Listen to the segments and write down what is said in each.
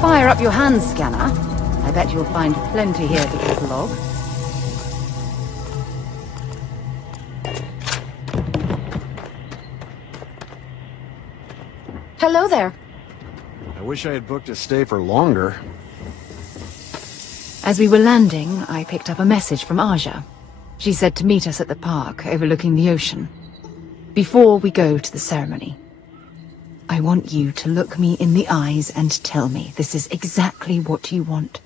Fire up your hand scanner. I bet you'll find plenty here to catalog. Hello there. I wish I had booked a stay for longer. As we were landing, I picked up a message from Aja. She said to meet us at the park overlooking the ocean. Before we go to the ceremony, I want you to look me in the eyes and tell me this is exactly what you want.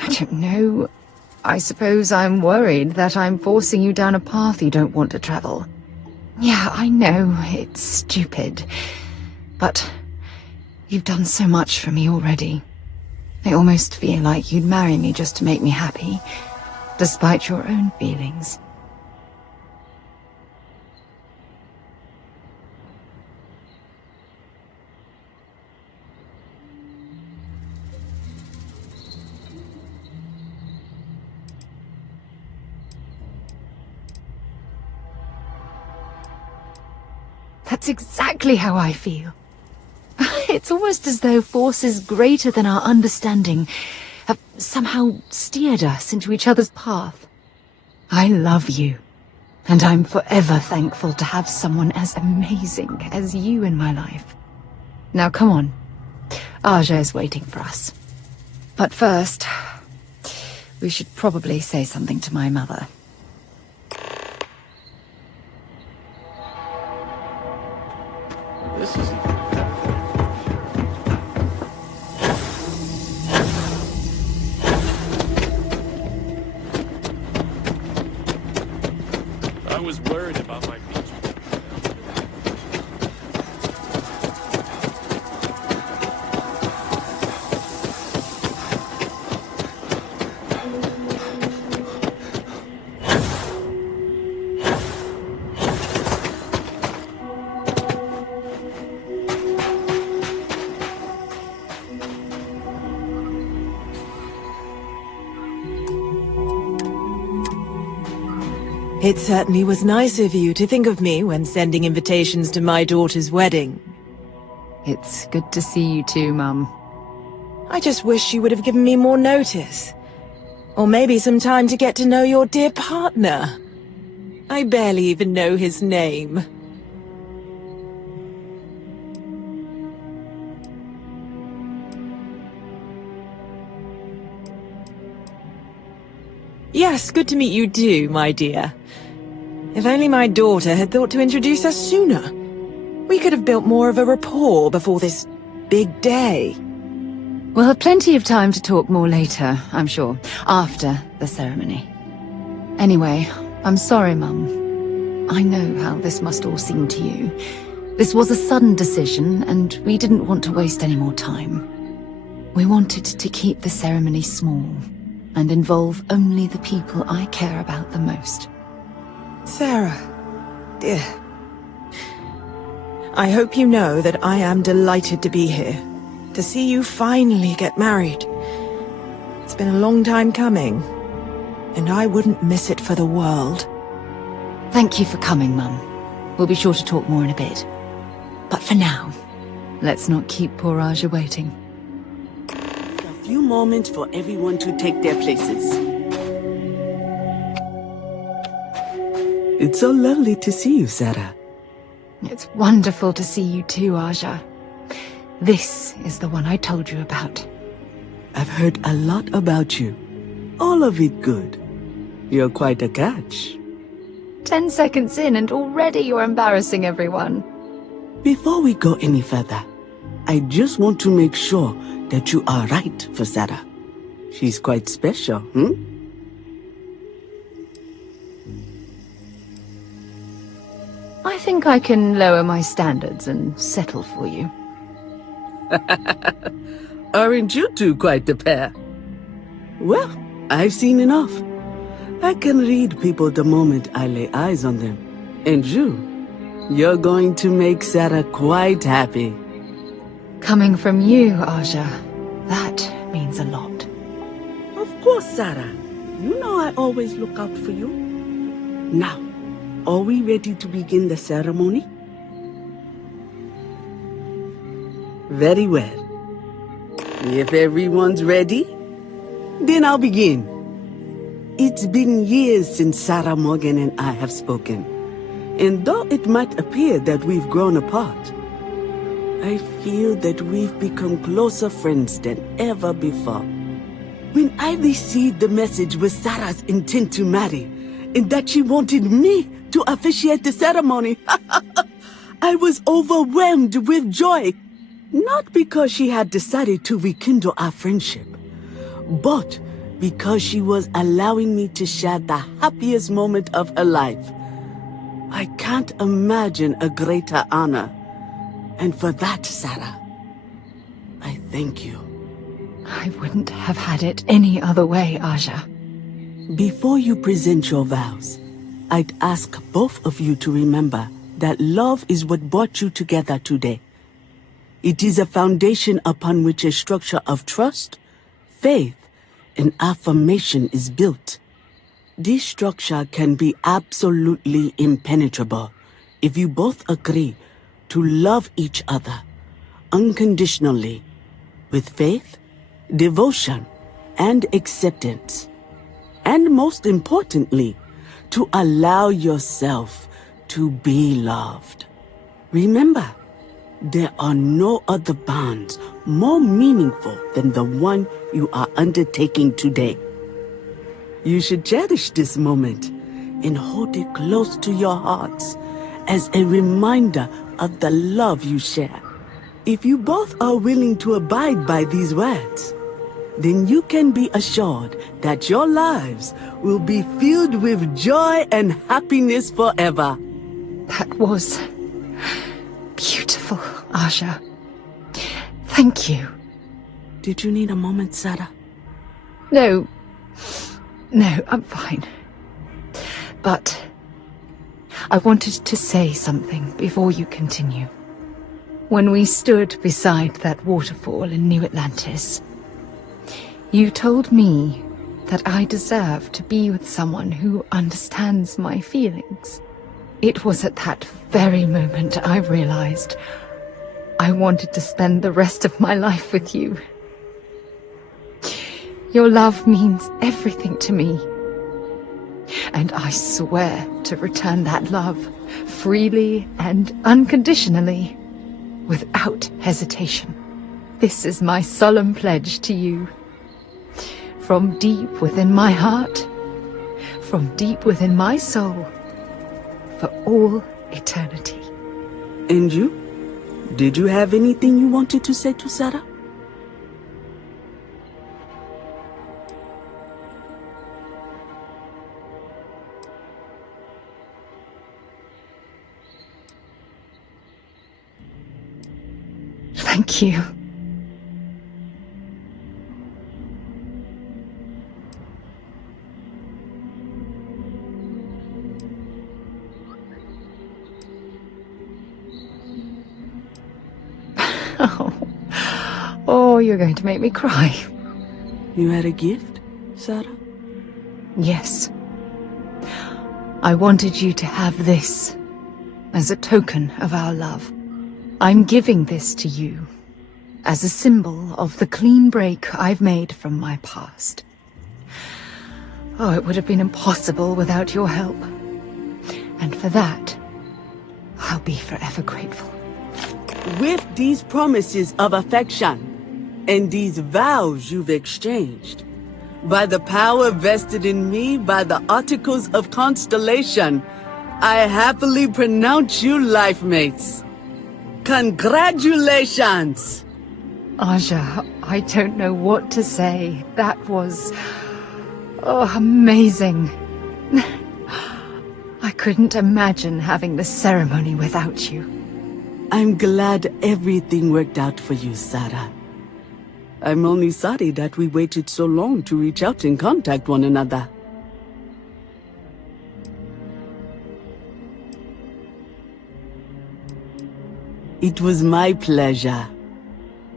I don't know. I suppose I'm worried that I'm forcing you down a path you don't want to travel. Yeah, I know, it's stupid. But you've done so much for me already. I almost feel like you'd marry me just to make me happy, despite your own feelings. That's exactly how I feel. It's almost as though forces greater than our understanding have somehow steered us into each other's path. I love you, and I'm forever thankful to have someone as amazing as you in my life. Now come on, Aja is waiting for us. But first, we should probably say something to my mother. This is I was worried about my beach. It certainly was nice of you to think of me when sending invitations to my daughter's wedding. It's good to see you too, Mum. I just wish you would have given me more notice. Or maybe some time to get to know your dear partner. I barely even know his name. Yes, good to meet you too, my dear. If only my daughter had thought to introduce us sooner. We could have built more of a rapport before this big day. We'll have plenty of time to talk more later, I'm sure, after the ceremony. Anyway, I'm sorry, Mum. I know how this must all seem to you. This was a sudden decision, and we didn't want to waste any more time. We wanted to keep the ceremony small, and involve only the people I care about the most. Sarah, dear. I hope you know that I am delighted to be here, to see you finally get married. It's been a long time coming, and I wouldn't miss it for the world. Thank you for coming, Mum. We'll be sure to talk more in a bit. But for now, let's not keep poor Aja waiting. A few moments for everyone to take their places. It's so lovely to see you, Sarah. It's wonderful to see you too, Aja. This is the one I told you about. I've heard a lot about you. All of it good. You're quite a catch. 10 seconds in and already you're embarrassing everyone. Before we go any further, I just want to make sure that you are right for Sarah. She's quite special, I think I can lower my standards and settle for you. Aren't you two quite the pair? Well, I've seen enough. I can read people the moment I lay eyes on them. And you're going to make Sarah quite happy. Coming from you, Aja, that means a lot. Of course, Sarah. You know I always look out for you. Now, are we ready to begin the ceremony? Very well. If everyone's ready, then I'll begin. It's been years since Sarah Morgan and I have spoken. And though it might appear that we've grown apart, I feel that we've become closer friends than ever before. When I received the message with Sarah's intent to marry, and that she wanted me to officiate the ceremony, I was overwhelmed with joy. Not because she had decided to rekindle our friendship, but because she was allowing me to share the happiest moment of her life. I can't imagine a greater honor. And for that, Sarah, I thank you. I wouldn't have had it any other way, Aja. Before you present your vows, I'd ask both of you to remember that love is what brought you together today. It is a foundation upon which a structure of trust, faith, and affirmation is built. This structure can be absolutely impenetrable if you both agree to love each other unconditionally, with faith, devotion, and acceptance. And most importantly, to allow yourself to be loved. Remember, there are no other bonds more meaningful than the one you are undertaking today. You should cherish this moment and hold it close to your hearts as a reminder of the love you share. If you both are willing to abide by these words, then you can be assured that your lives will be filled with joy and happiness forever. That was beautiful, Aja. Thank you. Did you need a moment, Sarah? No, I'm fine. But I wanted to say something before you continue. When we stood beside that waterfall in New Atlantis, you told me that I deserve to be with someone who understands my feelings. It was at that very moment I realized I wanted to spend the rest of my life with you. Your love means everything to me. And I swear to return that love freely and unconditionally, without hesitation. This is my solemn pledge to you. From deep within my heart, from deep within my soul, for all eternity. And you? Did you have anything you wanted to say to Sarah? Thank you. Oh, you're going to make me cry. You had a gift, Sarah? Yes. I wanted you to have this as a token of our love. I'm giving this to you as a symbol of the clean break I've made from my past. Oh, it would have been impossible without your help. And for that, I'll be forever grateful. With these promises of affection and these vows you've exchanged, by the power vested in me by the Articles of Constellation, I happily pronounce you life mates. Congratulations! Aja, I don't know what to say. That was... amazing. I couldn't imagine having the ceremony without you. I'm glad everything worked out for you, Sarah. I'm only sorry that we waited so long to reach out and contact one another. It was my pleasure.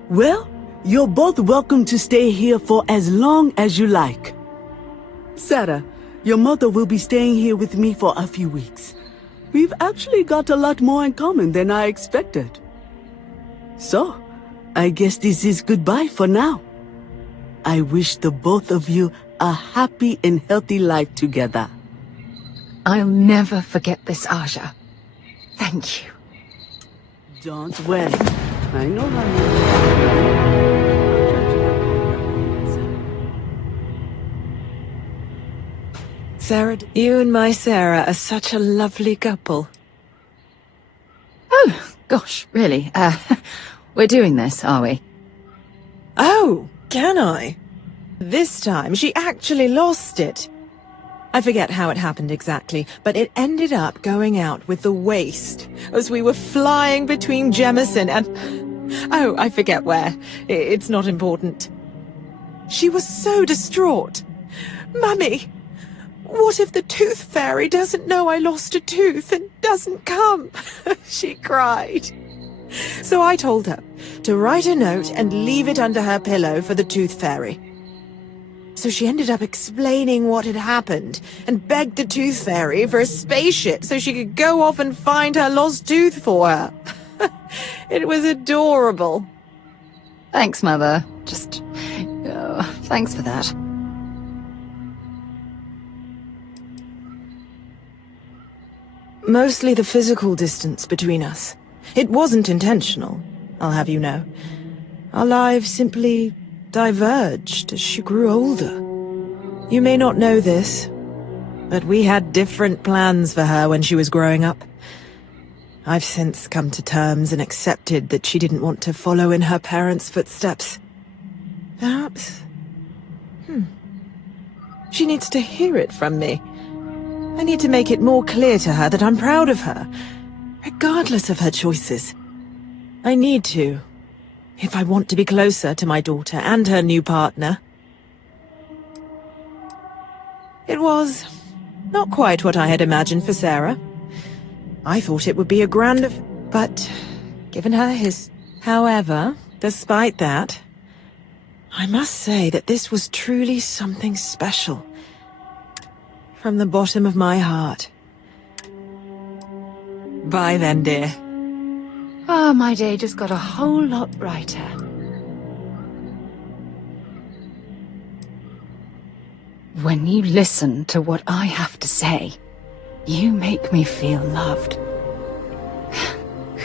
Well, you're both welcome to stay here for as long as you like. Sarah, your mother will be staying here with me for a few weeks. We've actually got a lot more in common than I expected. So, I guess this is goodbye for now. I wish the both of you a happy and healthy life together. I'll never forget this, Aja. Thank you. Don't worry. I know how you... Sarah, you and my Sarah are such a lovely couple. Oh, gosh, really? We're doing this, are we? Oh, can I? This time, she actually lost it. I forget how it happened exactly, but it ended up going out with the waste as we were flying between Jemison and... Oh, I forget where. It's not important. She was so distraught. Mummy, what if the Tooth Fairy doesn't know I lost a tooth and doesn't come? She cried. So I told her to write a note and leave it under her pillow for the Tooth Fairy. So she ended up explaining what had happened and begged the Tooth Fairy for a spaceship so she could go off and find her lost tooth for her. It was adorable. Thanks, Mother. Just... thanks for that. Mostly the physical distance between us. It wasn't intentional, I'll have you know. Our lives simply diverged as she grew older. You may not know this, but we had different plans for her when she was growing up. I've since come to terms and accepted that she didn't want to follow in her parents' footsteps. Perhaps... She needs to hear it from me. I need to make it more clear to her that I'm proud of her, regardless of her choices. I need to, if I want to be closer to my daughter and her new partner. It was not quite what I had imagined for Sarah. I thought it would be a but given her his... However, despite that, I must say that this was truly something special. From the bottom of my heart. Bye then, dear. Ah, my day just got a whole lot brighter. When you listen to what I have to say, you make me feel loved.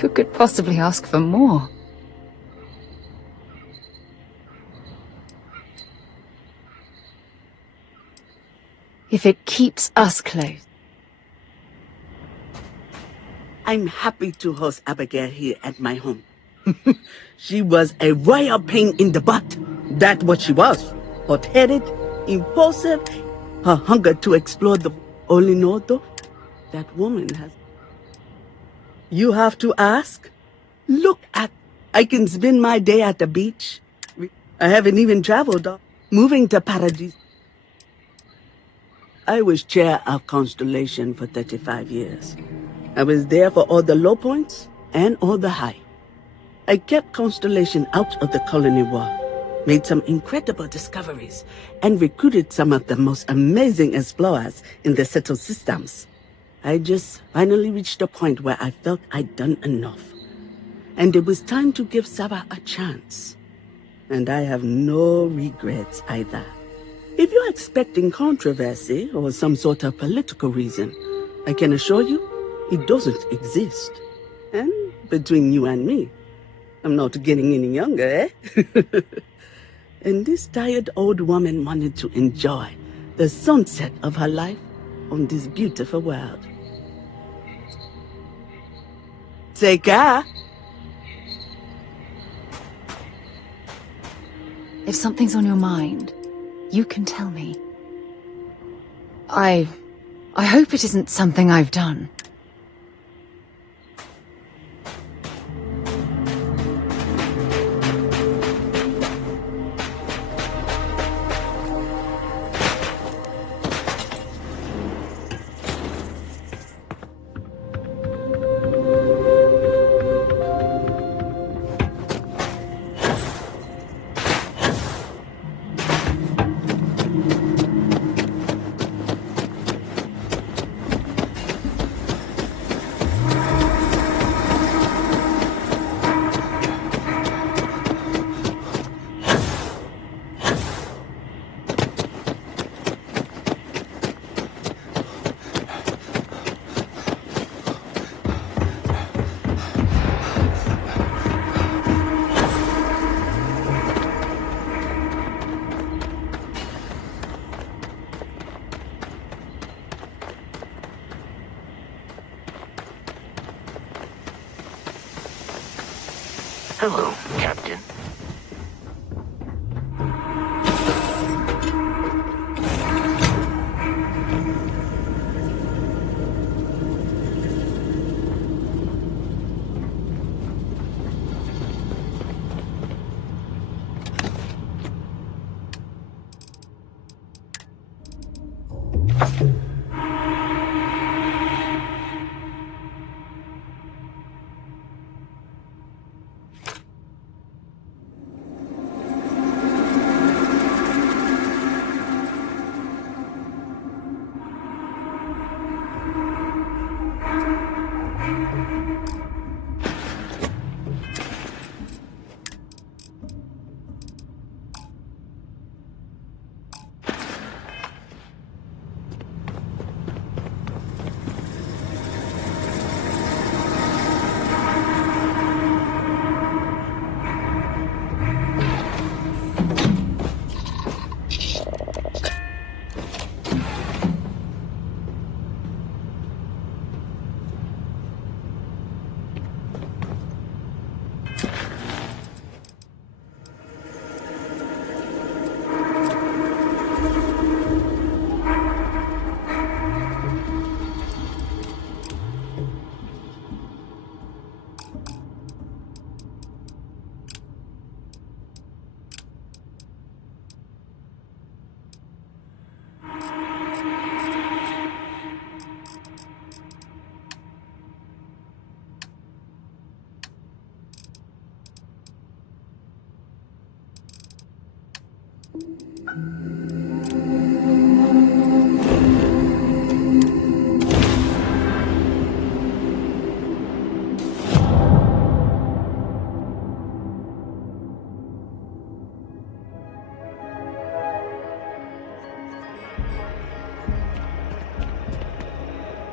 Who could possibly ask for more? If it keeps us close. I'm happy to host Abigail here at my home. She was a royal pain in the butt. That's what she was. Hot-headed, impulsive, her hunger to explore the only know though, that woman has... You have to ask? Look at... I can spend my day at the beach. I haven't even traveled. Moving to Paradise. I was chair of Constellation for 35 years. I was there for all the low points and all the high. I kept Constellation out of the colony war, made some incredible discoveries, and recruited some of the most amazing explorers in the settled systems. I just finally reached a point where I felt I'd done enough. And it was time to give Saba a chance. And I have no regrets either. If you're expecting controversy or some sort of political reason, I can assure you, it doesn't exist. And between you and me, I'm not getting any younger, eh? And this tired old woman wanted to enjoy the sunset of her life on this beautiful world. Take care. If something's on your mind, you can tell me. I hope it isn't something I've done. Hello, Captain.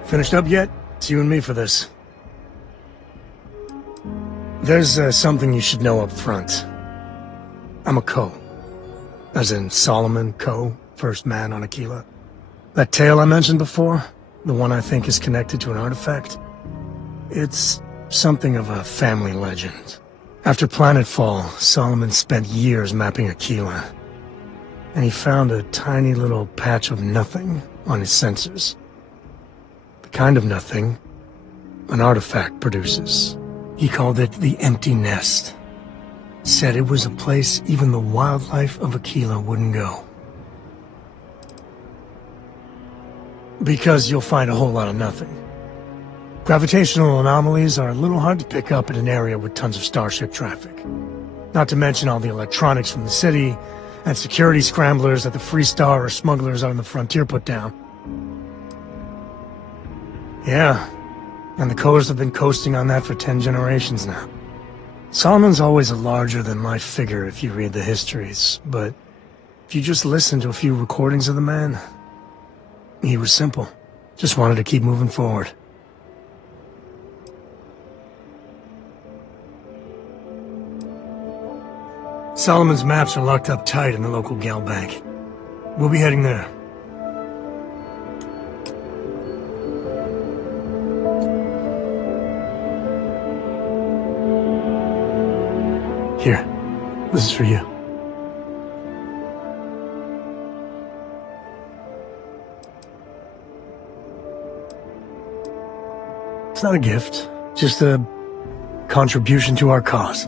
Finished up yet? It's you and me for this. There's something you should know up front. I'm a Co. As in Solomon Co., first man on Aquila. That tale I mentioned before, the one I think is connected to an artifact, it's something of a family legend. After Planetfall, Solomon spent years mapping Aquila, and he found a tiny little patch of nothing on his sensors. The kind of nothing an artifact produces. He called it the Empty Nest. Said it was a place even the wildlife of Aquila wouldn't go. Because you'll find a whole lot of nothing. Gravitational anomalies are a little hard to pick up in an area with tons of starship traffic. Not to mention all the electronics from the city, and security scramblers that the Free Star or smugglers out on the frontier put down. Yeah, and the Coors have been coasting on that for 10 generations now. Solomon's always a larger-than-life figure if you read the histories, but if you just listen to a few recordings of the man, he was simple. Just wanted to keep moving forward. Solomon's maps are locked up tight in the local gal bank. We'll be heading there. Here, this is for you. It's not a gift, just a contribution to our cause.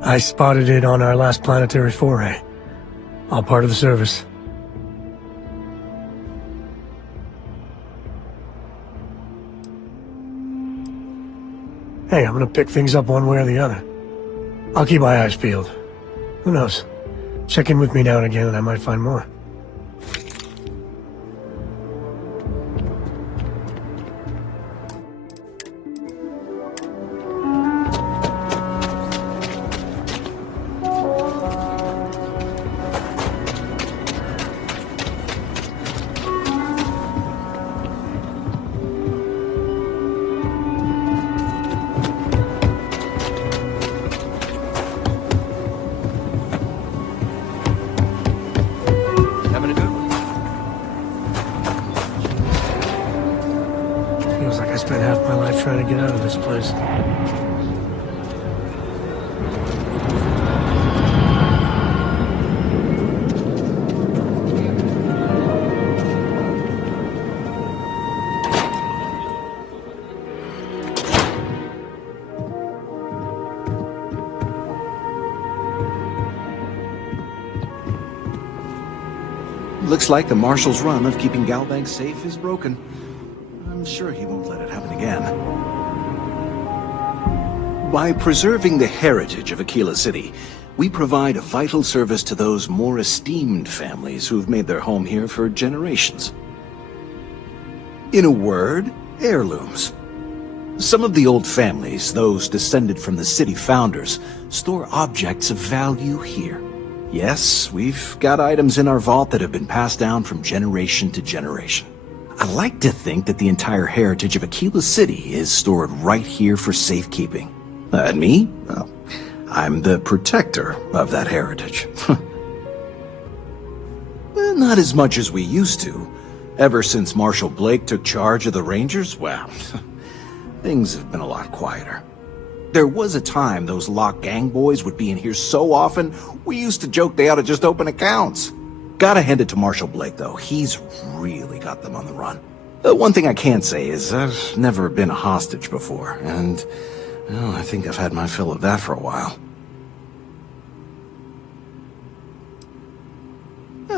I spotted it on our last planetary foray. All part of the service. Hey, I'm gonna pick things up one way or the other. I'll keep my eyes peeled. Who knows? Check in with me now and again and I might find more. Having a good one? Feels like I spent half my life trying to get out of this place. Looks like the Marshal's run of keeping Galbank safe is broken. I'm sure he won't let it happen again. By preserving the heritage of Aquila City, we provide a vital service to those more esteemed families who've made their home here for generations. In a word, heirlooms. Some of the old families, those descended from the city founders, store objects of value here. Yes, we've got items in our vault that have been passed down from generation to generation. I like to think that the entire heritage of Aquila City is stored right here for safekeeping. And me? Well, I'm the protector of that heritage. Well, not as much as we used to. Ever since Marshal Blake took charge of the Rangers, well, things have been a lot quieter. There was a time those lock gang boys would be in here so often, we used to joke they ought to just open accounts. Gotta hand it to Marshal Blake, though. He's really got them on the run. One thing I can say is I've never been a hostage before, and well, I think I've had my fill of that for a while.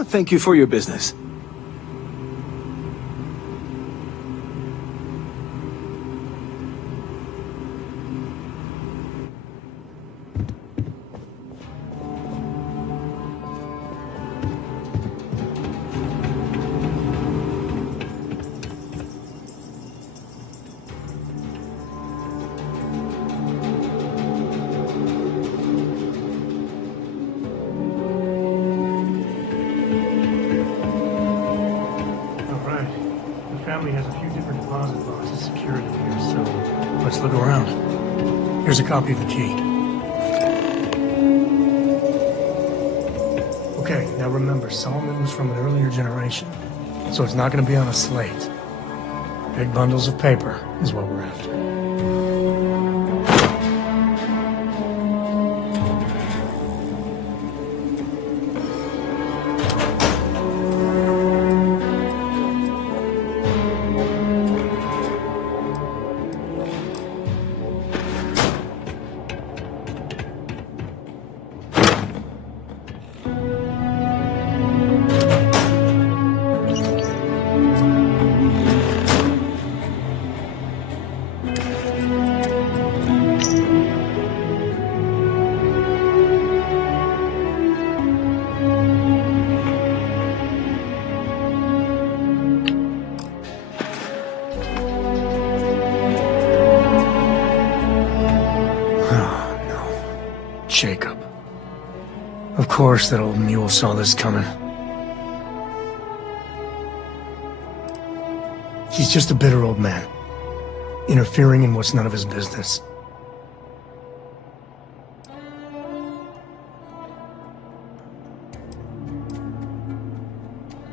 Thank you for your business. look around. Here's a copy of the key. Okay, now remember, Solomon was from an earlier generation, so it's not going to be on a slate. Big bundles of paper is what we're after. Jacob. Of course that old mule saw this coming. He's just a bitter old man, interfering in what's none of his business.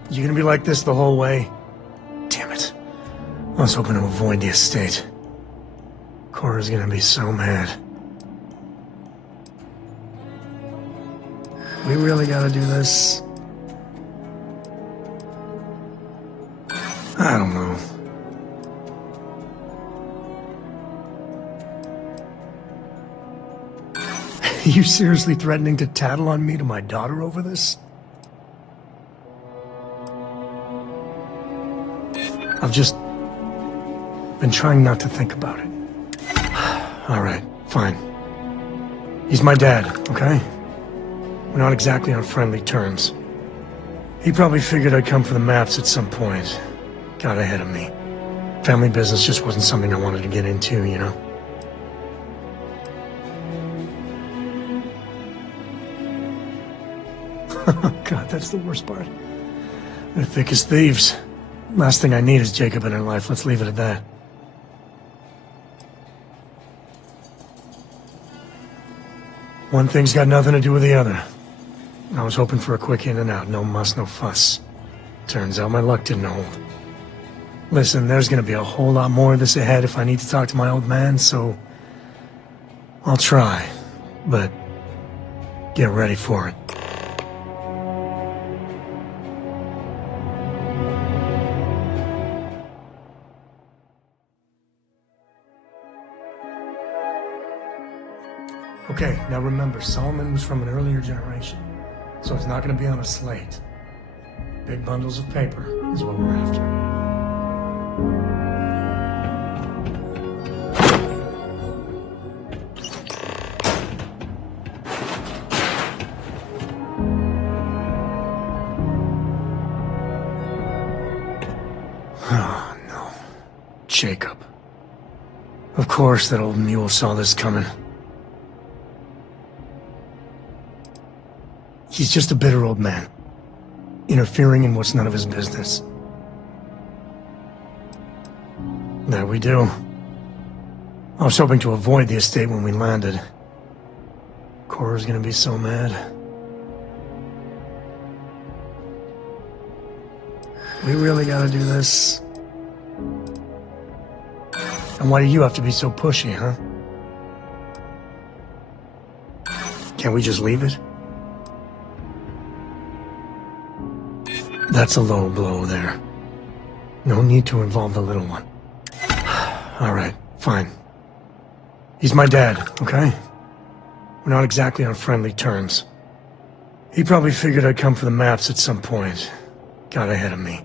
You gonna be like this the whole way? Damn it. I was hoping to avoid the estate. Cora's gonna be so mad. We really gotta do this? I don't know. You seriously threatening to tattle on me to my daughter over this? I've just been trying not to think about it. All right, fine. He's my dad, okay? We're not exactly on friendly terms. He probably figured I'd come for the maps at some point. Got ahead of me. Family business just wasn't something I wanted to get into, you know? God, that's the worst part. They're thick as thieves. Last thing I need is Jacob in her life. Let's leave it at that. One thing's got nothing to do with the other. I was hoping for a quick in and out. No muss, no fuss. Turns out my luck didn't hold. Listen, there's gonna be a whole lot more of this ahead if I need to talk to my old man, so I'll try, but get ready for it. Okay, now remember, Solomon was from an earlier generation, so it's not going to be on a slate. Big bundles of paper is what we're after. Oh, no. Jacob. Of course that old mule saw this coming. He's just a bitter old man, interfering in what's none of his business. There we do. I was hoping to avoid the estate when we landed. Cora's gonna be so mad. We really gotta do this? And why do you have to be so pushy, huh? Can't we just leave it? That's a low blow there. No need to involve the little one. All right, fine. He's my dad, okay? We're not exactly on friendly terms. He probably figured I'd come for the maps at some point. Got ahead of me.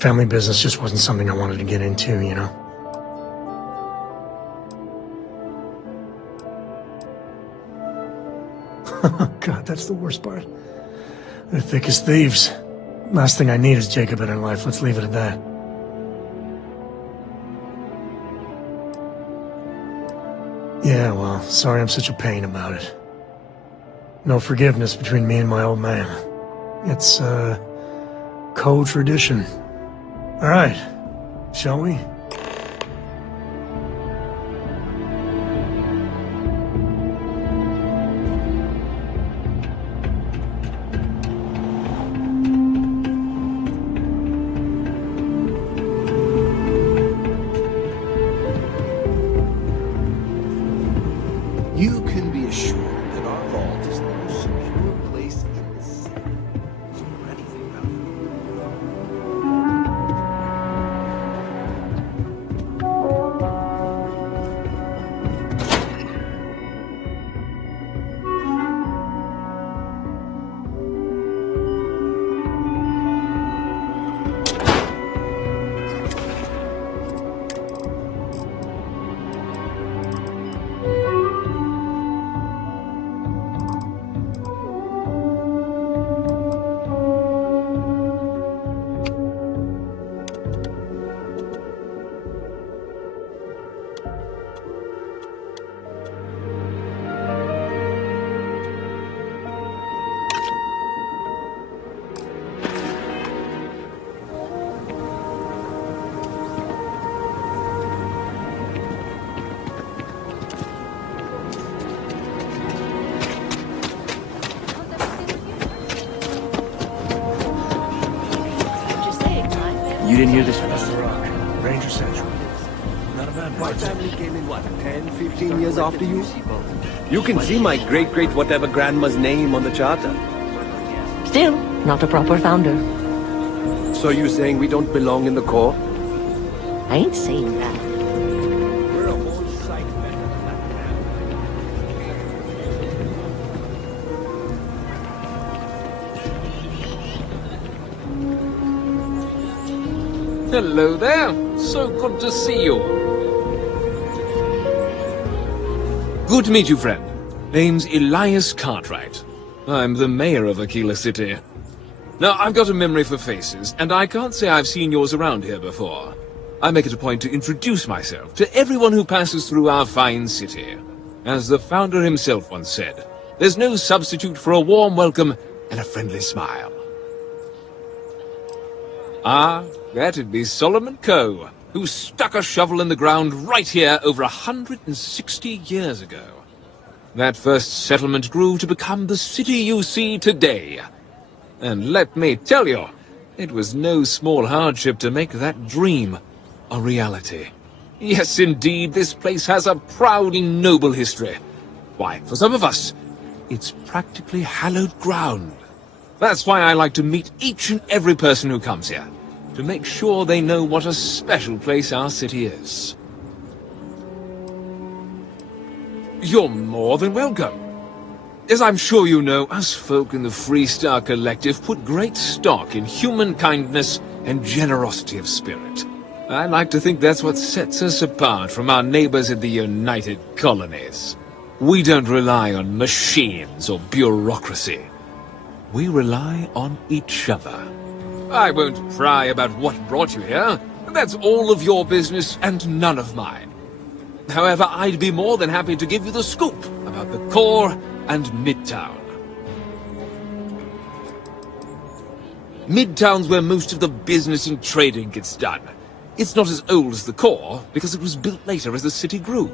Family business just wasn't something I wanted to get into, you know? God, that's the worst part. They're thick as thieves. Last thing I need is Jacob in her life. Let's leave it at that. Yeah, well, sorry I'm such a pain about it. No forgiveness between me and my old man. It's, co-tradition. All right, shall we? You didn't hear this? That's the Rock. Ranger Central. Not a bad My place. family came in, what, 10, 15 years after you? You can see my great-great-whatever grandma's name on the charter. Still, not a proper founder. So you saying we don't belong in the Corps? I ain't saying that. We're a whole sight better than that. Hello there. So good to see you. Good to meet you, friend. Name's Elias Cartwright. I'm the mayor of Aquila City. Now, I've got a memory for faces, and I can't say I've seen yours around here before. I make it a point to introduce myself to everyone who passes through our fine city. As the founder himself once said, there's no substitute for a warm welcome and a friendly smile. Ah, that'd be Solomon Coe, who stuck a shovel in the ground right here over 160 years ago. That first settlement grew to become the city you see today. And let me tell you, it was no small hardship to make that dream a reality. Yes, indeed, this place has a proud and noble history. Why, for some of us, it's practically hallowed ground. That's why I like to meet each and every person who comes here, to make sure they know what a special place our city is. You're more than welcome. As I'm sure you know, us folk in the Freestar Collective put great stock in human kindness and generosity of spirit. I like to think that's what sets us apart from our neighbors in the United Colonies. We don't rely on machines or bureaucracy. We rely on each other. I won't pry about what brought you here. That's all of your business and none of mine. However, I'd be more than happy to give you the scoop about the core and Midtown. Midtown's where most of the business and trading gets done. It's not as old as the core, because it was built later as the city grew.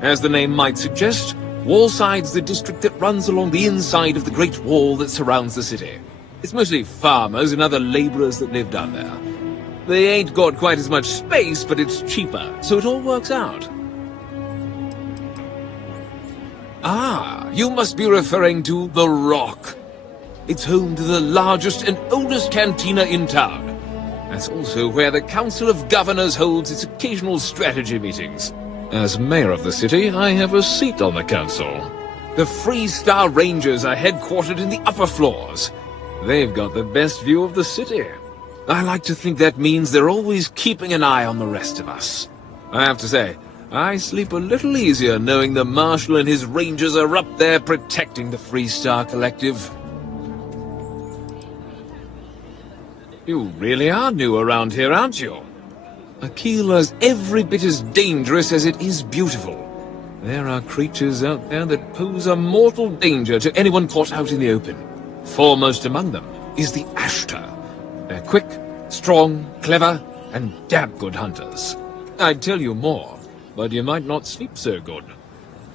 As the name might suggest, Wallside's the district that runs along the inside of the Great Wall that surrounds the city. It's mostly farmers and other laborers that live down there. They ain't got quite as much space, but it's cheaper, so it all works out. Ah, you must be referring to The Rock. It's home to the largest and oldest cantina in town. That's also where the Council of Governors holds its occasional strategy meetings. As mayor of the city, I have a seat on the council. The Freestar Rangers are headquartered in the upper floors. They've got the best view of the city. I like to think that means they're always keeping an eye on the rest of us. I have to say, I sleep a little easier knowing the Marshal and his Rangers are up there protecting the Freestar Collective. You really are new around here, aren't you? Aquila's every bit as dangerous as it is beautiful. There are creatures out there that pose a mortal danger to anyone caught out in the open. Foremost among them is the Ashtar. They're quick, strong, clever, and damn good hunters. I'd tell you more, but you might not sleep so good.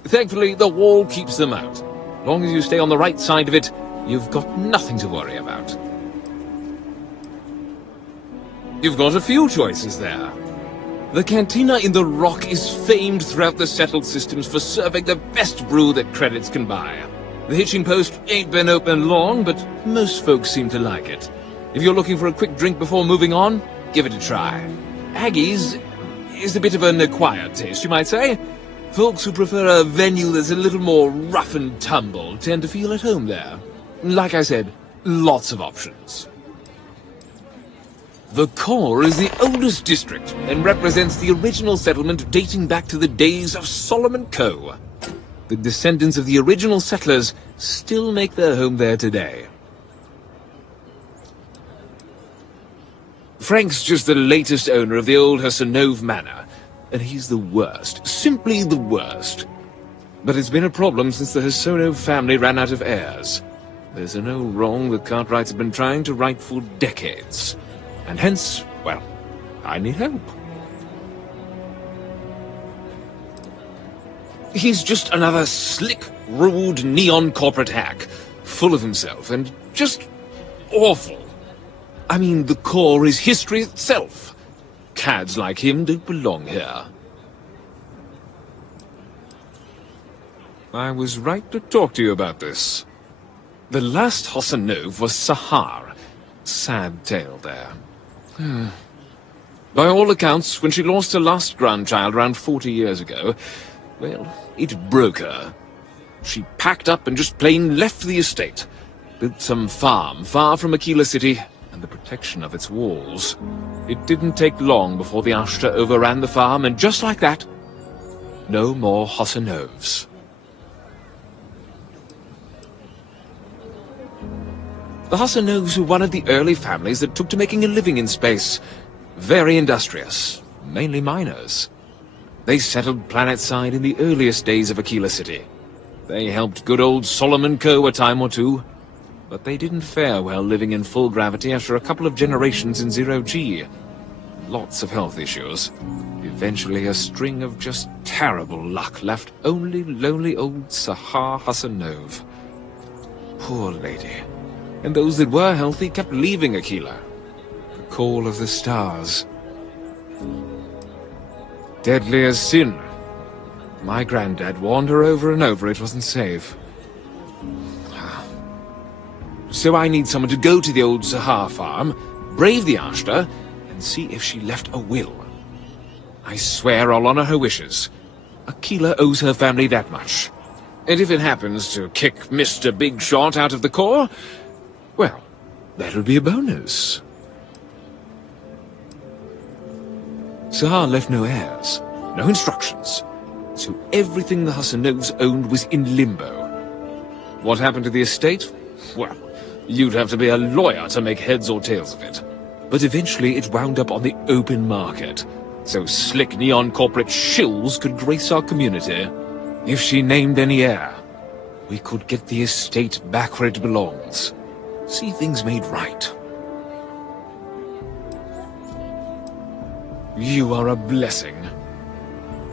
Thankfully, the wall keeps them out. Long as you stay on the right side of it, you've got nothing to worry about. You've got a few choices there. The cantina in the Rock is famed throughout the settled systems for serving the best brew that credits can buy. The hitching post ain't been open long, but most folks seem to like it. If you're looking for a quick drink before moving on, give it a try. Aggie's is a bit of an acquired taste, you might say. Folks who prefer a venue that's a little more rough and tumble tend to feel at home there. Like I said, lots of options. The core is the oldest district and represents the original settlement dating back to the days of Solomon Coe. The descendants of the original settlers still make their home there today. Frank's just the latest owner of the old Hassanove Manor, and he's the worst, simply the worst. But it's been a problem since the Hassanove family ran out of heirs. There's an old wrong the Cartwrights have been trying to right for decades. And hence, well, I need help. He's just another slick, rude, neon corporate hack, full of himself and just awful. I mean, the core is history itself. Cads like him don't belong here. I was right to talk to you about this. The last Hosanov was Sahar. Sad tale there. By all accounts, when she lost her last grandchild around 40 years ago, well, it broke her. She packed up and just plain left the estate. Built some farm far from Aquila City and the protection of its walls. It didn't take long before the Ashta overran the farm, and just like that, no more Hosanovs. The Hosanovs were one of the early families that took to making a living in space. Very industrious, mainly miners. They settled planetside in the earliest days of Aquila City. They helped good old Solomon Coe a time or two, but they didn't fare well living in full gravity after a couple of generations in zero-G. Lots of health issues. Eventually a string of just terrible luck left only lonely old Sahar Hosanov. Poor lady. And those that were healthy kept leaving Aquila. The call of the stars. Deadly as sin. My granddad warned her over and over it wasn't safe. So I need someone to go to the old Sahar farm, brave the Ashta, and see if she left a will. I swear I'll honor her wishes. Aquila owes her family that much. And if it happens to kick Mr. Big Shot out of the core, well, that'll be a bonus. Sahar left no heirs, no instructions, so everything the Hosanovs owned was in limbo. What happened to the estate? Well, you'd have to be a lawyer to make heads or tails of it. But eventually it wound up on the open market, so slick neon corporate shills could grace our community. If she named any heir, we could get the estate back where it belongs. See things made right. You are a blessing.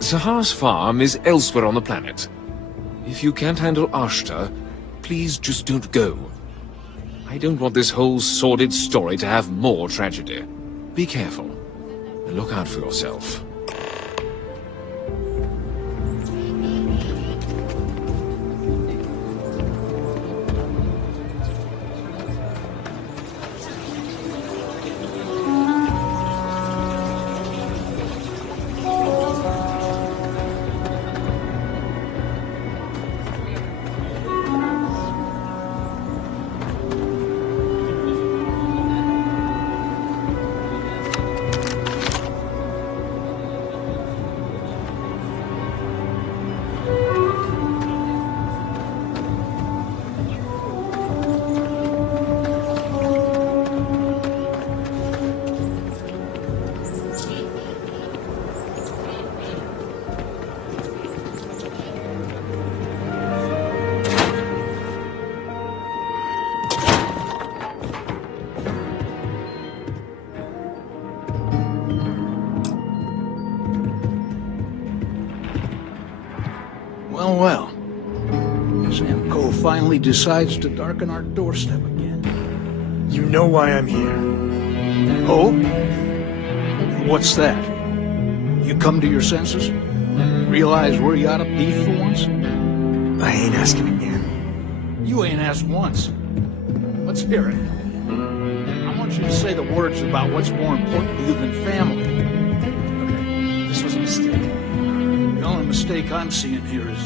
Sahar's farm is elsewhere on the planet. If you can't handle Ashta, please just don't go. I don't want this whole sordid story to have more tragedy. Be careful. And look out for yourself. Well, well. Sam Cole finally decides to darken our doorstep again. You know why I'm here. Oh? What's that? You come to your senses? Realize where you ought to be for once? I ain't asking again. You ain't asked once. Let's hear it. I want you to say the words about what's more important to you than family. Okay, this was a mistake. The only mistake I'm seeing here is...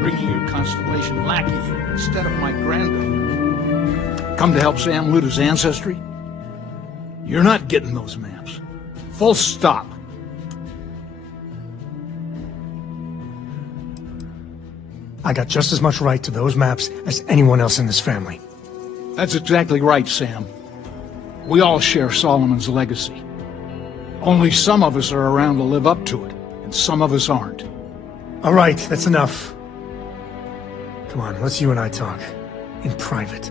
bringing your Constellation lackey here instead of my granddaughter. Come to help Sam loot his ancestry? You're not getting those maps. Full stop. I got just as much right to those maps as anyone else in this family. That's exactly right, Sam. We all share Solomon's legacy. Only some of us are around to live up to it, and some of us aren't. All right, that's enough. Come on, let's you and I talk. in private.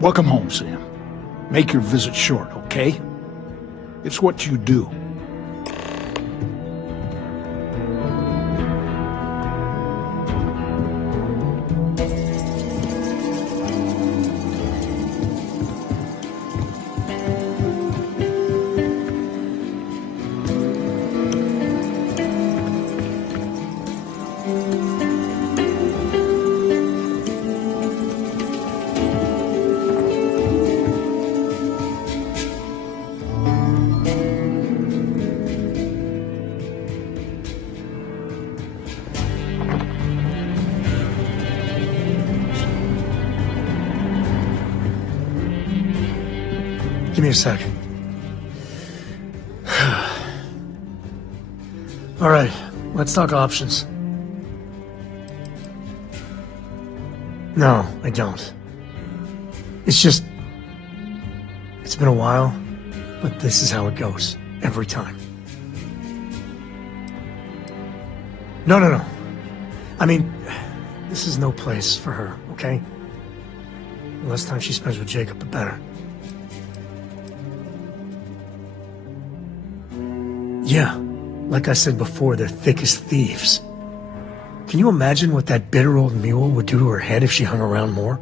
Welcome home, Sam. Make your visit short, okay? It's what you do. Give me a sec. All right, let's talk options. No, I don't. It's just... It's been a while, but this is how it goes. Every time. No. I mean, this is no place for her, okay? The less time she spends with Jacob, the better. Yeah, like I said before, they're thick as thieves. Can you imagine what that bitter old mule would do to her head if she hung around more?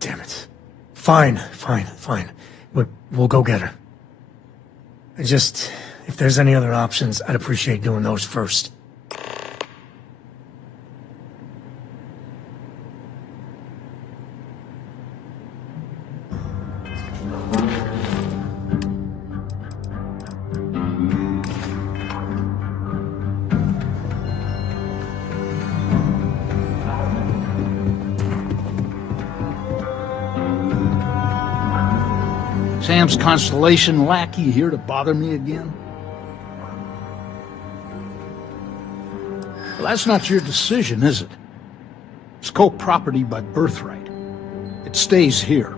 Damn it. Fine. We'll go get her. If there's any other options, I'd appreciate doing those first. Sam's Constellation lackey here to bother me again? Well, that's not your decision, is it? It's co-property by birthright. It stays here.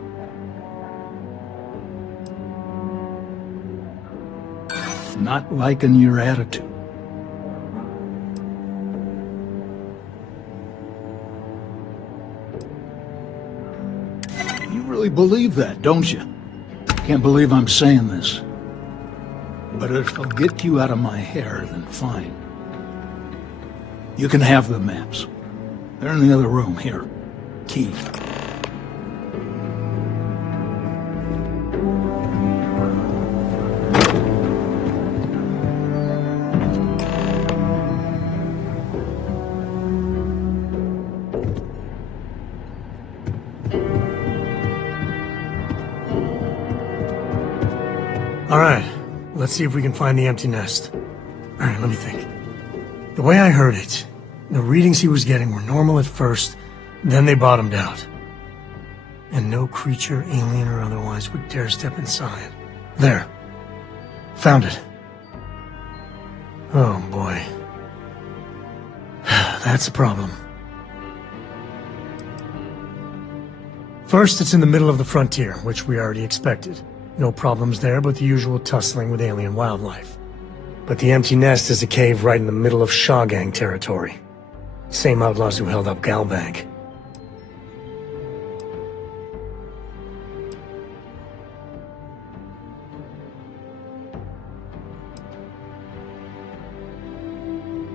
Not liking your attitude. You really believe that, don't you? Can't believe I'm saying this. But if I'll get you out of my hair, then fine. You can have the maps. They're in the other room, here. Key. All right, let's see if we can find the empty nest. All right, let me think. The way I heard it, the readings he was getting were normal at first, then they bottomed out. And no creature, alien or otherwise, would dare step inside. There. Found it. Oh, boy. That's a problem. First, it's in the middle of the frontier, which we already expected. No problems there, but the usual tussling with alien wildlife. But the empty nest is a cave right in the middle of Shawgang territory. Same outlaws who held up Galbank.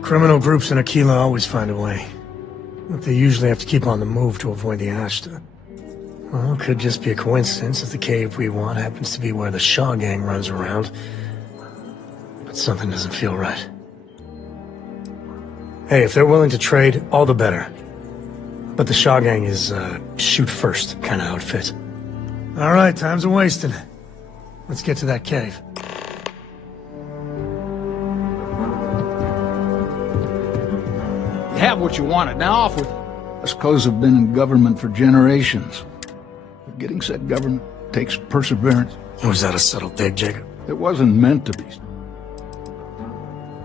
Criminal groups in Aquila always find a way. But they usually have to keep on the move to avoid the Ashta. Well, it could just be a coincidence that the cave we want happens to be where the Shaw gang runs around. But something doesn't feel right. Hey, if they're willing to trade, all the better. But the Shaw gang is, shoot first kind of outfit. All right, time's a wasting. Let's get to that cave. You have what you wanted, now off with it. Us Coes have been in government for generations. But getting said government takes perseverance. Was that a subtle dig, Jacob? It wasn't meant to be.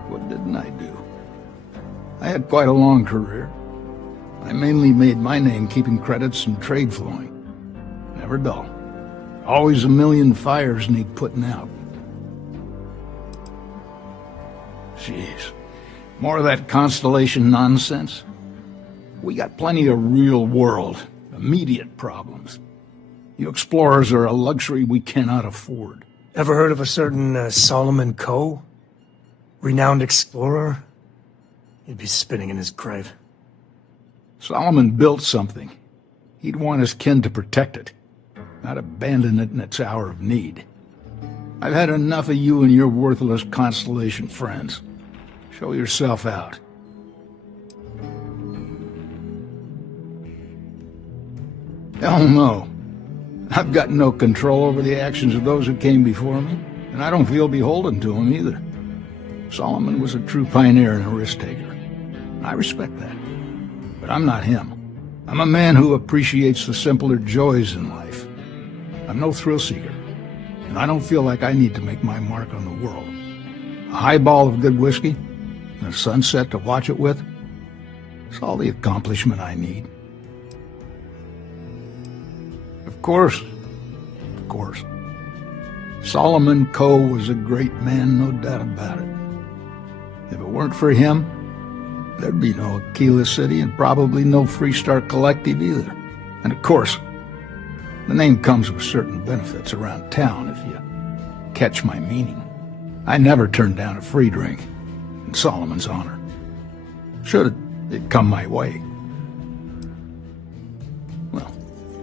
What didn't I do? I had quite a long career. I mainly made my name keeping credits and trade flowing. Never dull. Always a million fires need putting out. Jeez. More of that constellation nonsense? We got plenty of real-world, immediate problems. You explorers are a luxury we cannot afford. Ever heard of a certain Solomon Coe? Renowned explorer? He'd be spinning in his grave. Solomon built something. He'd want his kin to protect it, not abandon it in its hour of need. I've had enough of you and your worthless Constellation friends. Show yourself out. Hell no. I've got no control over the actions of those who came before me, and I don't feel beholden to them either. Solomon was a true pioneer and a risk-taker. I respect that. But I'm not him. I'm a man who appreciates the simpler joys in life. I'm no thrill-seeker, and I don't feel like I need to make my mark on the world. A highball of good whiskey, and a sunset to watch it with, it's all the accomplishment I need. Of course. Solomon Coe was a great man, no doubt about it. If it weren't for him, there'd be no Aquila City and probably no Freestar Collective either. And of course, the name comes with certain benefits around town if you catch my meaning. I never turned down a free drink in Solomon's honor. Should it come my way. Well,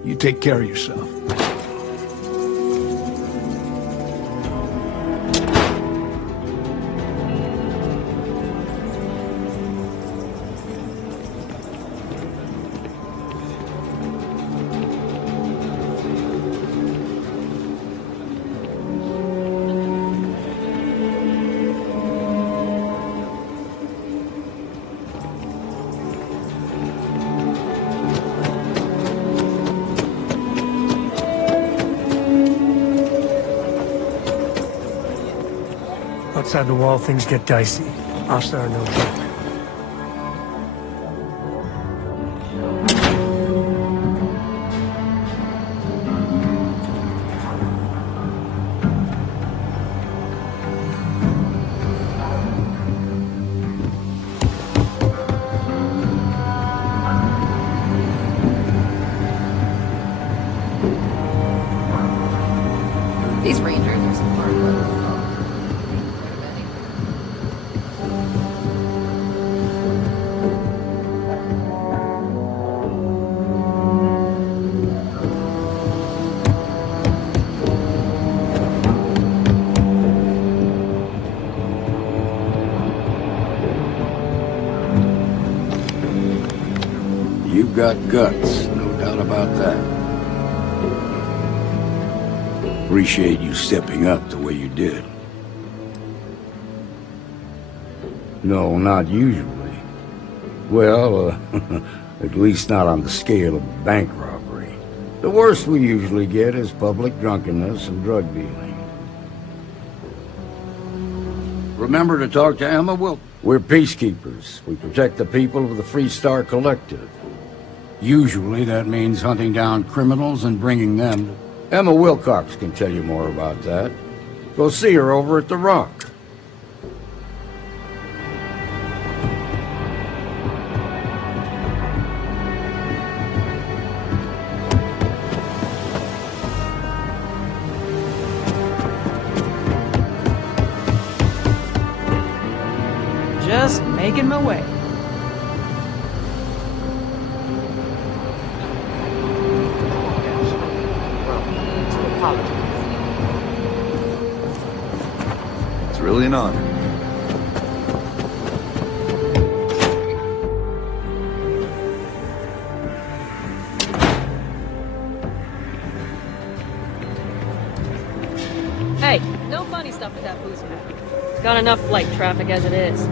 you take care of yourself. Outside the wall, things get dicey. Ashtar are no joke. These rangers are some hard work. You've got guts, no doubt about that. Appreciate you stepping up the way you did. No, not usually. Well, at least not on the scale of bank robbery. The worst we usually get is public drunkenness and drug dealing. Remember to talk to Emma Wilk. We're peacekeepers. We protect the people of the Freestar Collective. Usually that means hunting down criminals and bringing them to... Emma Wilcox can tell you more about that. Go see her over at the Rock. Just making my way. It's really an honor. Hey, no funny stuff with that boozer. It's got enough flight traffic as it is.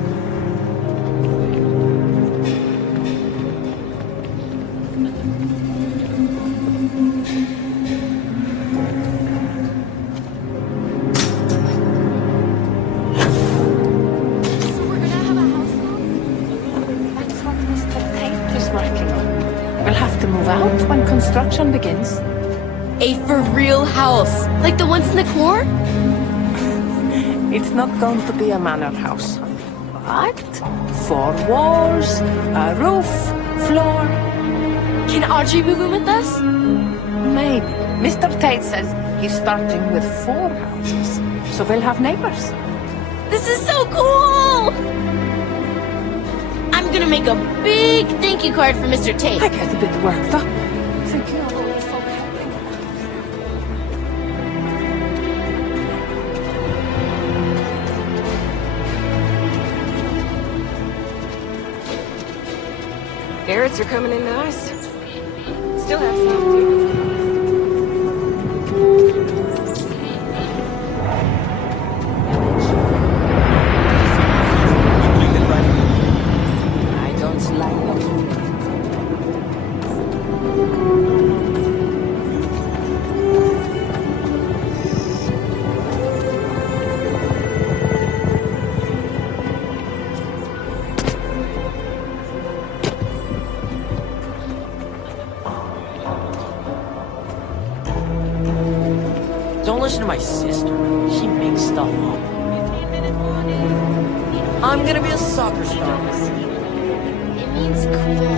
We'll have to move out when construction begins. A for real house, like the ones in the core? It's not going to be a manor house. What? 4 walls, a roof, floor. Can Audrey move in with us? Maybe. Mr. Tate says he's starting with 4 houses, so we'll have neighbors. This is so cool! I'm gonna make a big thank you card for Mr. Tate. I get a bit worked up. Thinking of all the folk helping. Garrett's are coming in nice. Still have some too. I don't like those. Don't listen to my sister. She makes stuff up. I'm gonna be a soccer star. It means cool.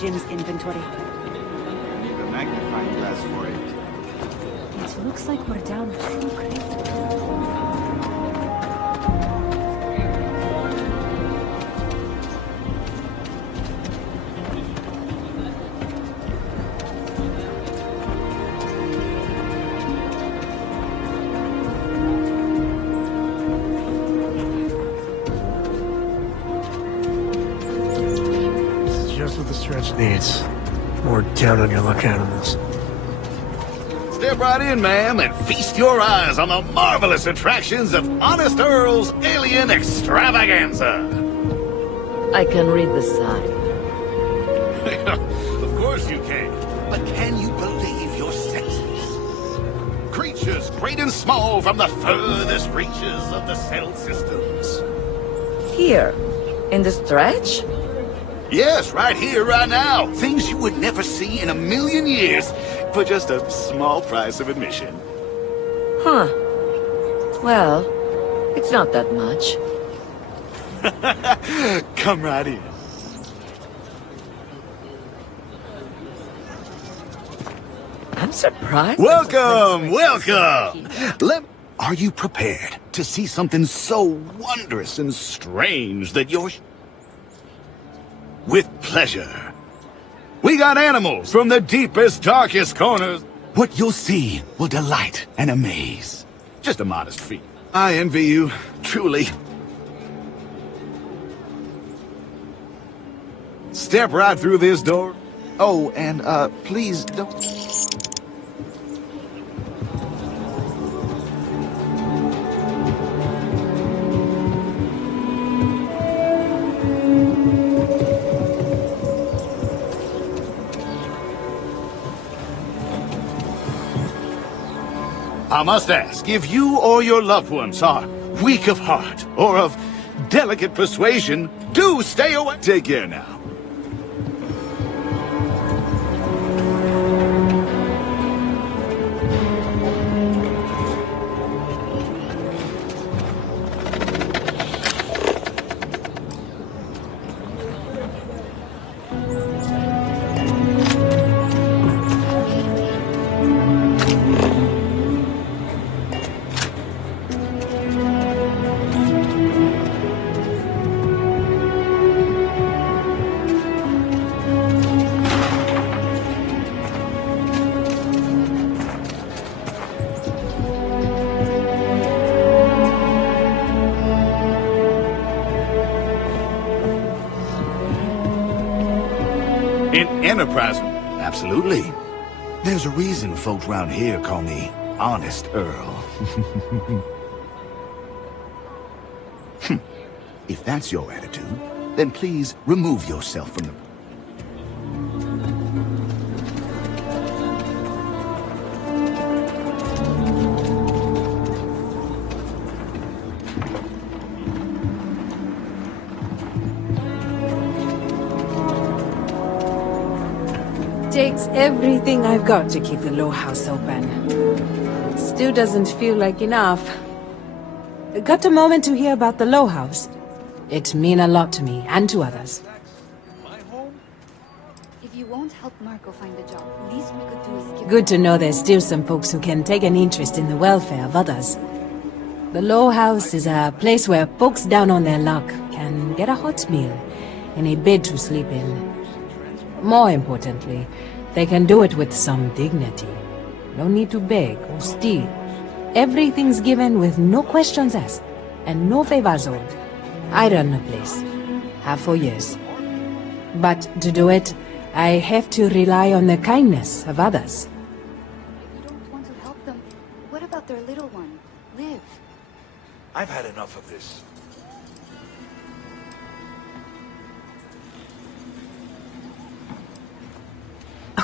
Jim's inventory. I need a magnifying glass for it. It looks like we're down two crates. Just what the stretch needs. More down on your luck animals. Step right in, ma'am, and feast your eyes on the marvelous attractions of Honest Earl's Alien Extravaganza. I can read the sign. Of course you can. But can you believe your senses? Creatures great and small from the furthest reaches of the settled systems. Here, in the stretch? Yes, right here, right now. Things you would never see in a million years for just a small price of admission. Huh. Well, it's not that much. Come right in. I'm surprised. Welcome, welcome. Are you prepared to see something so wondrous and strange that you're... With pleasure. We got animals from the deepest, darkest corners. What you'll see will delight and amaze. Just a modest feat. I envy you, truly. Step right through this door. Oh, and, please don't... I must ask, if you or your loved ones are weak of heart or of delicate persuasion, do stay away. Take care now. Enterprise? Absolutely. There's a reason folks around here call me Honest Earl. If that's your attitude, then please remove yourself from the... Takes everything I've got to keep the Low House open. Still doesn't feel like enough. Got a moment to hear about the Low House? It mean a lot to me, and to others. If you won't help Marco find a job, least we could do is give... Good to know there's still some folks who can take an interest in the welfare of others. The Low House is a place where folks down on their luck can get a hot meal and a bed to sleep in. More importantly, they can do it with some dignity. No need to beg or steal. Everything's given with no questions asked, and no favors owed. I run the place. Have for years. But to do it, I have to rely on the kindness of others. If you don't want to help them, what about their little one, Liv? I've had enough of this.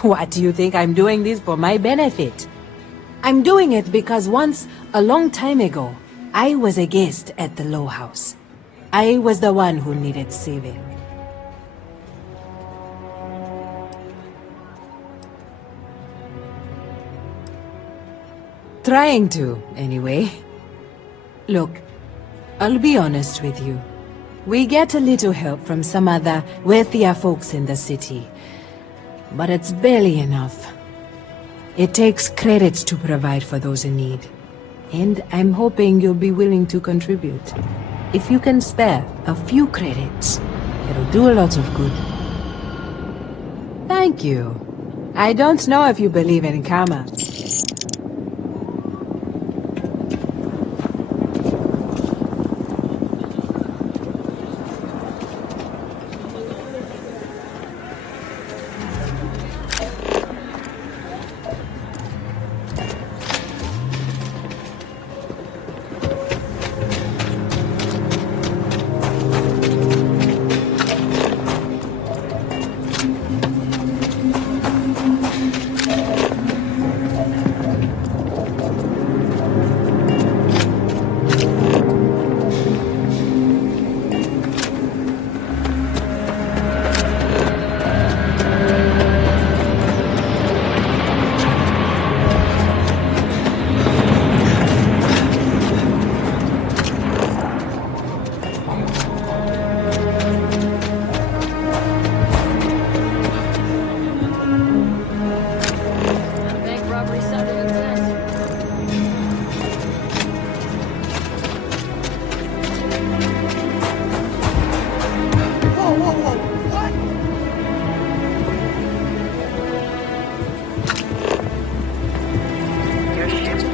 What do you think I'm doing this for my benefit? I'm doing it because once, a long time ago, I was a guest at the Low House. I was the one who needed saving. Trying to, anyway. Look, I'll be honest with you. We get a little help from some other wealthier folks in the city. but it's barely enough. It takes credits to provide for those in need. And I'm hoping you'll be willing to contribute. If you can spare a few credits, it'll do a lot of good. Thank you. I don't know if you believe in karma.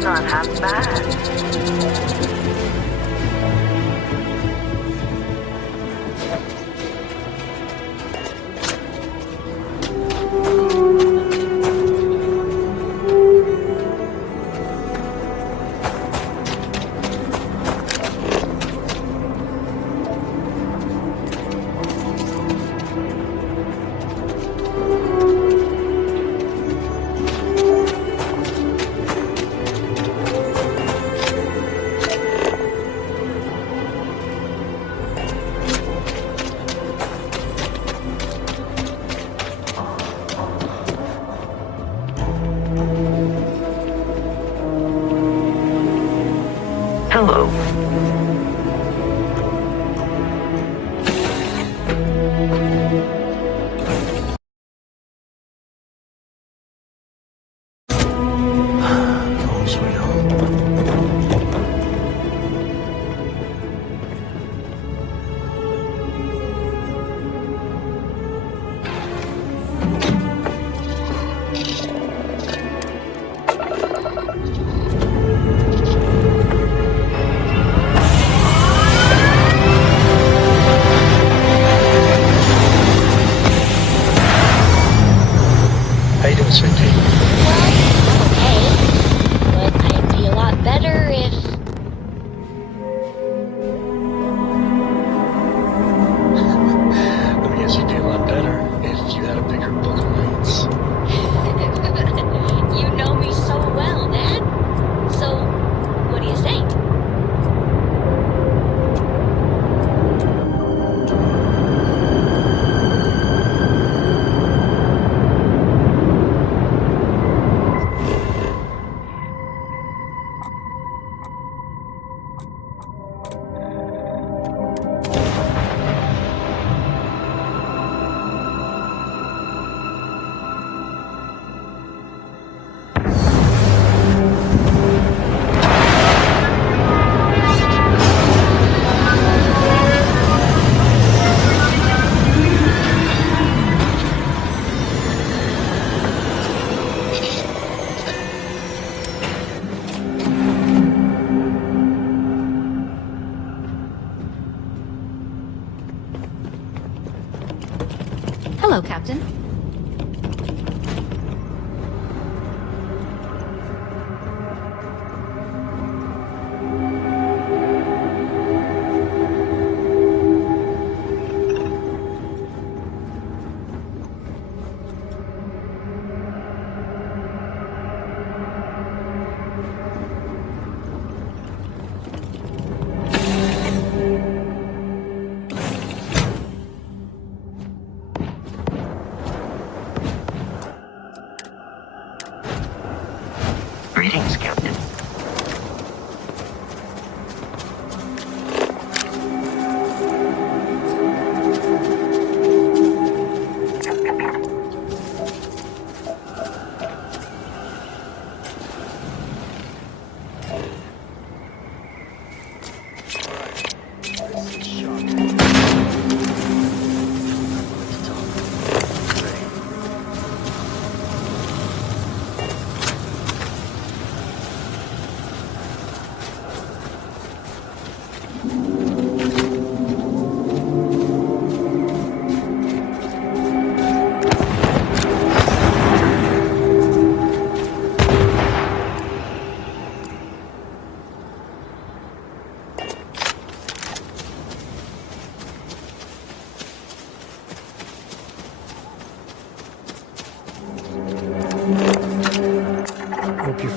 Not half bad. Hello. Home sweet home. How you doing, Sweet Pea? But I'd be a lot better if... I guess you'd be a lot better if you had a bigger book of lights. You know me so well, Dad. So, what do you say? Hello, Captain. Greetings, Captain.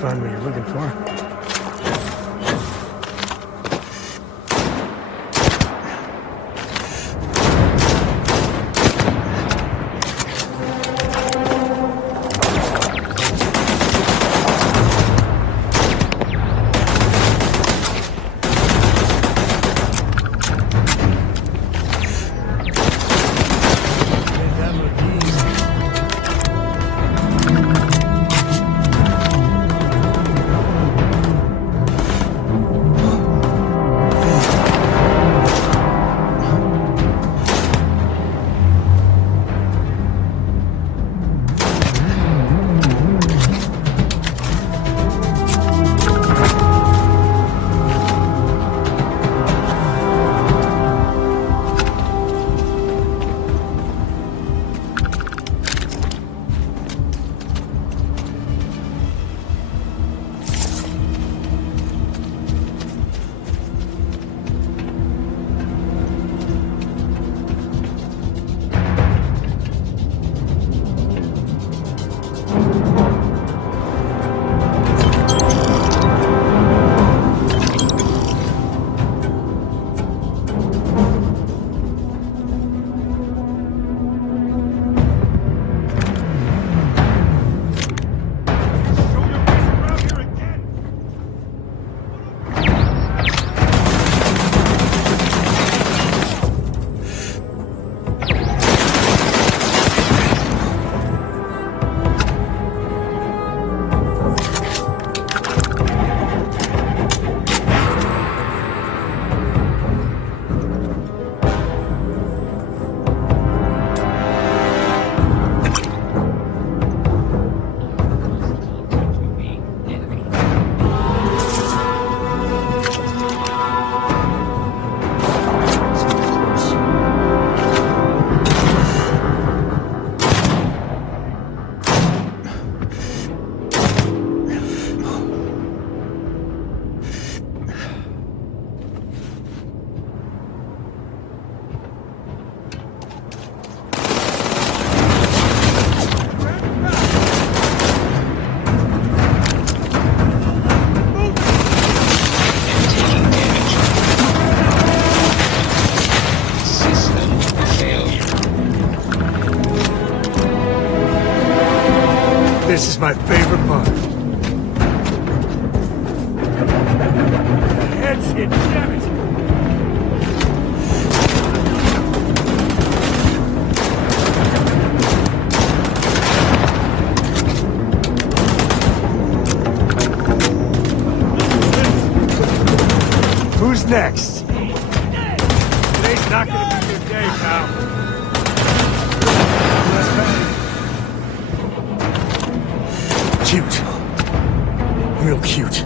find what you're looking for. This is my favorite part. Head's hit, damn it! Who's next? Today's not gonna be your day, pal. Cute. Real cute.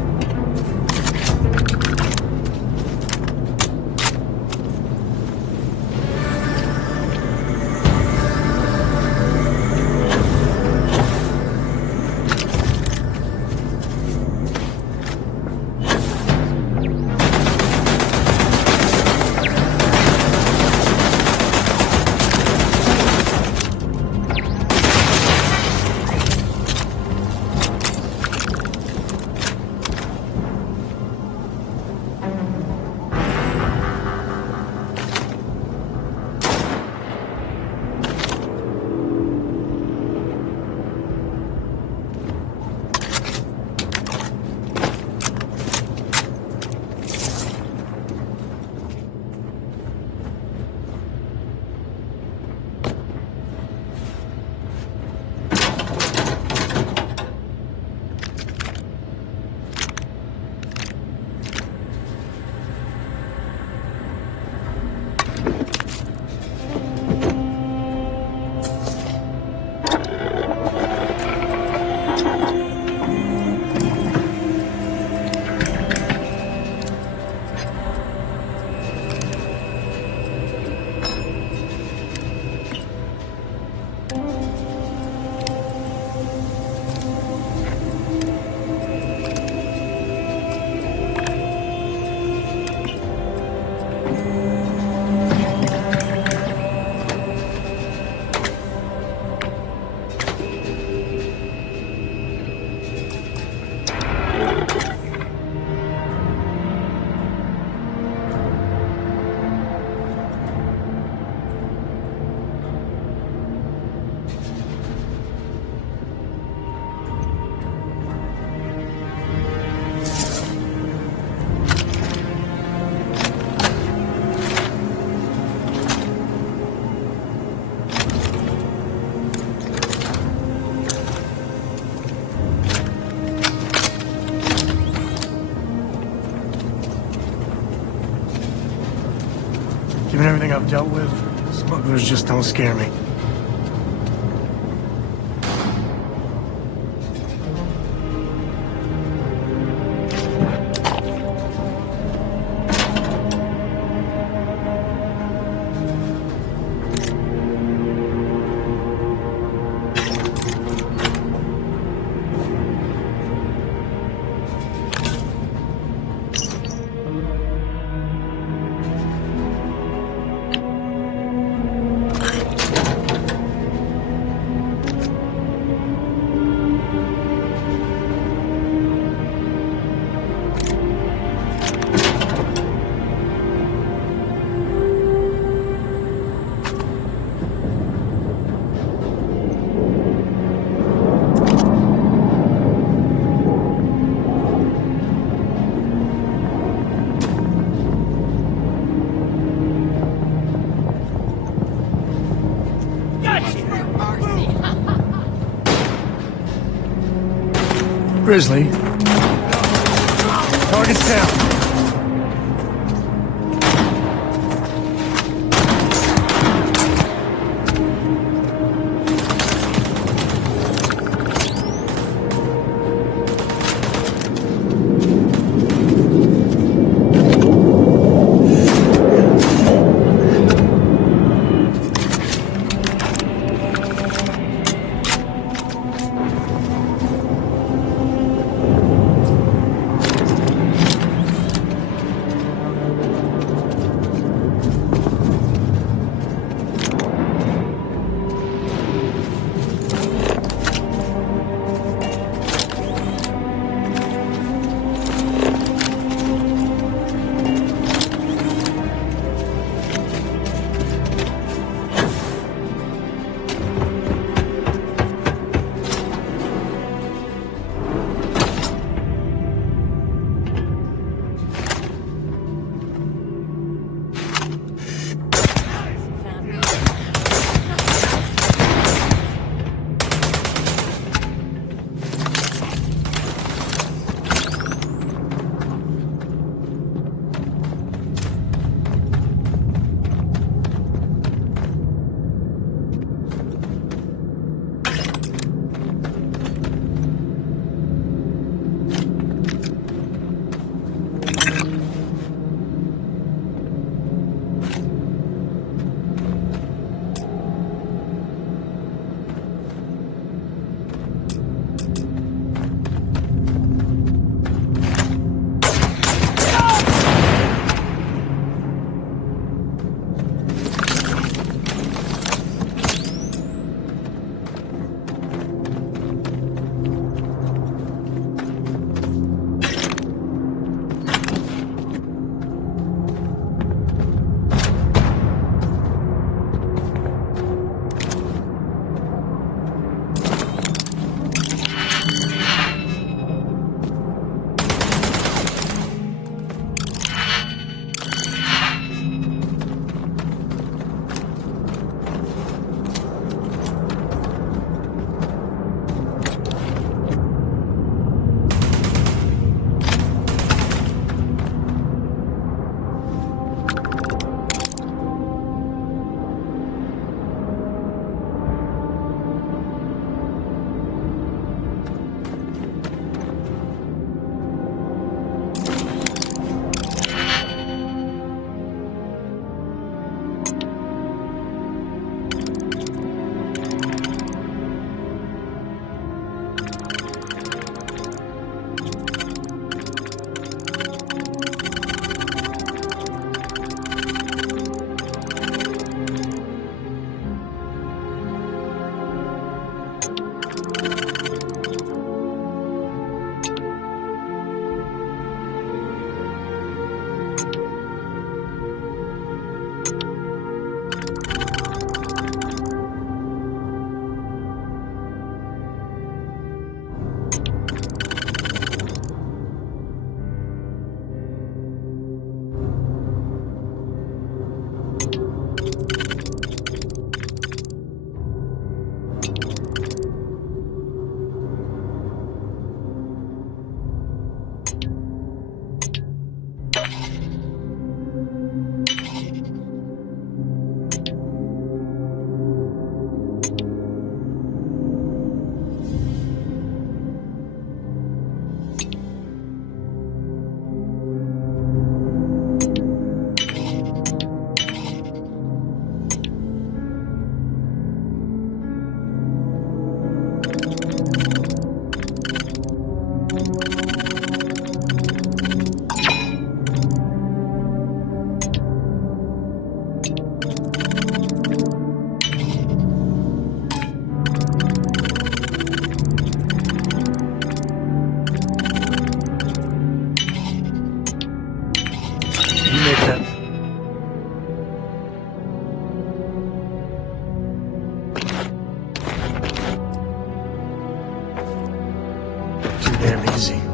everything I've dealt with, smugglers just don't scare me. Grizzly. Target's down. damn easy.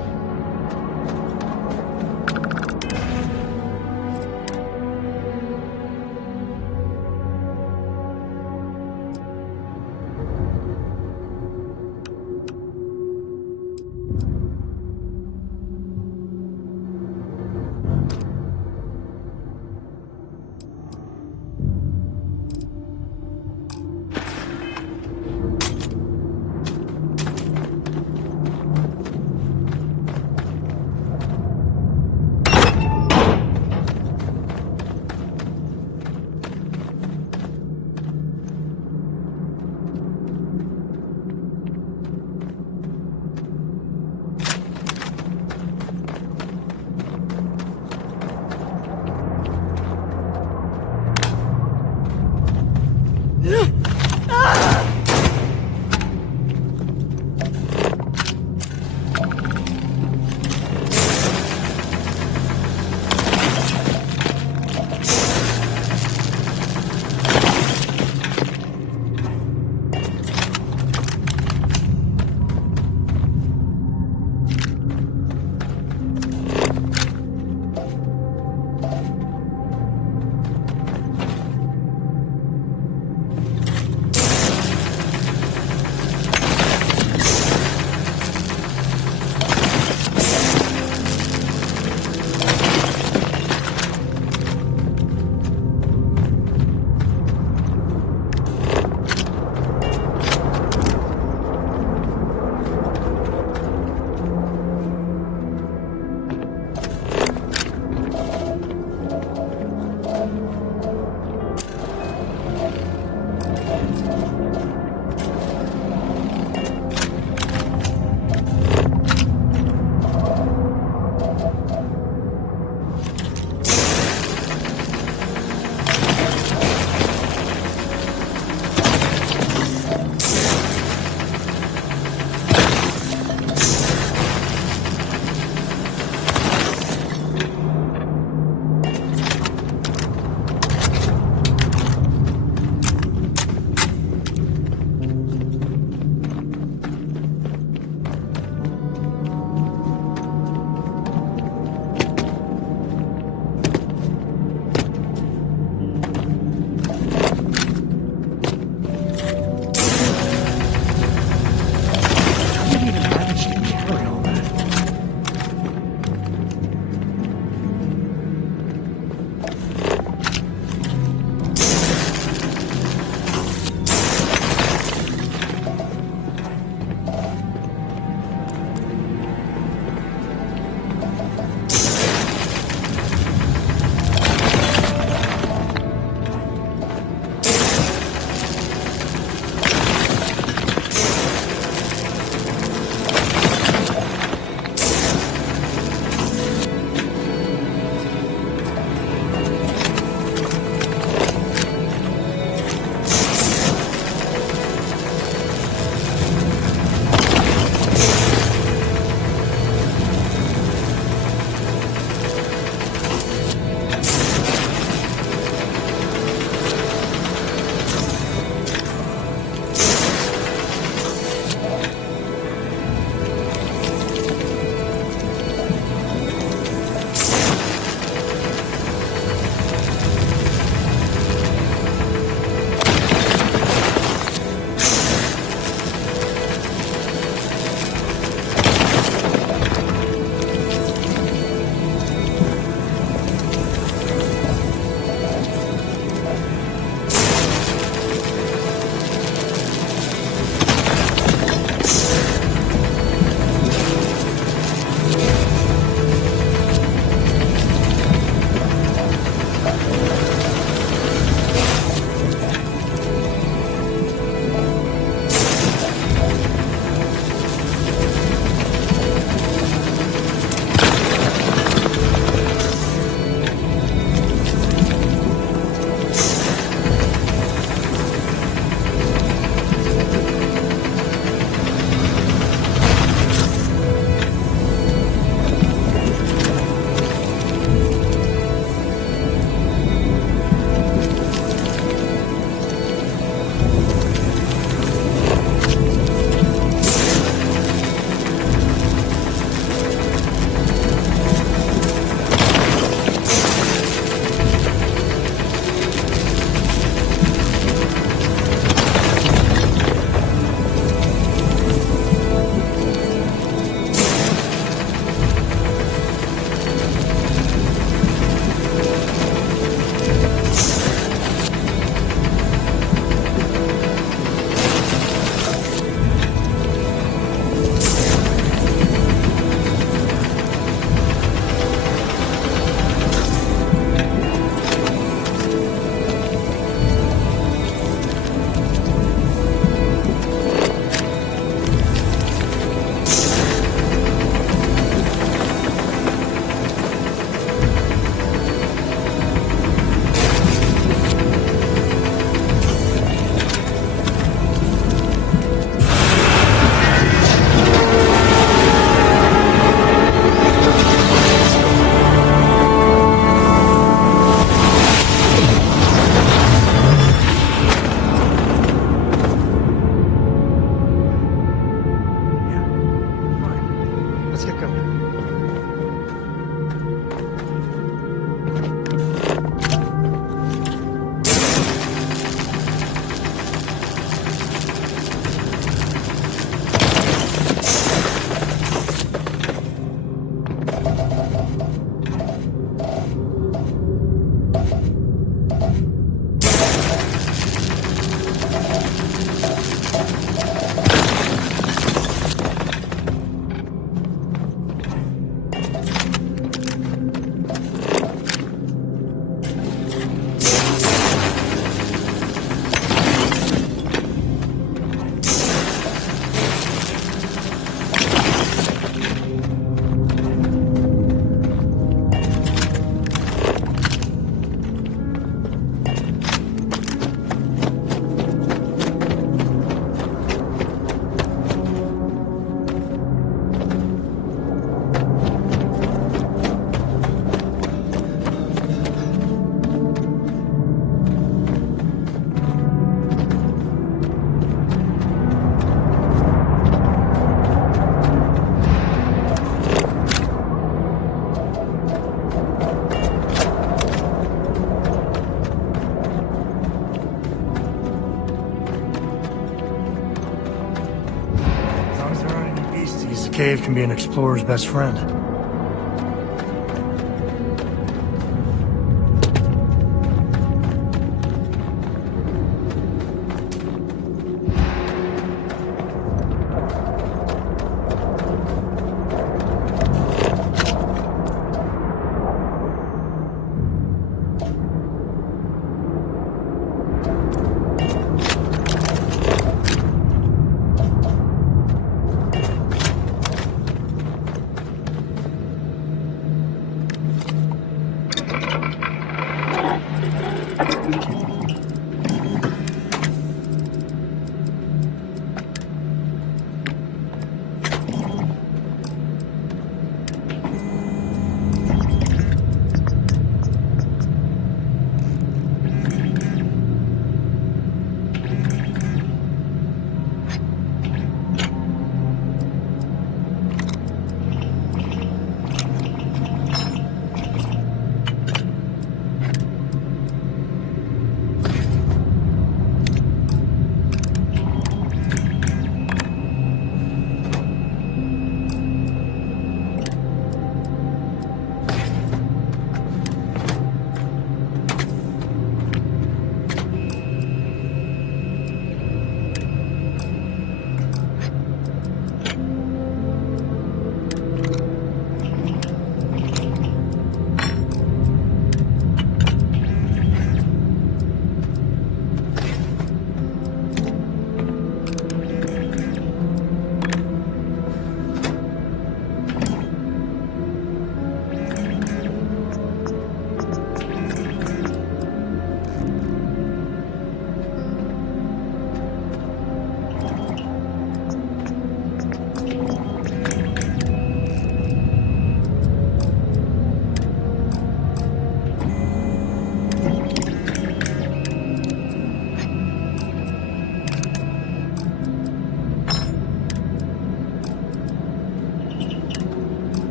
cave can be an explorer's best friend.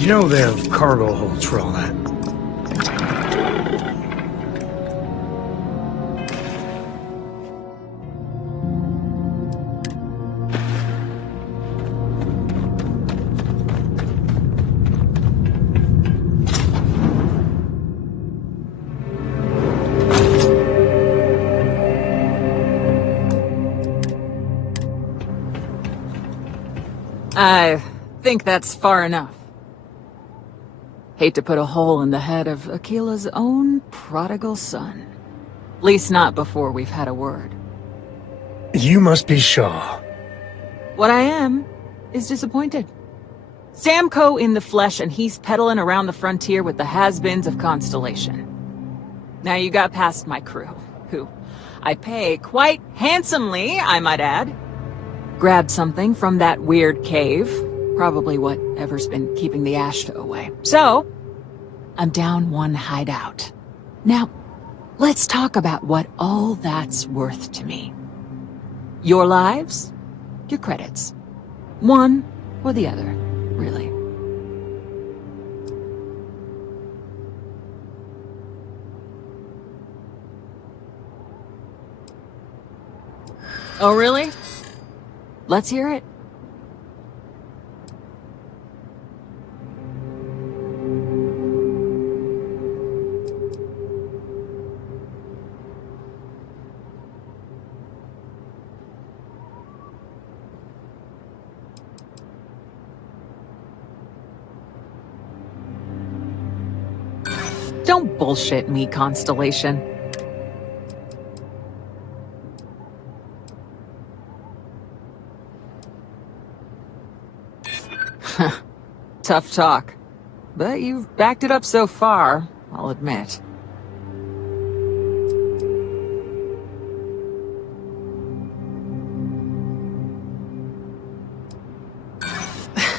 You know they have cargo holds for all that. I think that's far enough. Hate to put a hole in the head of Akila's own prodigal son. At least not before we've had a word. You must be Shaw. What I am is disappointed. Samco in the flesh, and he's peddling around the frontier with the has-beens of Constellation. Now you got past my crew, who I pay quite handsomely, I might add. Grabbed something from that weird cave. Probably whatever's been keeping the Ashta away. So, I'm down one hideout. Now, let's talk about what all that's worth to me. Your lives, your credits. One or the other, really. Oh, really? Let's hear it. Don't bullshit me, Constellation. Tough talk. But you've backed it up so far, I'll admit.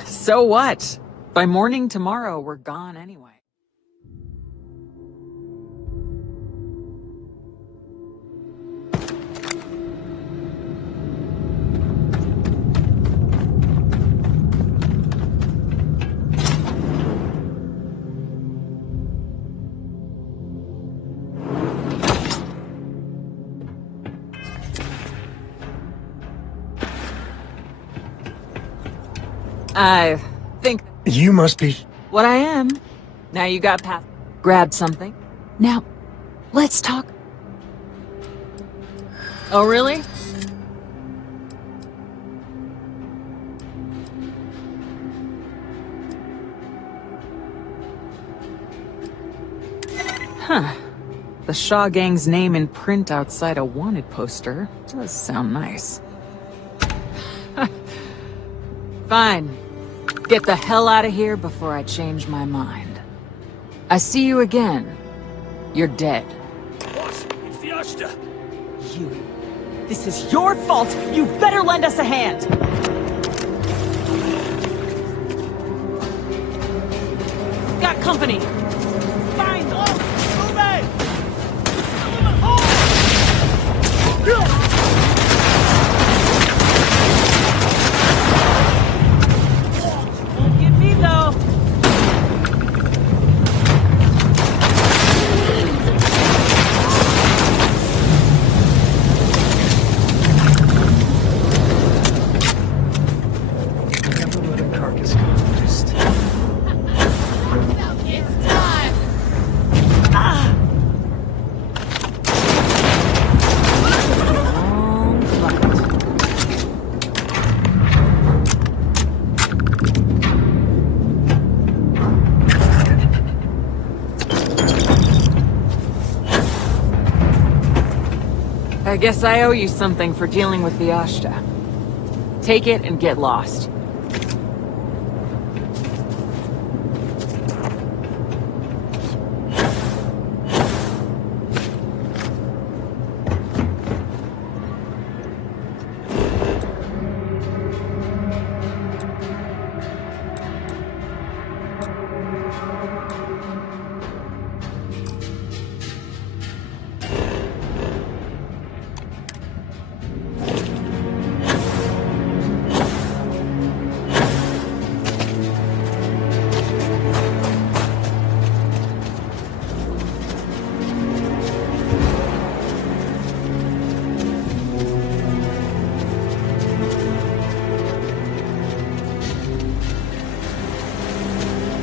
So what? By morning tomorrow, we're gone anyway. I think... You must be... What I am. Now you got past... Grabbed something. Now, let's talk... Oh, really? Huh. The Shaw Gang's name in print outside a wanted poster does sound nice. Fine. Get the hell out of here before I change my mind. I see you again. You're dead. Boss, it's the Ashta. You. This is your fault. You better lend us a hand. Got company. Find them. Move it! Won't get me though. Never let a carcass go to waste. It's time! I guess I owe you something for dealing with the Ashta. Take it and get lost.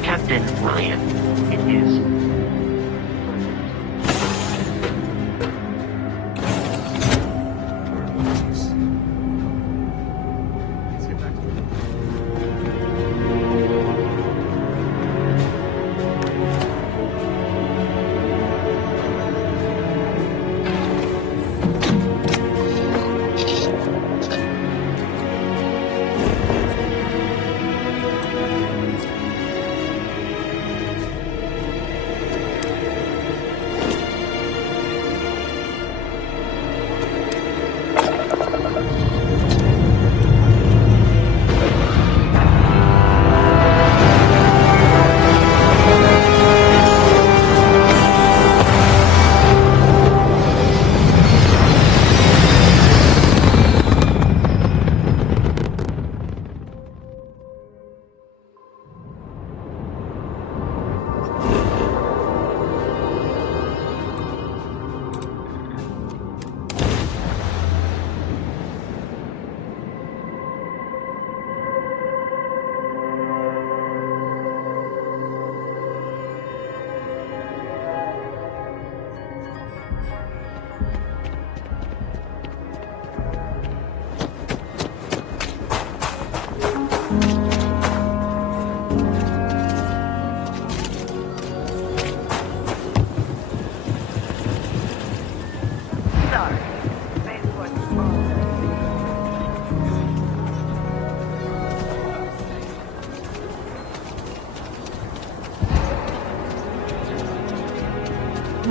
Captain Ryan, it is.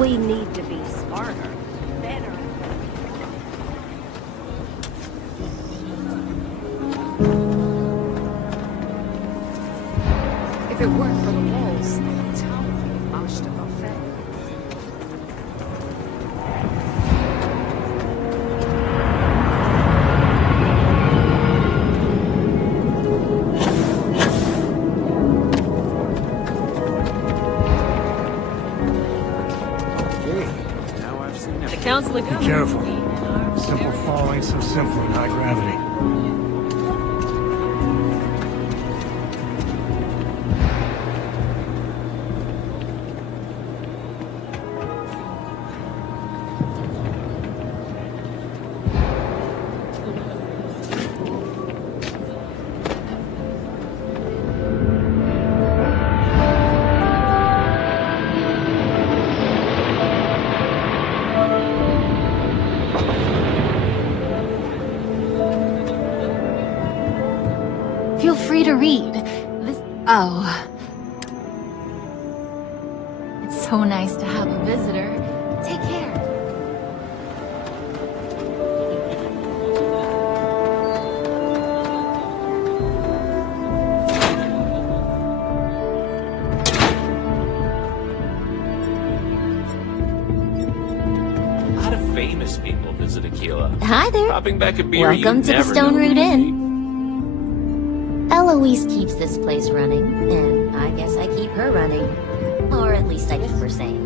We need to be smarter, better. If it weren't for the walls, the town would be marched above fair. The council Be careful. Simple falling, so simple in high gravity. Feel free to read. This. Oh. It's so nice to have a visitor. Take care. A lot of famous people visit Aquila. Hi there. Popping back a beer, Welcome you to the never Stone know Root who Inn. Eloise keeps this place running, and I guess I keep her running. Or at least I keep her sane.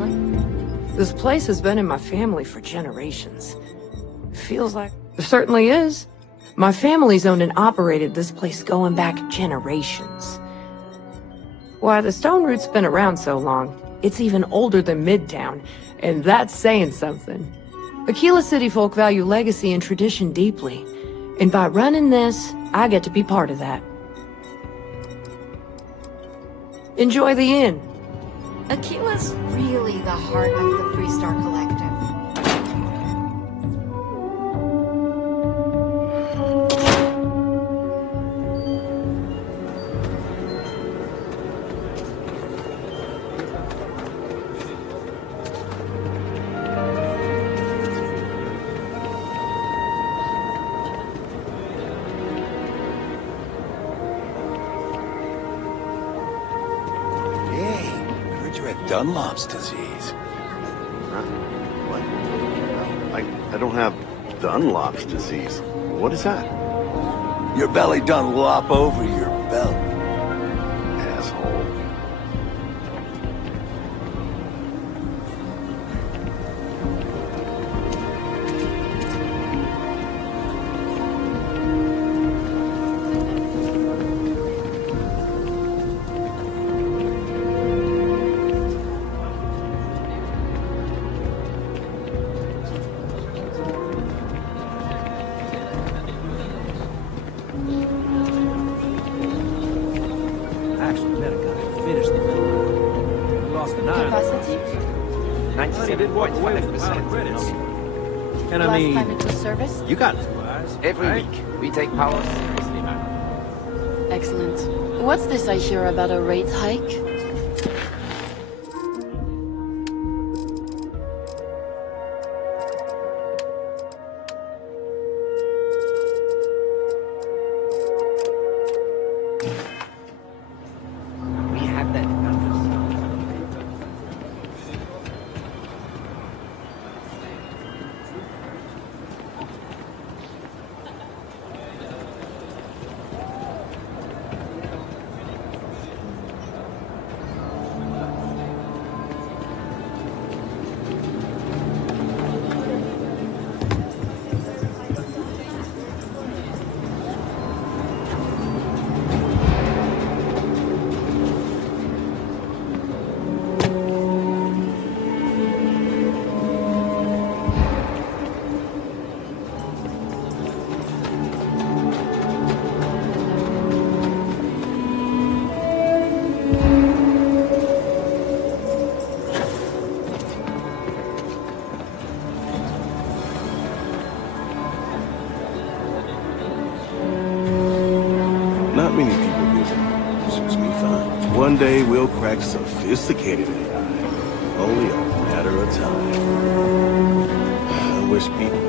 This place has been in my family for generations. Feels like... It certainly is. My family's owned and operated this place going back generations. Why, the Stone Root's been around so long, it's even older than Midtown, and that's saying something. Aquila City folk value legacy and tradition deeply, and by running this, I get to be part of that. Enjoy the inn. Aquila's really the heart of the Freestar Collective. Dunlop's disease. Huh? What? I don't have Dunlop's disease. What is that? Your belly done lop over your belt. Asshole. And I mean, you got it. Every week, we take power seriously, man. Excellent. What's this I hear about a rate hike? We have that. Not many people visit. Suits me fine. One day we'll crack sophisticated AI. Only a matter of time. I wish people...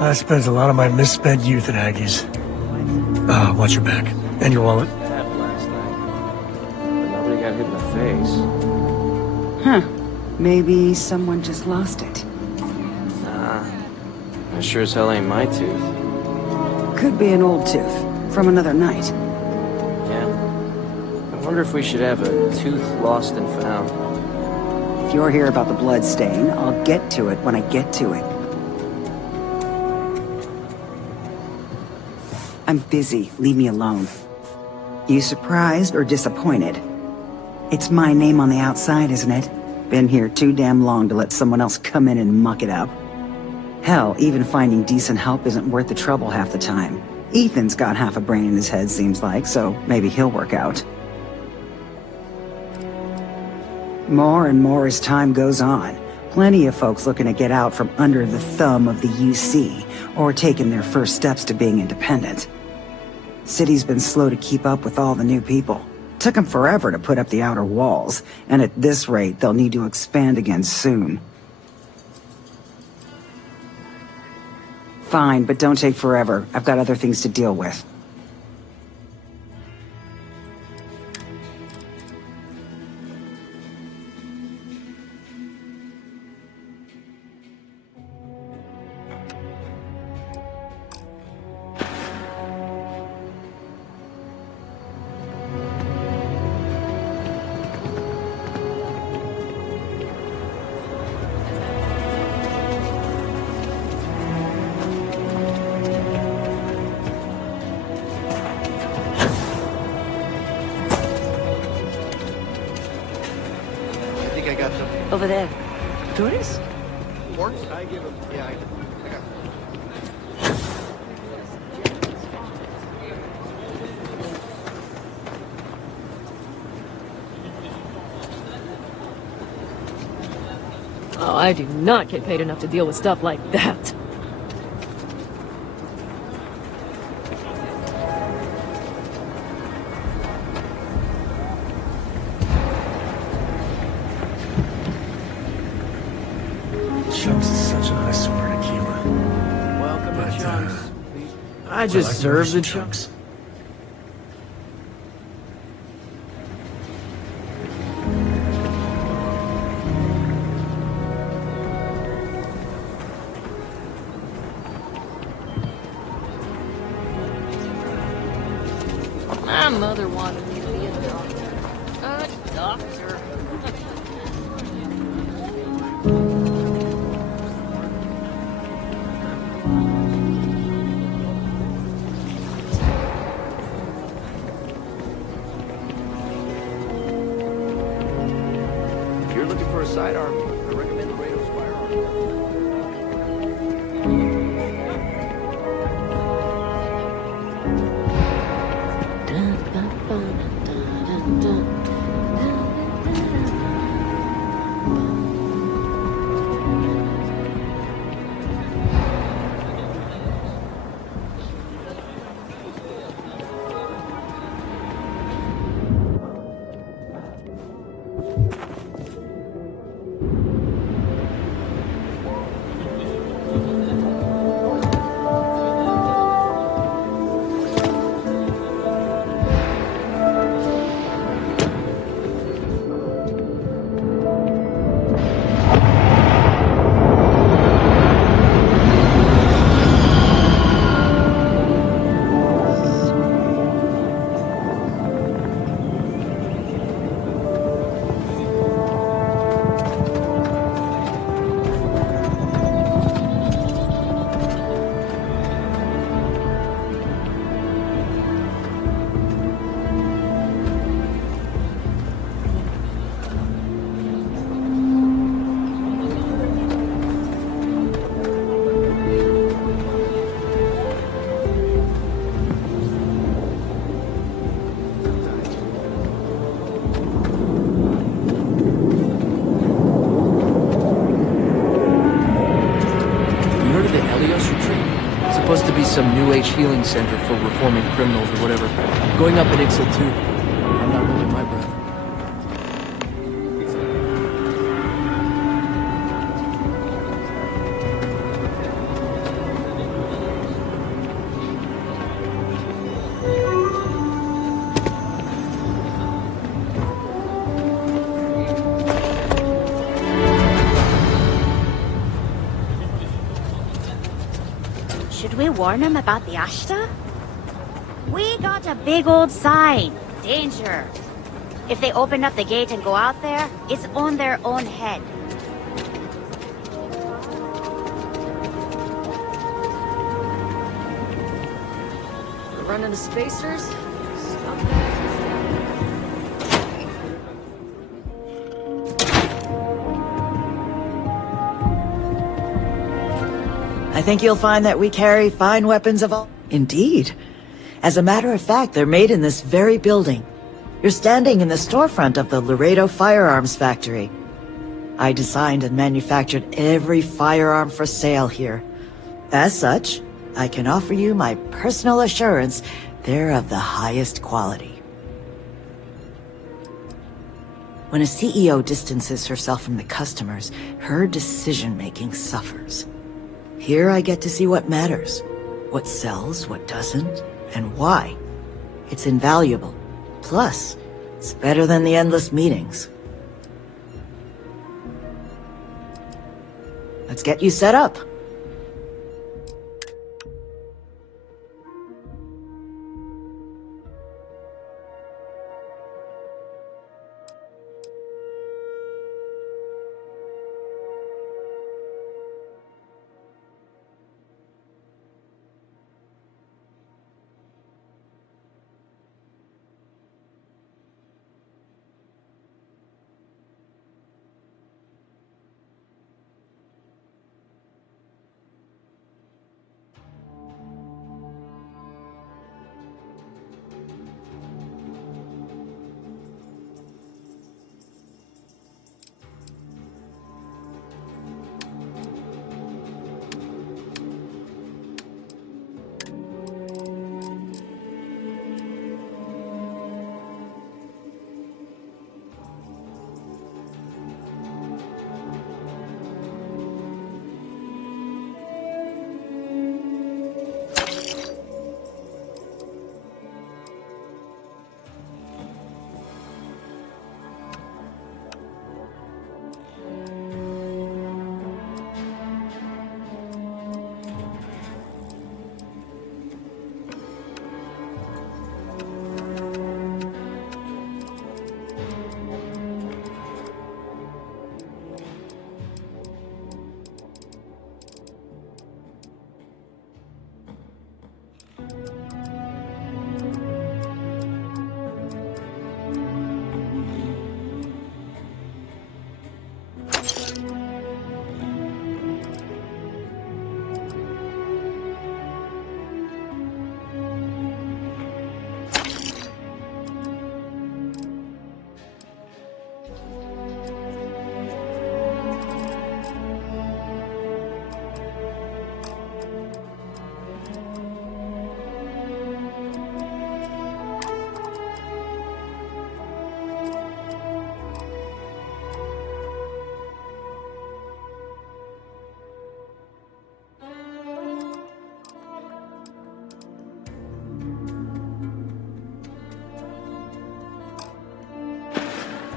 I spent a lot of my misspent youth at Aggie's. Watch your back. And your wallet. Bad last night. But nobody got hit in the face. Huh. Maybe someone just lost it. Nah. That sure as hell ain't my tooth. Could be an old tooth from another night. Yeah. I wonder if we should have a tooth lost and found. If you're here about the blood stain, I'll get to it when I get to it. I'm busy. Leave me alone. You surprised or disappointed? It's my name on the outside, isn't it? Been here too damn long to let someone else come in and muck it up. Hell, even finding decent help isn't worth the trouble half the time. Ethan's got half a brain in his head, seems like, so maybe he'll work out. More and more as time goes on. Plenty of folks looking to get out from under the thumb of the UC, or taking their first steps to being independent. City's been slow to keep up with all the new people. Took them forever to put up the outer walls, and at this rate, they'll need to expand again soon. Fine, but don't take forever. I've got other things to deal with. Over there. Tourists? I give him. Yeah, I got. Oh, I do not get paid enough to deal with stuff like that. Chunks is such an eyesore in Aquila. Welcome But, to Chunks. I like just serve the yours, Chunks. My mother wanted me to be a doctor. A doctor. If you're looking for a sidearm, I recommend the Rado's firearm. be some New Age healing center for reforming criminals or whatever. Going up at Ixal too. I'm not holding my breath. Should we warn them about the Ashta? We got a big old sign. Danger. If they open up the gate and go out there, it's on their own head. We're running to spacers? Stop I think you'll find that we carry fine weapons of all... Indeed. As a matter of fact, they're made in this very building. You're standing in the storefront of the Laredo Firearms Factory. I designed and manufactured every firearm for sale here. As such, I can offer you my personal assurance they're of the highest quality. When a CEO distances herself from the customers, her decision-making suffers. Here I get to see what matters, what sells, what doesn't, and why. It's invaluable. Plus, it's better than the endless meetings. Let's get you set up.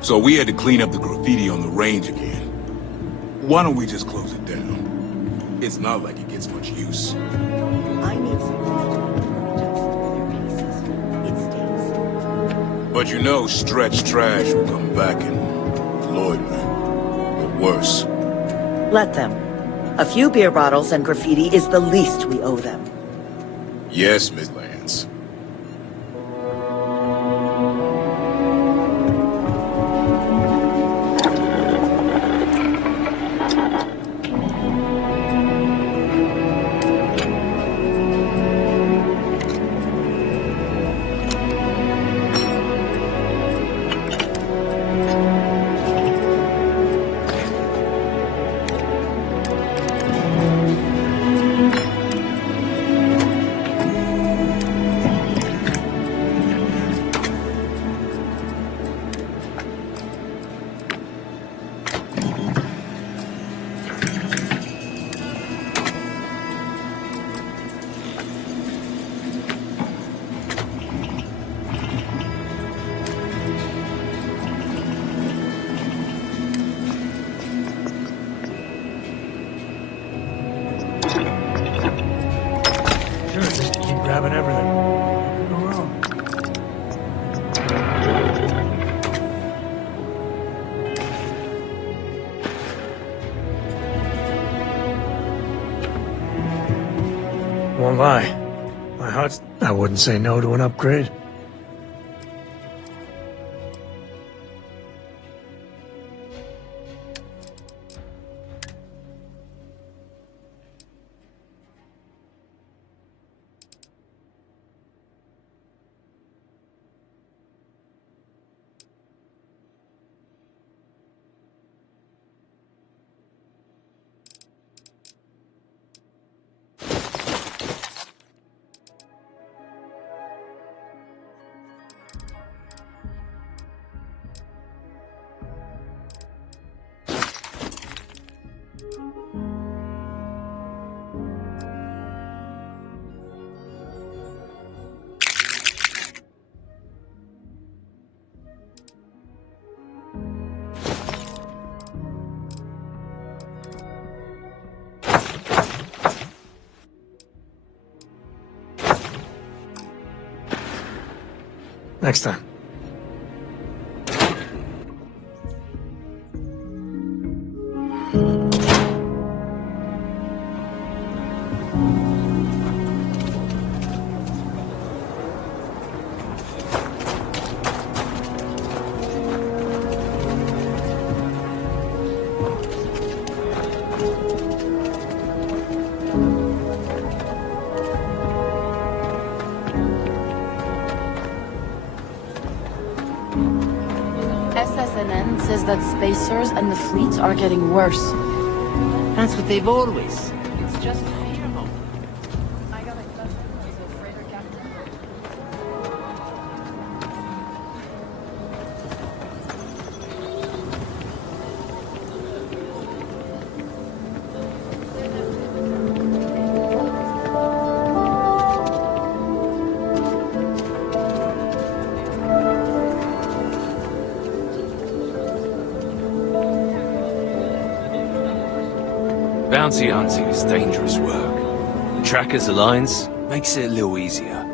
So we had to clean up the graffiti on the range again. Why don't we just close it down? It's not like it gets much use. I need some But you know Stretch Trash will come back and Lloyd me. Or worse. Let them. A few beer bottles and graffiti is the least we owe them. Yes, Miss Lance. Won't lie. My heart's... I wouldn't say no to an upgrade. Next time. SSNN says that spacers and the fleet are getting worse. That's what they've always. It's just fearful. Bounty hunting is dangerous work. Trackers Alliance makes it a little easier.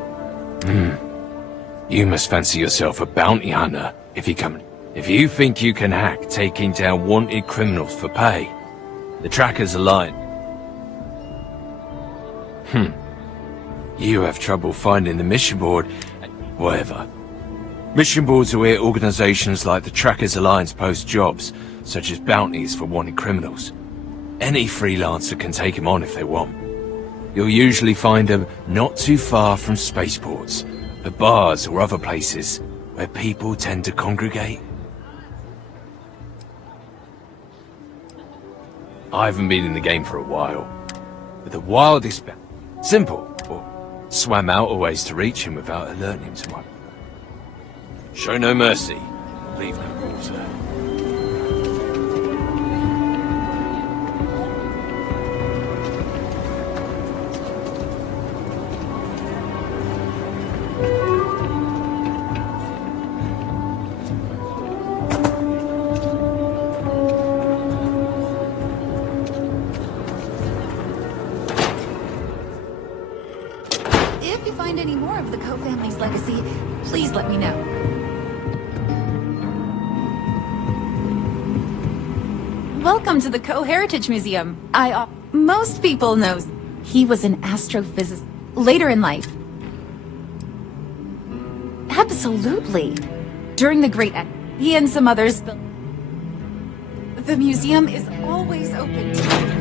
You must fancy yourself a bounty hunter if you think you can hack taking down wanted criminals for pay. The Trackers Alliance. You have trouble finding the mission board. Whatever. Mission boards are where organizations like the Trackers Alliance post jobs, such as bounties for wanted criminals. Any freelancer can take them on if they want. You'll usually find them not too far from spaceports, at bars or other places where people tend to congregate. I haven't been in the game for a while, but the wildest simple, or swam out a ways to reach him without alerting him to my... Show no mercy, leave no quarter. If you find any more of the Coe family's legacy, please let me know. Welcome to the Coe Heritage Museum. Most people know he was an astrophysicist later in life. Absolutely. During the Great he and some others built... The museum is always open to you.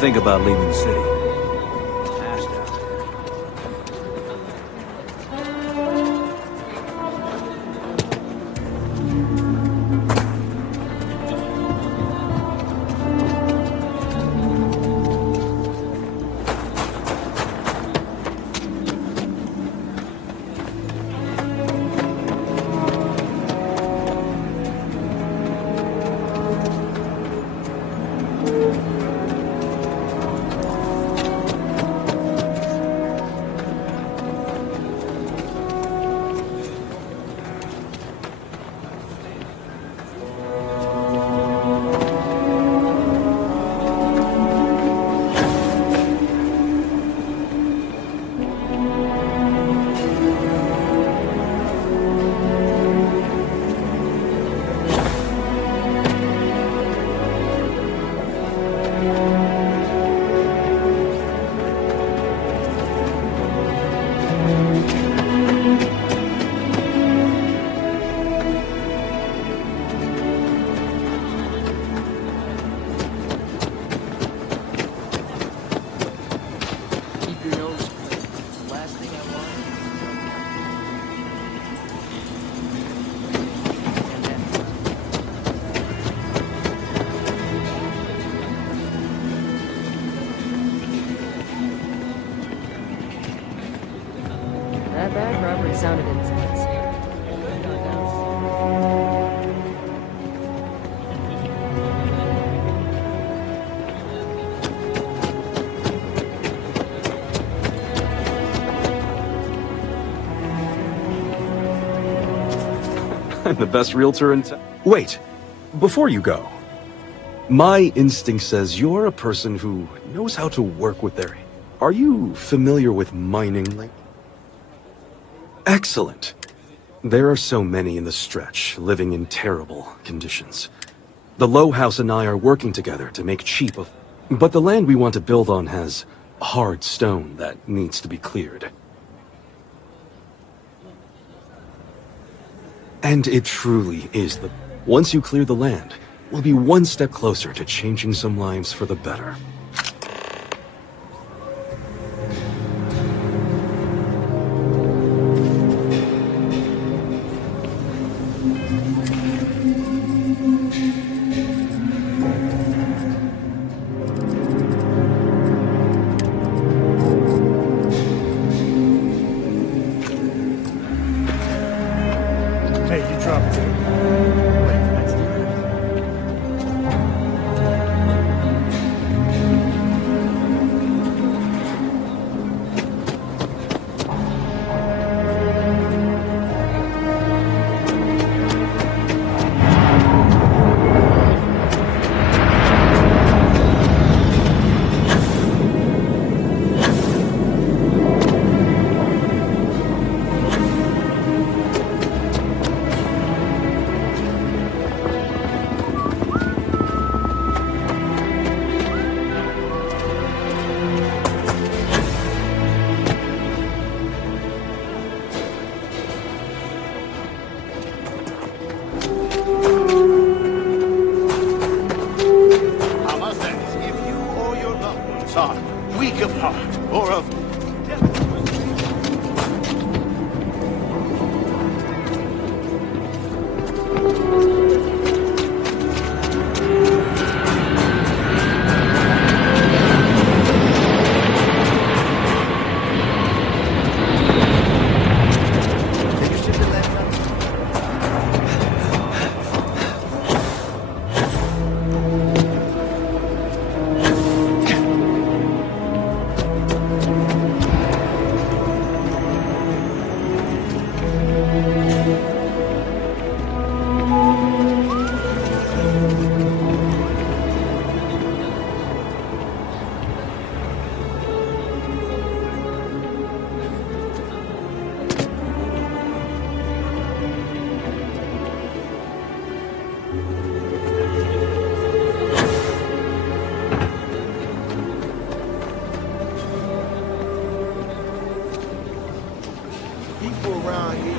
think about leaving the city? That bag robbery sounded intense. I'm the best realtor in town. Wait, before you go, my instinct says you're a person who knows how to work with their... Are you familiar with mining? Excellent. There are so many in the stretch, living in terrible conditions. The Low House and I are working together to make cheap of... But the land we want to build on has hard stone that needs to be cleared. And it truly is the... Once you clear the land, we'll be one step closer to changing some lives for the better. Hey, you dropped it. Wait, let's do If you or your loved ones are weak of heart or of... People around here.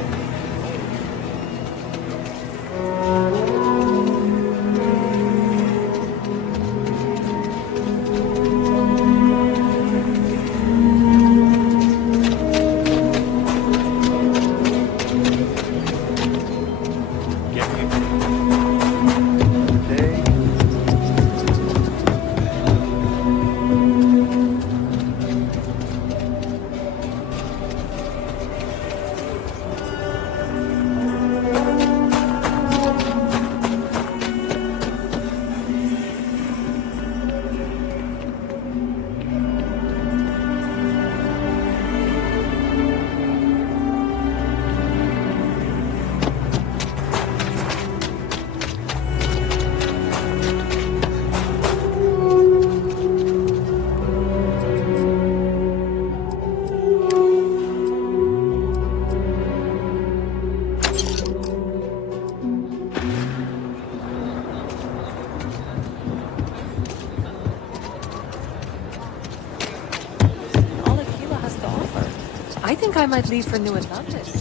I think I might leave for New Atlantis.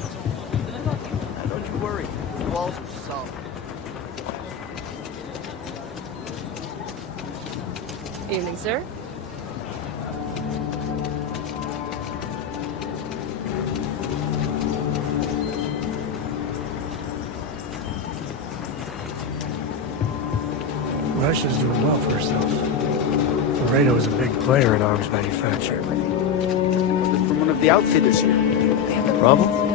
Don't you worry. The walls are solid. Evening, sir. Russia's doing well for herself. Laredo is a big player in arms manufacture. From one of the outfitters here. They have a problem?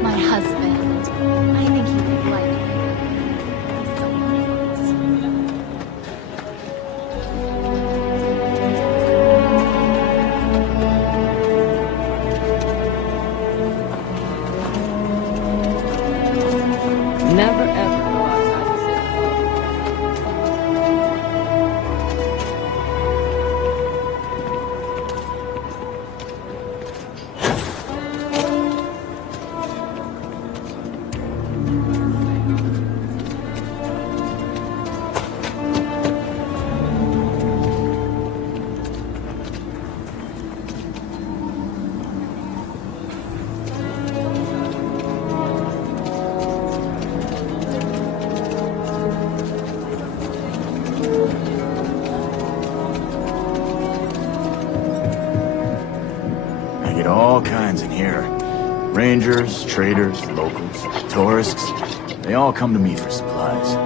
My husband. I think he would like me. He's so Never ever go outside the city. I get all kinds in here. Rangers, traders, locals, tourists. They all come to me for supplies.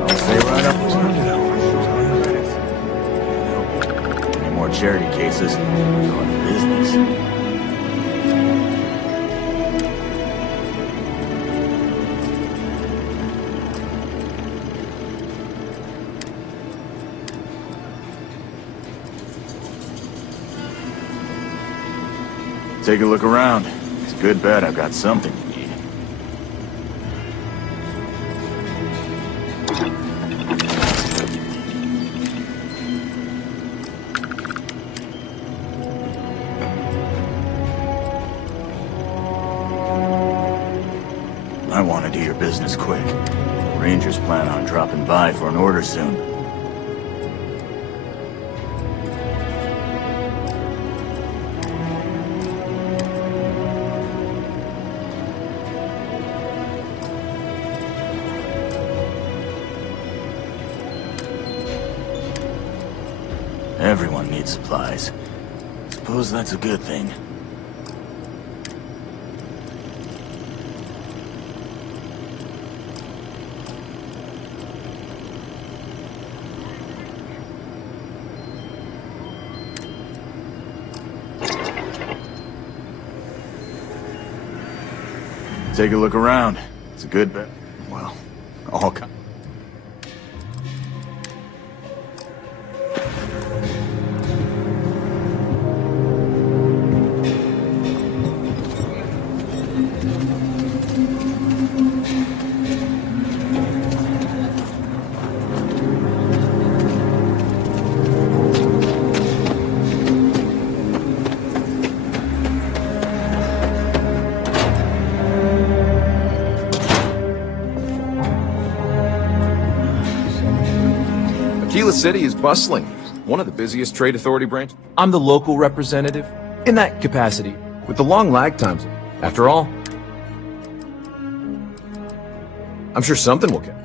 I'll say right up front. Any more charity cases? Going to business. Take a look around. It's a good bet I've got something you need. I want to do your business quick. Rangers plan on dropping by for an order soon. Everyone needs supplies. Suppose that's a good thing. Take a look around. It's a good bet. Well, all kinds. Aquila City is bustling. One of the busiest trade authority branches. I'm the local representative in that capacity, with the long lag times. After all, I'm sure something will come.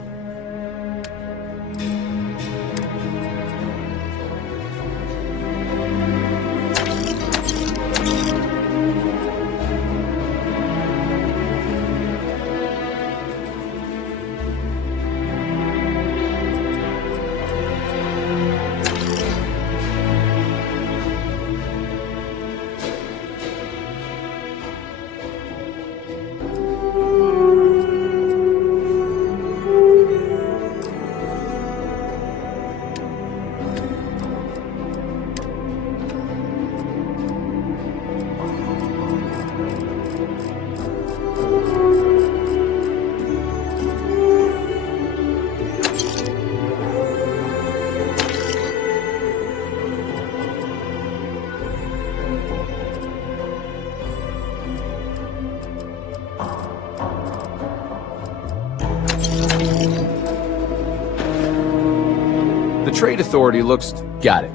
The Trade Authority looks... Got it.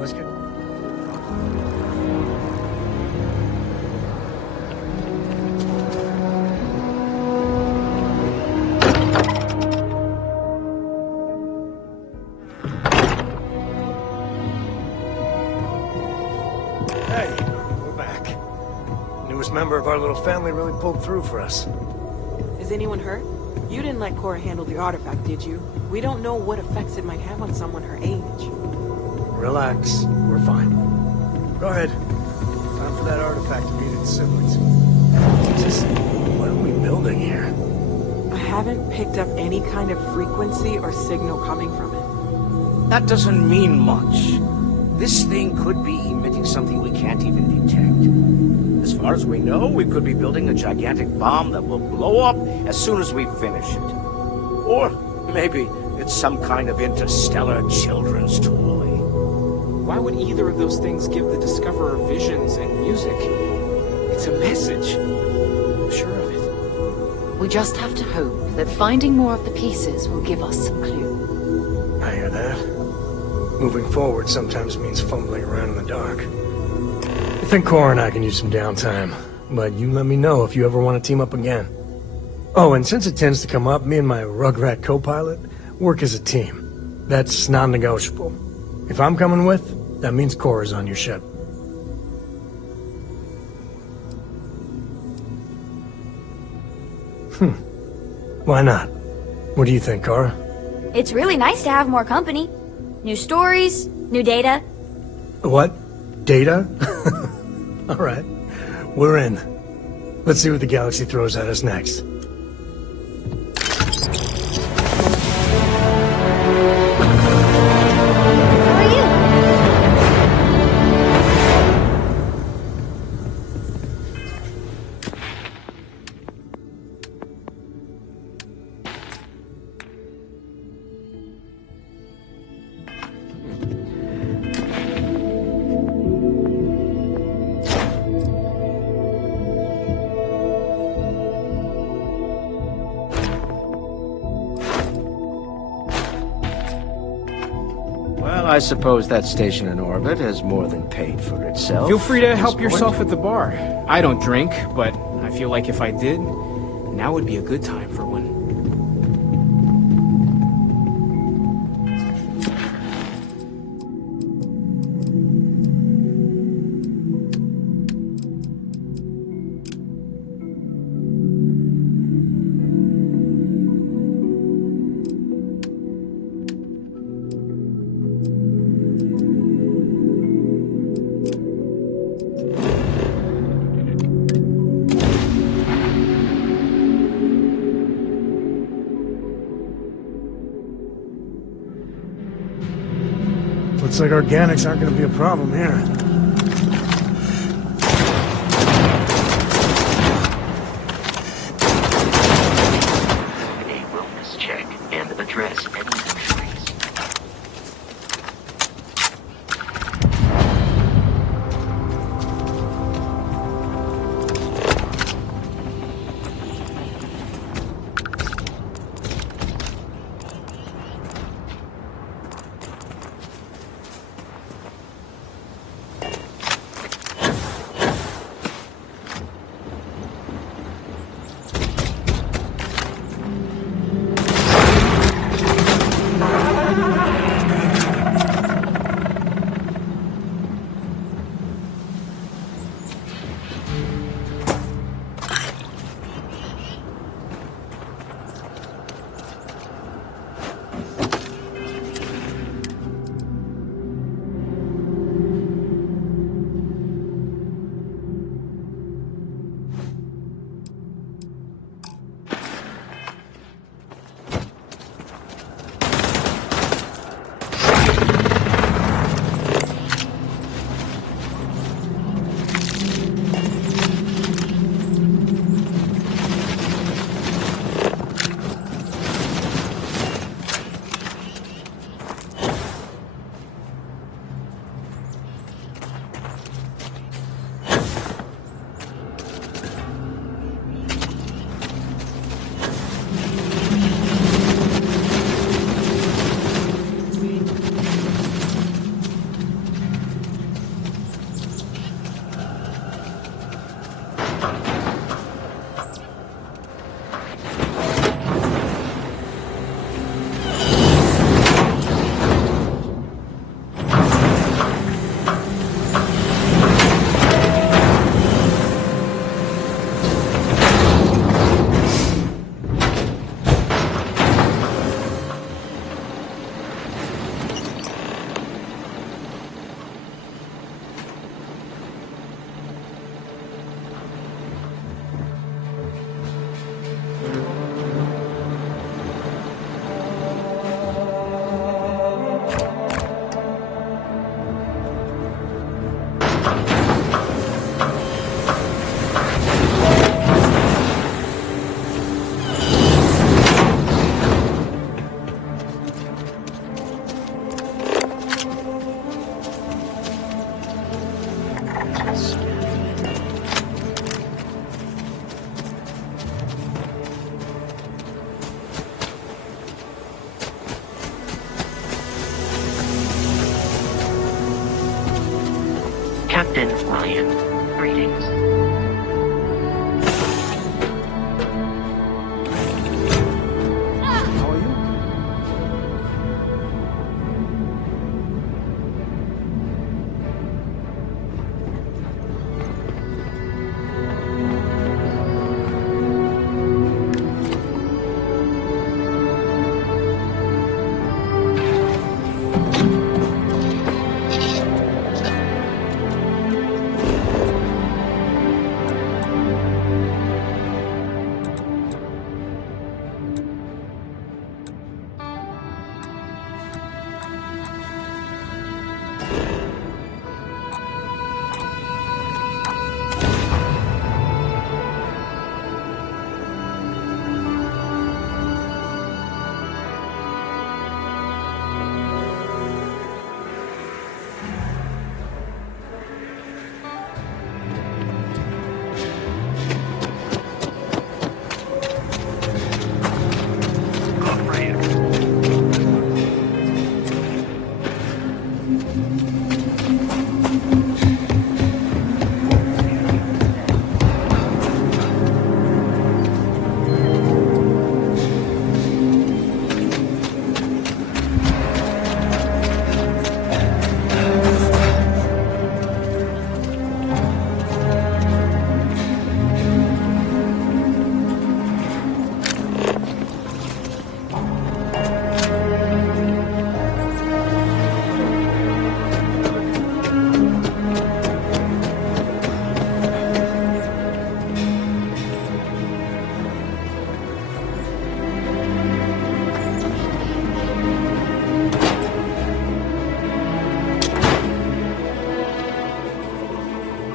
Let's get... Hey, we're back. Newest member of our little family really pulled through for us. Is anyone hurt? You didn't let Cora handle the artifact, did you? We don't know what effects it might have on someone her age. Relax. We're fine. Go ahead. Time for that artifact to meet its siblings. Just, what are we building here? I haven't picked up any kind of frequency or signal coming from it. That doesn't mean much. This thing could be emitting something we can't even detect. As far as we know, we could be building a gigantic bomb that will blow up as soon as we finish it. Or maybe it's some kind of interstellar children's toy. Why would either of those things give the Discoverer visions and music? It's a message. I'm sure of it. We just have to hope that finding more of the pieces will give us some clue. I hear that. Moving forward sometimes means fumbling around in the dark. I think Cora and I can use some downtime, but you let me know if you ever want to team up again. Oh, and since it tends to come up, me and my Rugrat co-pilot work as a team. That's non-negotiable. If I'm coming with, that means Cora's on your ship. Why not? What do you think, Kara? It's really nice to have more company. New stories, new data. What? Data? Alright. We're in. Let's see what the galaxy throws at us next. Well, I suppose that station in orbit has more than paid for itself. Feel free to at this help point. yourself at the bar. I don't drink, but I feel like if I did, now would be a good time for one. Looks like organics aren't going to be a problem here. A wellness check and address any injuries.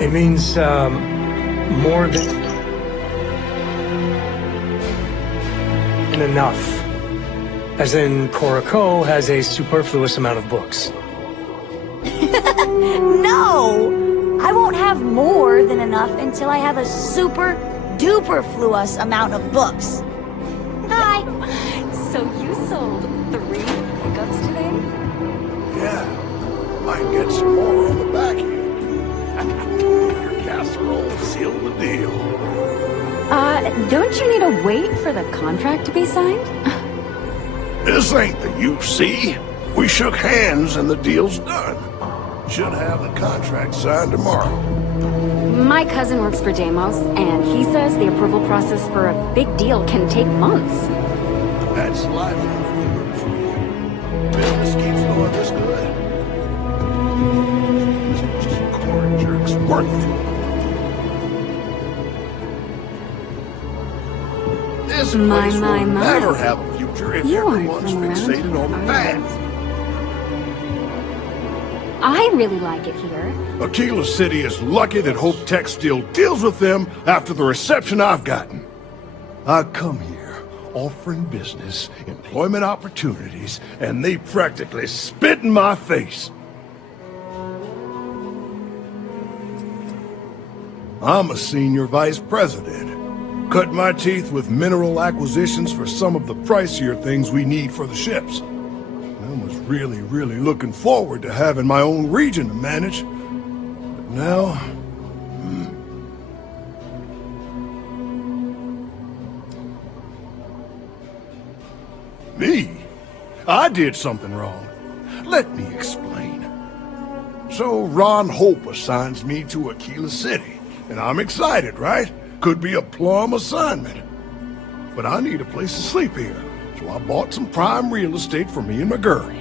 It means, more than enough. As in, Korako has a superfluous amount of books. No! I won't have more than enough until I have a super duper fluous amount of books. Hi! So you sold 3 pickups today? Yeah. Might get some more on the back end. Your casserole sealed the deal. Don't you need to wait for the contract to be signed? This ain't the UC. We shook hands and the deal's done. Should have the contract signed tomorrow. My cousin works for Deimos, and he says the approval process for a big deal can take months. That's life. Business keeps going this good. Just corn jerks worth it. This place will never have a future if everyone's fixated on the past. I really like it here. Aquila City is lucky that Hope Tech still deals with them after the reception I've gotten. I come here offering business, employment opportunities, and they practically spit in my face. I'm a senior vice president. Cut my teeth with mineral acquisitions for some of the pricier things we need for the ships. I was really looking forward to having my own region to manage. But now... Me? I did something wrong. Let me explain. So Ron Hope assigns me to Aquila City, and I'm excited, right? Could be a plum assignment. But I need a place to sleep here, so I bought some prime real estate for me and my girl.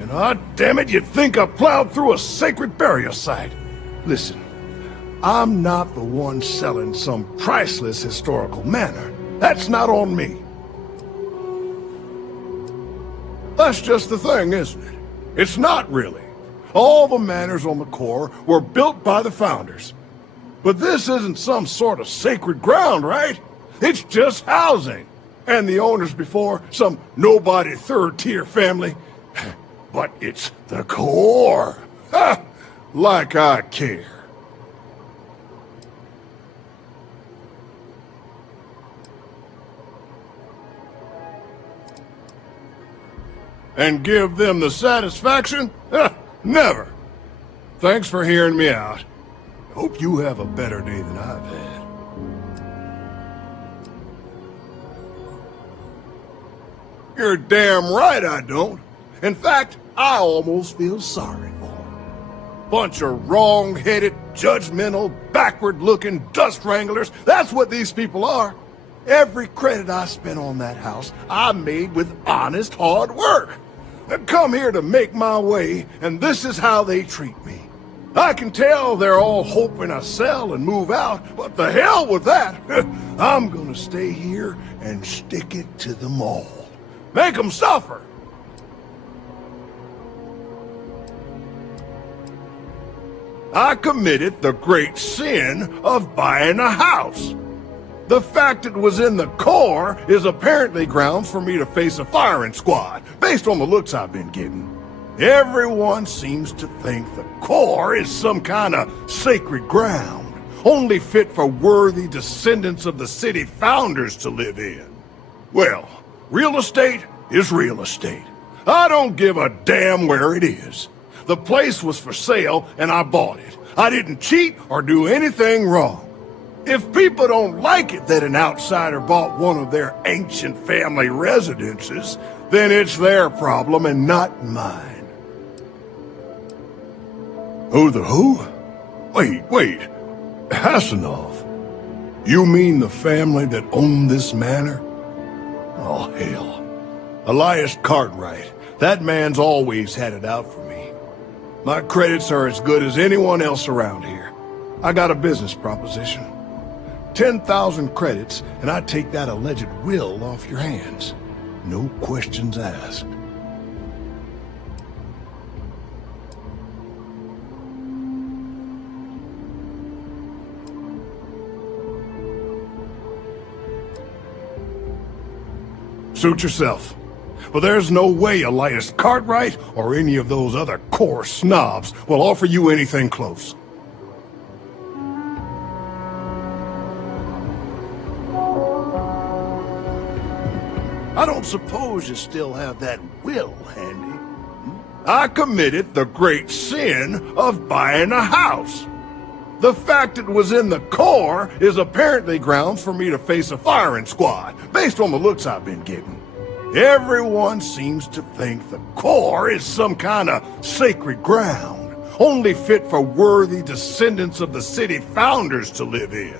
And damn it, you'd think I plowed through a sacred burial site. Listen, I'm not the one selling some priceless historical manor. That's not on me. That's just the thing, isn't it? It's not really. All the manors on the core were built by the founders. But this isn't some sort of sacred ground, right? It's just housing. And the owners before, some nobody third-tier family. But it's the core. Ha! Like I care. And give them the satisfaction? Ha! Never. Thanks for hearing me out. Hope you have a better day than I've had. You're damn right I don't. In fact, I almost feel sorry for them. Bunch of wrong-headed, judgmental, backward-looking dust wranglers. That's what these people are. Every credit I spent on that house, I made with honest, hard work. I come here to make my way, and this is how they treat me. I can tell they're all hoping I sell and move out, but the hell with that. I'm gonna stay here and stick it to them all. Make them suffer. I committed the great sin of buying a house. The fact it was in the core is apparently grounds for me to face a firing squad, based on the looks I've been getting. Everyone seems to think the core is some kind of sacred ground, only fit for worthy descendants of the city founders to live in. Well, real estate is real estate. I don't give a damn where it is. The place was for sale, and I bought it. I didn't cheat or do anything wrong. If people don't like it that an outsider bought one of their ancient family residences, then it's their problem and not mine. Who the who? Wait. Hasanov. You mean the family that owned this manor? Oh, hell. Elias Cartwright. That man's always had it out for me. My credits are as good as anyone else around here. I got a business proposition. 10,000 credits, and I take that alleged will off your hands. No questions asked. Suit yourself. But there's no way Elias Cartwright or any of those other core snobs will offer you anything close. I don't suppose you still have that will handy. I committed the great sin of buying a house. The fact it was in the core is apparently grounds for me to face a firing squad, based on the looks I've been getting. Everyone seems to think the core is some kind of sacred ground, only fit for worthy descendants of the city founders to live in.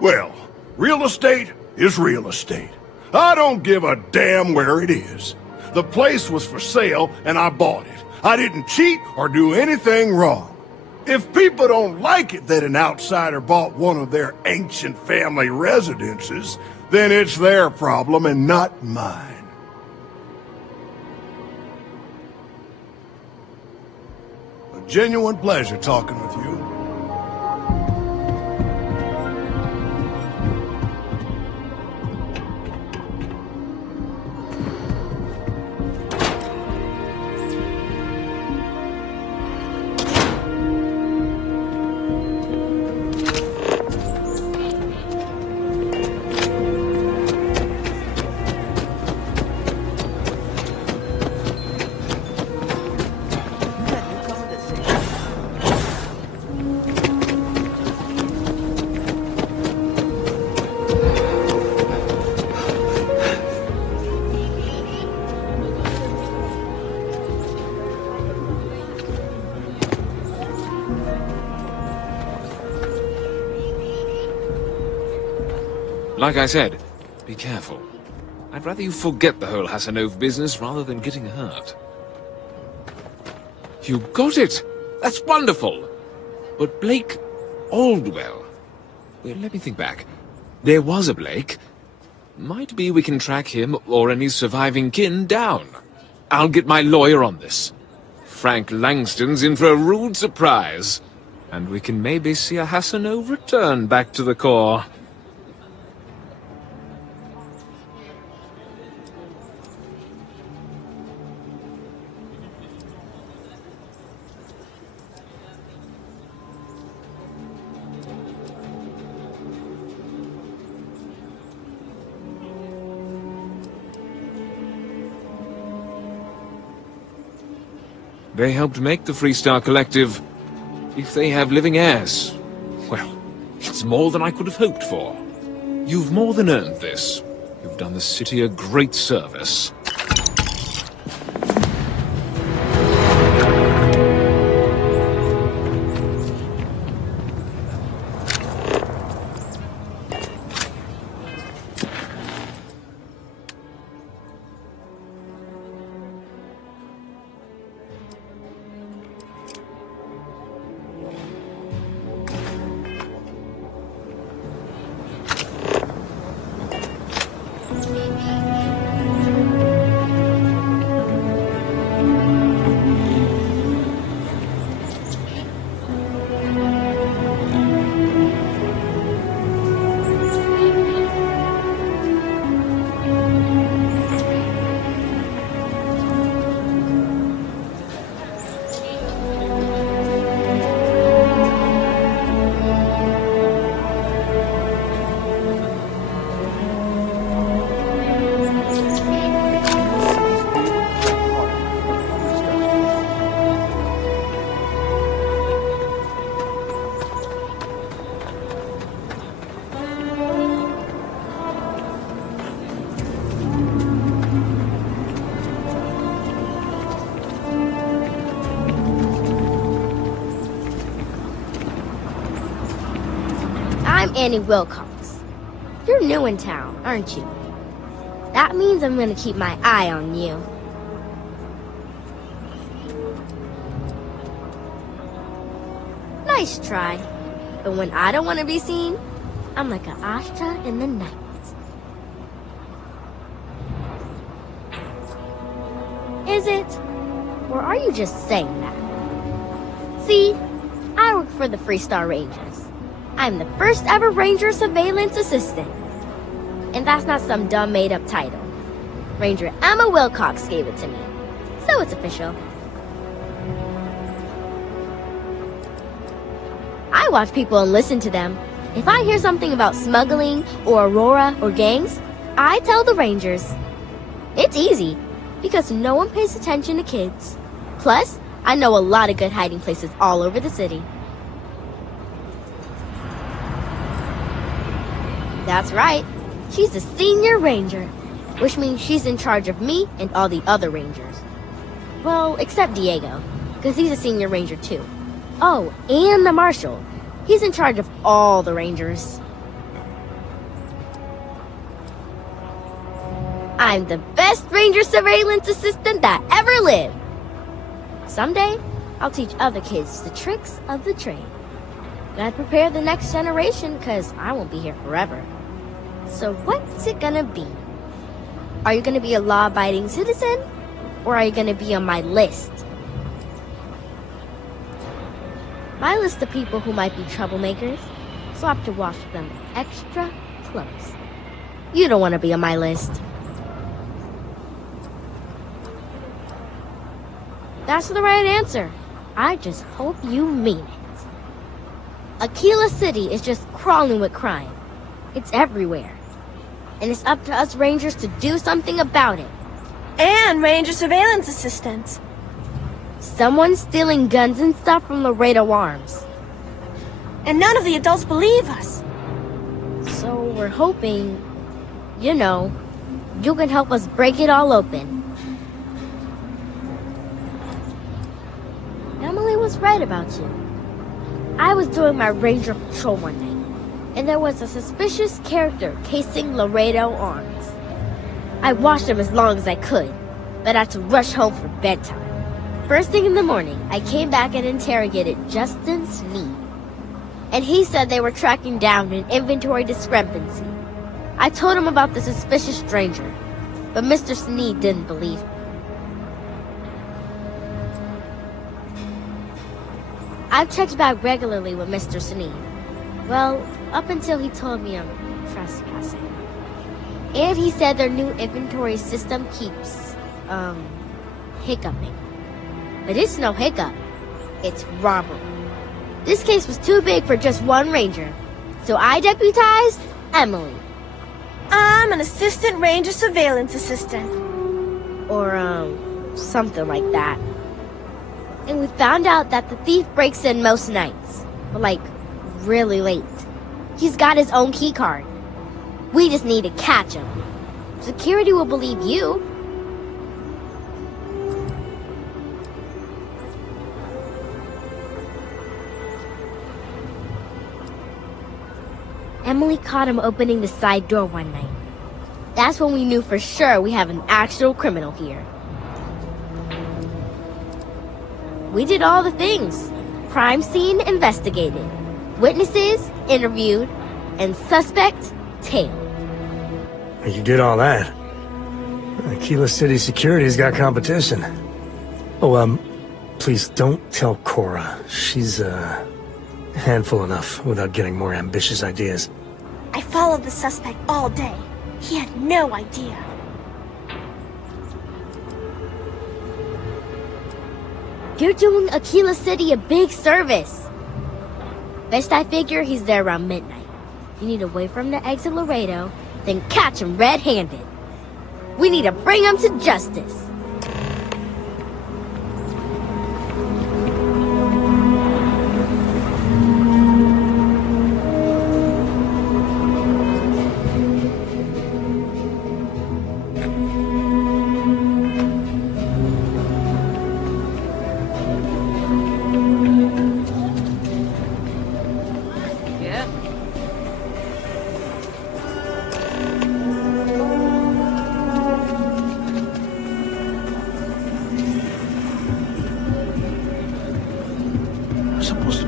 Well, real estate is real estate. I don't give a damn where it is. The place was for sale, and I bought it. I didn't cheat or do anything wrong. If people don't like it that an outsider bought one of their ancient family residences, then it's their problem and not mine. A genuine pleasure talking with you. Like I said, be careful. I'd rather you forget the whole Hassanov business rather than getting hurt. You got it! That's wonderful! But Blake Aldwell... Well, let me think back. There was a Blake. Might be we can track him or any surviving kin down. I'll get my lawyer on this. Frank Langston's in for a rude surprise. And we can maybe see a Hassanov return back to the core. They helped make the Freestar Collective. If they have living heirs, well, it's more than I could have hoped for. You've more than earned this. You've done the city a great service. I'm Annie Wilcox. You're new in town, aren't you? That means I'm gonna keep my eye on you. Nice try. But when I don't want to be seen, I'm like an Ashta in the night. Is it? Or are you just saying that? See, I work for the Freestar Rangers. I'm the first ever Ranger Surveillance Assistant. And that's not some dumb made-up title. Ranger Emma Wilcox gave it to me. So it's official. I watch people and listen to them. If I hear something about smuggling or Aurora or gangs, I tell the Rangers. It's easy, because no one pays attention to kids. Plus, I know a lot of good hiding places all over the city. That's right. She's a senior ranger, which means she's in charge of me and all the other rangers. Well, except Diego, because he's a senior ranger too. Oh, and the marshal. He's in charge of all the rangers. I'm the best ranger surveillance assistant that ever lived. Someday, I'll teach other kids the tricks of the trade. Gotta prepare the next generation, because I won't be here forever. So what's it gonna be? Are you gonna be a law-abiding citizen? Or are you gonna be on my list? My list of people who might be troublemakers, so I have to watch them extra close. You don't want to be on my list. That's the right answer. I just hope you mean it. Aquila City is just crawling with crime. It's everywhere. And it's up to us Rangers to do something about it. And Ranger surveillance assistants. Someone's stealing guns and stuff from Laredo Arms. And none of the adults believe us. So we're hoping, you know, you can help us break it all open. Emily was right about you. I was doing my ranger patrol one night, and there was a suspicious character casing Laredo Arms. I watched him as long as I could, but I had to rush home for bedtime. First thing in the morning, I came back and interrogated Justin Sneed. And he said they were tracking down an inventory discrepancy. I told him about the suspicious stranger, but Mr. Sneed didn't believe me. I've checked back regularly with Mr. Sneed. Well, up until he told me I'm trespassing. And he said their new inventory system keeps, hiccuping. But it's no hiccup. It's robbery. This case was too big for just one ranger, so I deputized Emily. I'm an assistant ranger surveillance assistant. Or, something like that. And we found out that the thief breaks in most nights, but like, really late. He's got his own key card. We just need to catch him. Security will believe you. Emily caught him opening the side door one night. That's when we knew for sure we have an actual criminal here. We did all the things. Crime scene investigated. Witnesses interviewed. And suspect tailed. You did all that. Aquila City Security's got competition. Oh, please don't tell Cora. She's, handful enough without getting more ambitious ideas. I followed the suspect all day. He had no idea. You're doing Aquila City a big service. Best I figure he's there around midnight. You need to wait for him to exit Laredo, then catch him red-handed. We need to bring him to justice.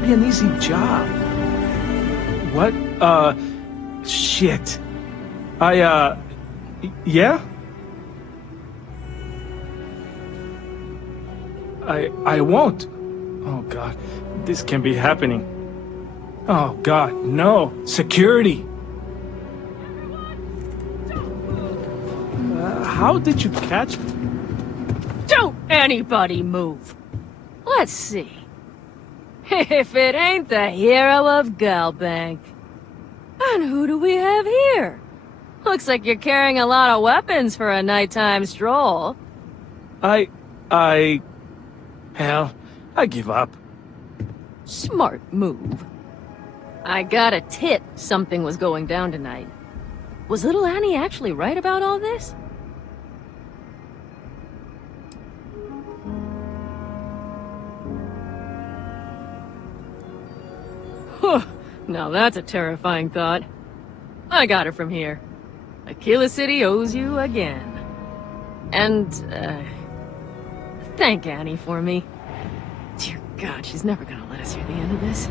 An easy job. What? Shit. Yeah? I won't. Oh, God. This can't be happening. Oh, God, no. Security. How did you catch me? Don't anybody move. Let's see. If it ain't the hero of Galbank. And who do we have here? Looks like you're carrying a lot of weapons for a nighttime stroll. Hell, I give up. Smart move. I got a tip something was going down tonight. Was little Annie actually right about all this? Now that's a terrifying thought. I got it from here. Aquila City owes you again. And, thank Annie for me. Dear God, she's never gonna let us hear the end of this.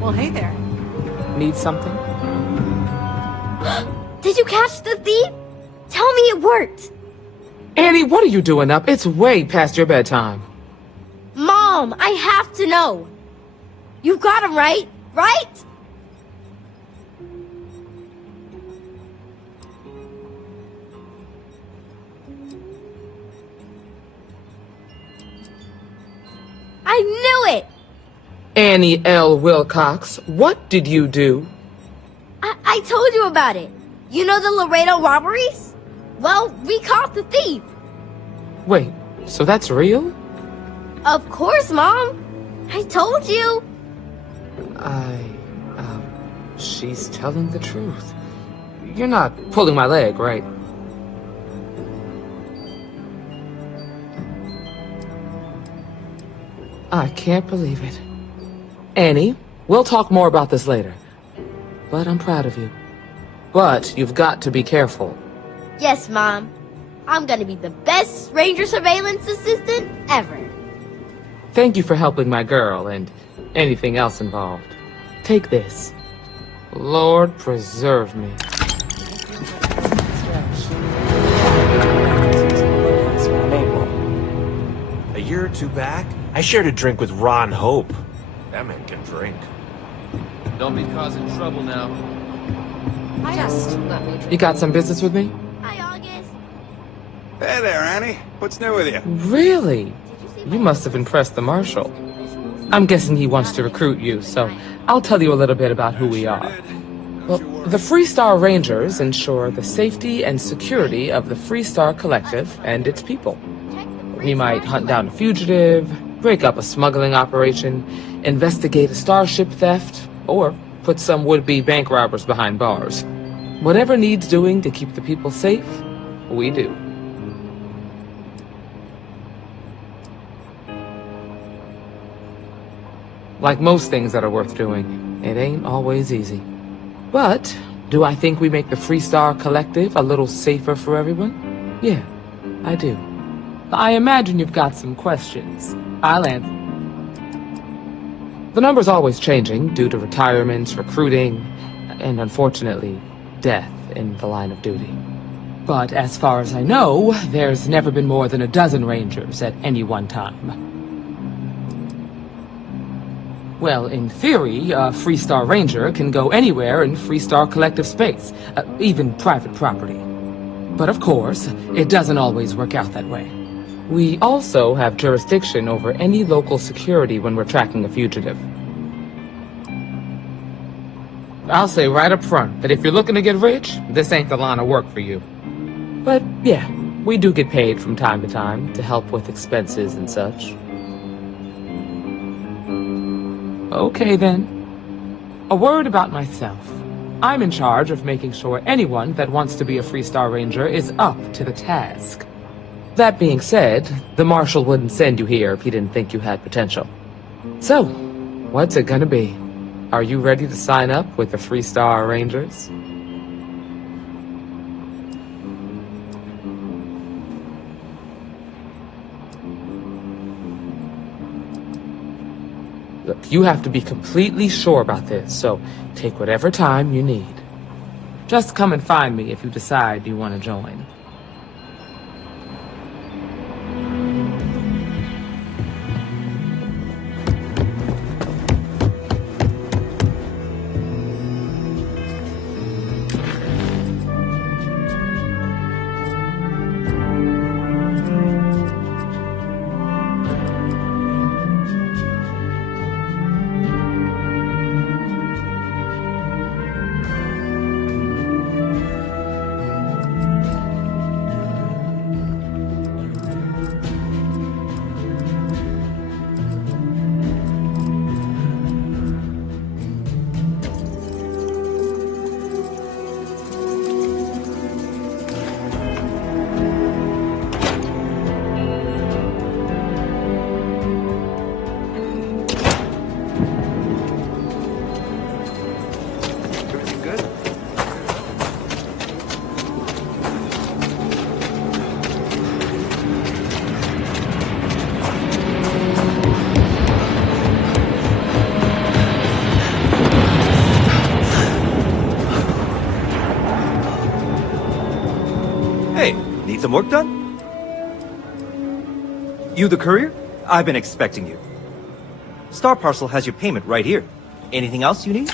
Well, hey there. Need something? Did you catch the thief? Tell me it worked. Annie, what are you doing up? It's way past your bedtime. Mom, I have to know. You got him right? Right? I knew it! Annie L. Wilcox, what did you do? I told you about it. You know the Laredo robberies? Well, we caught the thief. Wait, so that's real? Of course, Mom. I told you. She's telling the truth. You're not pulling my leg, right? I can't believe it. Annie, we'll talk more about this later. But I'm proud of you. But you've got to be careful. Yes, Mom. I'm gonna be the best ranger surveillance assistant ever. Thank you for helping my girl and anything else involved. Take this. Lord preserve me. A year or two back, I shared a drink with Ron Hope. That man can drink. Don't be causing trouble now. Just let me... You got some business with me? Hi, August. Hey there, Annie. What's new with you? Really? You must have impressed the Marshal. I'm guessing he wants to recruit you, so I'll tell you a little bit about who we are. Well, the Freestar Rangers ensure the safety and security of the Freestar Collective and its people. We might hunt down a fugitive, break up a smuggling operation, investigate a starship theft, or put some would-be bank robbers behind bars. Whatever needs doing to keep the people safe, we do. Like most things that are worth doing, it ain't always easy. But, do I think we make the Freestar Collective a little safer for everyone? Yeah, I do. I imagine you've got some questions. I'll answer. The number's always changing due to retirements, recruiting, and unfortunately, death in the line of duty. But as far as I know, there's never been more than a dozen Rangers at any one time. Well, in theory, a Freestar Ranger can go anywhere in Freestar Collective space, even private property. But of course, it doesn't always work out that way. We also have jurisdiction over any local security when we're tracking a fugitive. I'll say right up front that if you're looking to get rich, this ain't the line of work for you. But yeah, we do get paid from time to time to help with expenses and such. Okay then. A word about myself. I'm in charge of making sure anyone that wants to be a Freestar Ranger is up to the task. That being said, the Marshal wouldn't send you here if he didn't think you had potential. So, what's it gonna be? Are you ready to sign up with the Freestar Rangers? Look, you have to be completely sure about this, so take whatever time you need. Just come and find me if you decide you want to join. Everything good? Hey, need some work done? You the courier? I've been expecting you. Star Parcel has your payment right here. Anything else you need?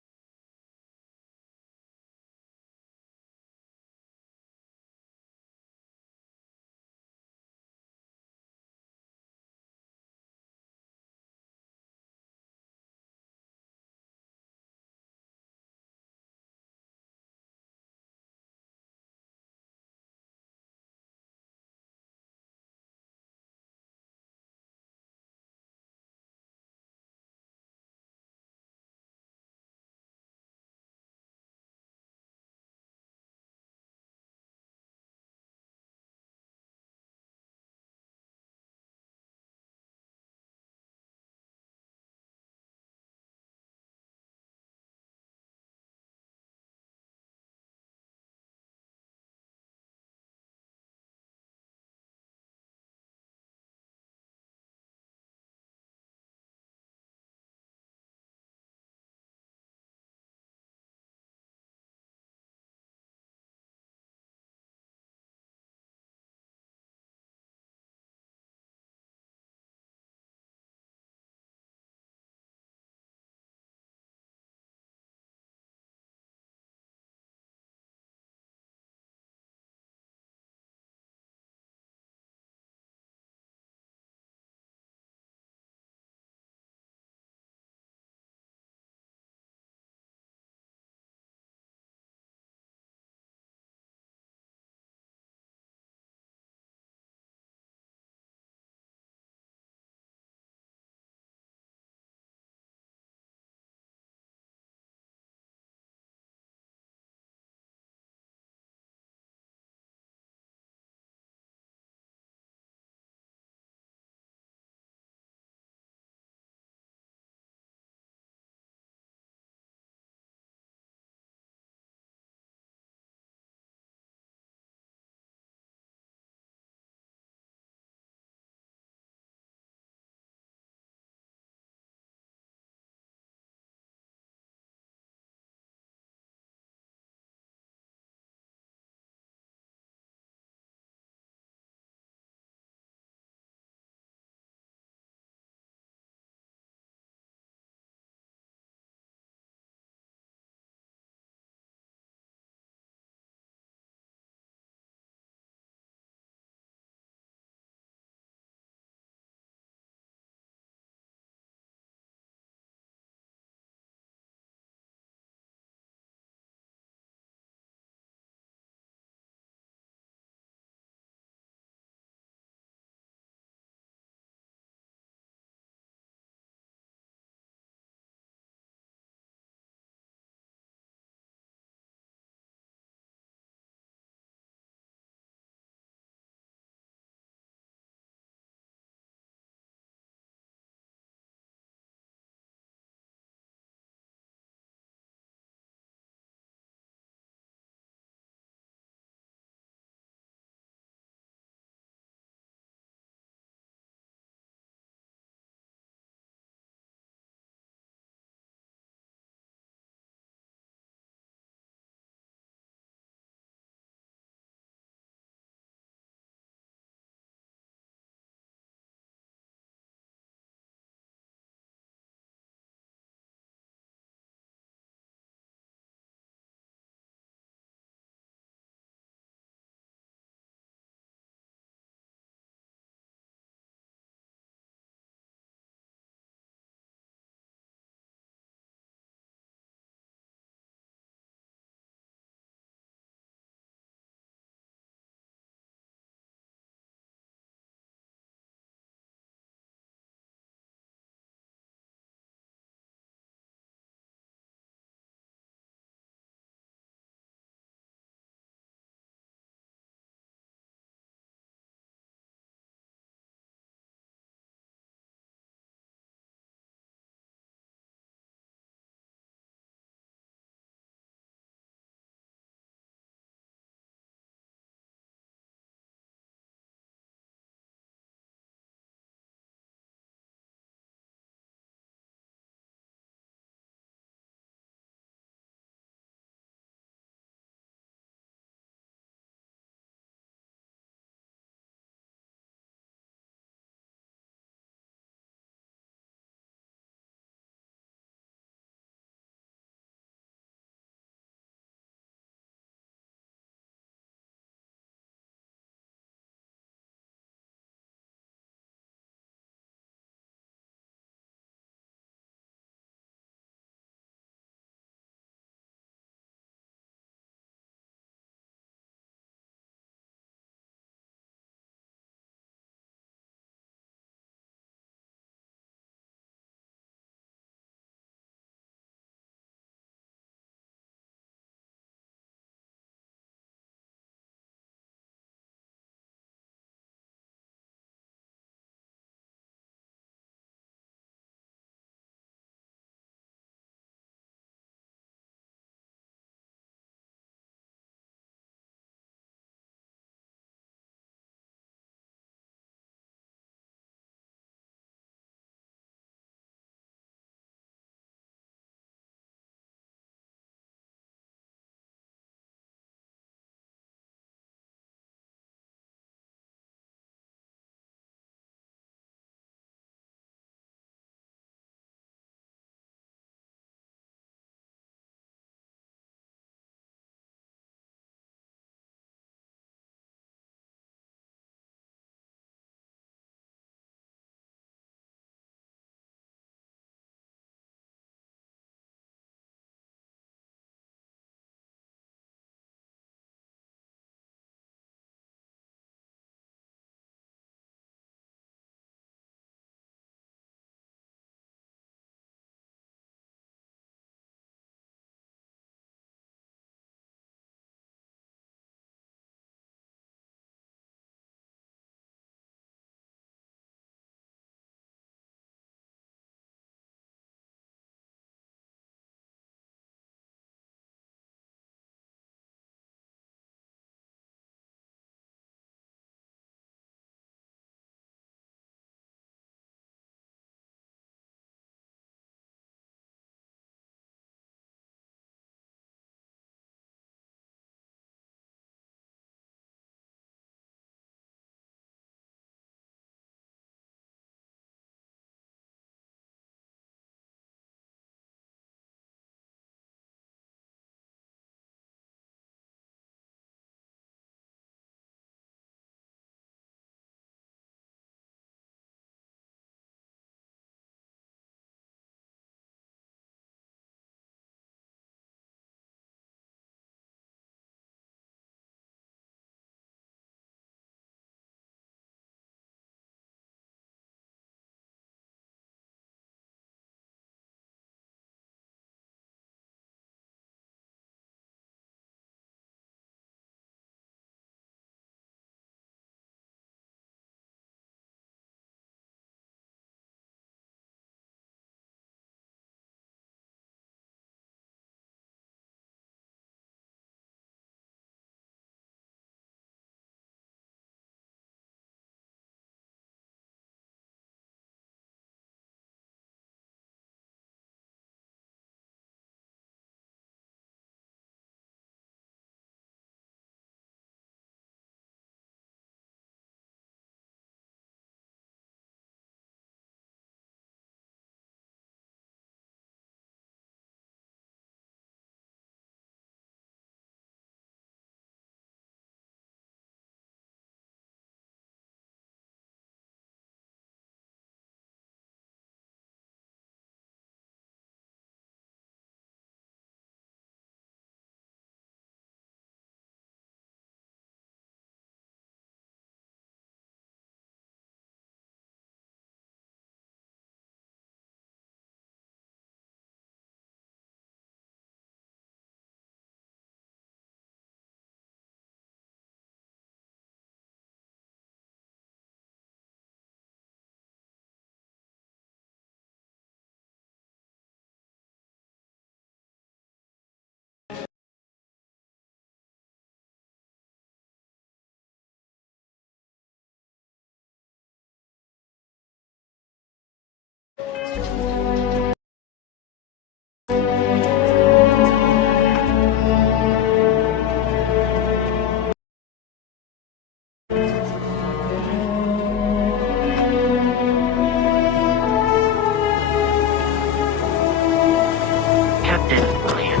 Captain Ryan.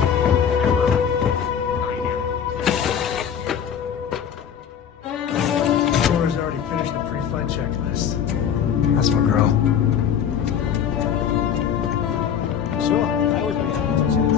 Laura's already finished the pre-flight checklist. That's my girl. So, I would be happy to chat.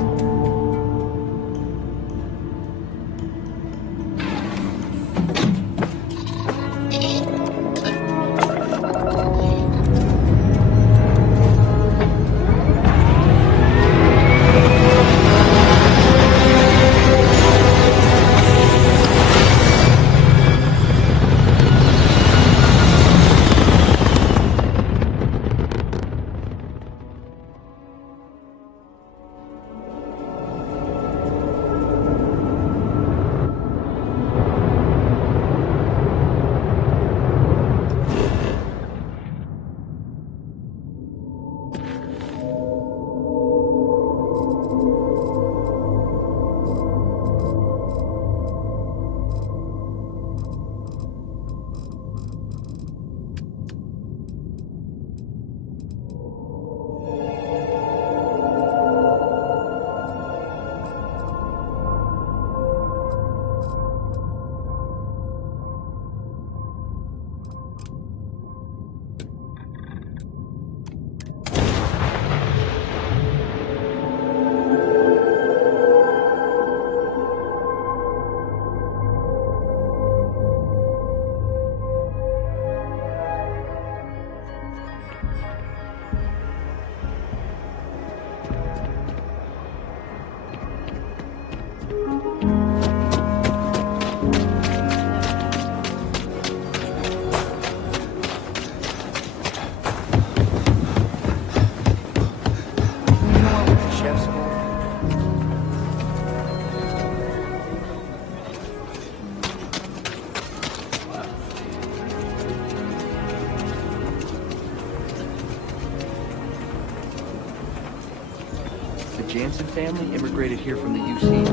The Jansen family immigrated here from the UC.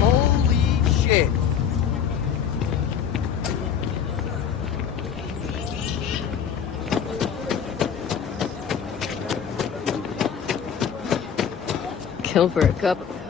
Holy shit! Kill for a cup of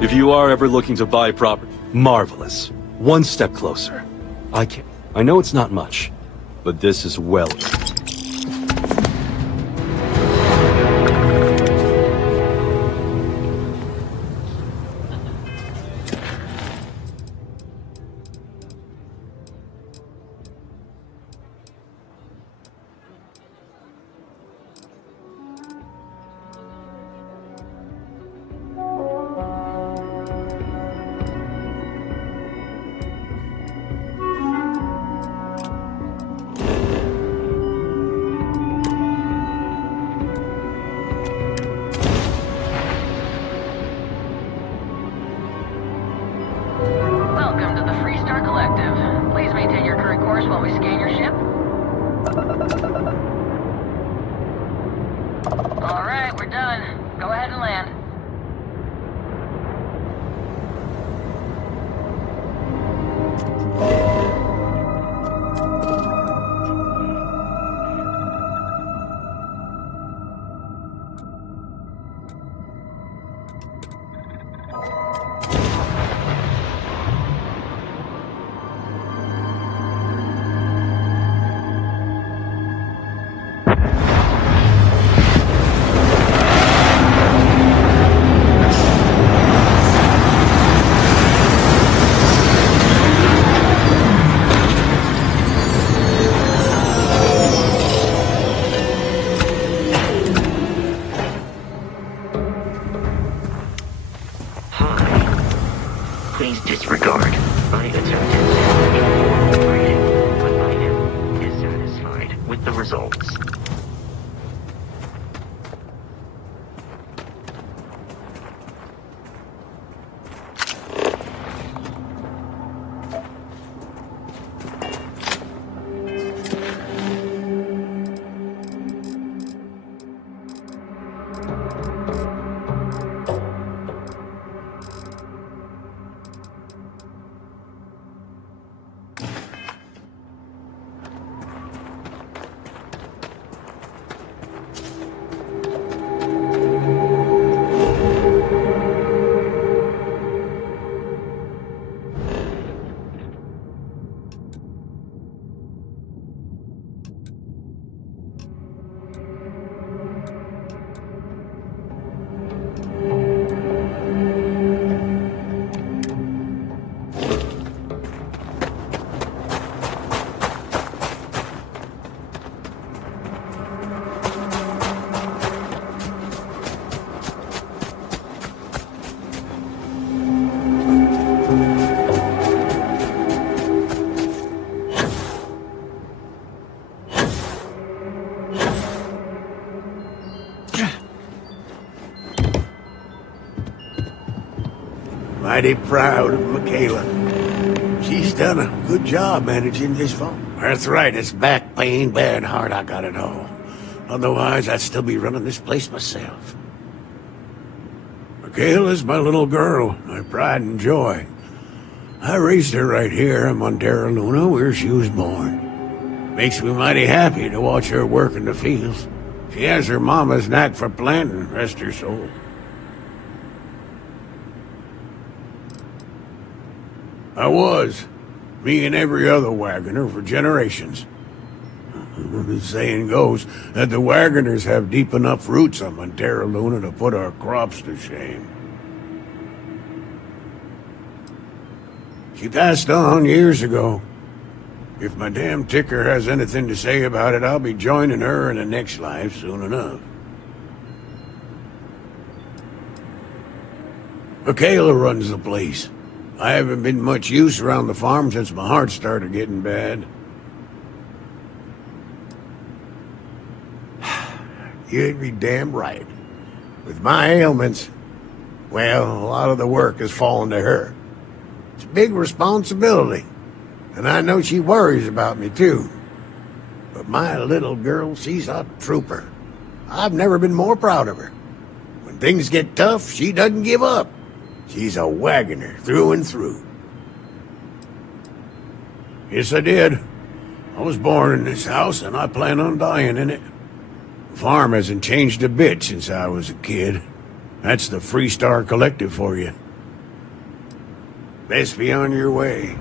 If you are ever looking to buy property, marvelous. One step closer. I know it's not much, but this is well. Welcome to the Freestar Collective. Please maintain your current course while we scan your ship. Alright, we're done. Go ahead and land. results. Mighty proud of Michaela. She's done a good job managing this farm. That's right, it's back pain, bad heart, I got it all. Otherwise, I'd still be running this place myself. Michaela's my little girl, my pride and joy. I raised her right here in Montera Luna, where she was born. Makes me mighty happy to watch her work in the fields. She has her mama's knack for planting, rest her soul. I was. Me and every other wagoner for generations. The saying goes that the wagoners have deep enough roots on Montera Luna to put our crops to shame. She passed on years ago. If my damn ticker has anything to say about it, I'll be joining her in the next life soon enough. Michaela runs the place. I haven't been much use around the farm since my heart started getting bad. You'd be damn right. With my ailments, well, a lot of the work has fallen to her. It's a big responsibility, and I know she worries about me too. But my little girl, she's a trooper. I've never been more proud of her. When things get tough, she doesn't give up. She's a wagoner through and through. Yes, I did. I was born in this house, and I plan on dying in it. The farm hasn't changed a bit since I was a kid. That's the Freestar Collective for you. Best be on your way.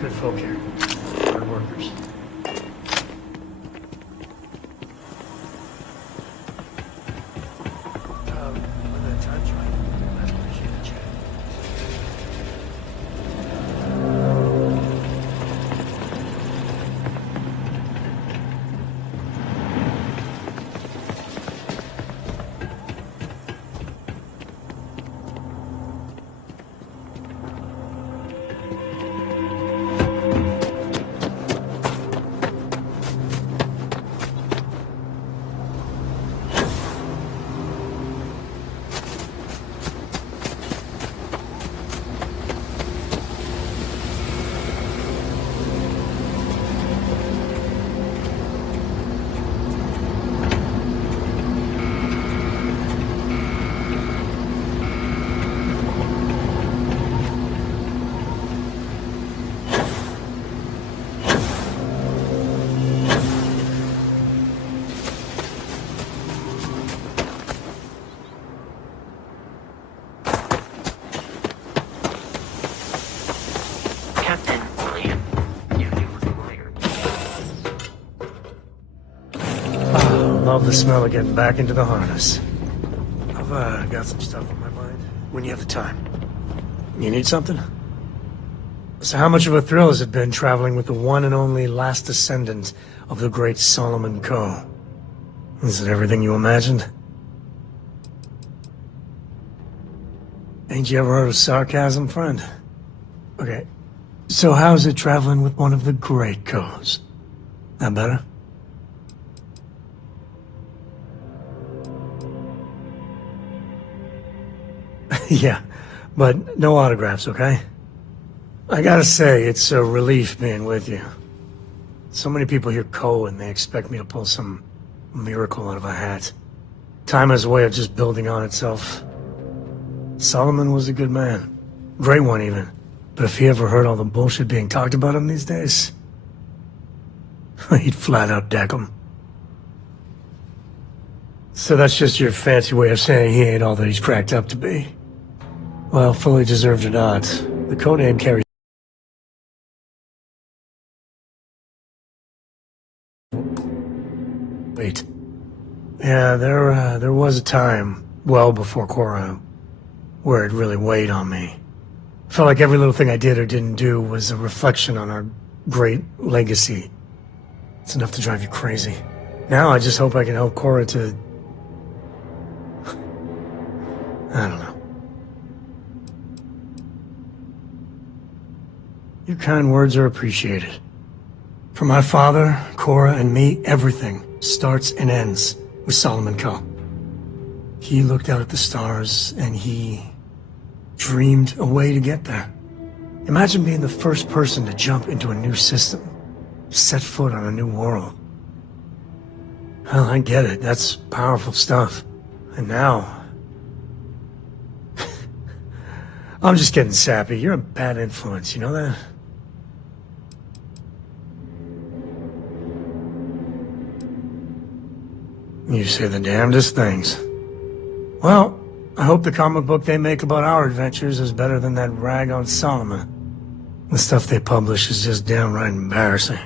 Good folk here. Hard workers. When the time's right, I'd appreciate a chat. love the smell of getting back into the harness. I've got some stuff on my mind. When you have the time. You need something? So how much of a thrill has it been traveling with the one and only last descendant of the great Solomon Coe? Is it everything you imagined? Ain't you ever heard of sarcasm, friend? Okay, so how's it traveling with one of the great Coes? That better? Yeah, but no autographs, okay? I gotta say, it's a relief being with you. So many people hear Coe and they expect me to pull some miracle out of a hat. Time has a way of just building on itself. Solomon was a good man. Great one, even. But if he ever heard all the bullshit being talked about him these days, he'd flat out deck him. So that's just your fancy way of saying he ain't all that he's cracked up to be. Well, fully deserved or not, the codename carries weight. Yeah, there was a time, well before Cora, where it really weighed on me. Felt like every little thing I did or didn't do was a reflection on our great legacy. It's enough to drive you crazy. Now I just hope I can help Cora to... I don't know. Your kind words are appreciated. For my father, Cora, and me, everything starts and ends with Solomon Coe. He looked out at the stars, and he dreamed a way to get there. Imagine being the first person to jump into a new system, set foot on a new world. Well, I get it. That's powerful stuff. And now... I'm just getting sappy. You're a bad influence, you know that? You say the damnedest things. Well, I hope the comic book they make about our adventures is better than that rag on Solomon. The stuff they publish is just downright embarrassing.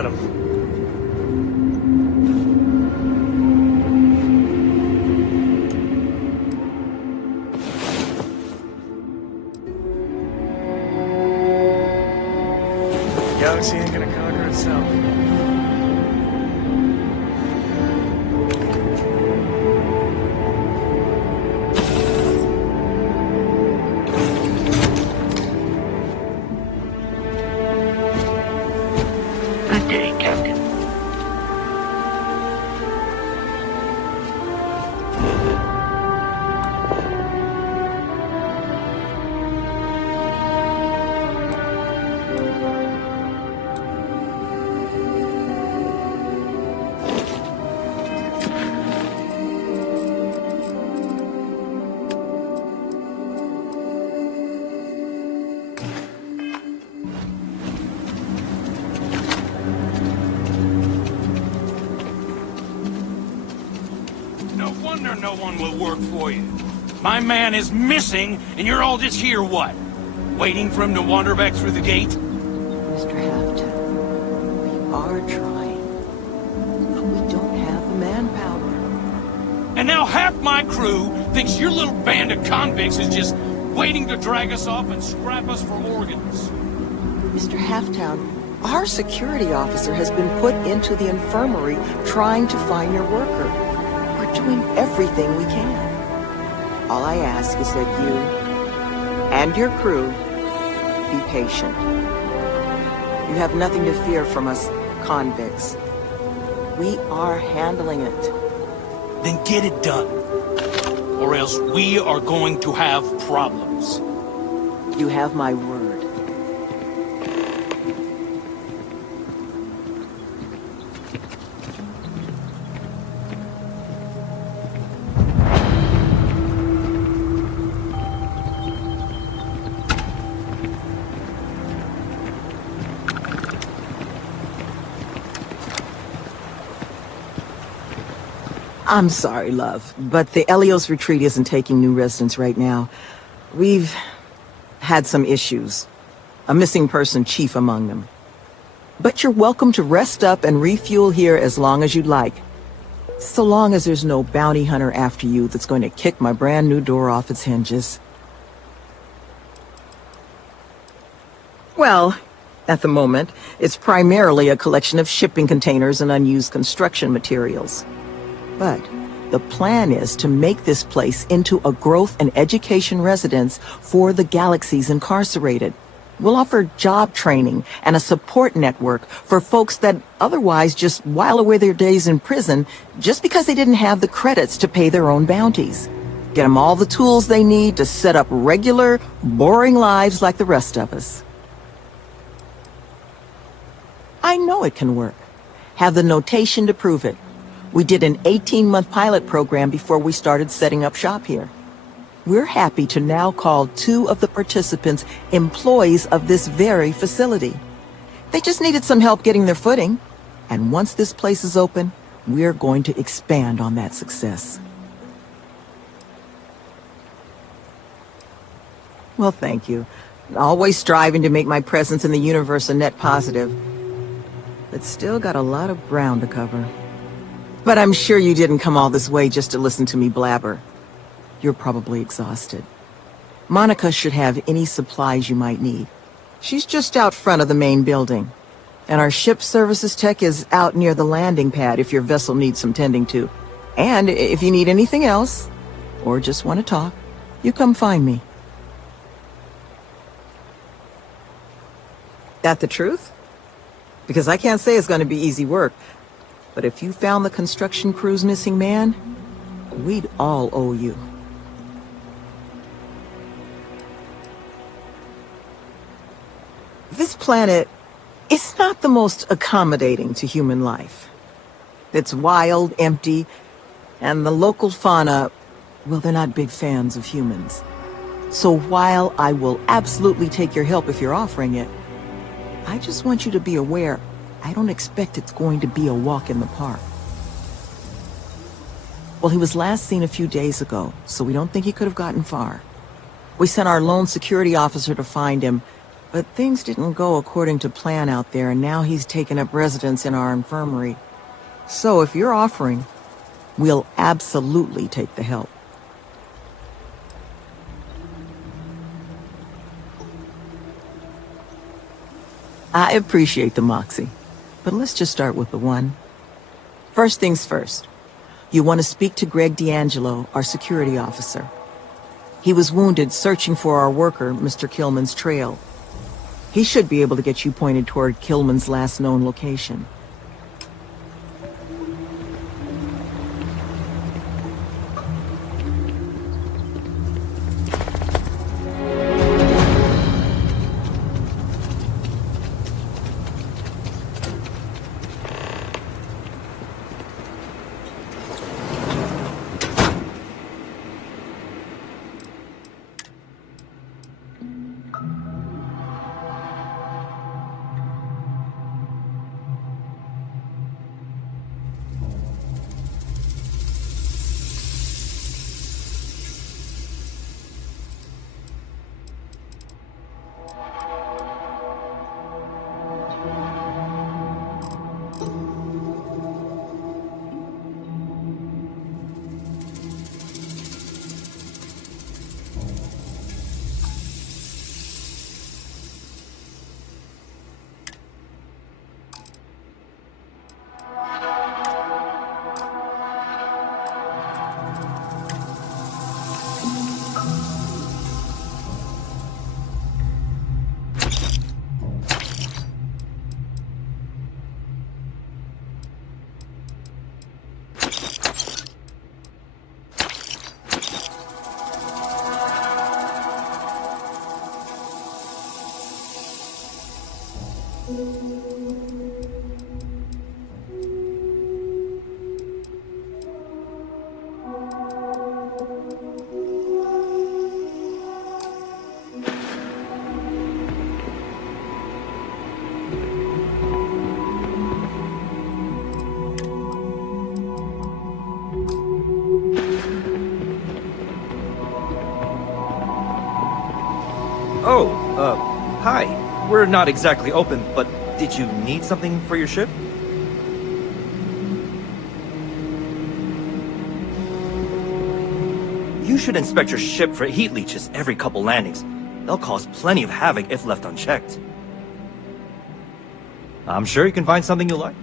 at him. Galaxy ain't gonna conquer itself. Good day, Captain. No wonder no one will work for you. My man is missing, and you're all just here, what? Waiting for him to wander back through the gate? Mr. Halfton, we are trying, but we don't have the manpower. And now half my crew thinks your little band of convicts is just waiting to drag us off and scrap us for organs. Mr. Halftown, our security officer has been put into the infirmary trying to find your worker. We're doing everything we can. All I ask is that you and your crew be patient. You have nothing to fear from us convicts. We are handling it. Then get it done. Or else we are going to have problems. You have my word. I'm sorry, love, but the Elios retreat isn't taking new residents right now. We've had some issues. A missing person chief among them. But you're welcome to rest up and refuel here as long as you'd like. So long as there's no bounty hunter after you that's going to kick my brand new door off its hinges. Well, at the moment, it's primarily a collection of shipping containers and unused construction materials. But the plan is to make this place into a growth and education residence for the Galaxy's incarcerated. We'll offer job training and a support network for folks that otherwise just while away their days in prison just because they didn't have the credits to pay their own bounties. Get them all the tools they need to set up regular, boring lives like the rest of us. I know it can work. Have the notation to prove it. We did an 18-month pilot program before we started setting up shop here. We're happy to now call 2 of the participants employees of this very facility. They just needed some help getting their footing. And once this place is open, we're going to expand on that success. Well, thank you. Always striving to make my presence in the universe a net positive. But still got a lot of ground to cover. But I'm sure you didn't come all this way just to listen to me blabber. You're probably exhausted. Monica should have any supplies you might need. She's just out front of the main building. And our ship services tech is out near the landing pad if your vessel needs some tending to. And if you need anything else, or just want to talk, you come find me. That the truth? Because I can't say it's going to be easy work. But if you found the construction crew's missing man, we'd all owe you. This planet is not the most accommodating to human life. It's wild, empty, and the local fauna, well, they're not big fans of humans. So while I will absolutely take your help if you're offering it, I just want you to be aware I don't expect it's going to be a walk in the park. Well, he was last seen a few days ago, so we don't think he could have gotten far. We sent our lone security officer to find him, But things didn't go according to plan out there, and now he's taken up residence in our infirmary. So if you're offering, we'll absolutely take the help. I appreciate the moxie, but let's just start with the one. First things first. You want to speak to Greg D'Angelo, our security officer. He was wounded searching for our worker, Mr. Killman's trail. He should be able to get you pointed toward Killman's last known location. Hi. We're not exactly open, but did you need something for your ship? You should inspect your ship for heat leeches every couple landings. They'll cause plenty of havoc if left unchecked. I'm sure you can find something you like.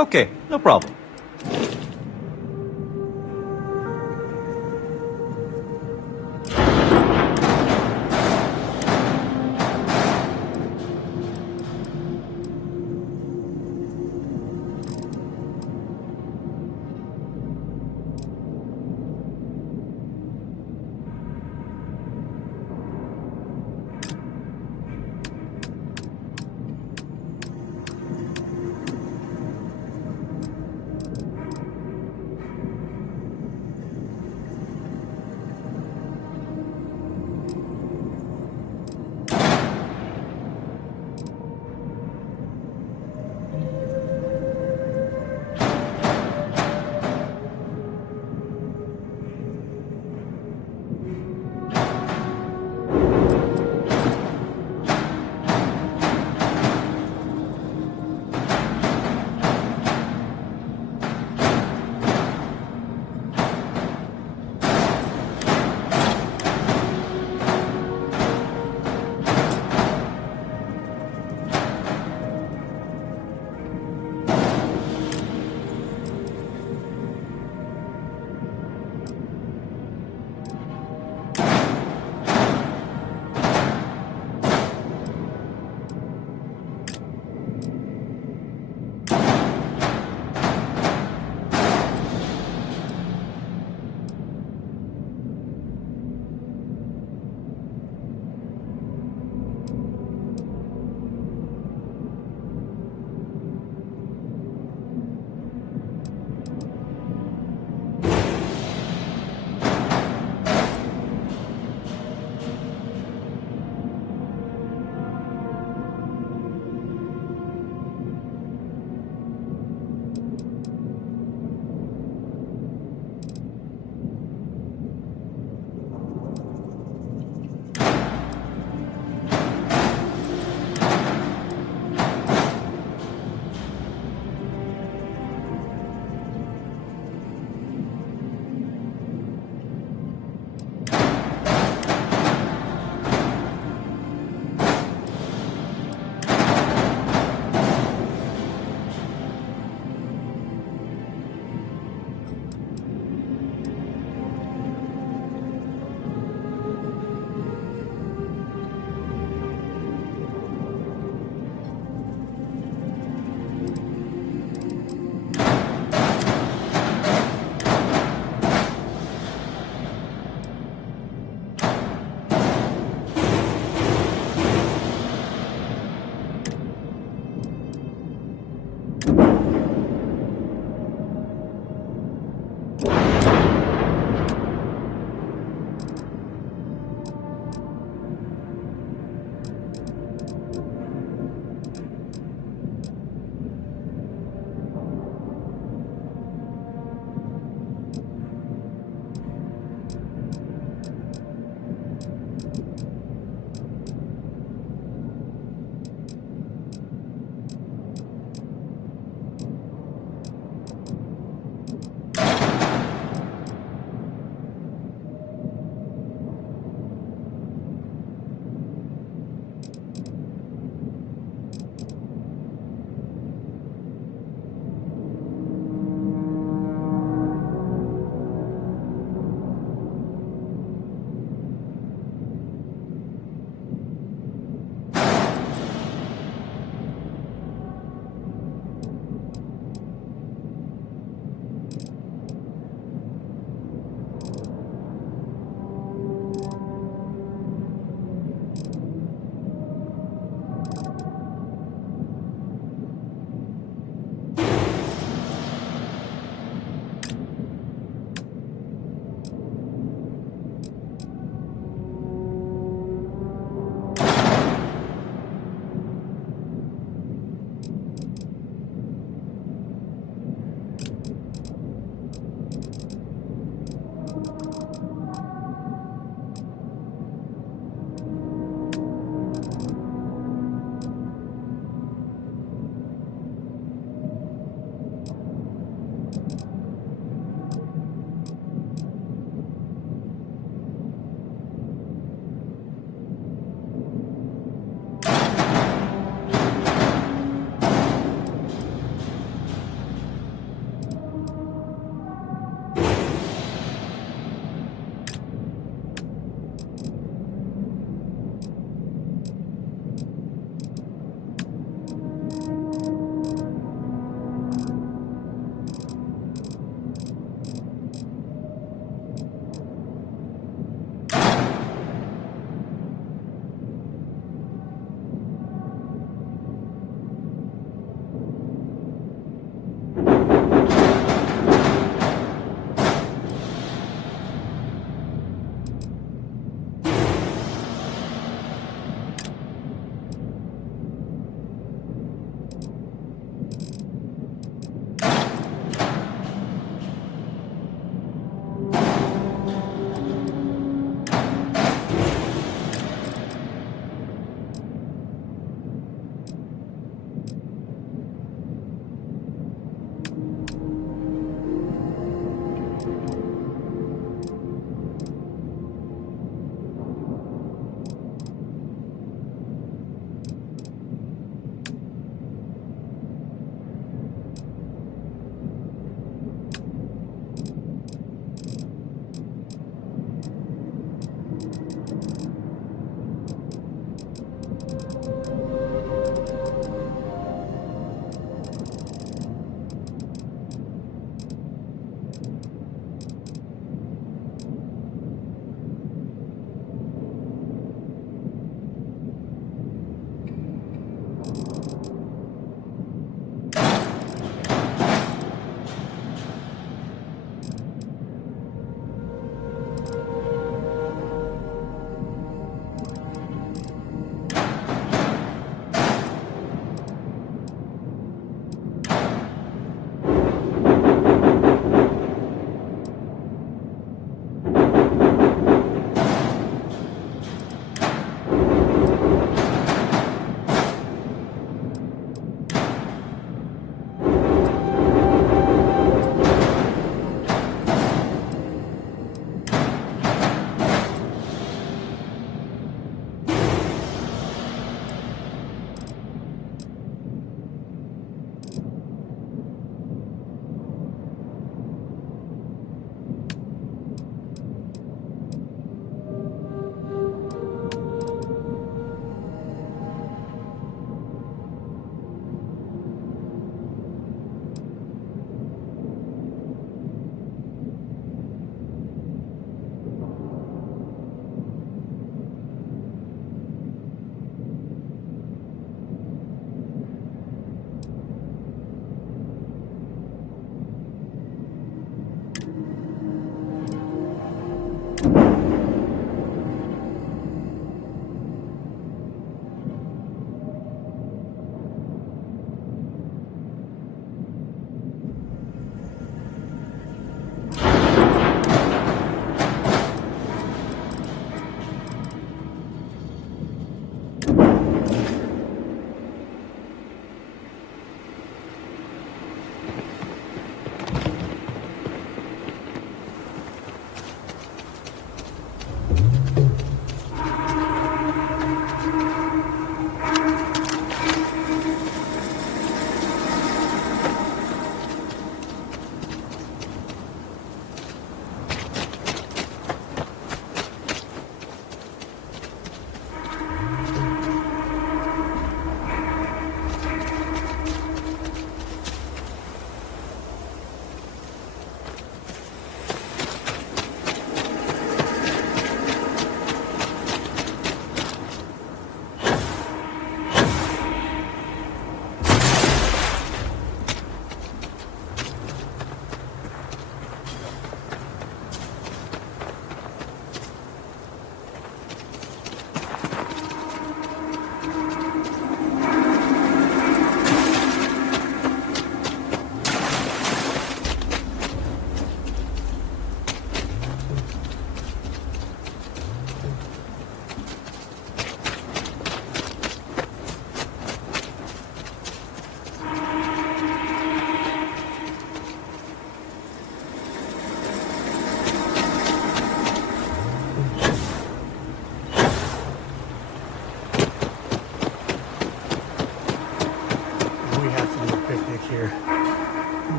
Okay, no problem.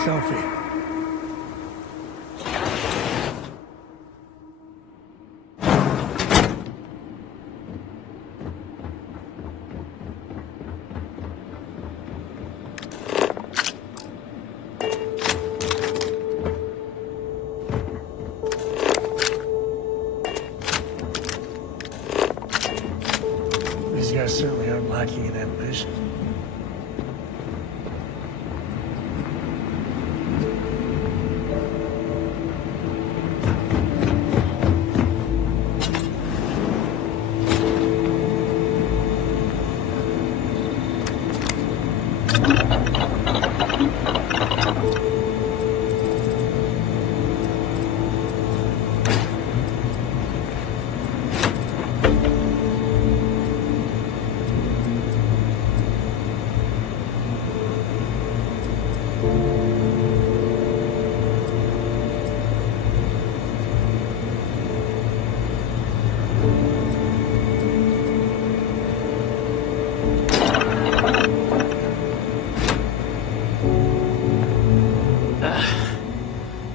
Selfie. These guys certainly aren't lacking in ambition.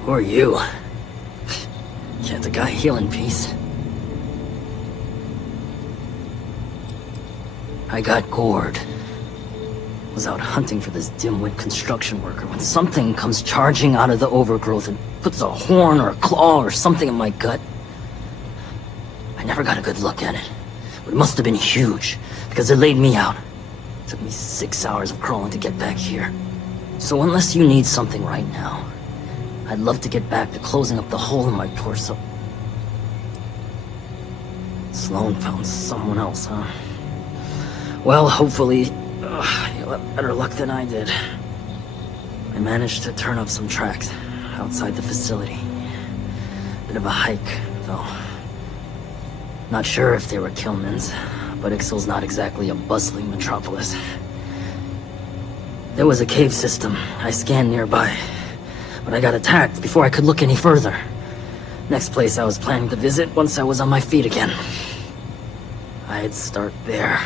Who are you? Can't the guy heal in peace? I got gored. Was out hunting for this dimwit construction worker when something comes charging out of the overgrowth and puts a horn or a claw or something in my gut. I never got a good look at it, but it must have been huge because it laid me out. It took me 6 hours of crawling to get back here. So unless you need something right now, I'd love to get back to closing up the hole in my torso. Sloan found someone else, huh? Well, hopefully, you'll have better luck than I did. I managed to turn up some tracks outside the facility. Bit of a hike, though. Not sure if they were Kilman's, but Ixal's not exactly a bustling metropolis. There was a cave system I scanned nearby, but I got attacked before I could look any further. Next place I was planning to visit once I was on my feet again. I'd start there.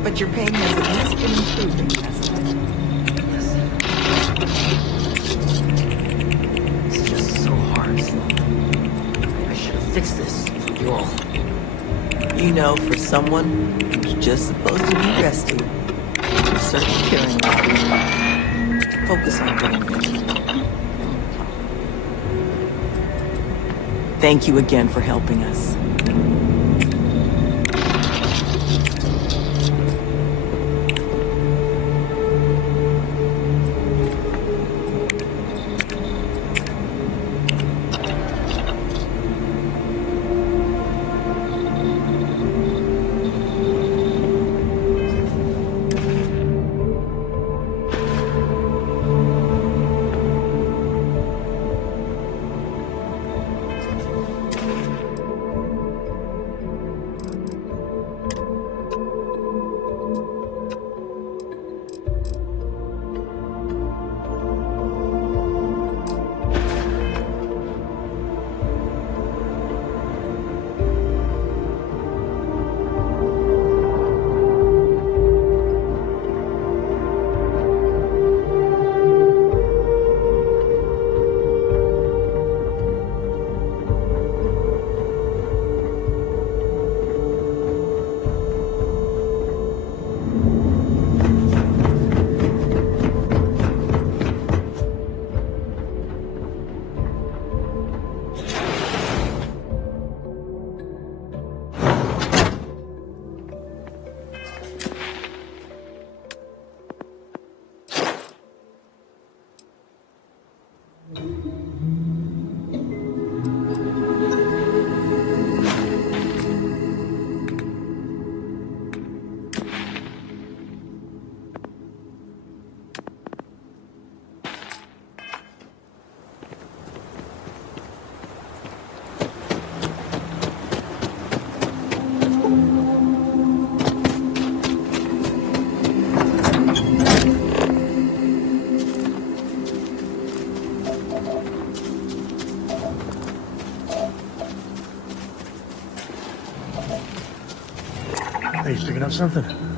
But your pain has at least been improving, hasn't it? It's just so hard. I should have fixed this for you all. You know, for someone who's just supposed to be resting, you're certainly caring about it. Focus on getting better. Thank you again for helping us. Hey, you picking up something?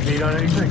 a beat on anything?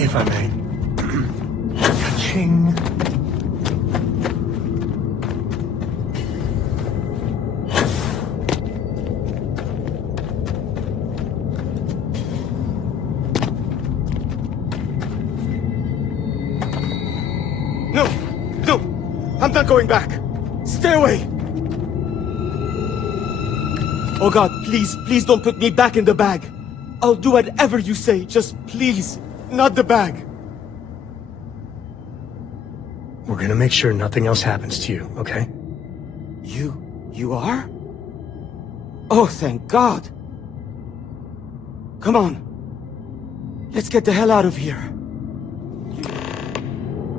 If I may. Ka-ching. No! No! I'm not going back! Stay away! Oh God, please, please don't put me back in the bag. I'll do whatever you say, just please, not the bag. We're gonna make sure nothing else happens to you, okay? You are? Oh, thank God. Come on. Let's get the hell out of here.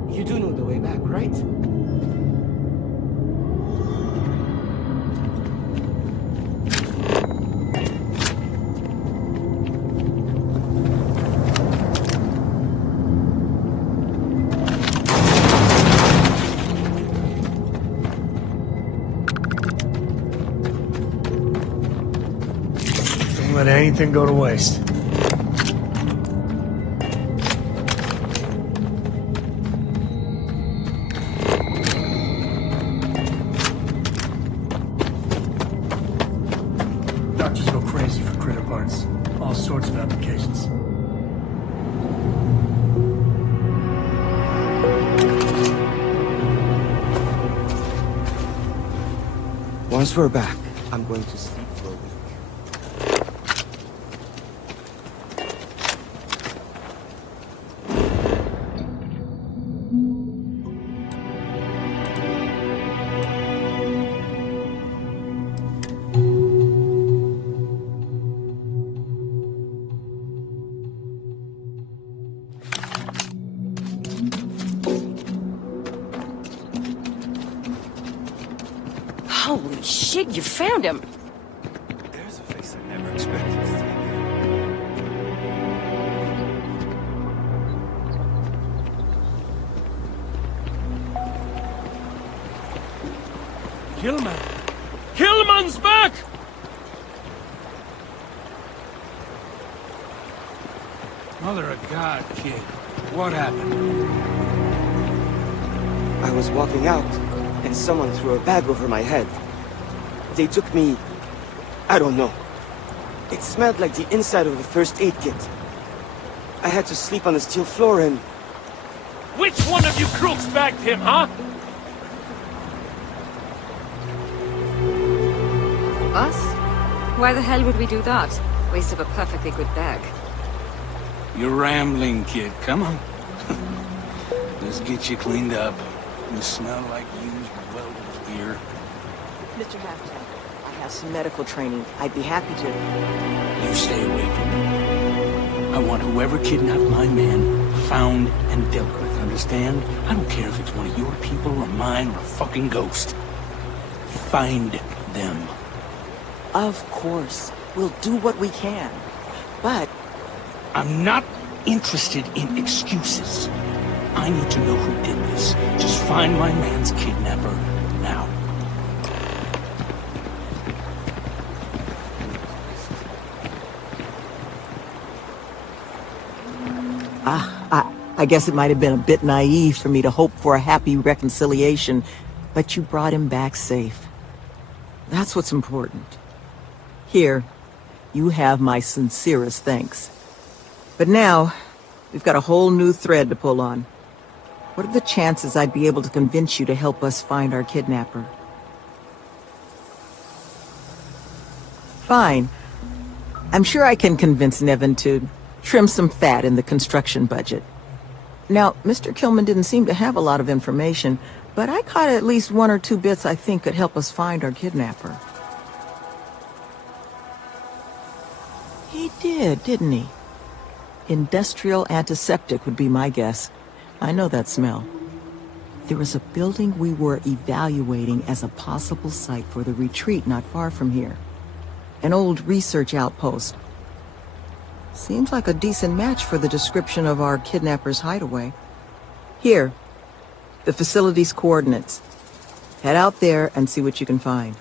You do know the way back, right? Don't let anything go to waste. Doctors go crazy for critter parts. All sorts of applications. Once we're back, I'm going to sleep for a week. Holy shit, you found him! There's a face I never Killman! Killman's back! Mother of God, kid. What happened? I was walking out, and someone threw a bag over my head. They took me... I don't know. It smelled like the inside of a first aid kit. I had to sleep on the steel floor and... Which one of you crooks bagged him, huh? Us? Why the hell would we do that? Waste of a perfectly good bag. You're rambling, kid. Come on. Let's get you cleaned up. You smell like used welded gear. Mr. Halfton, I have some medical training. I'd be happy to... You stay away from me. I want whoever kidnapped my man found and dealt with, understand? I don't care if it's one of your people or mine or a fucking ghost. Find them. Of course. We'll do what we can. But... I'm not interested in excuses. I need to know who did this. Just find my man's kidnapper now. I guess it might have been a bit naive for me to hope for a happy reconciliation, but you brought him back safe. That's what's important. Here, you have my sincerest thanks. But now, we've got a whole new thread to pull on. What are the chances I'd be able to convince you to help us find our kidnapper? Fine. I'm sure I can convince Nevin to trim some fat in the construction budget. Now, Mr. Killman didn't seem to have a lot of information, but I caught at least one or two bits I think could help us find our kidnapper. He did, didn't he? Industrial antiseptic would be my guess. I know that smell. There was a building we were evaluating as a possible site for the retreat not far from here. An old research outpost. Seems like a decent match for the description of our kidnapper's hideaway. Here, the facility's coordinates. Head out there and see what you can find.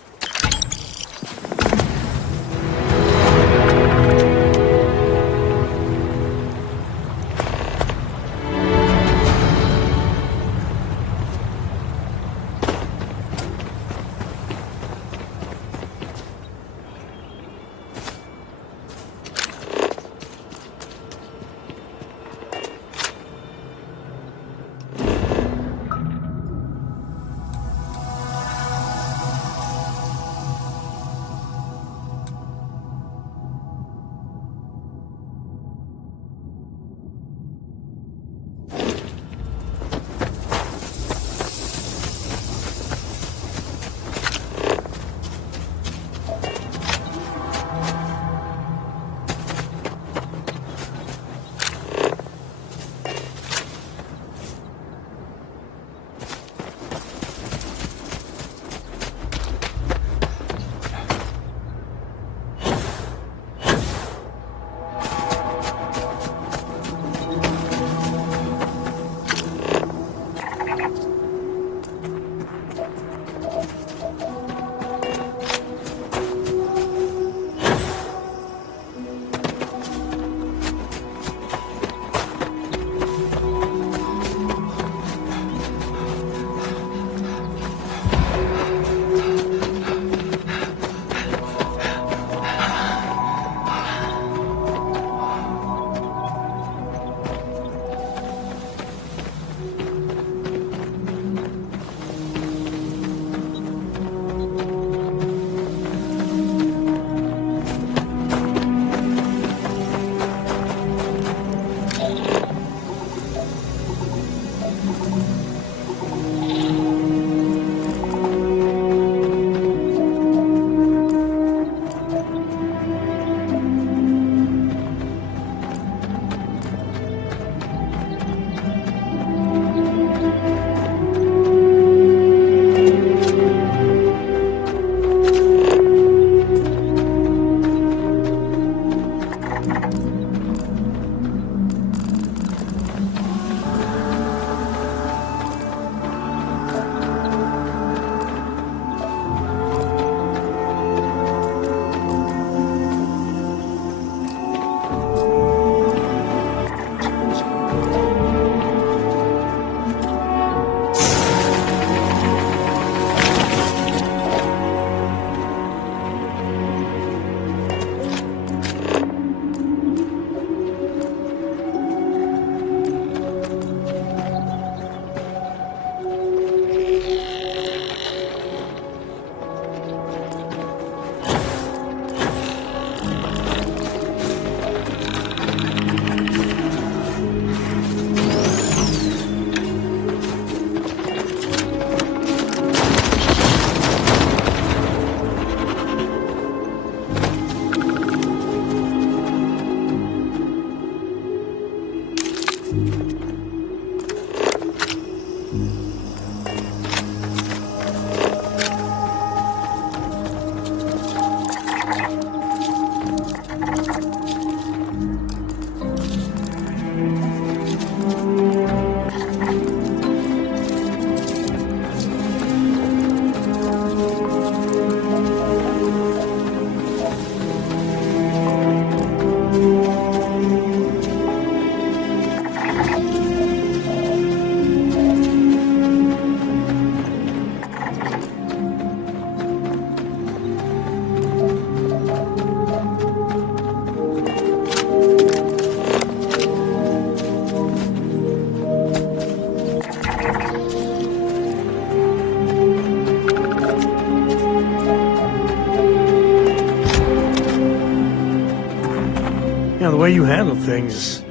way you handle things,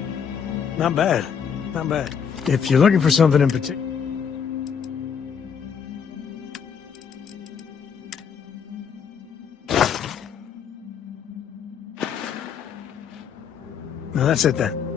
not bad. Not bad. If you're looking for something in particular... No, that's it then.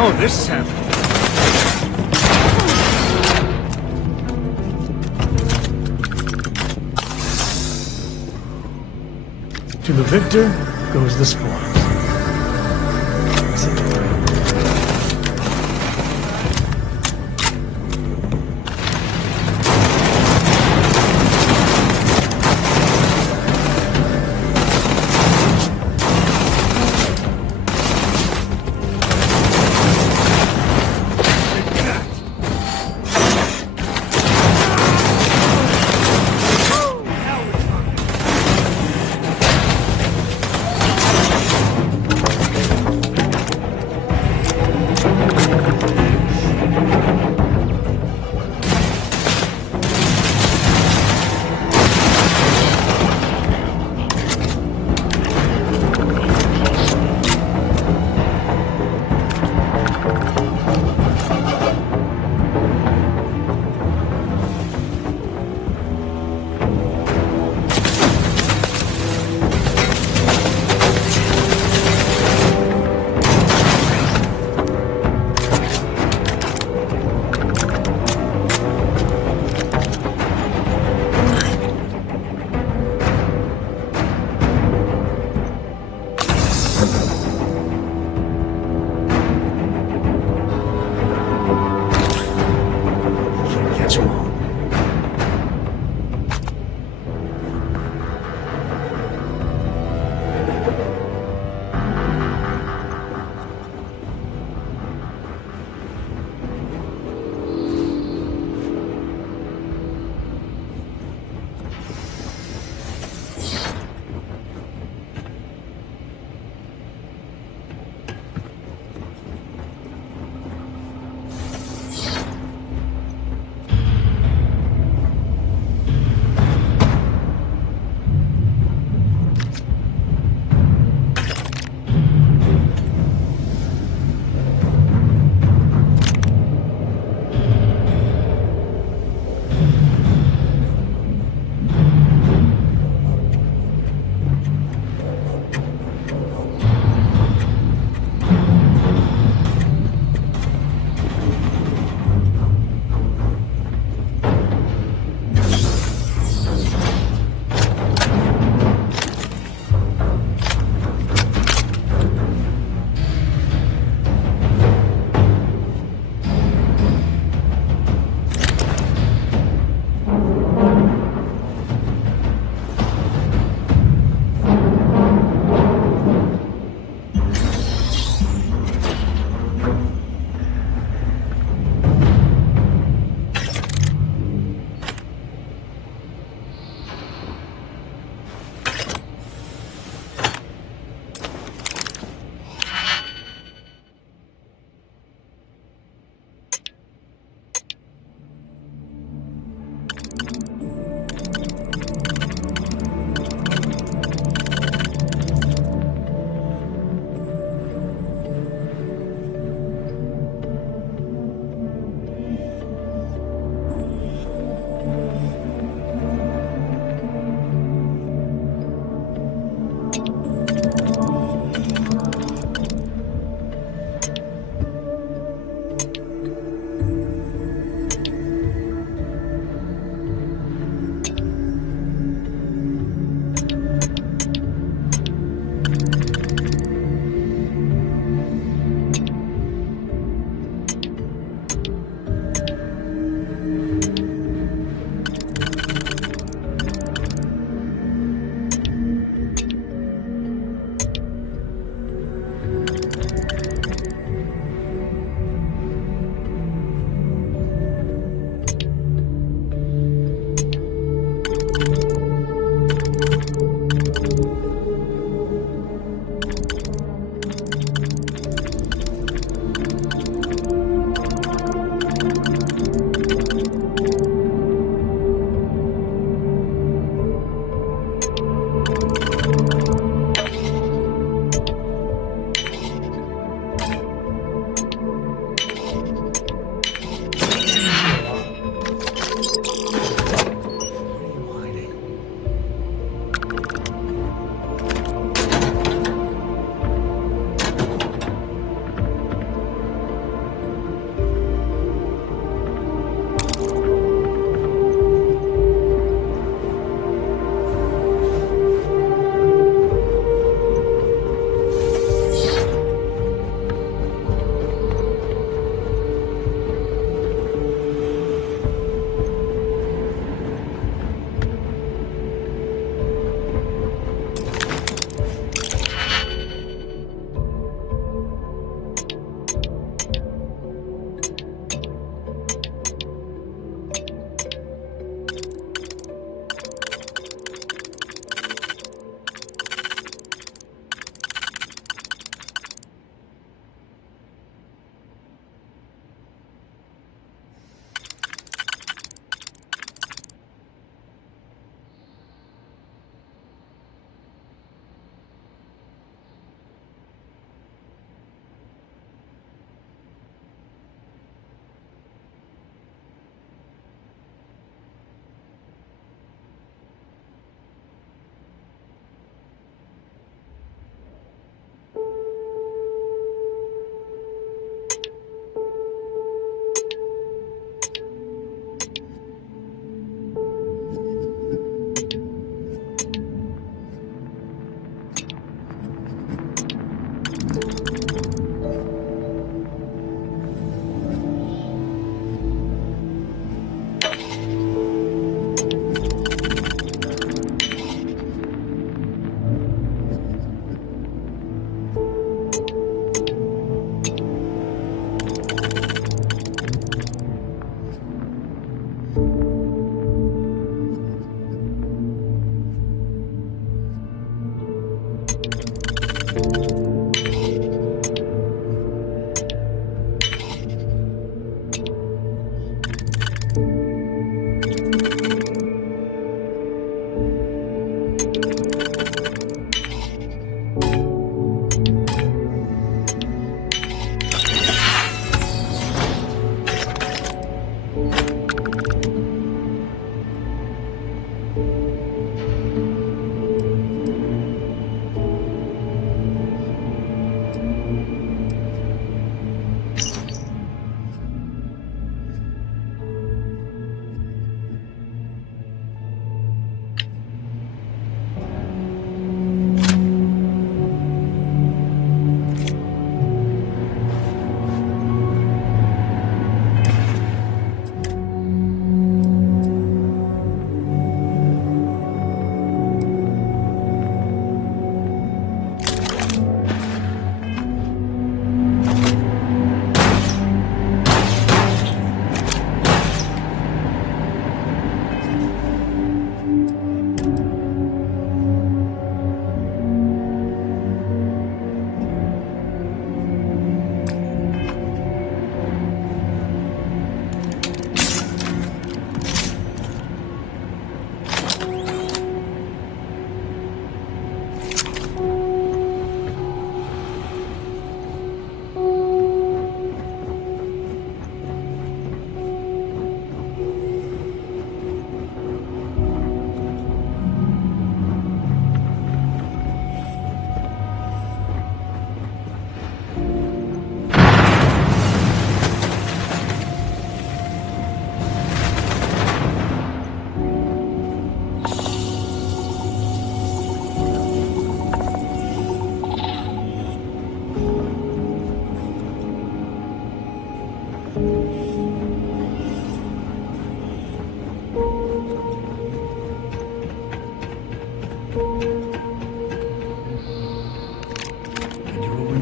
Oh, this is happening. To the victor goes the spoils.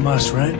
must, right?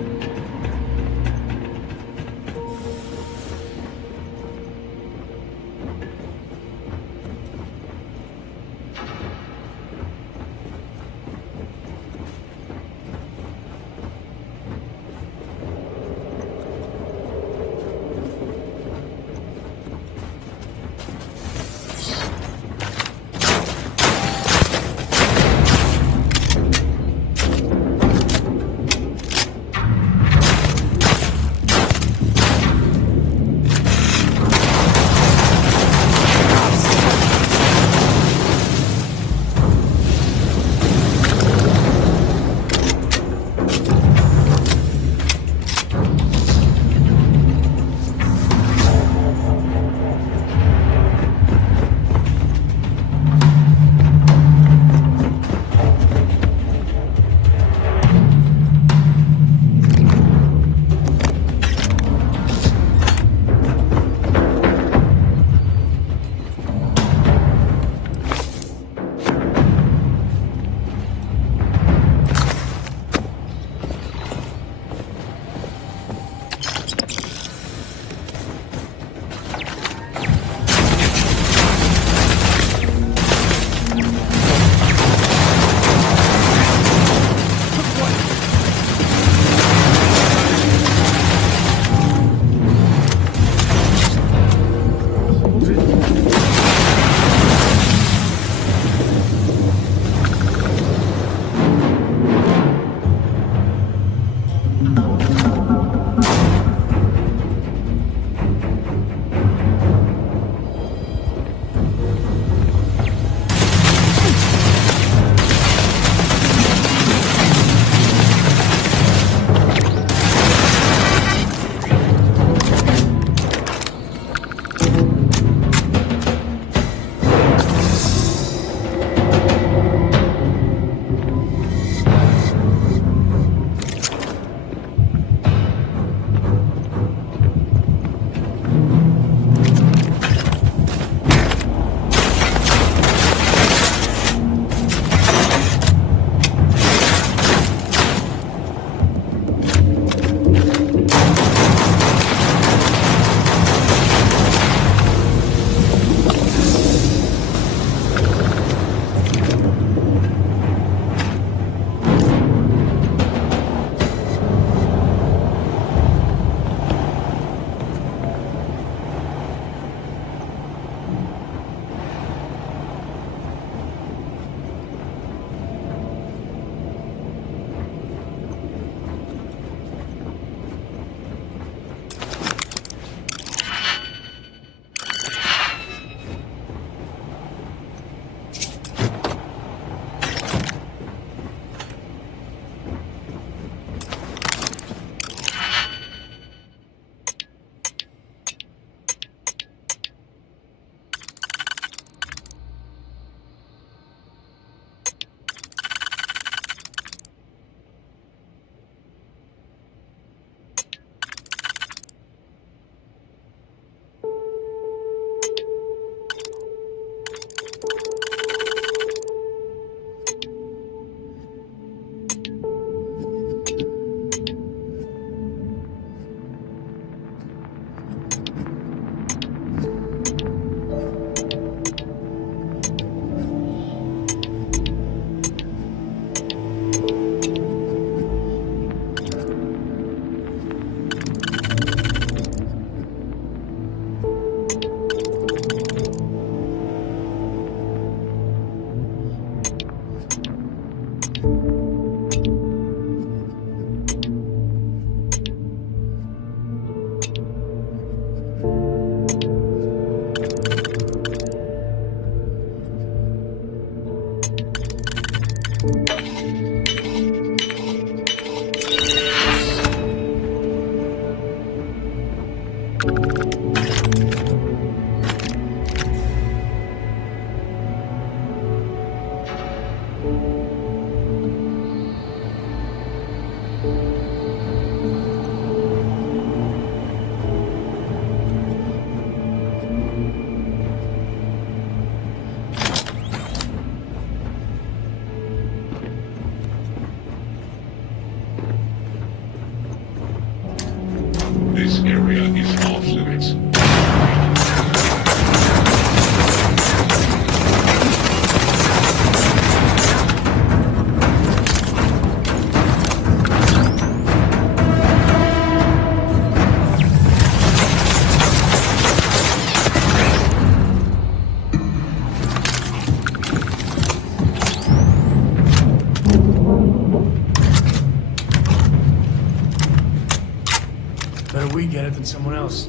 Better we get it than someone else.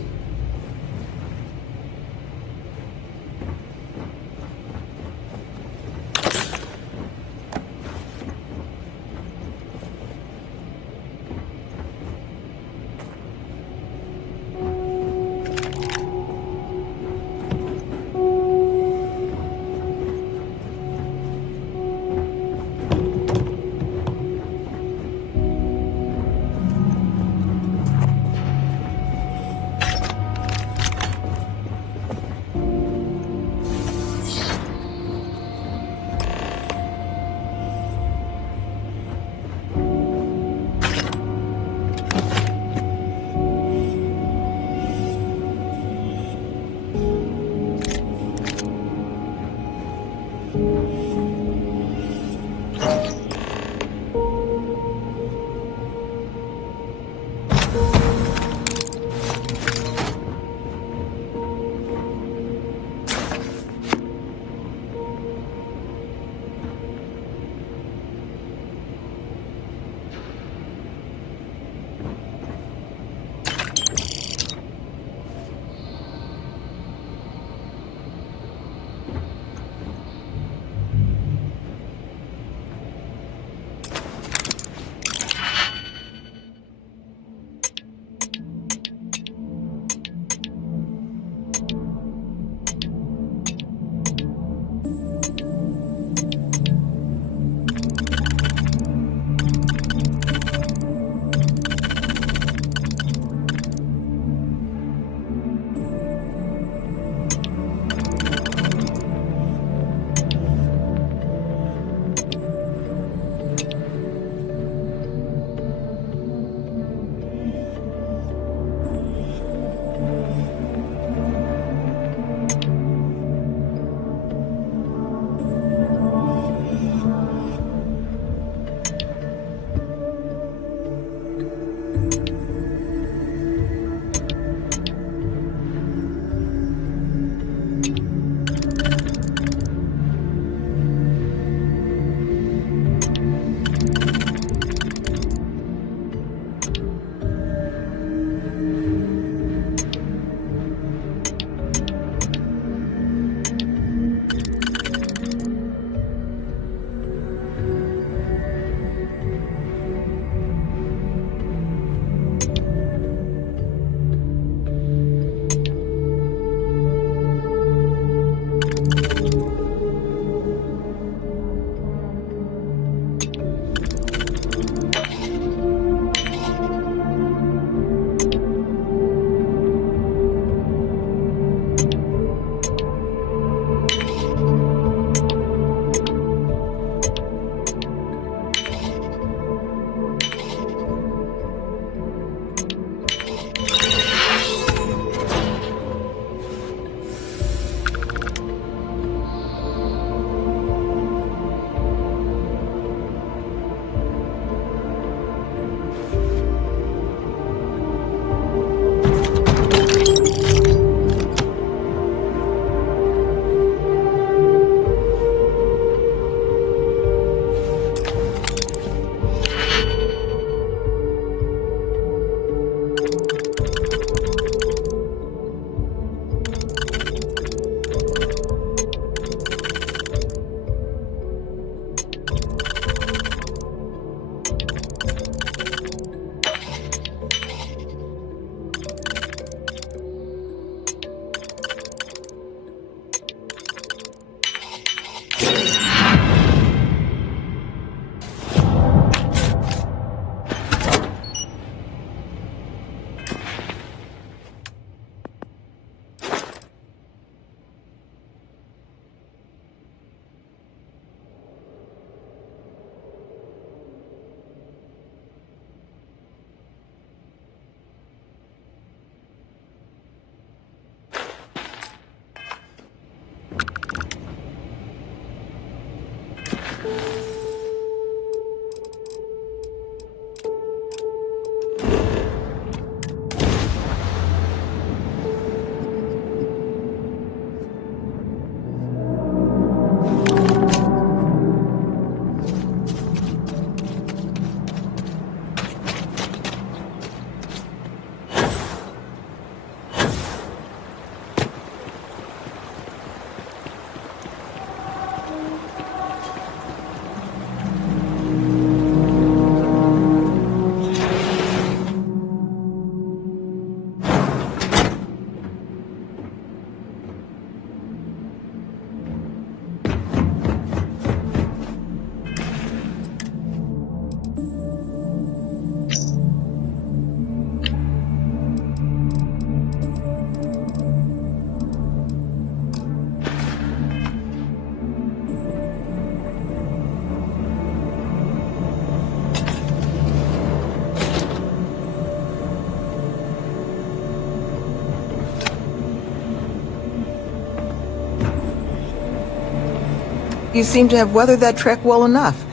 You seem to have weathered that trek well enough.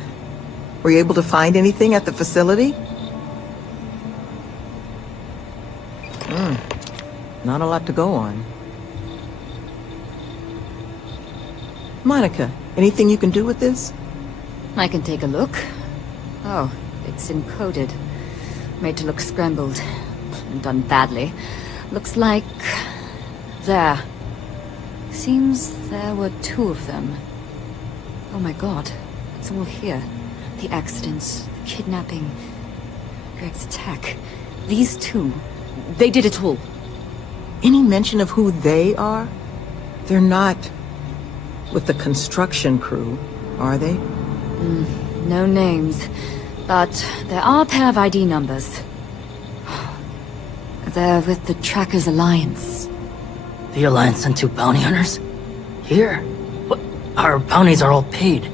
Were you able to find anything at the facility? Not a lot to go on. Monica, anything you can do with this? I can take a look. Oh, it's encoded. Made to look scrambled. Done badly. Looks like... there. Seems there were 2 of them. Oh my god. It's all here. The accidents, the kidnapping, Greg's attack. These 2, they did it all. Any mention of who they are? They're not with the construction crew, are they? No names. But there are a pair of ID numbers. They're with the Trackers Alliance. The Alliance sent 2 bounty hunters? Here? What? Our bounties are all paid.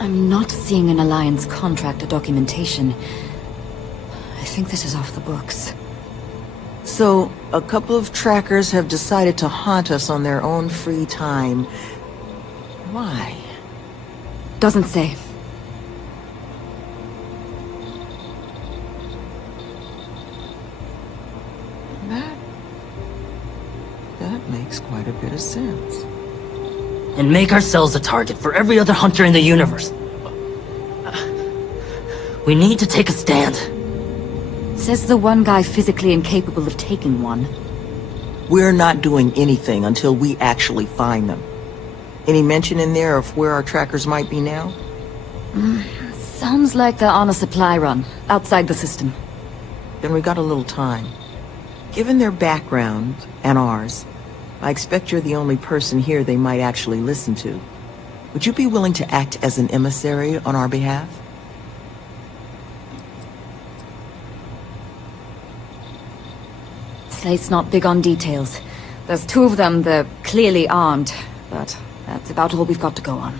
I'm not seeing an Alliance contract or documentation. I think this is off the books. So, a couple of trackers have decided to haunt us on their own free time. Why? Doesn't say. That makes quite a bit of sense. And make ourselves a target for every other hunter in the universe. We need to take a stand. Says the one guy physically incapable of taking one. We're not doing anything until we actually find them. Any mention in there of where our trackers might be now? Sounds like they're on a supply run, outside the system. Then we got a little time. Given their background, and ours, I expect you're the only person here they might actually listen to. Would you be willing to act as an emissary on our behalf? Slate's not big on details. There's 2 of them, they're clearly armed, but that's about all we've got to go on.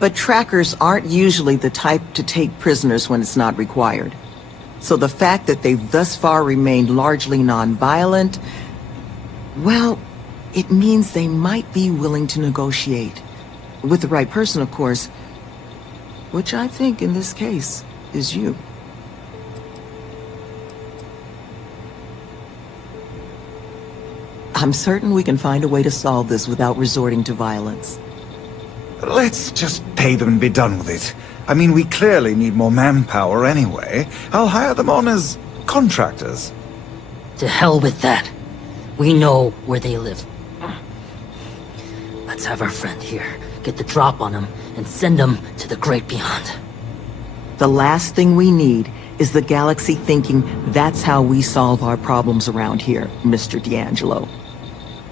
But trackers aren't usually the type to take prisoners when it's not required. So the fact that they've thus far remained largely non-violent, well, it means they might be willing to negotiate. With the right person, of course. Which I think, in this case, is you. I'm certain we can find a way to solve this without resorting to violence. Let's just pay them and be done with it. I mean, we clearly need more manpower anyway. I'll hire them on as contractors. To hell with that. We know where they live. Let's have our friend here get the drop on them and send them to the great beyond. The last thing we need is the galaxy thinking that's how we solve our problems around here, Mr. D'Angelo.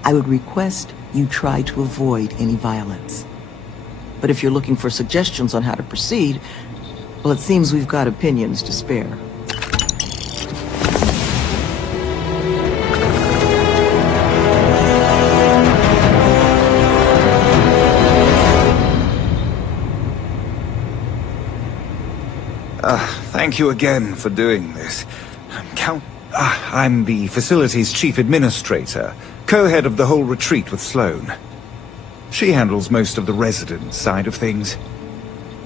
I would request you try to avoid any violence. But if you're looking for suggestions on how to proceed, well, it seems we've got opinions to spare. Thank you again for doing this. I'm the facility's chief administrator, co-head of the whole retreat with Sloane. She handles most of the resident side of things,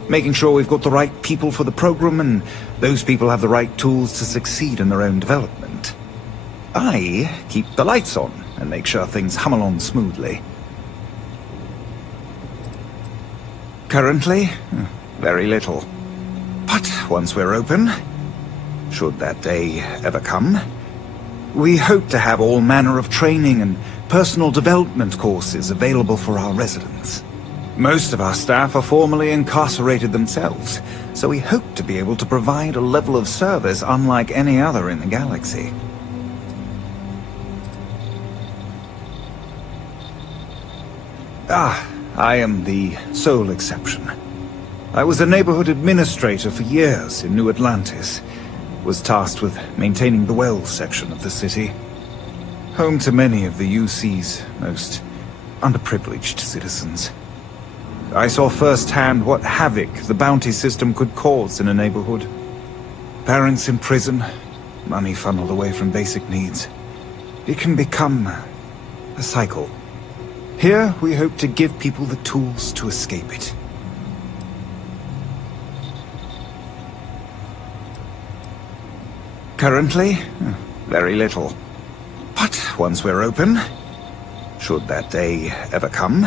making sure we've got the right people for the program and those people have the right tools to succeed in their own development. I keep the lights on and make sure things hum along smoothly. Currently, very little. But once we're open, should that day ever come, we hope to have all manner of training and personal development courses available for our residents. Most of our staff are formerly incarcerated themselves, so we hope to be able to provide a level of service unlike any other in the galaxy. I am the sole exception. I was a neighborhood administrator for years in New Atlantis. Was tasked with maintaining the Wells section of the city. Home to many of the UC's most underprivileged citizens. I saw firsthand what havoc the bounty system could cause in a neighborhood. Parents in prison, money funneled away from basic needs. It can become a cycle. Here, we hope to give people the tools to escape it. Currently, very little. But once we're open, should that day ever come,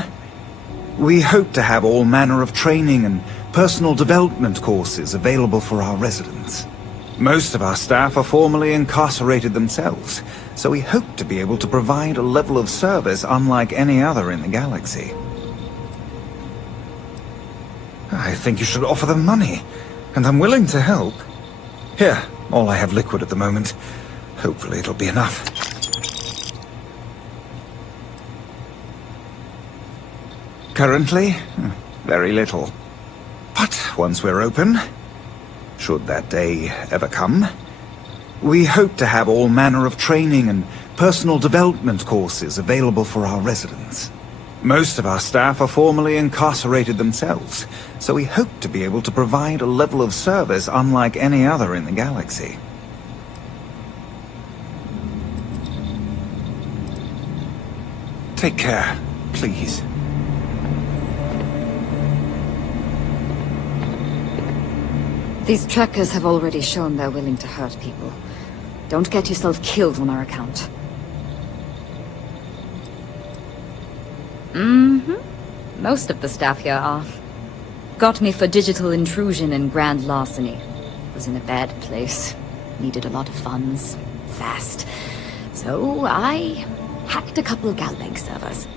we hope to have all manner of training and personal development courses available for our residents. Most of our staff are formerly incarcerated themselves, so we hope to be able to provide a level of service unlike any other in the galaxy. I think you should offer them money, and I'm willing to help. Here, all I have liquid at the moment. Hopefully it'll be enough. Currently, very little. But once we're open, should that day ever come, we hope to have all manner of training and personal development courses available for our residents. Most of our staff are formerly incarcerated themselves, so we hope to be able to provide a level of service unlike any other in the galaxy. Take care, please. These trackers have already shown they're willing to hurt people. Don't get yourself killed on our account. Most of the staff here are. Got me for digital intrusion and grand larceny. Was in a bad place. Needed a lot of funds. Fast. So I hacked a couple Galbank servers.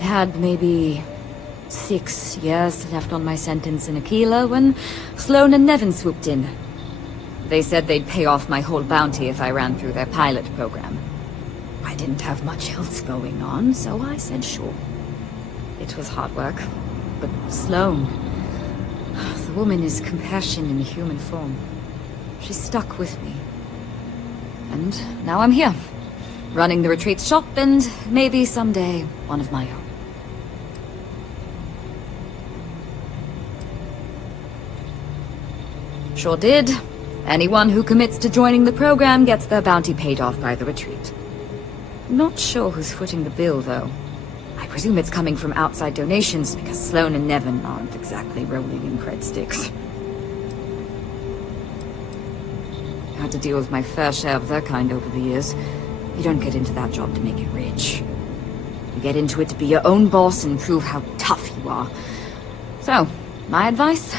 Had maybe 6 years left on my sentence in Aquila when Sloan and Nevin swooped in. They said they'd pay off my whole bounty if I ran through their pilot program. I didn't have much else going on, so I said sure. It was hard work, but Sloan, the woman is compassion in human form. She stuck with me. And now I'm here, running the retreat shop and maybe someday one of my own. Sure did. Anyone who commits to joining the program gets their bounty paid off by the retreat. Not sure who's footing the bill, though. I presume it's coming from outside donations because Sloan and Nevin aren't exactly rolling in cred sticks. Had to deal with my fair share of their kind over the years. You don't get into that job to make it rich. You get into it to be your own boss and prove how tough you are. So, my advice?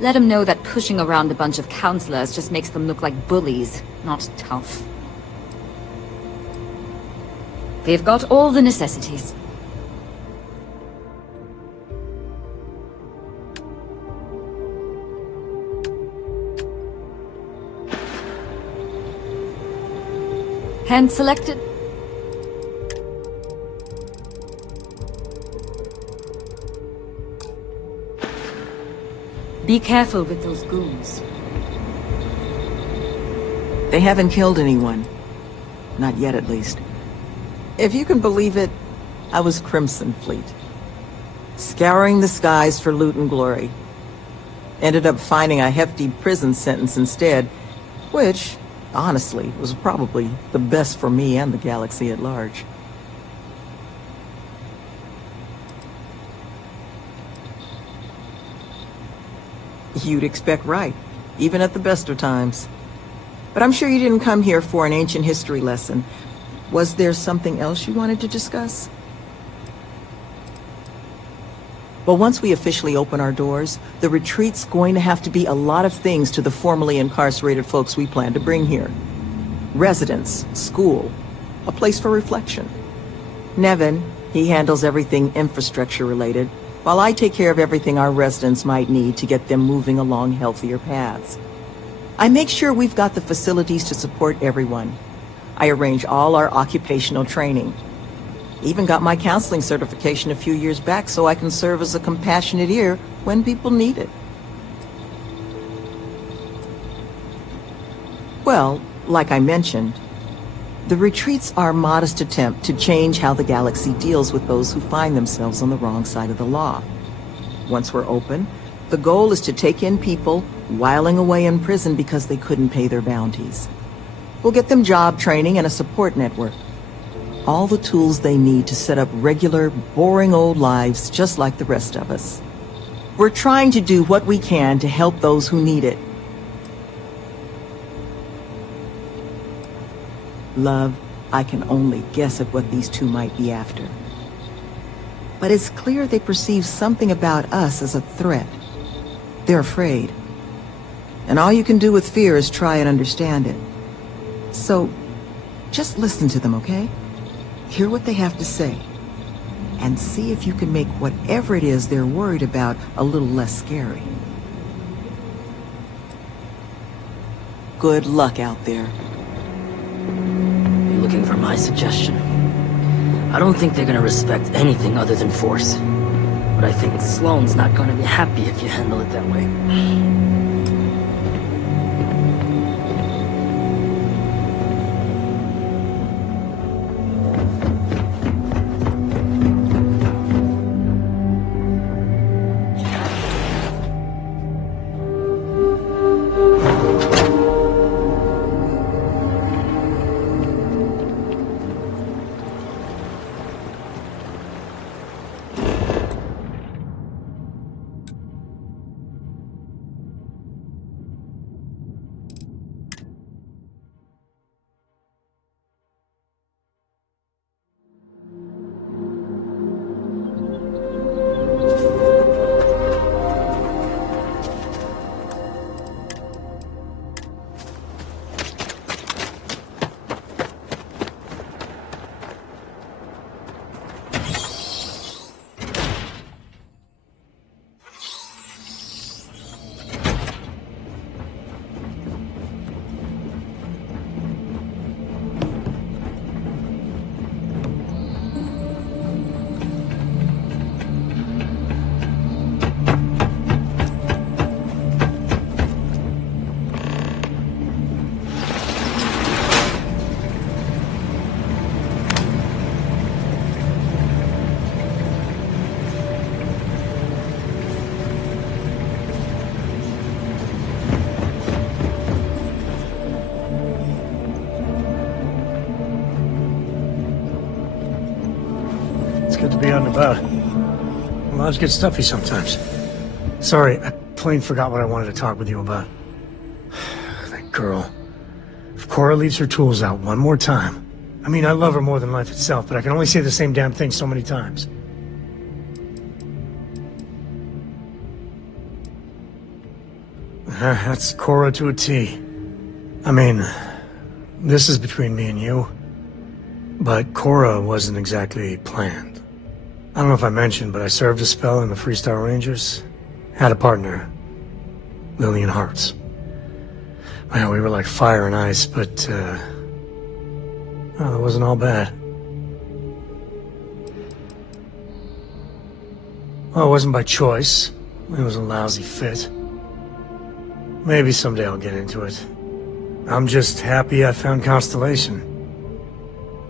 Let them know that pushing around a bunch of counselors just makes them look like bullies, not tough. They've got all the necessities. Hand selected. Be careful with those goons. They haven't killed anyone. Not yet, at least. If you can believe it, I was Crimson Fleet. Scouring the skies for loot and glory. Ended up finding a hefty prison sentence instead, which, honestly, was probably the best for me and the galaxy at large. You'd expect right, even at the best of times. But I'm sure you didn't come here for an ancient history lesson. Was there something else you wanted to discuss? Well, once we officially open our doors, the retreat's going to have to be a lot of things to the formerly incarcerated folks we plan to bring here. Residence, school, a place for reflection. Nevin, he handles everything infrastructure related, while I take care of everything our residents might need to get them moving along healthier paths. I make sure we've got the facilities to support everyone. I arrange all our occupational training. Even got my counseling certification a few years back so I can serve as a compassionate ear when people need it. Well, like I mentioned, the retreat's our modest attempt to change how the galaxy deals with those who find themselves on the wrong side of the law. Once we're open, the goal is to take in people whiling away in prison because they couldn't pay their bounties. We'll get them job training and a support network. all the tools they need to set up regular, boring old lives just like the rest of us. We're trying to do what we can to help those who need it. Love, I can only guess at what these two might be after. But it's clear they perceive something about us as a threat. They're afraid. And all you can do with fear is try and understand it. So, just listen to them, okay? Hear what they have to say. And see if you can make whatever it is they're worried about a little less scary. Good luck out there. You looking for my suggestion? I don't think they're gonna respect anything other than force. But I think Sloane's not gonna be happy if you handle it that way. Good to be out and about. Lives get stuffy sometimes. Sorry, I plain forgot what I wanted to talk with you about. That girl. If Cora leaves her tools out one more time... I mean, I love her more than life itself, but I can only say the same damn thing so many times. That's Cora to a T. I mean, this is between me and you. But Cora wasn't exactly planned. I don't know if I mentioned, but I served a spell in the Freestar Rangers. Had a partner, Lillian Hartz. Well, we were like fire and ice, but, well, it wasn't all bad. Well, it wasn't by choice. It was a lousy fit. Maybe someday I'll get into it. I'm just happy I found Constellation.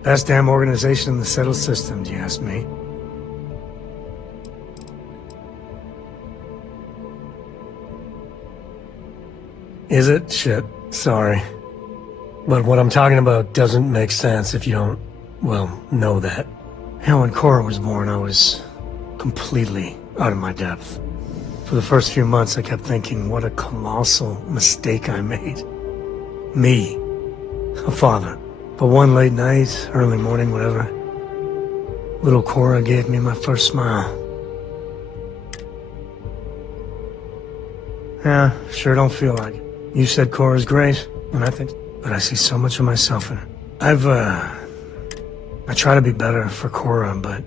Best damn organization in the settled system, do you ask me? Is it? Shit. Sorry. But what I'm talking about doesn't make sense if you don't, well, know that. Hell, when Cora was born, I was completely out of my depth. For the first few months, I kept thinking, what a colossal mistake I made. Me. A father. But one late night, early morning, whatever, little Cora gave me my first smile. Yeah, sure don't feel like it. You said Cora's great, and I think... But I see so much of myself in her. I try to be better for Cora, but...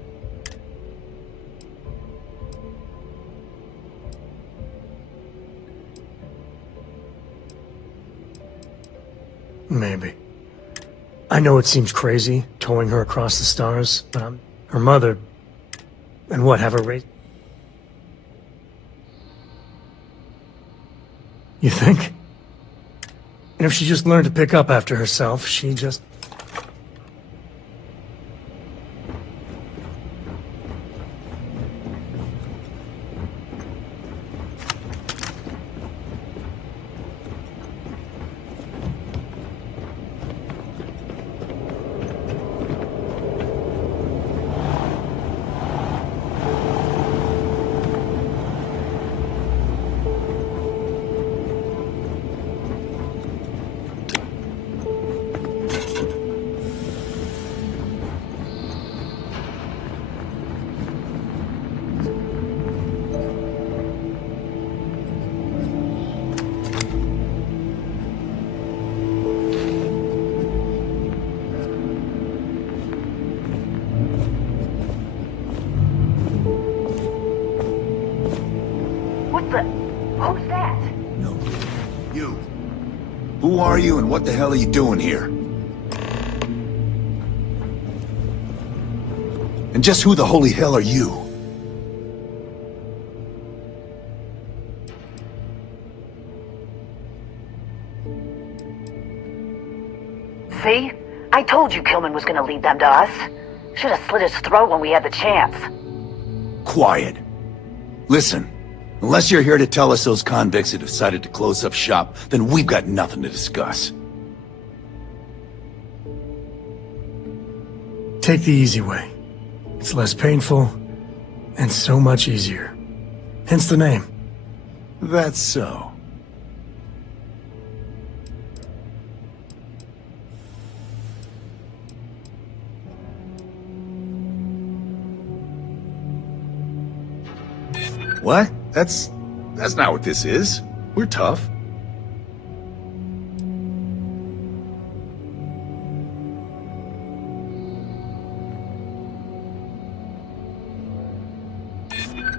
Maybe. I know it seems crazy, towing her across the stars, but I'm her mother... And what, have her raised... You think? And if she just learned to pick up after herself, she just... Who are you and what the hell are you doing here? And just who the holy hell are you? See? I told you Kilman was gonna lead them to us. Should have slit his throat when we had the chance. Quiet. Listen, unless you're here to tell us those convicts have decided to close up shop, then we've got nothing to discuss. Take the easy way. It's less painful, and so much easier. Hence the name. That's so. What? That's not what this is. We're tough.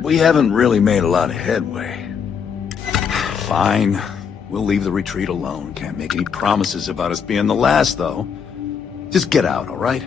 We haven't really made a lot of headway. Fine. We'll leave the retreat alone. Can't make any promises about us being the last, though. Just get out, all right?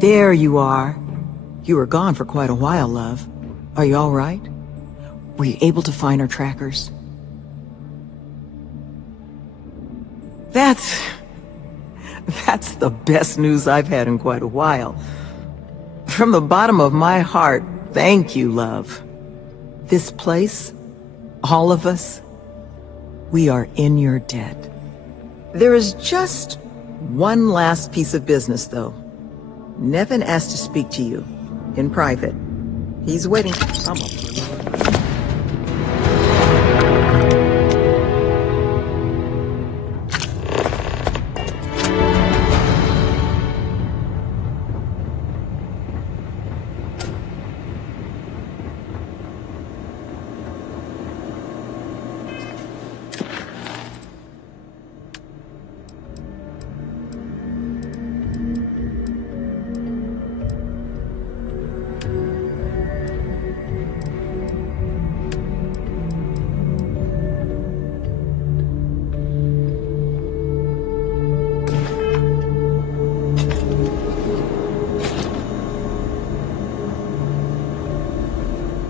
There you are. You were gone for quite a while, love. Are you all right? Were you able to find our trackers? That's the best news I've had in quite a while. From the bottom of my heart, thank you, love. This place, all of us, we are in your debt. There is just one last piece of business, though. Nevin asked to speak to you, in private. He's waiting.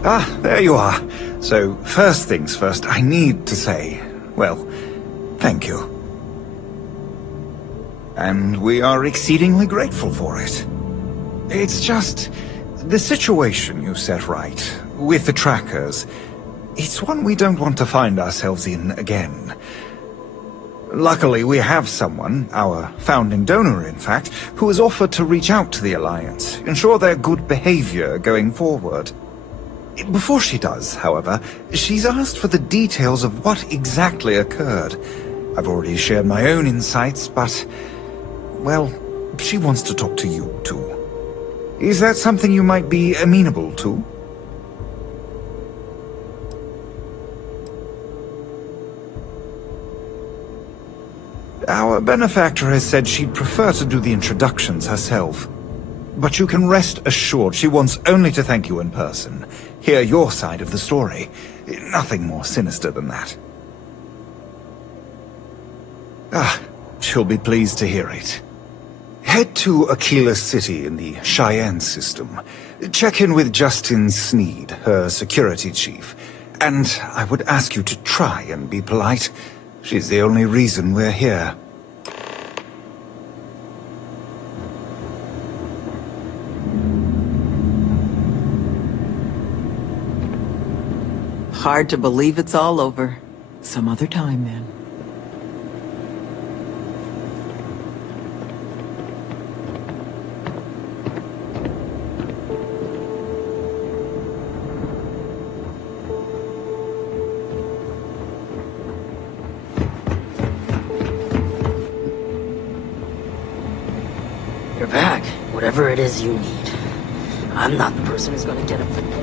Ah, there you are. So, first things first, I need to say, well, thank you. And we are exceedingly grateful for it. It's just, the situation you set right, with the trackers, it's one we don't want to find ourselves in again. Luckily, we have someone, our founding donor in fact, who has offered to reach out to the Alliance, ensure their good behavior going forward. Before she does, however, she's asked for the details of what exactly occurred. I've already shared my own insights, but well, she wants to talk to you, too. Is that something you might be amenable to? Our benefactor has said she'd prefer to do the introductions herself. But you can rest assured she wants only to thank you in person. Hear your side of the story. Nothing more sinister than that. She'll be pleased to hear it. Head to Aquila City in the Cheyenne system. Check in with Justin Sneed, her security chief. And I would ask you to try and be polite. She's the only reason we're here. Hard to believe it's all over. Some other time, then. You're back. Whatever it is you need. I'm not the person who's gonna get it for you.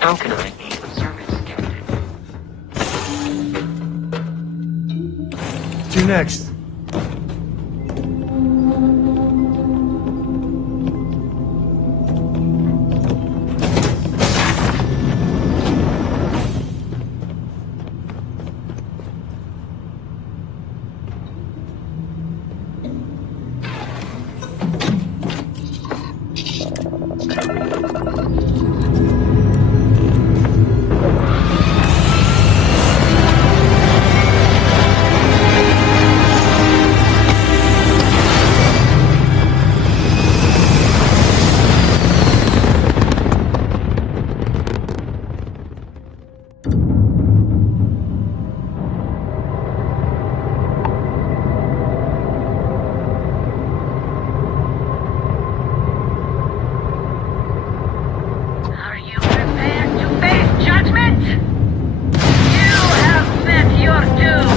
How can I be of service, Captain? You next. Are you prepared to face judgment? You have met your doom.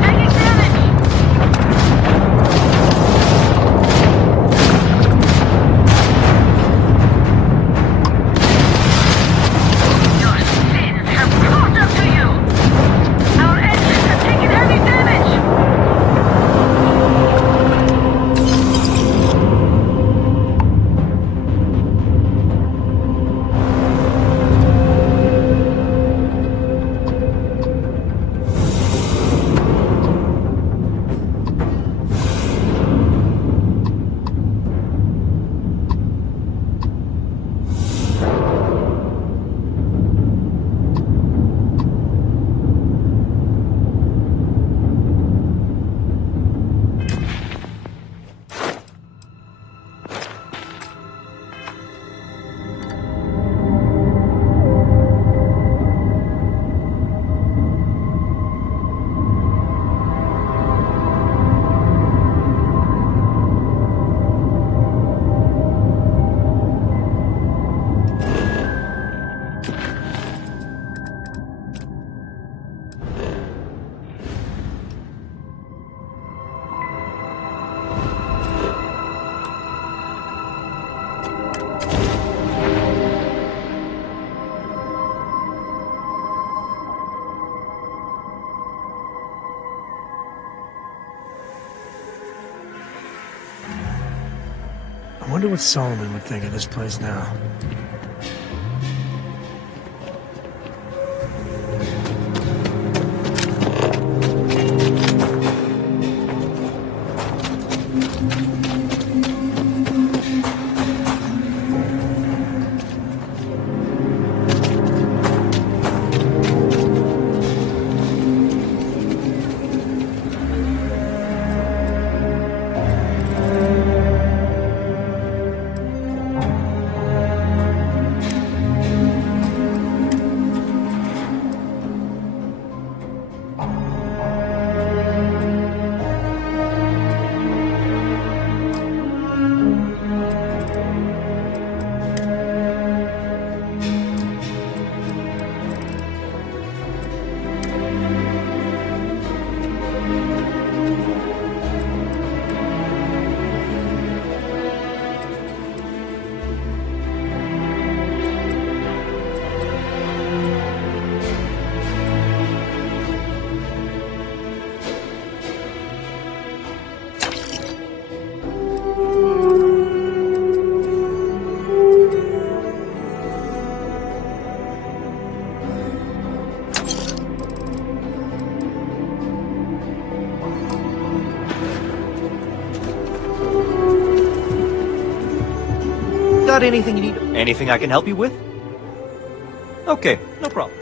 Taking damage. Your sins have caught up to you. Our engines have taken heavy damage. I wonder what Solomon would think of this place now. Got anything you need? Anything I can help you with? Okay, no problem.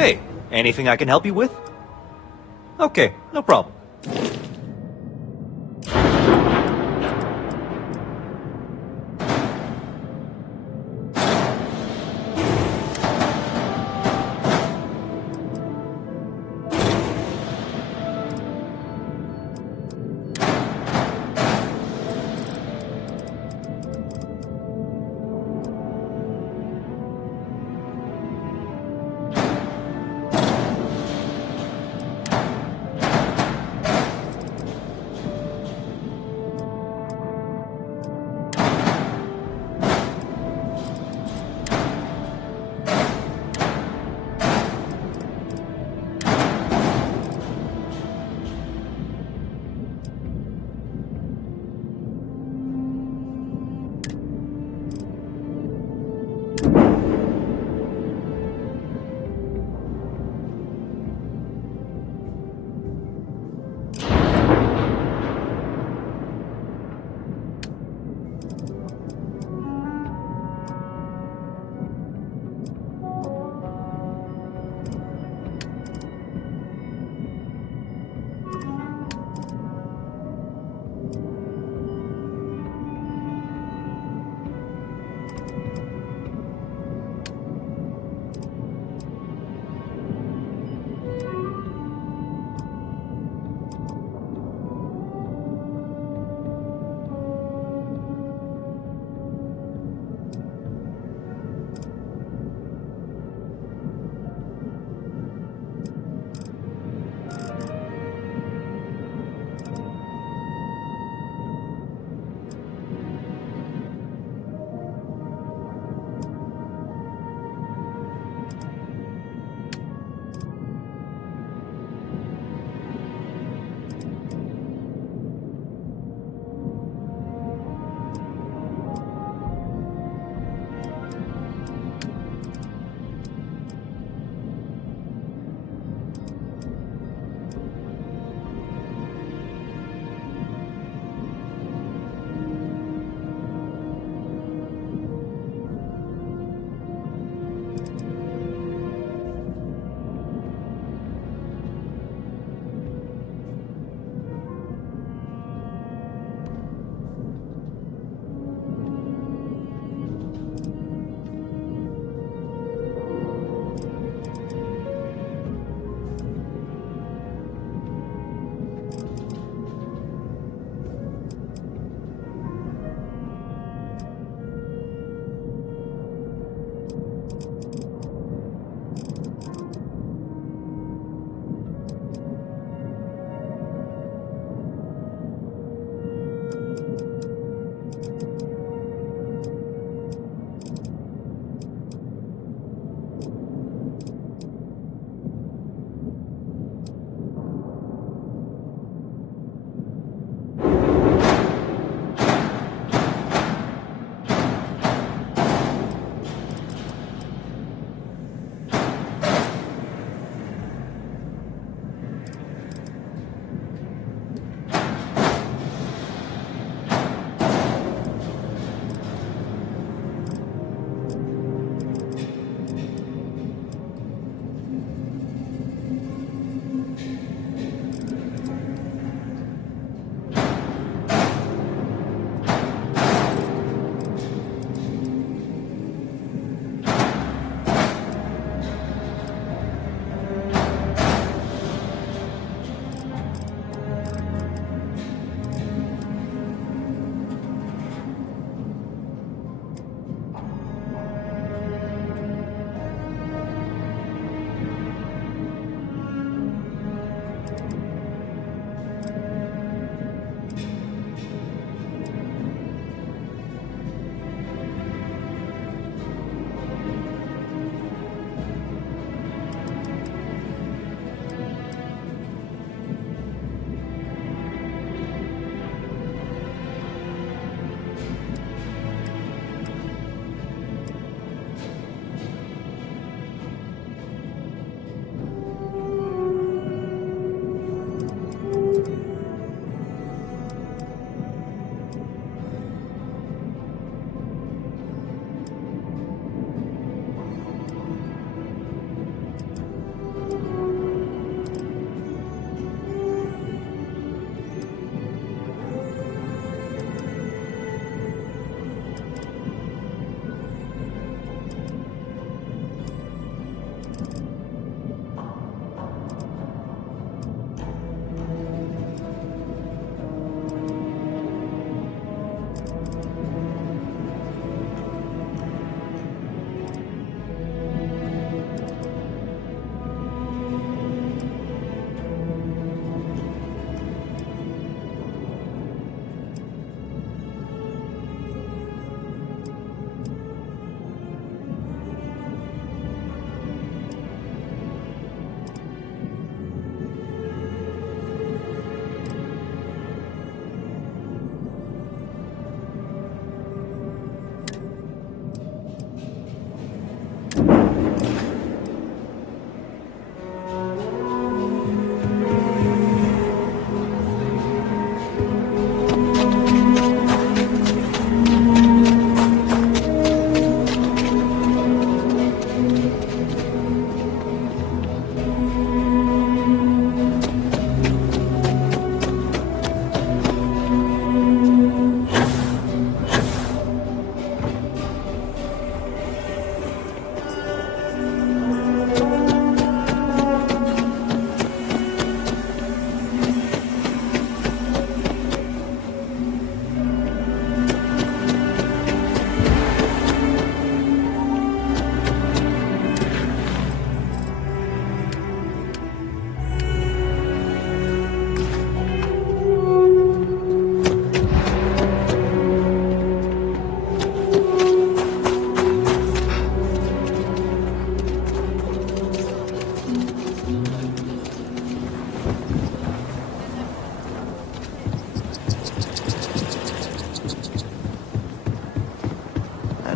Hey, anything I can help you with? Okay, no problem.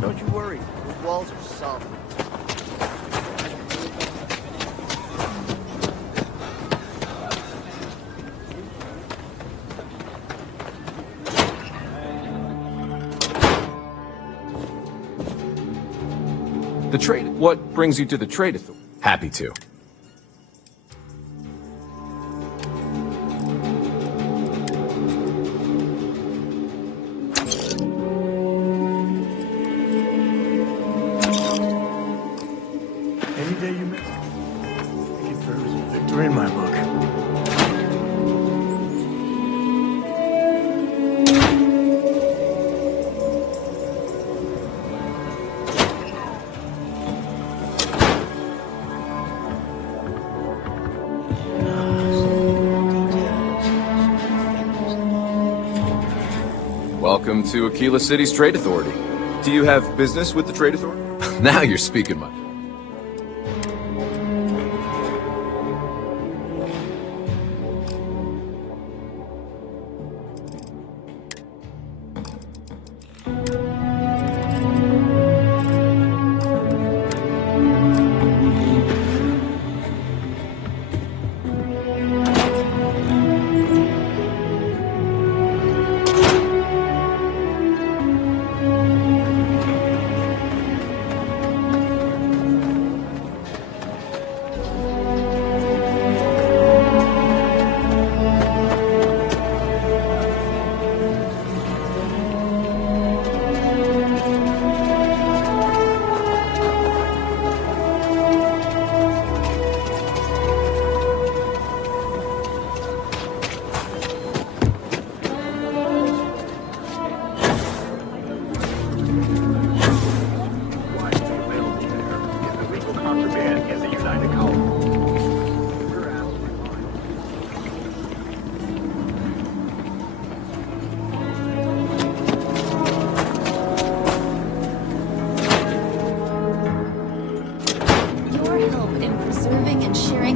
Don't you worry. Those walls are solid. The trade. What brings you to the trade authority? Happy to. Any day you miss, take it through is a victory in my book. Welcome to Aquila City's Trade Authority. Do you have business with the Trade Authority? Now you're speaking my...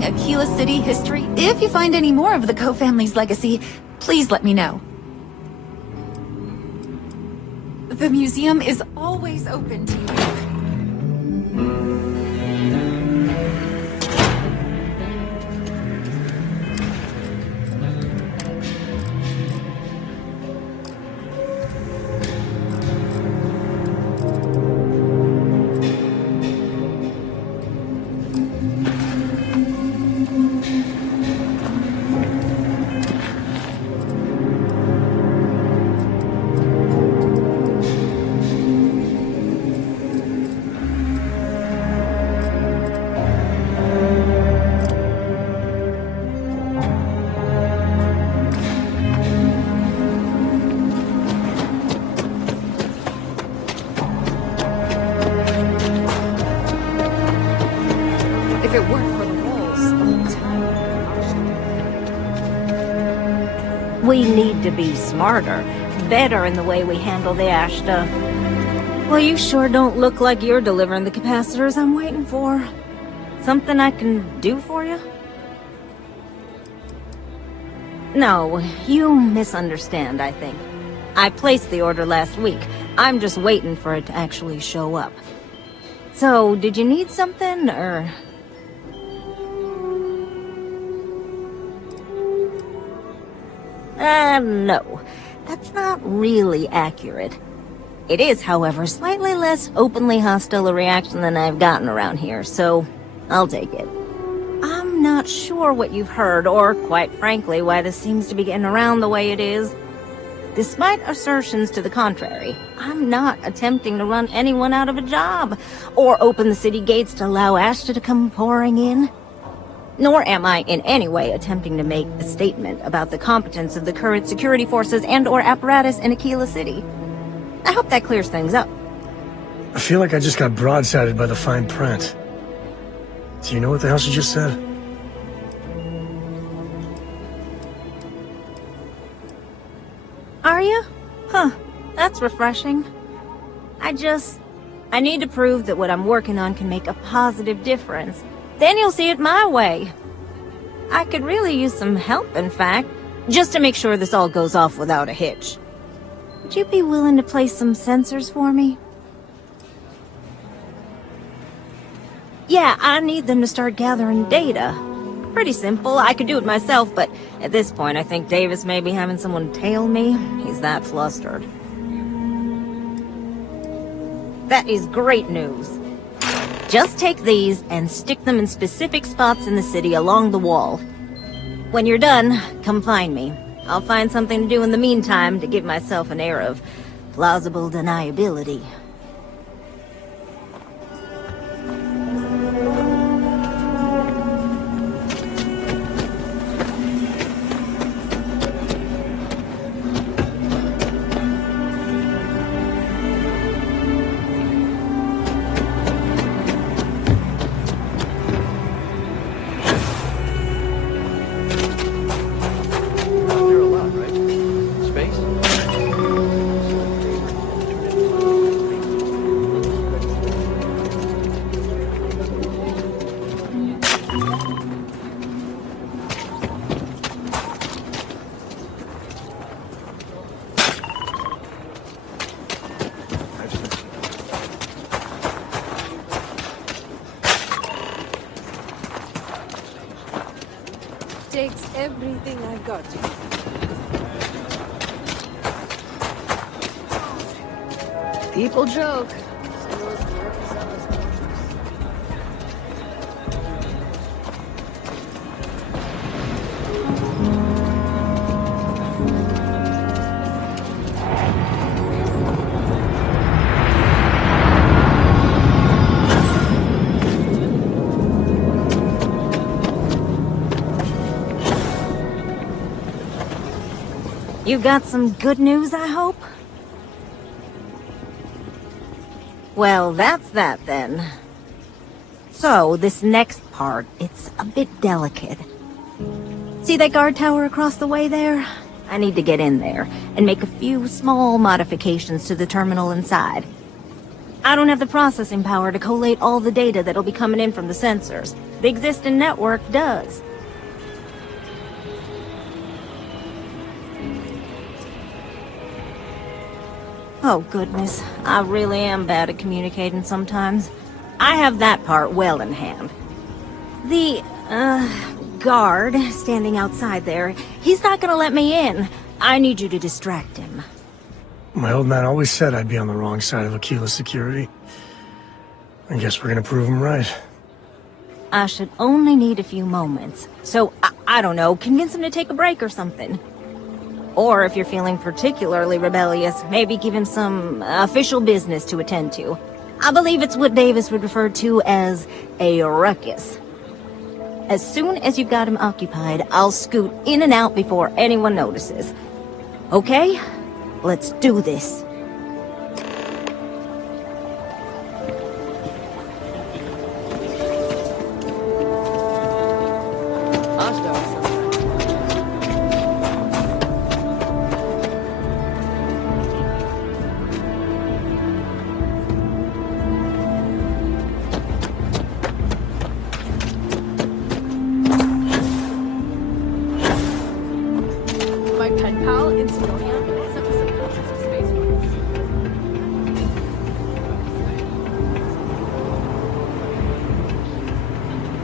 Aquila City history. If you find any more of the Coe family's legacy, please let me know. The museum is always open to you. If it weren't for the walls the whole time. We need to be smarter, better in the way we handle the Ashta. Well, you sure don't look like you're delivering the capacitors I'm waiting for. Something I can do for you? No, you misunderstand, I think. I placed the order last week. I'm just waiting for it to actually show up. So, did you need something, or...? No. That's not really accurate. It is, however, slightly less openly hostile a reaction than I've gotten around here, so I'll take it. I'm not sure what you've heard, or, quite frankly, why this seems to be getting around the way it is. Despite assertions to the contrary, I'm not attempting to run anyone out of a job, or open the city gates to allow Ashta to come pouring in. Nor am I in any way attempting to make a statement about the competence of the current security forces and/or apparatus in Aquila City. I hope that clears things up. I feel like I just got broadsided by the fine print. Do you know what the hell she just said? Are you? Huh. That's refreshing. I need to prove that what I'm working on can make a positive difference. Then you'll see it my way. I could really use some help, in fact, just to make sure this all goes off without a hitch. Would you be willing to place some sensors for me? Yeah, I need them to start gathering data. Pretty simple. I could do it myself, but at this point I think Davis may be having someone tail me. He's that flustered. That is great news. Just take these and stick them in specific spots in the city along the wall. When you're done, come find me. I'll find something to do in the meantime to give myself an air of plausible deniability. Takes everything I've got. People joke. You got some good news, I hope? Well, that's that then. So, this next part, it's a bit delicate. See that guard tower across the way there? I need to get in there and make a few small modifications to the terminal inside. I don't have the processing power to collate all the data that'll be coming in from the sensors. The existing network does. Oh, goodness. I really am bad at communicating sometimes. I have that part well in hand. The, guard standing outside there, he's not gonna let me in. I need you to distract him. My old man always said I'd be on the wrong side of Aquila security. I guess we're gonna prove him right. I should only need a few moments. So, I don't know, convince him to take a break or something. Or if you're feeling particularly rebellious, maybe give him some official business to attend to. I believe it's what Davis would refer to as a ruckus. As soon as you've got him occupied, I'll scoot in and out before anyone notices. Okay? Let's do this. My pen pal in Sidonia sent me some pictures of space.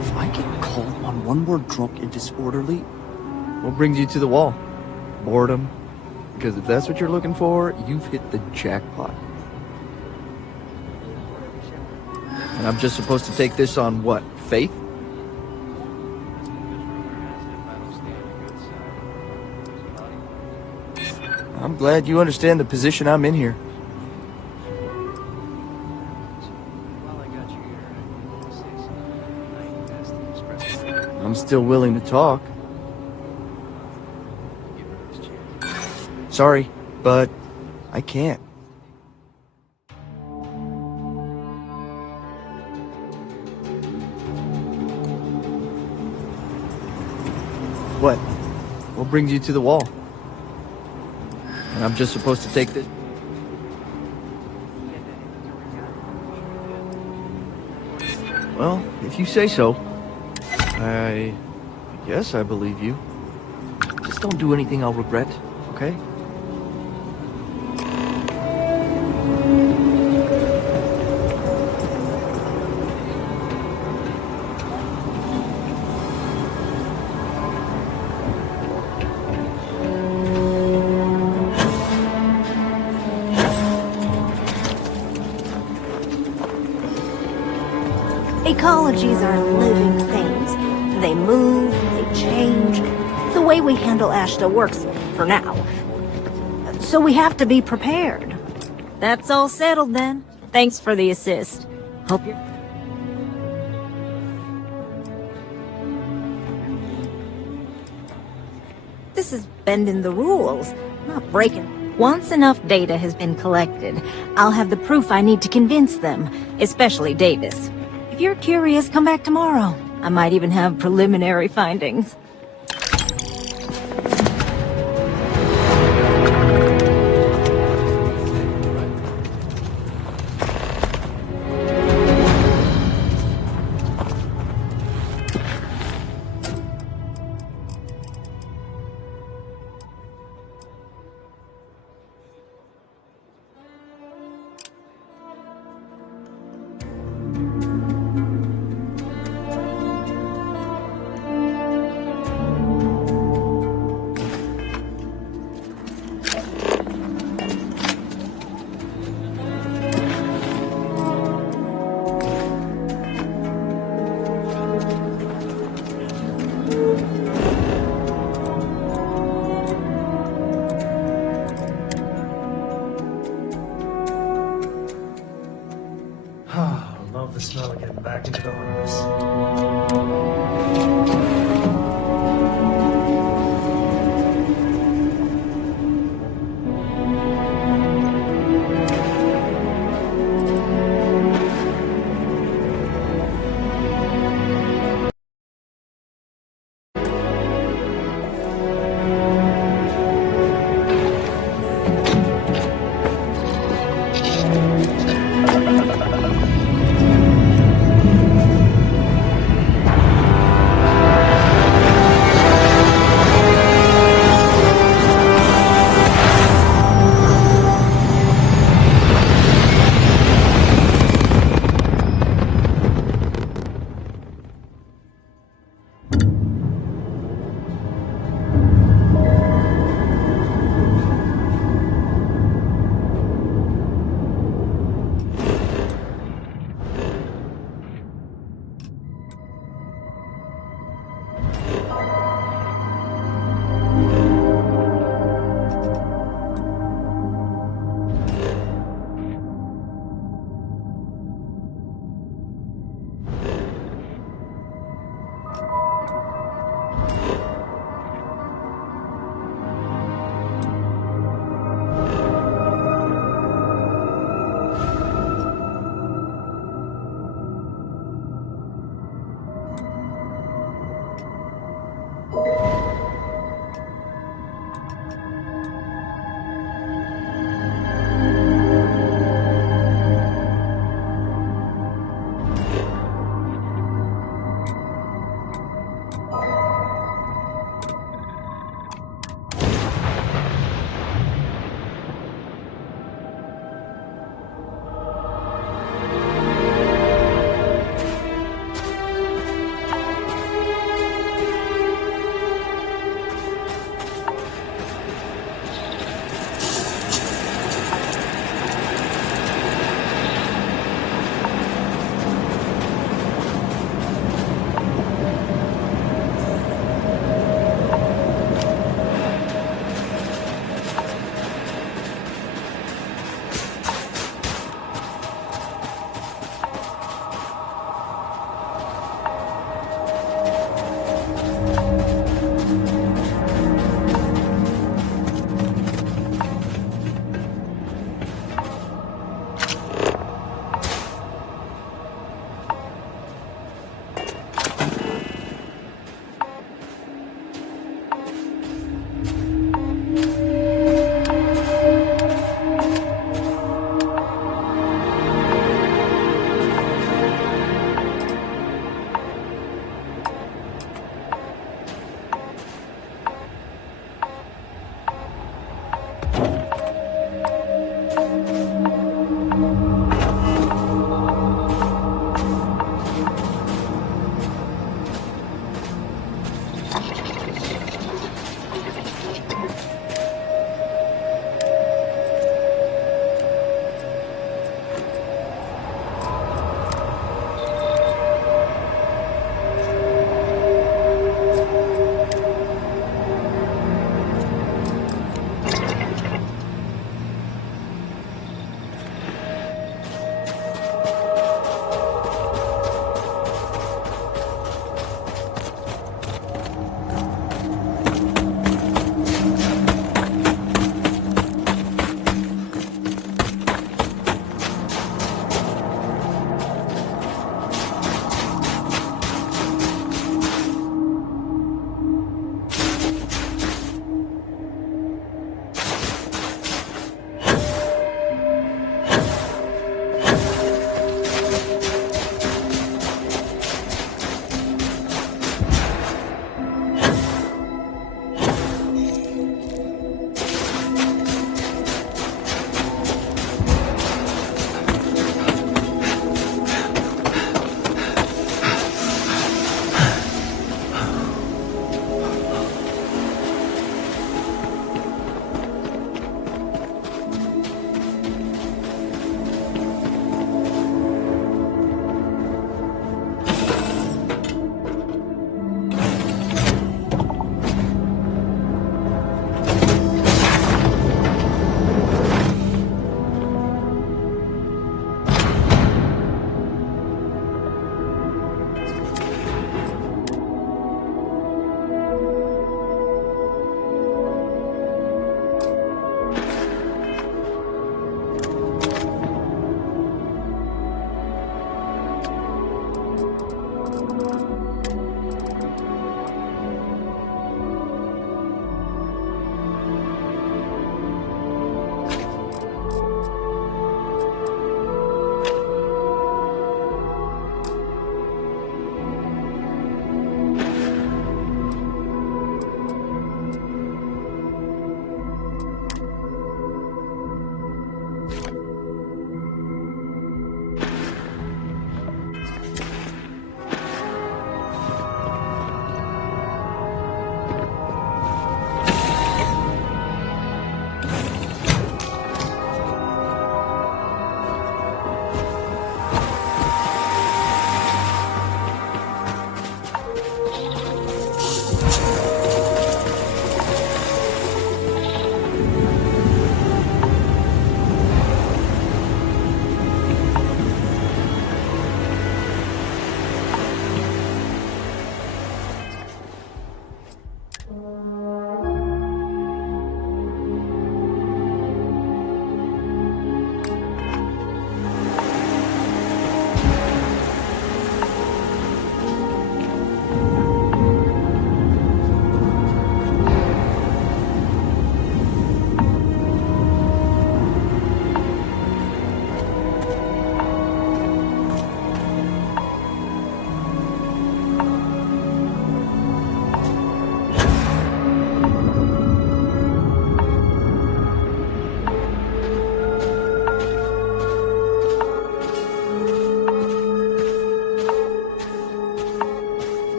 If I get called on one more drunk and disorderly, what brings you to the wall? Boredom? Because if that's what you're looking for, you've hit the jackpot. And I'm just supposed to take this on what? Faith? I'm glad you understand the position I'm in here. I'm still willing to talk. Sorry, but I can't. What? What brings you to the wall? And I'm just supposed to take this? Well, if you say so. I guess I believe you. Just don't do anything I'll regret, okay? Ecologies are living things. They move, they change. The way we handle Ashta works, for now. So we have to be prepared. That's all settled then. Thanks for the assist. Hope you're... This is bending the rules, not breaking. Once enough data has been collected, I'll have the proof I need to convince them, especially Davis. If you're curious, come back tomorrow. I might even have preliminary findings. Love the smell of getting back into the harness.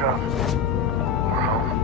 locked up. We're home.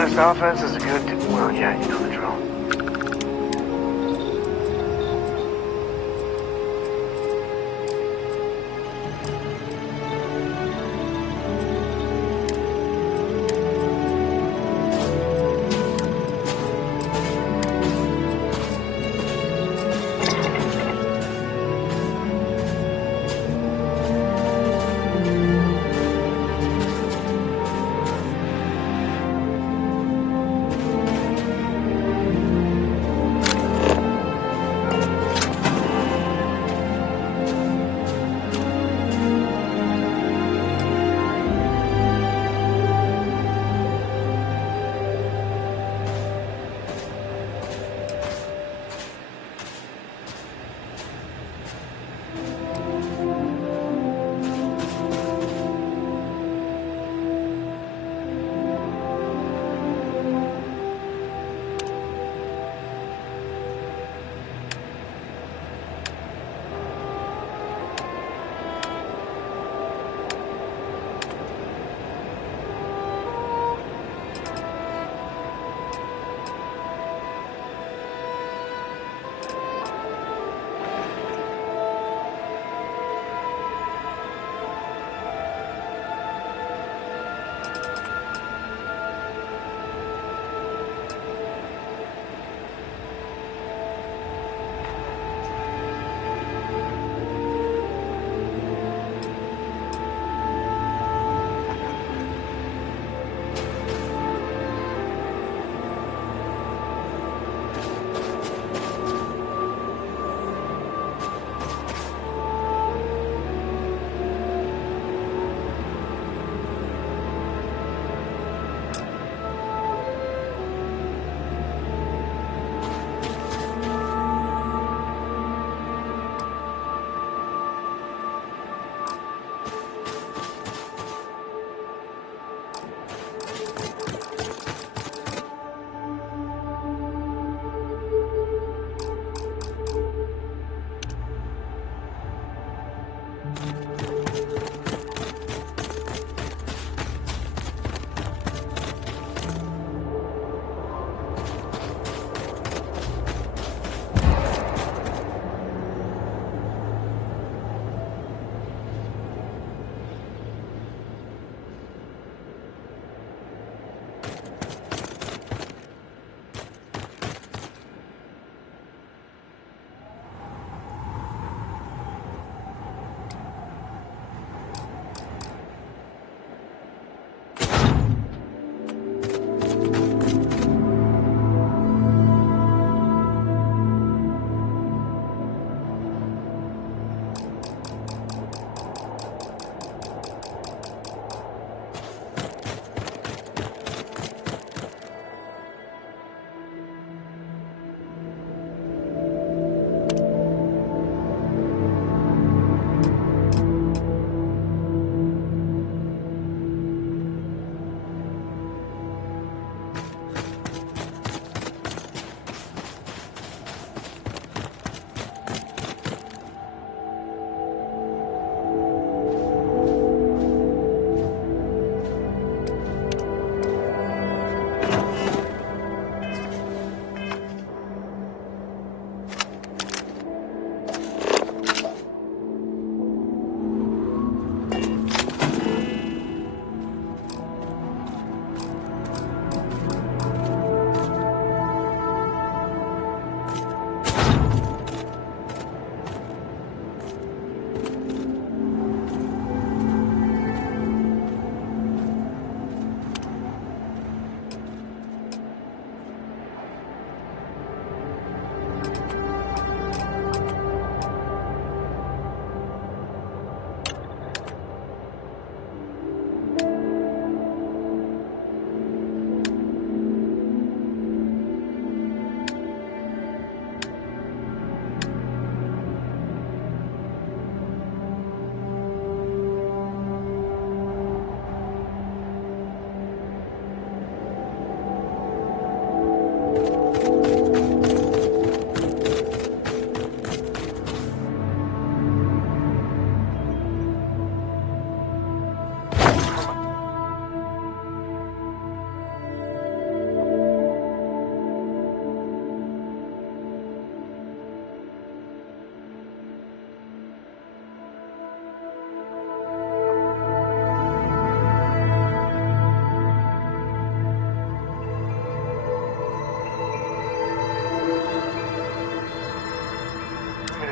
This offense is a good... Well, yeah, you know the drill.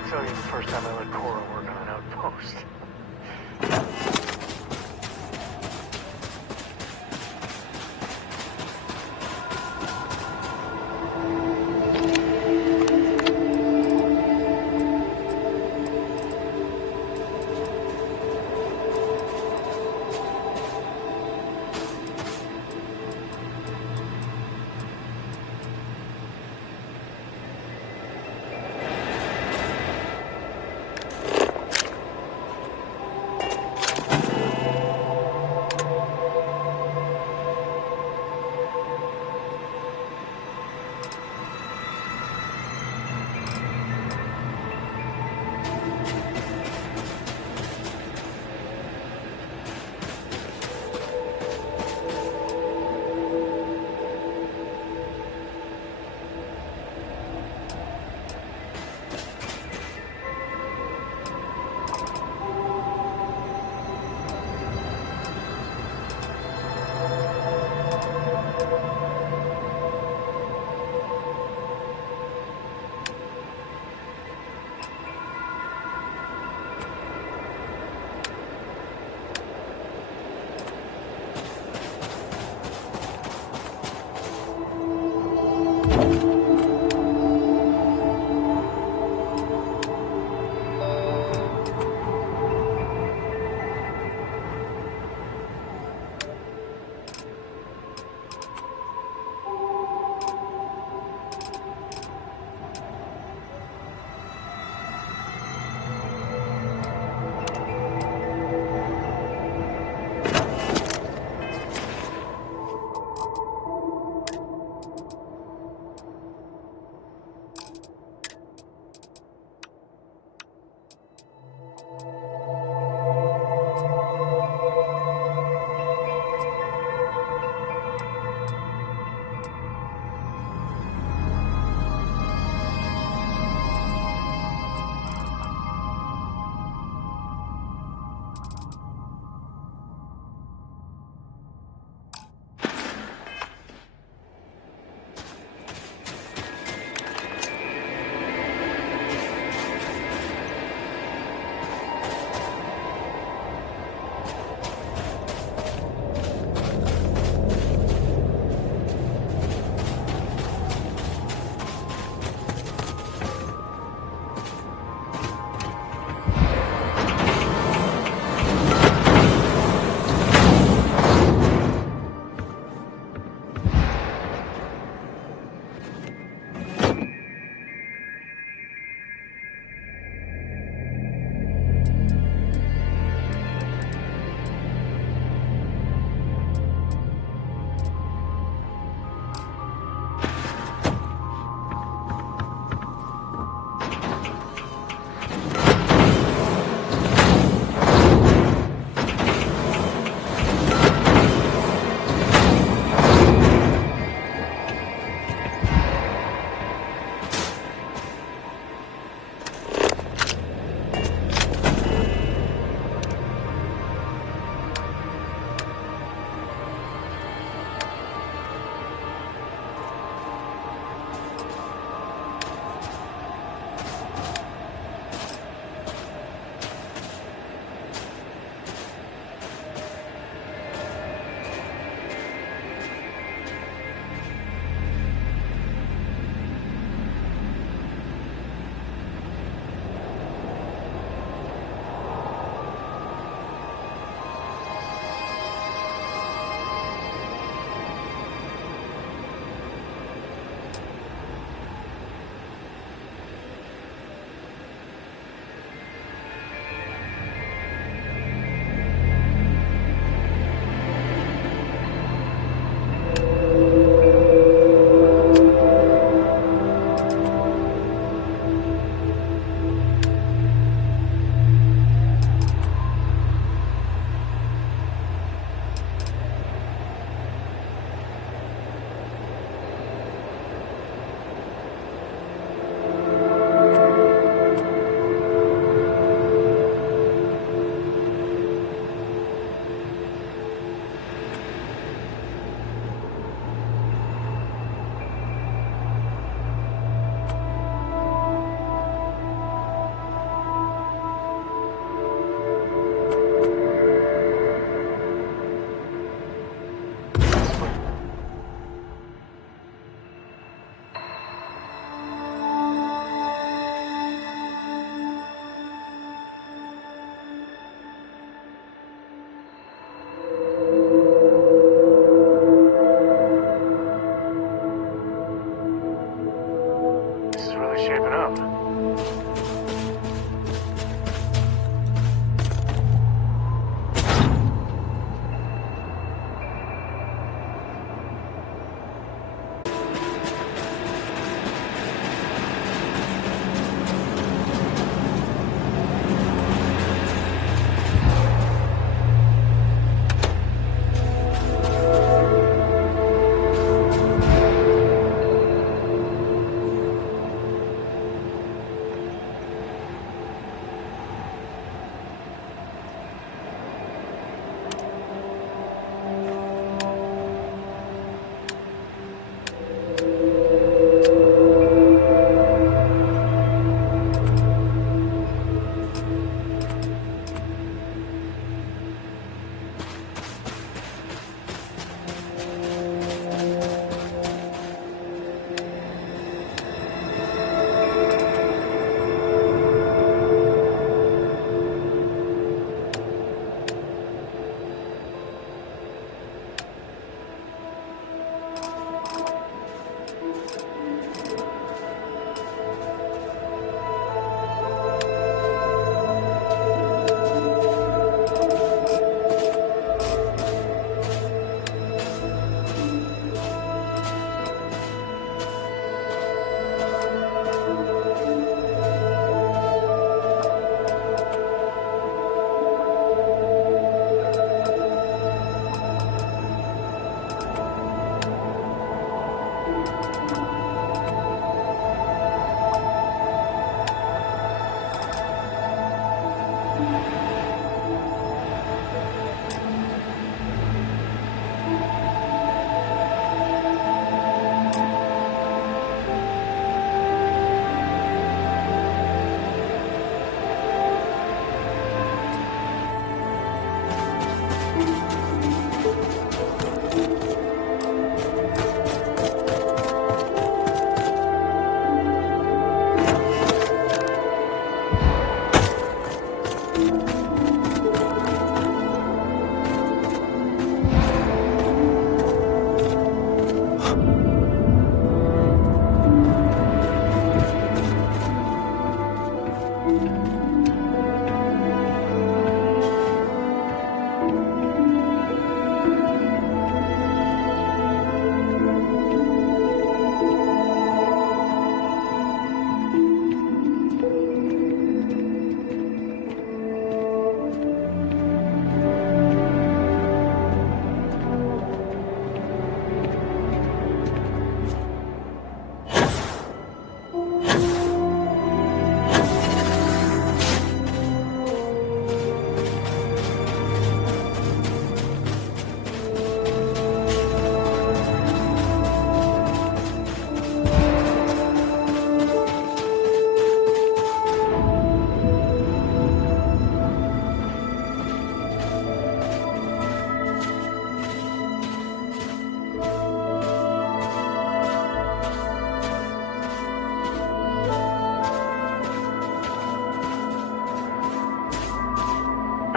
tell you the first time I let Cora work on an outpost.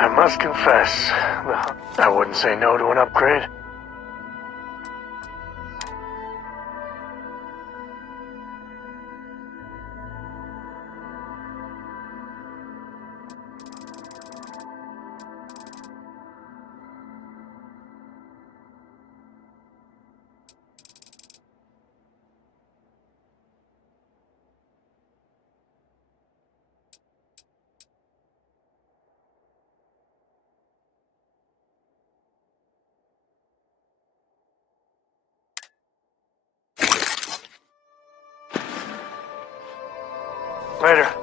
I must confess, I wouldn't say no to an upgrade. Later.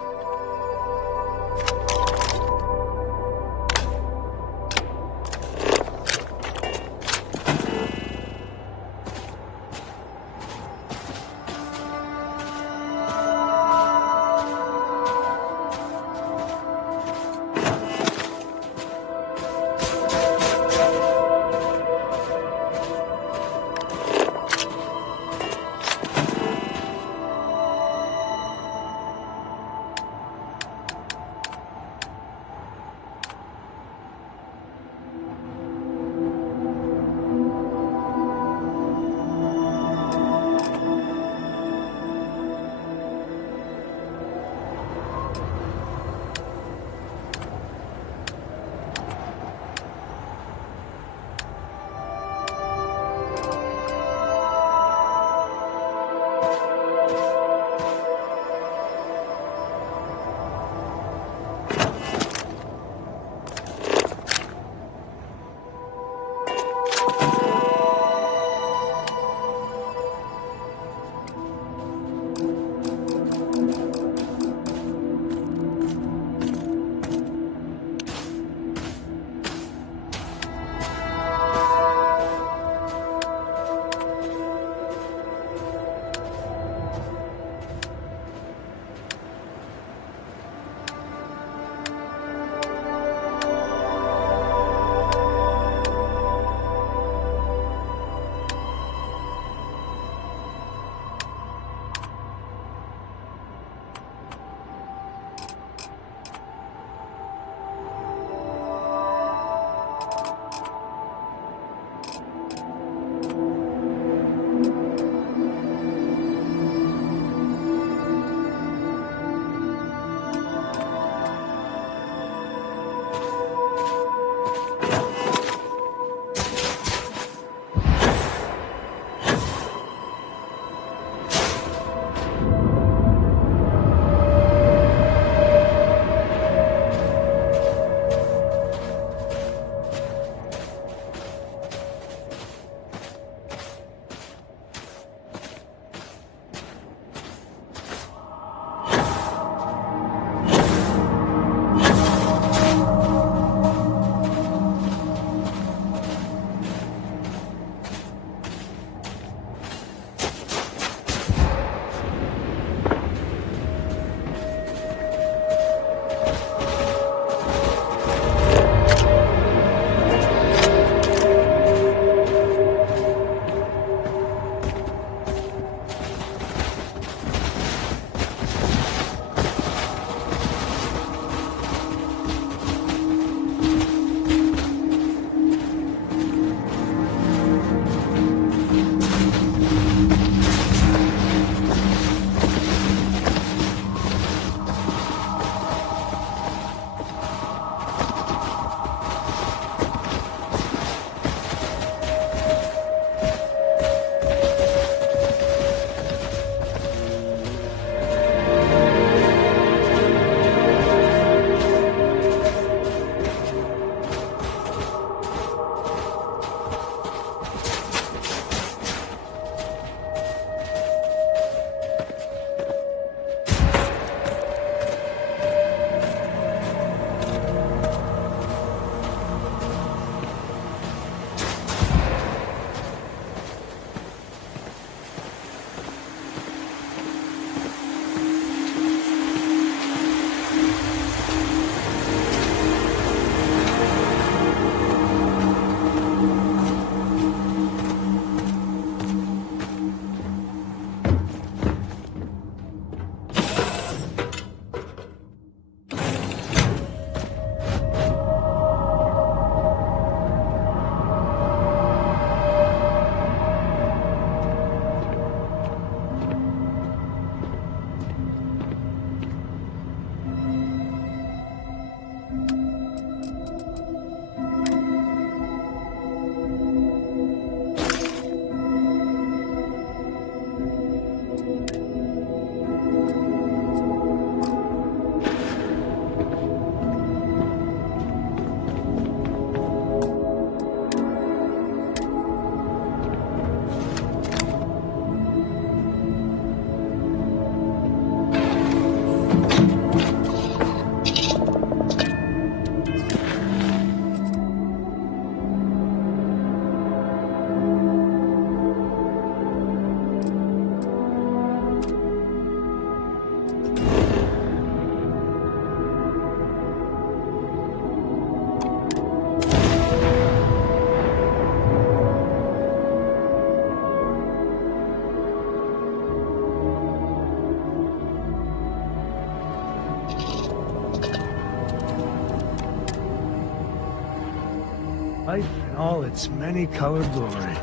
Life in all its many-colored glory.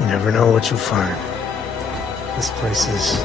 You never know what you'll find. This place is...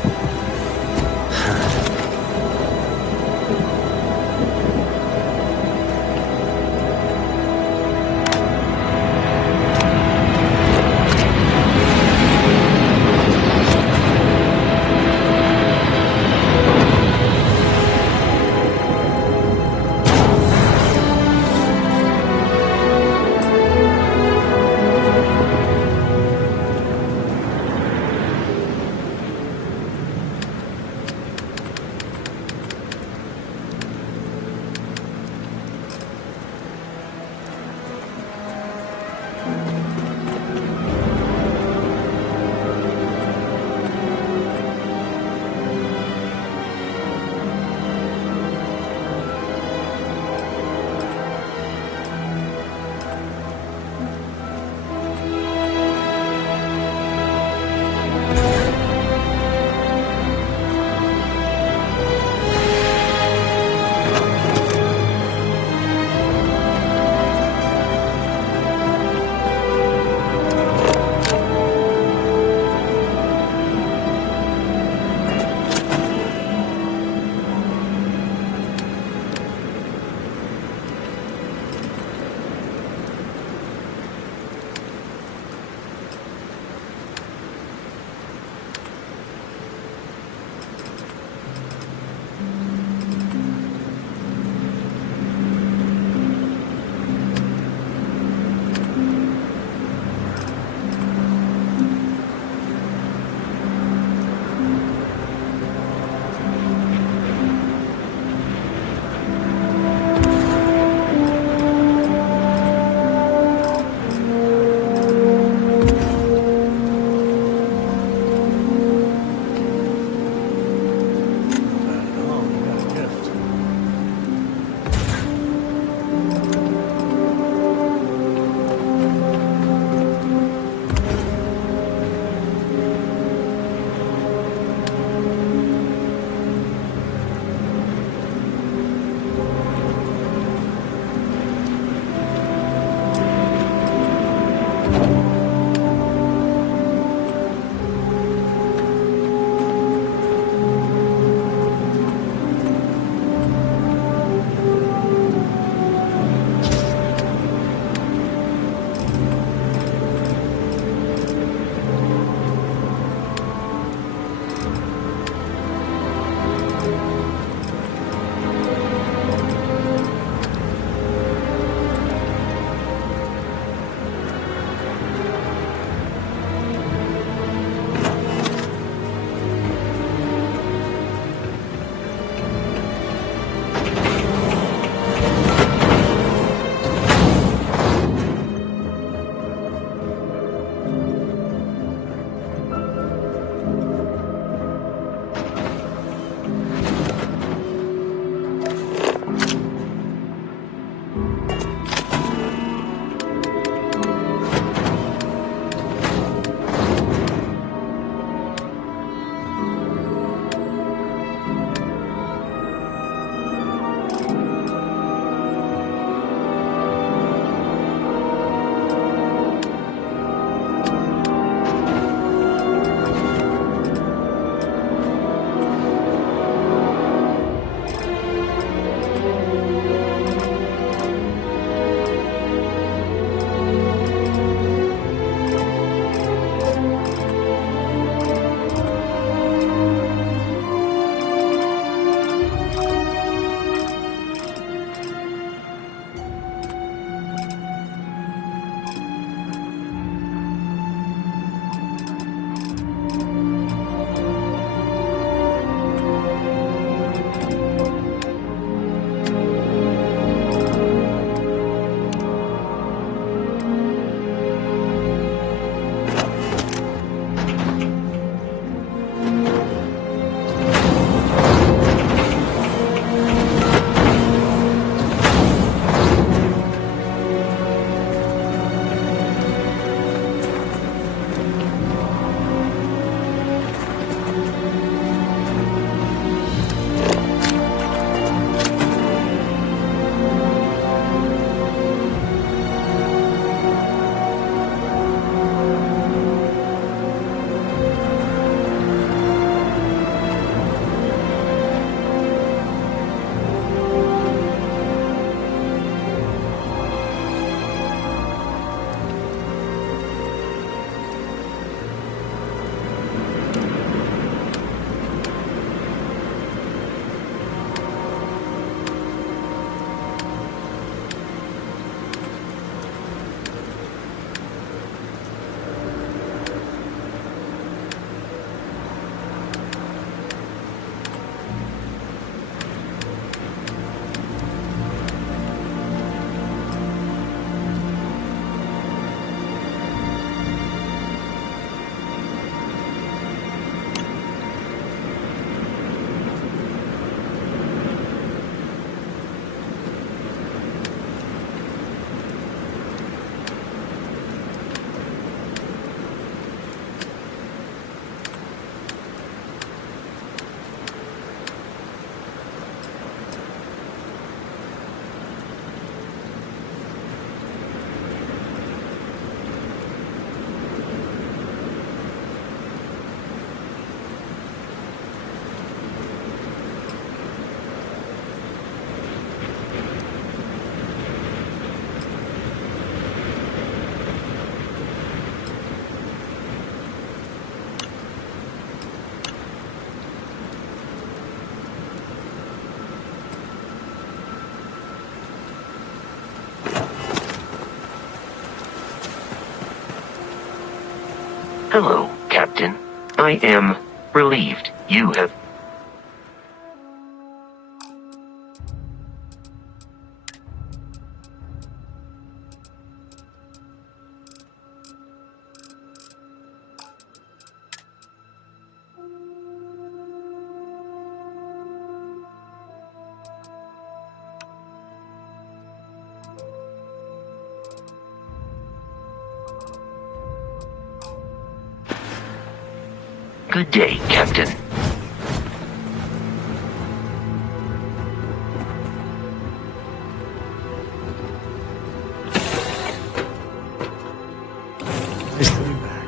Hello, Captain. I am relieved you have... Good day, Captain. Nice to be back.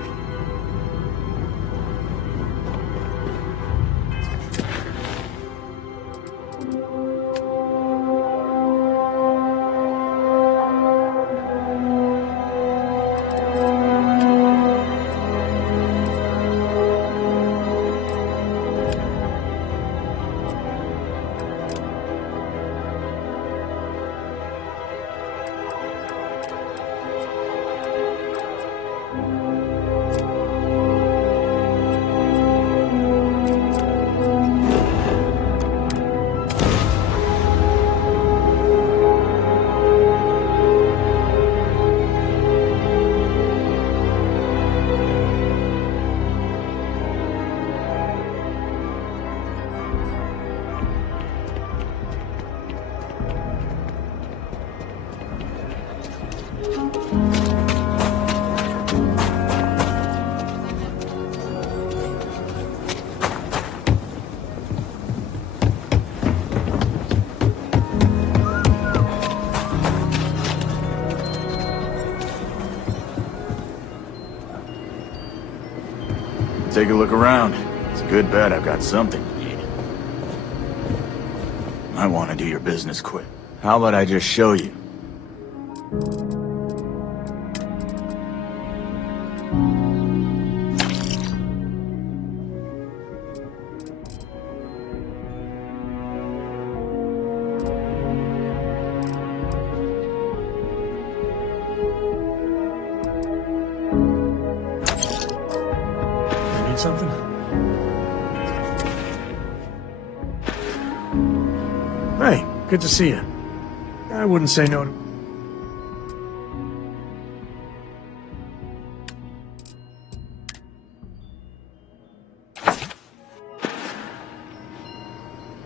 Take a look around. It's a good bet I've got something you need. I want to do your business quick. How about I just show you? Need something? Hey, good to see you. I wouldn't say no to...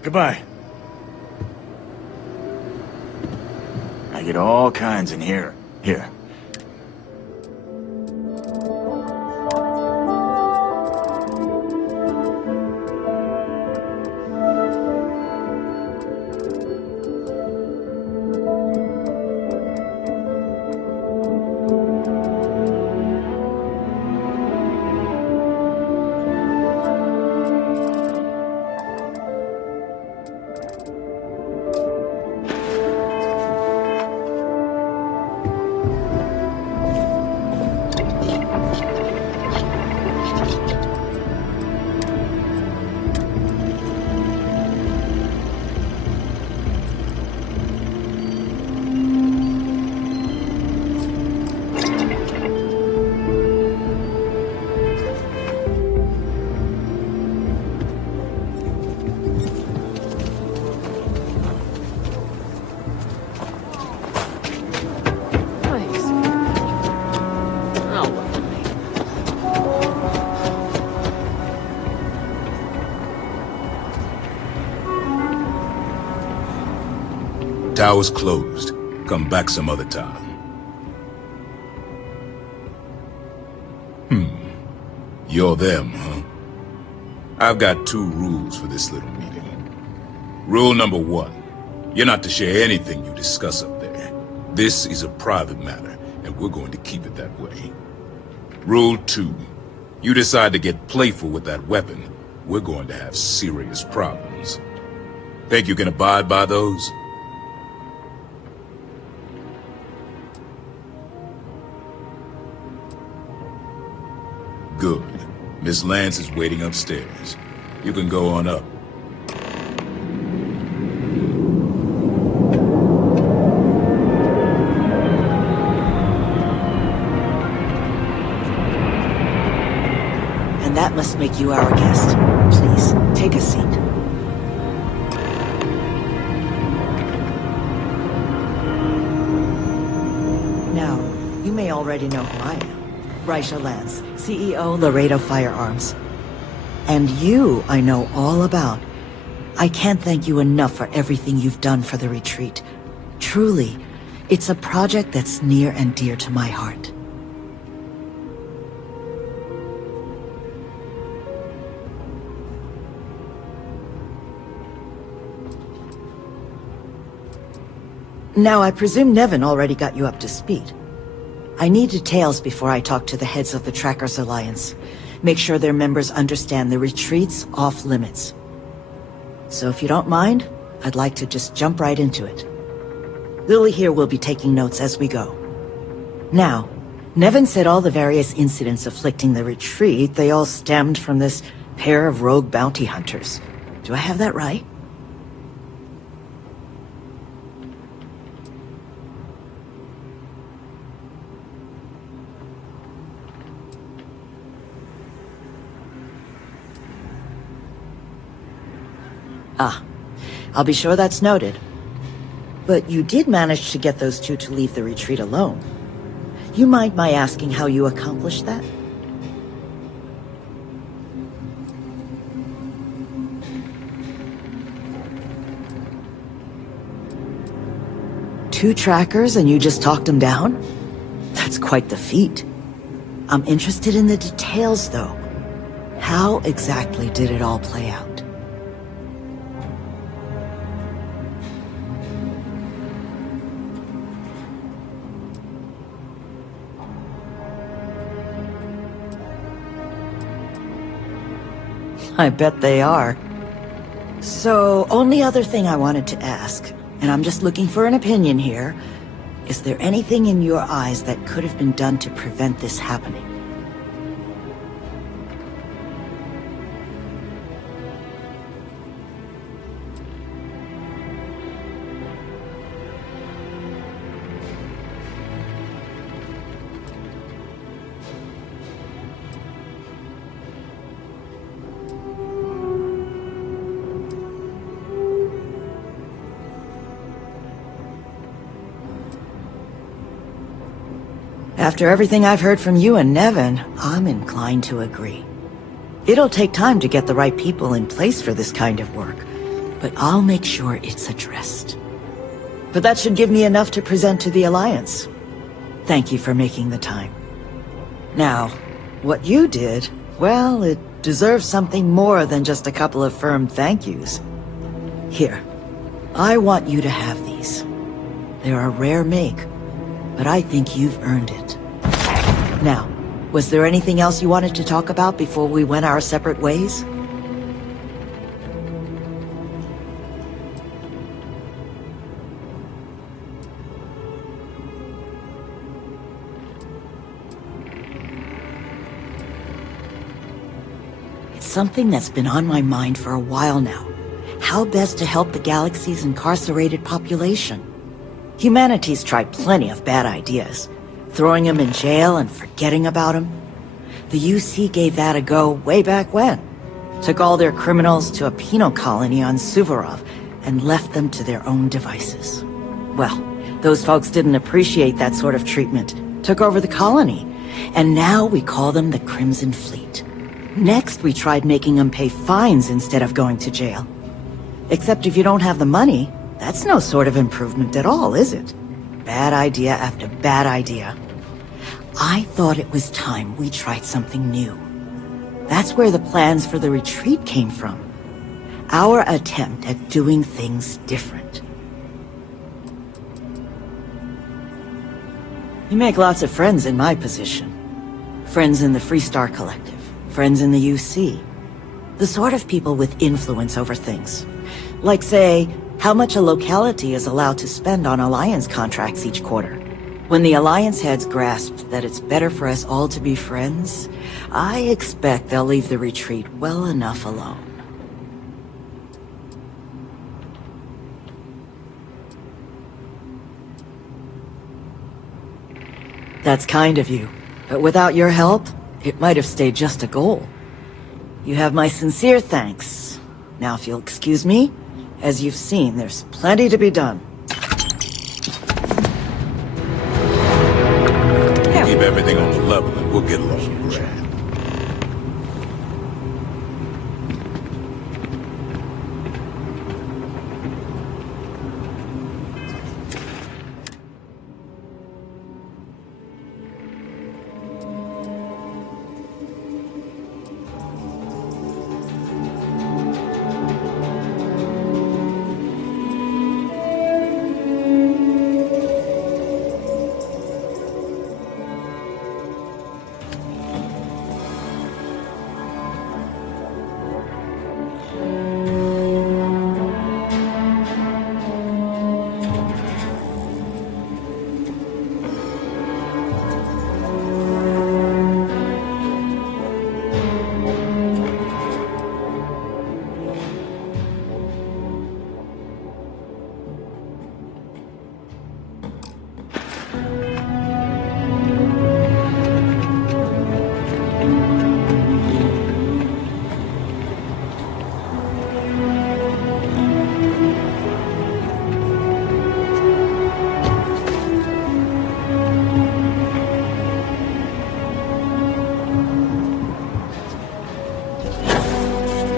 Goodbye. I get all kinds in here. Here. Tower's closed. Come back some other time. You're them, huh? I've got 2 rules for this little meeting. Rule number 1, you're not to share anything you discuss up there. This is a private matter, and we're going to keep it that way. Rule 2, you decide to get playful with that weapon, we're going to have serious problems. Think you can abide by those? Good. Miss Lance is waiting upstairs. You can go on up. And that must make you our guest. Please, take a seat. Now, you may already know who I am. Raisha Lance, CEO Laredo Firearms. And you, I know all about. I can't thank you enough for everything you've done for the retreat. Truly, it's a project that's near and dear to my heart. Now, I presume Nevin already got you up to speed. I need details before I talk to the heads of the Trackers Alliance. Make sure their members understand the retreat's off limits. So if you don't mind, I'd like to just jump right into it. Lily here will be taking notes as we go. Now, Nevin said all the various incidents afflicting the retreat, they all stemmed from this pair of rogue bounty hunters. Do I have that right? Ah, I'll be sure that's noted. But you did manage to get those two to leave the retreat alone. You mind my asking how you accomplished that? Two trackers and you just talked them down? That's quite the feat. I'm interested in the details, though. How exactly did it all play out? I bet they are. So, only other thing I wanted to ask, and I'm just looking for an opinion here, is there anything in your eyes that could have been done to prevent this happening? After everything I've heard from you and Nevin, I'm inclined to agree. It'll take time to get the right people in place for this kind of work, but I'll make sure it's addressed. But that should give me enough to present to the Alliance. Thank you for making the time. Now, what you did, well, it deserves something more than just a couple of firm thank yous. Here, I want you to have these. They're a rare make, but I think you've earned it. Now, was there anything else you wanted to talk about before we went our separate ways? It's something that's been on my mind for a while now. How best to help the galaxy's incarcerated population? Humanity's tried plenty of bad ideas. Throwing them in jail and forgetting about them. The UC gave that a go way back when. Took all their criminals to a penal colony on Suvorov and left them to their own devices. Well, those folks didn't appreciate that sort of treatment. Took over the colony. And now we call them the Crimson Fleet. Next, we tried making them pay fines instead of going to jail. Except if you don't have the money, that's no sort of improvement at all, is it? Bad idea after bad idea. I thought it was time we tried something new. That's where the plans for the retreat came from. Our attempt at doing things different. You make lots of friends in my position. Friends in the Freestar Collective. Friends in the UC. The sort of people with influence over things. Like, say, how much a locality is allowed to spend on Alliance contracts each quarter. When the Alliance heads grasp that it's better for us all to be friends, I expect they'll leave the retreat well enough alone. That's kind of you, but without your help, it might have stayed just a goal. You have my sincere thanks. Now if you'll excuse me, as you've seen, there's plenty to be done. Keep everything on the level and we'll get along grand.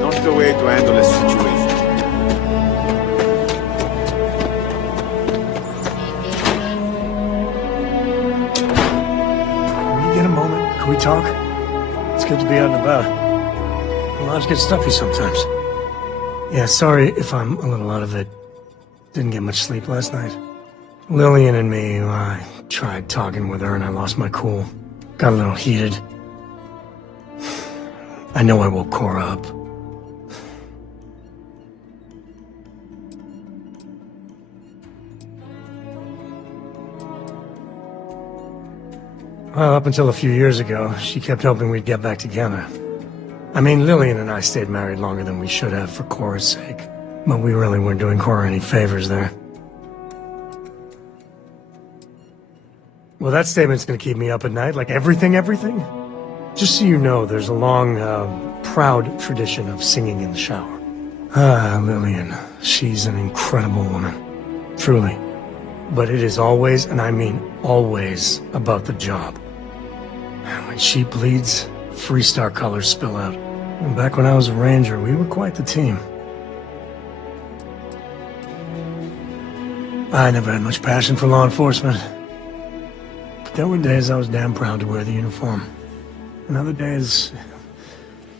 Not the way to handle a situation. Can we get a moment? Can we talk? It's good to be out and about. Lives get stuffy sometimes. Yeah, sorry if I'm a little out of it. Didn't get much sleep last night. Lillian and me, I tried talking with her and I lost my cool. Got a little heated. I know I woke Cora up. Well, up until a few years ago, she kept hoping we'd get back together. I mean, Lillian and I stayed married longer than we should have for Cora's sake. But we really weren't doing Cora any favors there. Well, that statement's gonna keep me up at night, like everything? Just so you know, there's a long, proud tradition of singing in the shower. Ah, Lillian. She's an incredible woman. Truly. But it is always, and I mean always, about the job. When she bleeds, Freestar colors spill out. And back when I was a ranger, we were quite the team. I never had much passion for law enforcement. But there were days I was damn proud to wear the uniform. And other days,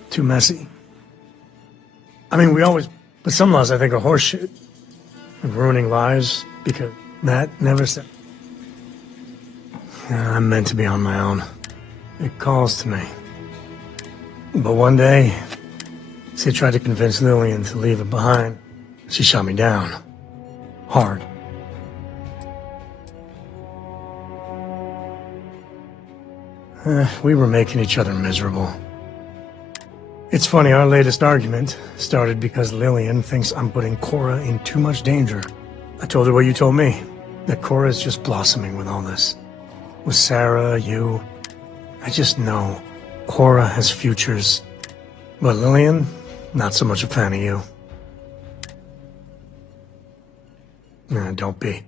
too messy. I mean, but some laws I think are horseshit. And ruining lives, because Matt never said... I'm meant to be on my own. It calls to me. But one day, Sid tried to convince Lillian to leave it behind. She shot me down. Hard. We were making each other miserable. It's funny, our latest argument started because Lillian thinks I'm putting Cora in too much danger. I told her what you told me, that Cora's just blossoming with all this. With Sarah, you... I just know Cora has futures. But Lillian, not so much a fan of you. Nah, don't be.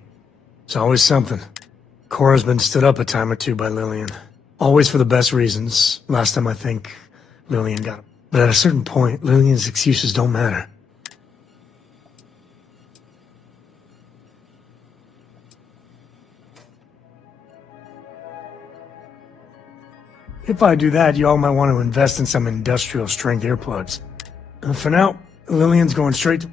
It's always something. Cora's been stood up a time or two by Lillian. Always for the best reasons. Last time I think Lillian got him. But at a certain point, Lillian's excuses don't matter. If I do that, y'all might want to invest in some industrial-strength earplugs. For now, Lillian's going straight to...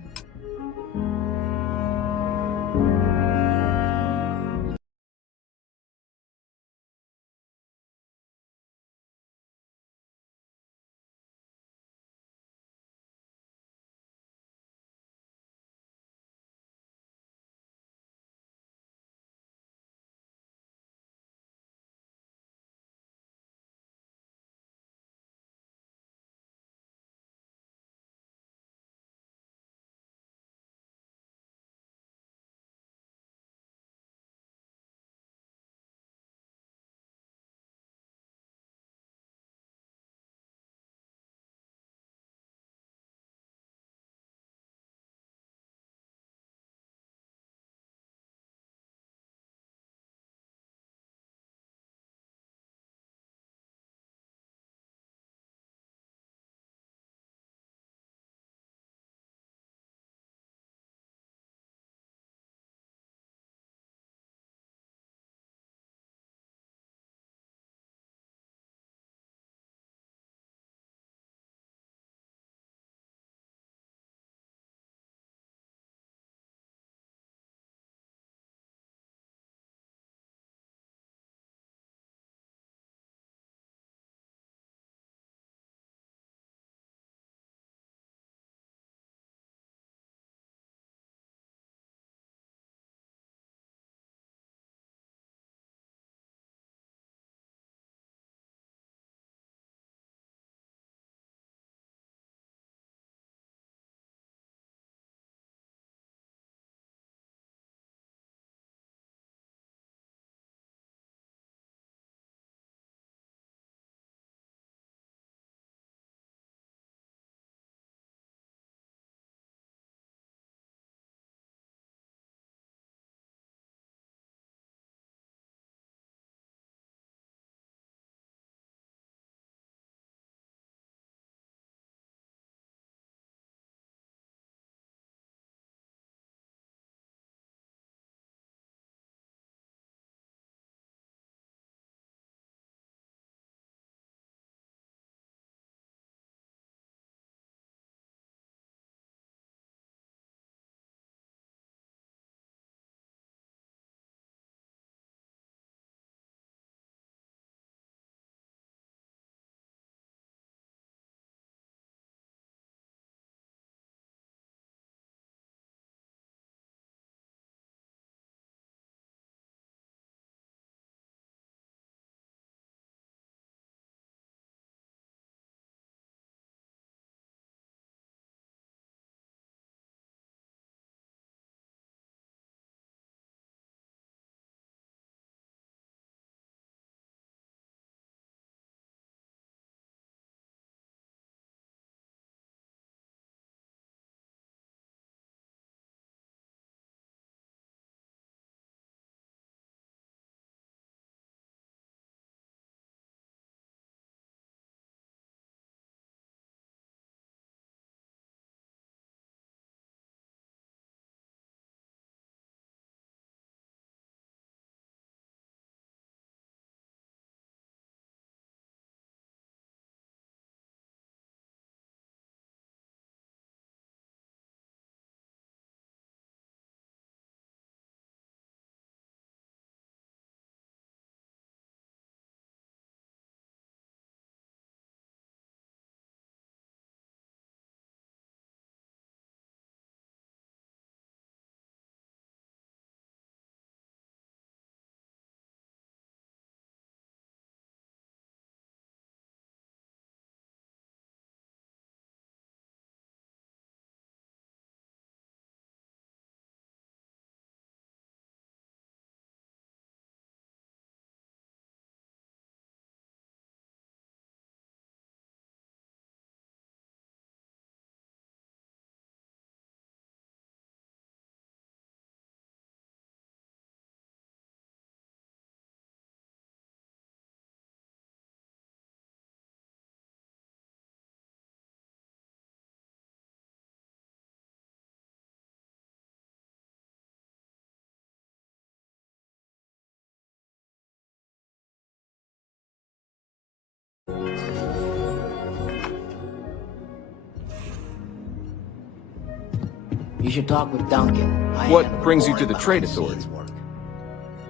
You should talk with Duncan. What brings you to the Trade Authority?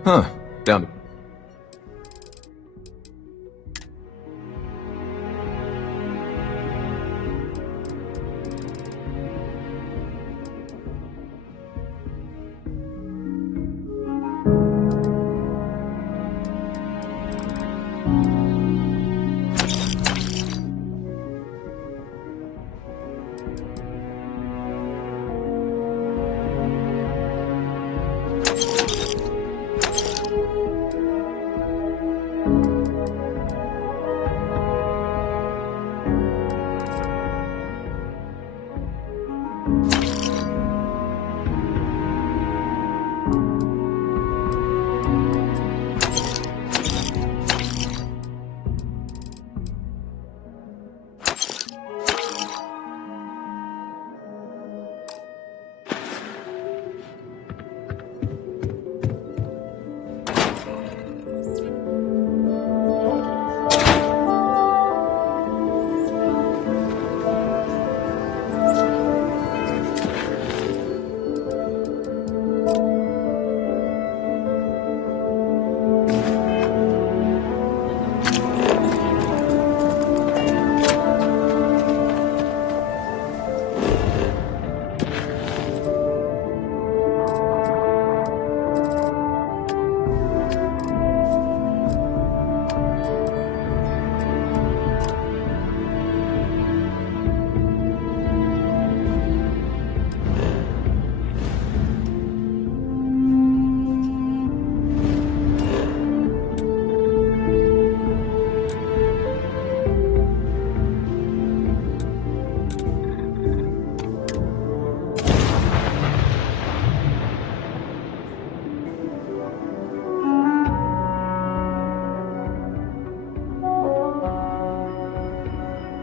Huh. Down to...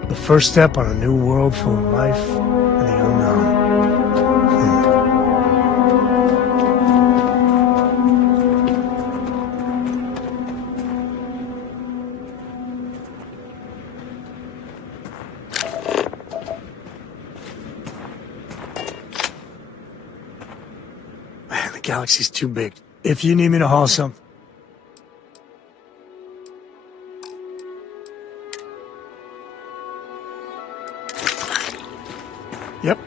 The first step on a new world full of life and the unknown. Man, the galaxy's too big. If you need me to haul something. Yep.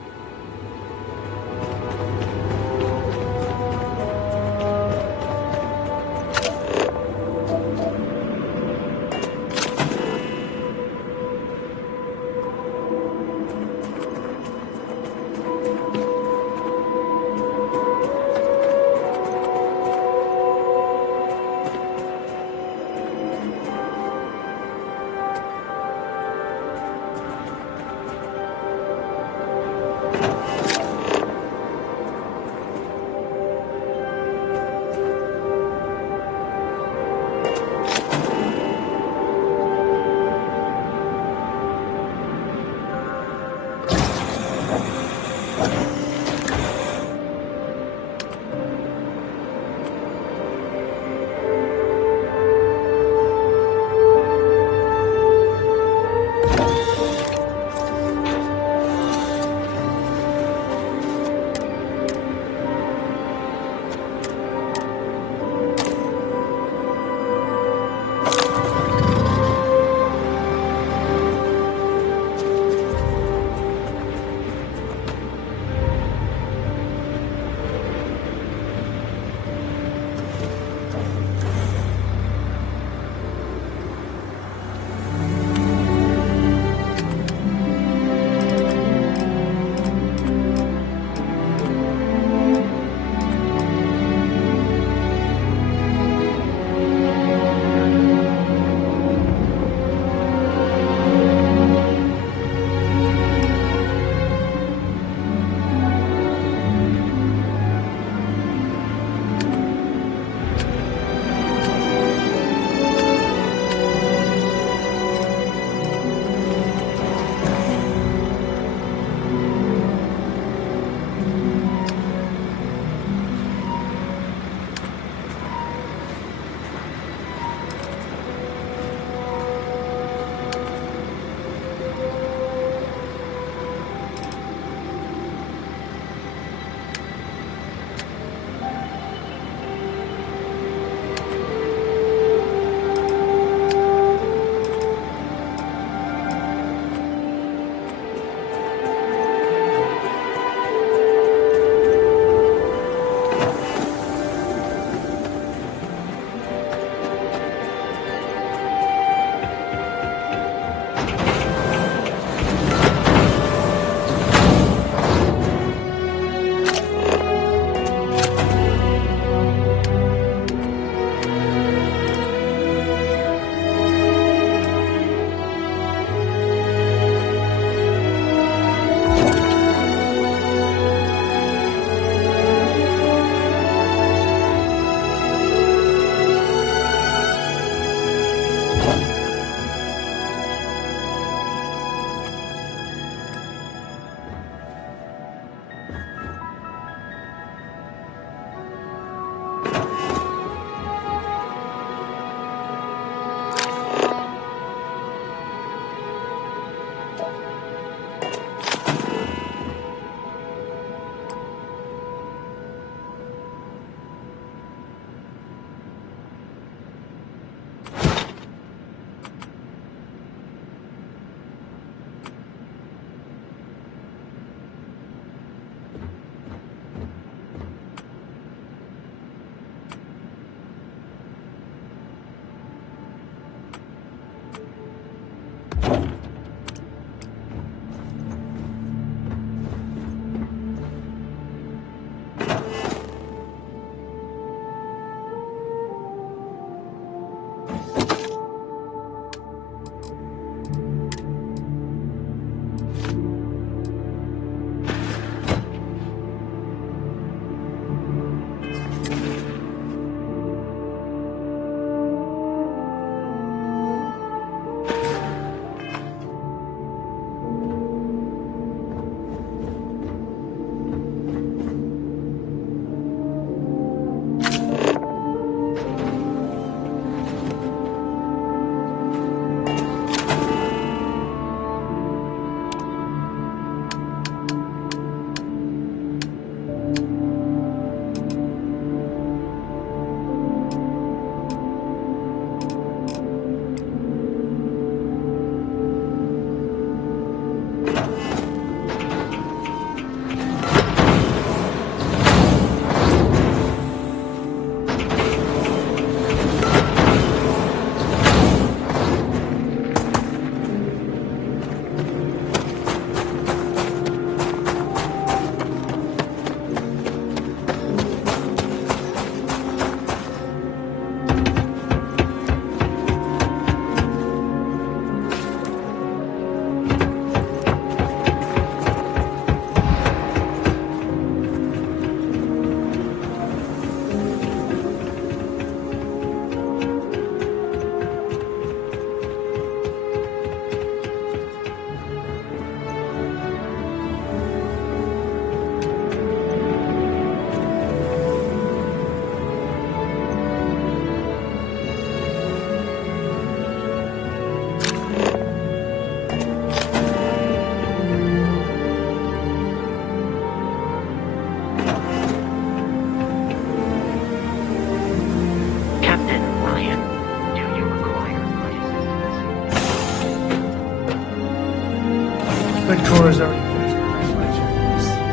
Red Corps is already finished with my checklist.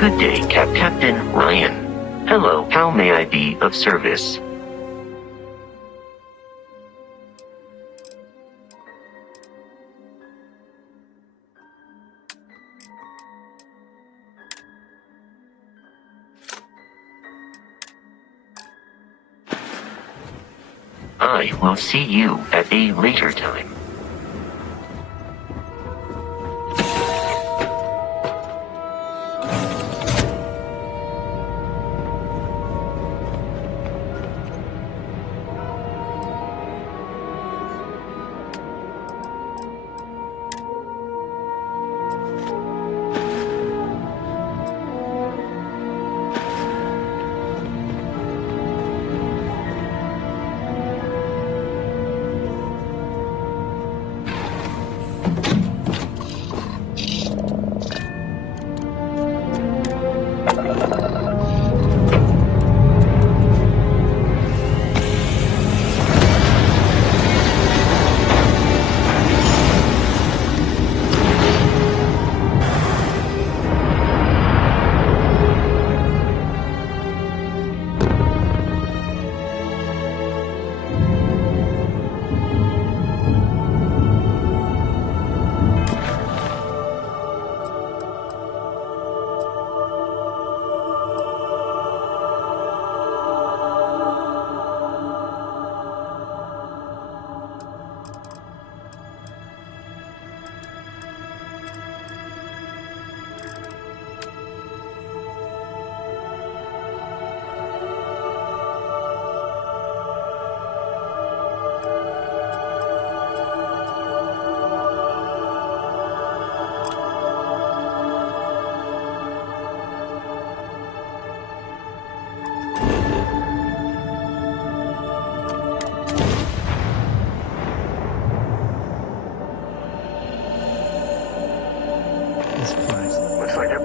Good day, Captain Ryan. Hello, how may I be of service? I will see you at a later time.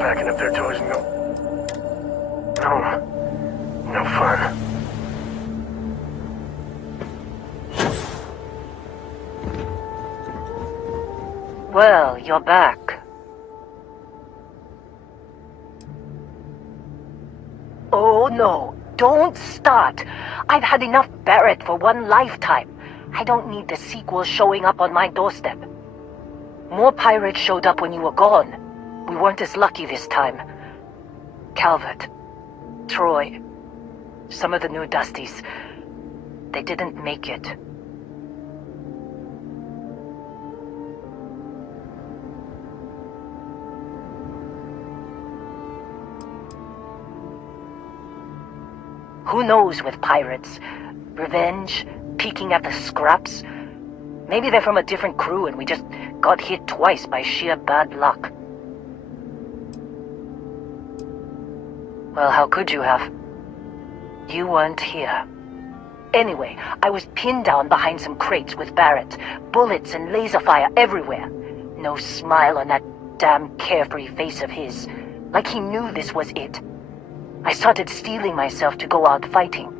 packing up their toys and go. No fun. Well, you're back. Oh no, don't start. I've had enough Barrett for one lifetime. I don't need the sequel showing up on my doorstep. More pirates showed up when you were gone. We weren't as lucky this time. Calvert, Troy, some of the new Dusties, they didn't make it. Who knows with pirates? Revenge? Peeking at the scraps? Maybe they're from a different crew and we just got hit twice by sheer bad luck. Well, how could you have? You weren't here. Anyway, I was pinned down behind some crates with Barrett. Bullets and laser fire everywhere. No smile on that damn carefree face of his. Like he knew this was it. I started steeling myself to go out fighting.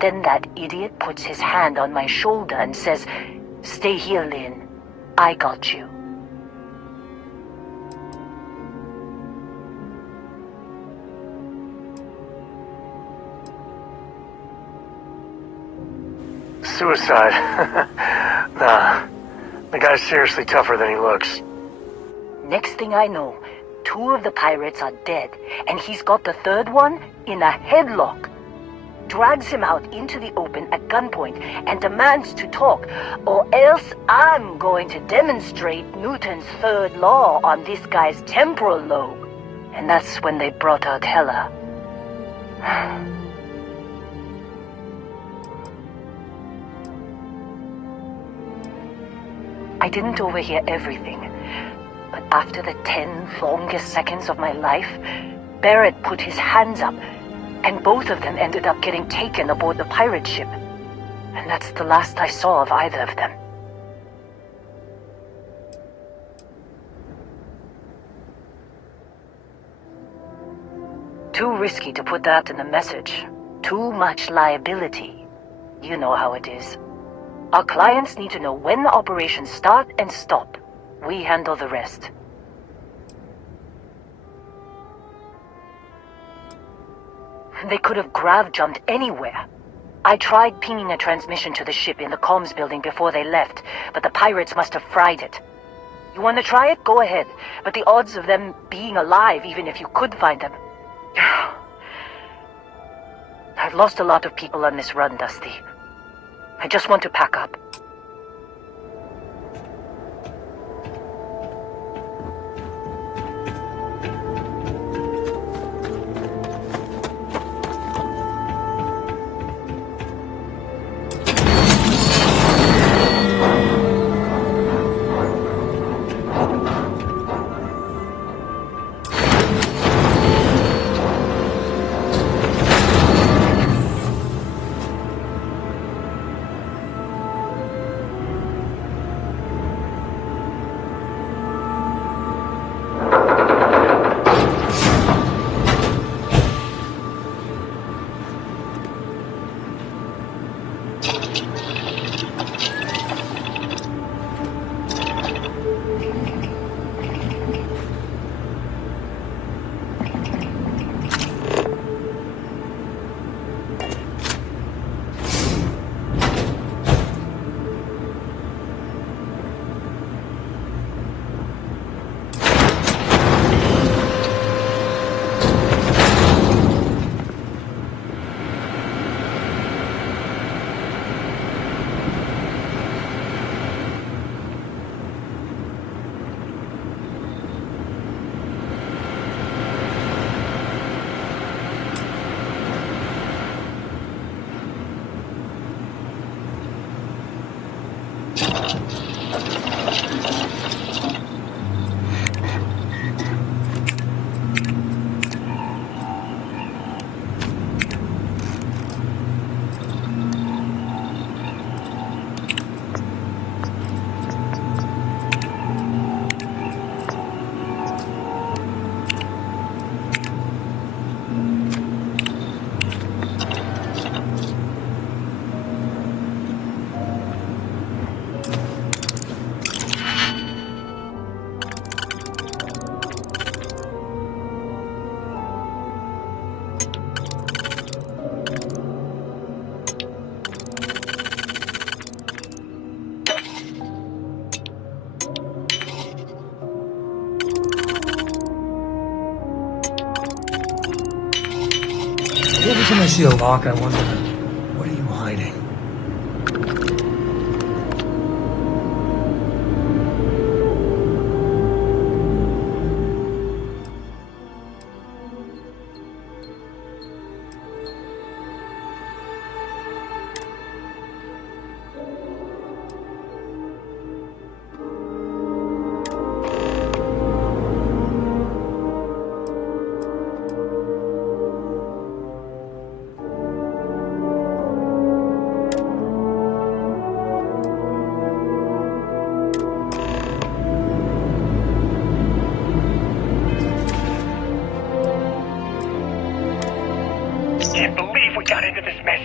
Then that idiot puts his hand on my shoulder and says, "Stay here, Lynn. I got you." Suicide. Nah. The guy's seriously tougher than he looks. Next thing I know, 2 of the pirates are dead, and he's got the 3rd one in a headlock. Drags him out into the open at gunpoint and demands to talk, or else I'm going to demonstrate Newton's 3rd law on this guy's temporal lobe. And that's when they brought out Hella. I didn't overhear everything, but after the 10 longest seconds of my life, Barrett put his hands up, and both of them ended up getting taken aboard the pirate ship. And that's the last I saw of either of them. Too risky to put that in the message. Too much liability. You know how it is. Our clients need to know when the operations start and stop. We handle the rest. They could have grav-jumped anywhere. I tried pinging a transmission to the ship in the comms building before they left, but the pirates must have fried it. You want to try it? Go ahead. But the odds of them being alive, even if you could find them... I've lost a lot of people on this run, Dusty. I just want to pack up. Every time I see a lock, I wonder, what are you hiding? Can't believe we got into this mess.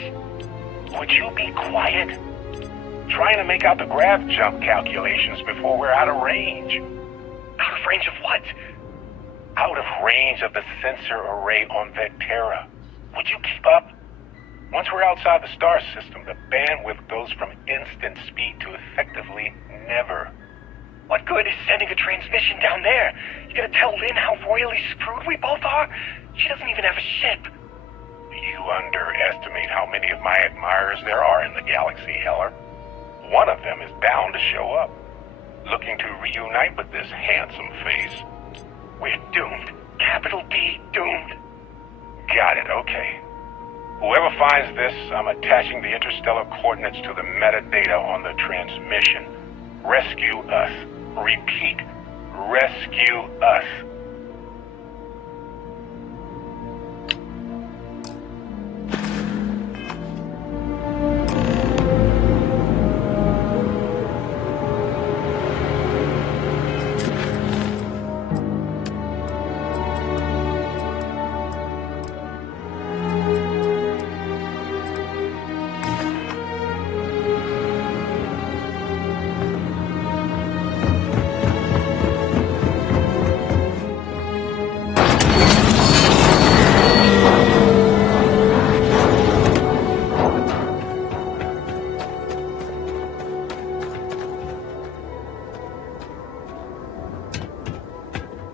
Would you be quiet? Trying to make out the grav jump calculations before we're out of range. Out of range of what? Out of range of the sensor array on Vectera. Would you keep up? Once we're outside the star system, the bandwidth goes from instant speed to effectively never. What good is sending a transmission down there? You gonna tell Lynn how royally screwed we both are? She doesn't even have a ship. You underestimate how many of my admirers there are in the galaxy, Heller. One of them is bound to show up, looking to reunite with this handsome face. We're doomed. Capital D, doomed. Got it, okay. Whoever finds this, I'm attaching the interstellar coordinates to the metadata on the transmission. Rescue us. Repeat, rescue us.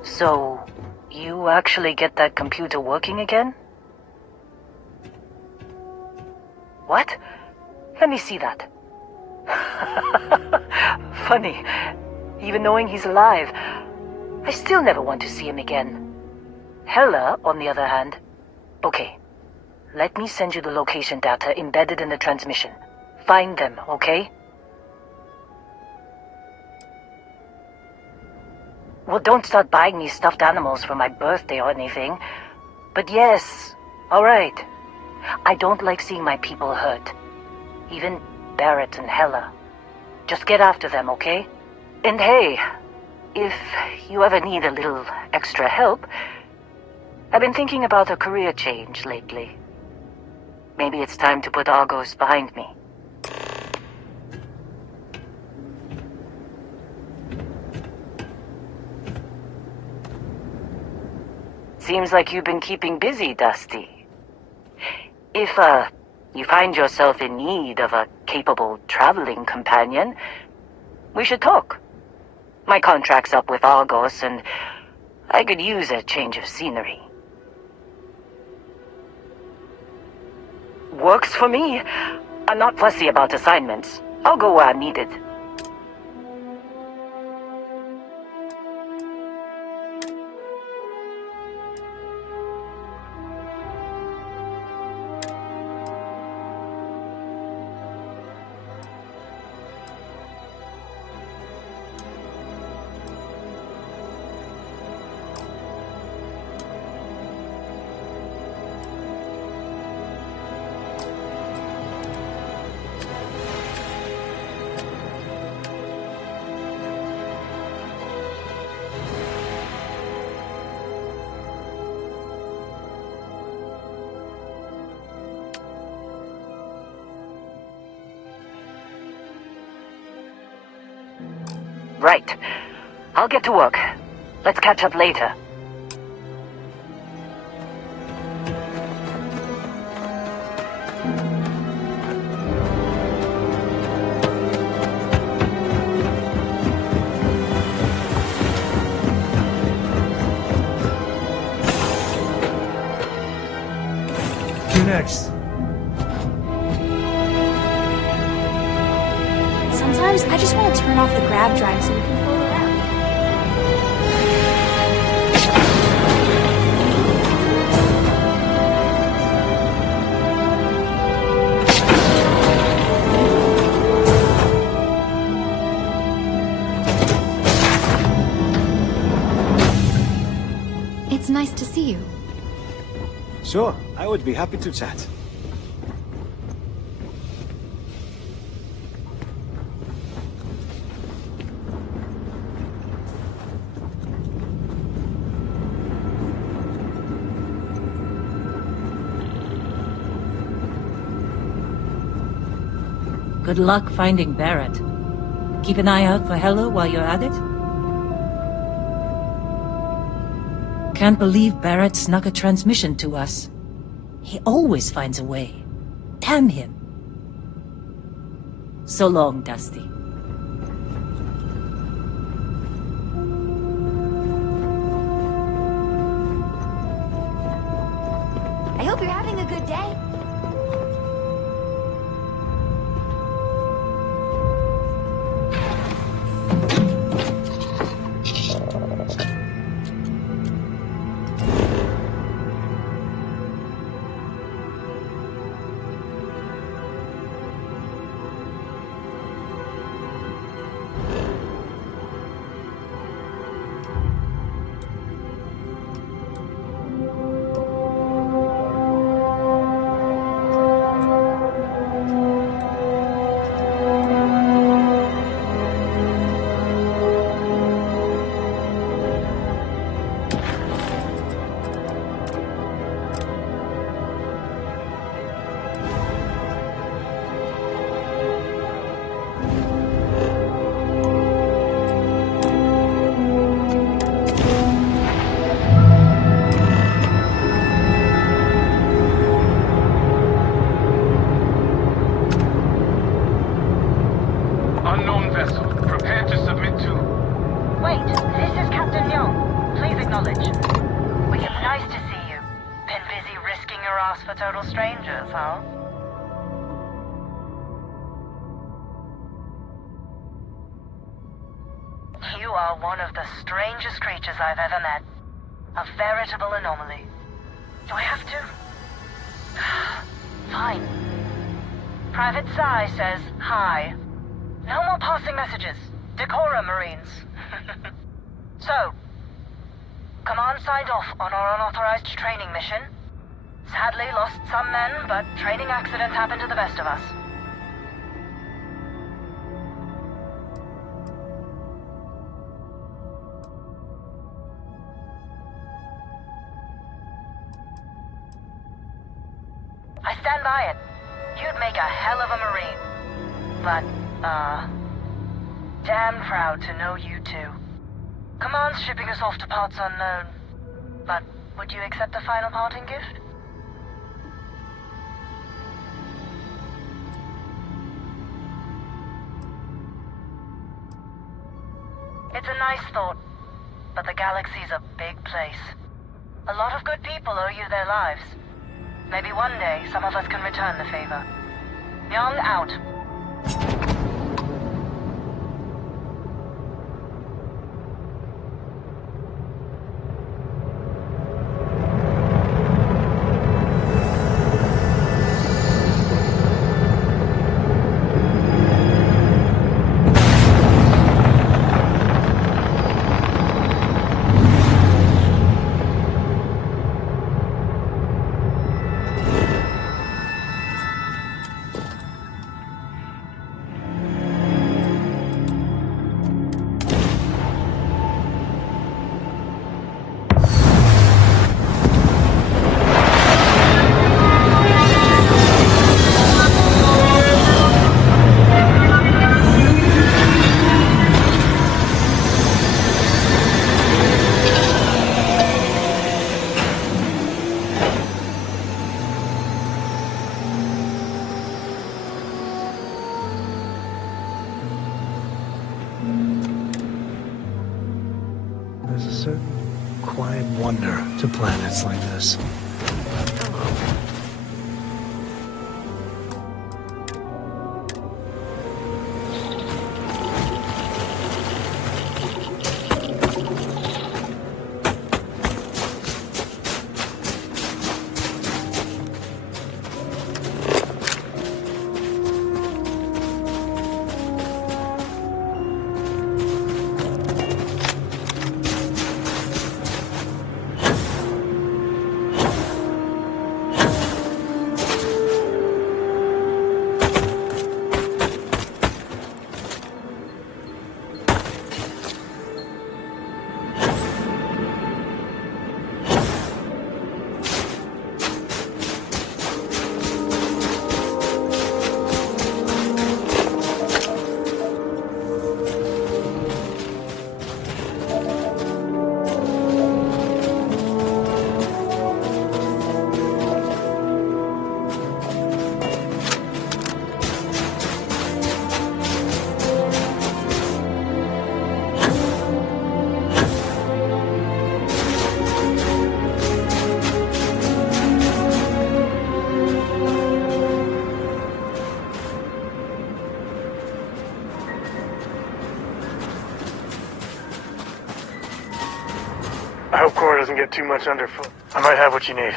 So, you actually get that computer working again? What? Let me see that. Funny. Even knowing he's alive, I still never want to see him again. Hella, on the other hand. Okay. Let me send you the location data embedded in the transmission. Find them, okay? Well, don't start buying me stuffed animals for my birthday or anything. But yes, alright. I don't like seeing my people hurt. Even Barrett and Hella. Just get after them, okay? And hey, if you ever need a little extra help, I've been thinking about a career change lately. Maybe it's time to put Argos behind me. Seems like you've been keeping busy, Dusty. If, you find yourself in need of a capable traveling companion, we should talk. My contract's up with Argos, and I could use a change of scenery. Works for me. I'm not fussy about assignments. I'll go where I'm needed. Right. I'll get to work. Let's catch up later. Tune next? Sometimes I just want to turn off the grav drive so we can float around. It's nice to see you. Sure, I would be happy to chat. Good luck finding Barrett. Keep an eye out for Hella while you're at it. Can't believe Barrett snuck a transmission to us. He always finds a way. Damn him. So long, Dusty. I hope you're having a good day. Unknown vessel. Prepare to submit to... Wait, this is Captain Young. Please acknowledge. It's nice to see you. Been busy risking your ass for total strangers, huh? You are one of the strangest creatures I've ever met. A veritable anomaly. Do I have to? Fine. Private Psy says hi. No more passing messages. Decorum, Marines. So, Command signed off on our unauthorized training mission. Sadly lost some men, but training accidents happen to the best of us. I stand by it. You'd make a hell of a Marine. But, damn proud to know you too. Command's shipping us off to parts unknown. But would you accept the final parting gift? It's a nice thought, but the galaxy's a big place. A lot of good people owe you their lives. Maybe one day some of us can return the favor. Young out. There's a certain quiet wonder to planets like this. I hope Cora doesn't get too much underfoot. I might have what you need.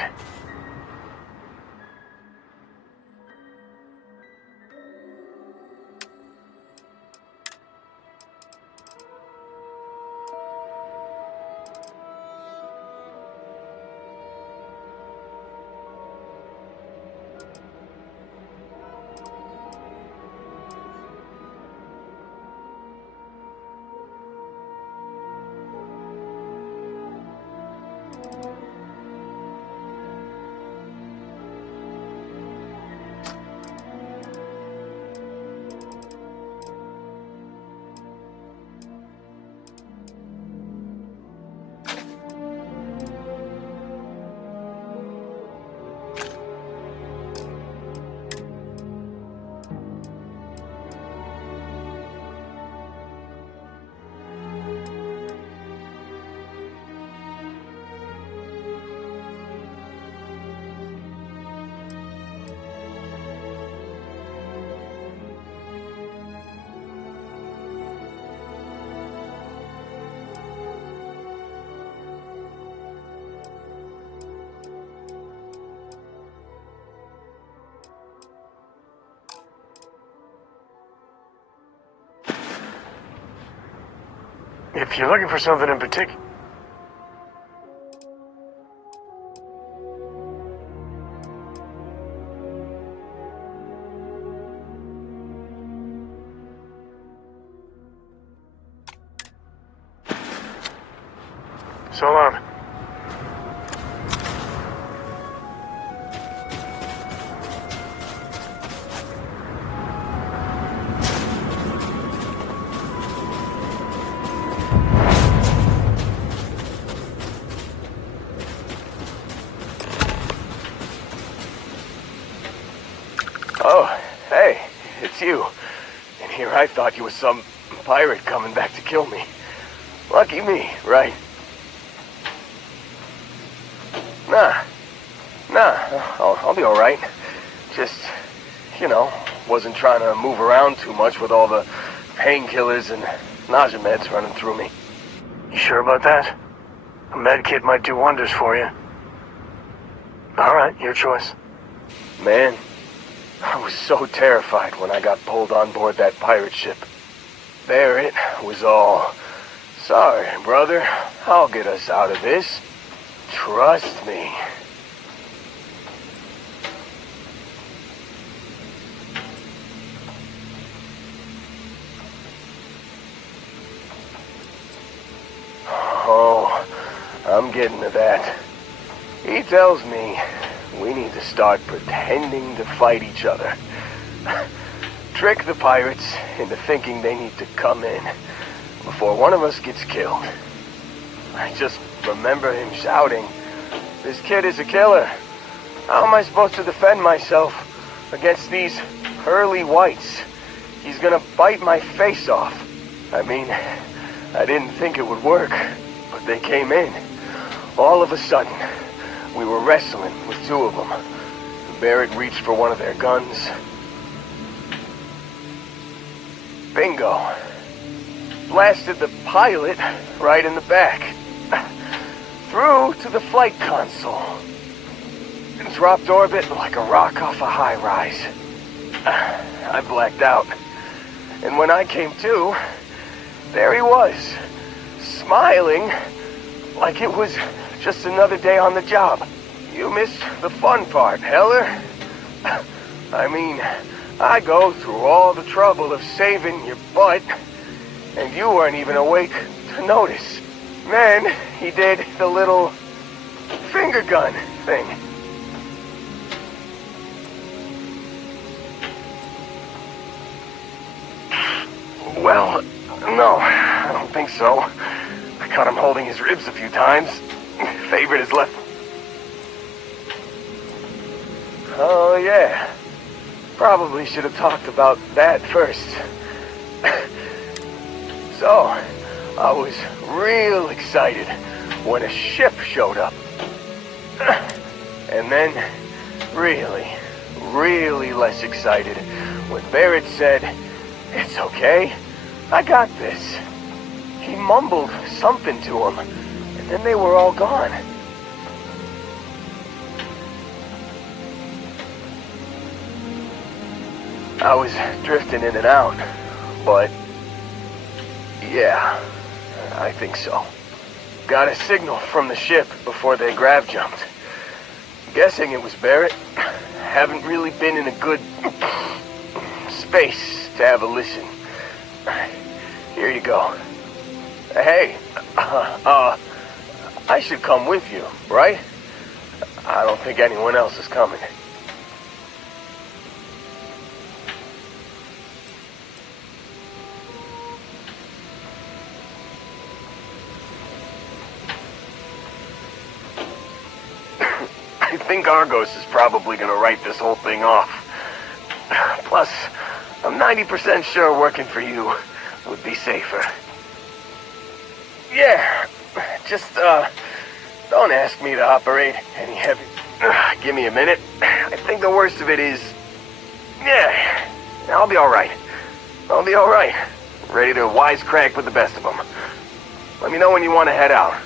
If you're looking for something in particular... So long. Oh, hey, it's you. And here I thought you was some pirate coming back to kill me. Lucky me, right? Nah, I'll be alright. Just, you know, wasn't trying to move around too much with all the painkillers and nausea meds running through me. You sure about that? A med kit might do wonders for you. Alright, your choice. Man, I was so terrified when I got pulled on board that pirate ship. There it was all. Sorry, brother. I'll get us out of this. Trust me. Oh, I'm getting to that. He tells me we need to start pretending to fight each other. Trick the pirates into thinking they need to come in before one of us gets killed. I just remember him shouting, "This kid is a killer. How am I supposed to defend myself against these pearly whites? He's gonna bite my face off." I mean, I didn't think it would work, but they came in. All of a sudden, we were wrestling with two of them. Barrett reached for one of their guns. Bingo. Blasted the pilot right in the back. Through to the flight console. Dropped orbit like a rock off a high-rise. I blacked out. And when I came to, there he was, smiling like it was just another day on the job. You missed the fun part, Heller. I mean, I go through all the trouble of saving your butt, and you weren't even awake to notice. Then he did the little finger gun thing. Well, no, I don't think so. I caught him holding his ribs a few times. Favorite is left. Oh, yeah. Probably should have talked about that first. So, I was real excited when a ship showed up. And then, really less excited when Barrett said, "It's okay, I got this." He mumbled something to him, and and they were all gone. I was drifting in and out, but yeah, I think so. Got a signal from the ship before they grav jumped. Guessing it was Barrett. Haven't really been in a good space to have a listen. Here you go. Hey, I should come with you, right? I don't think anyone else is coming. I think Argos is probably gonna write this whole thing off. Plus, I'm 90% sure working for you would be safer. Yeah, just, don't ask me to operate any heavy... Give me a minute. I think the worst of it is... Yeah, I'll be alright. I'll be alright. Ready to wisecrack with the best of them. Let me know when you want to head out.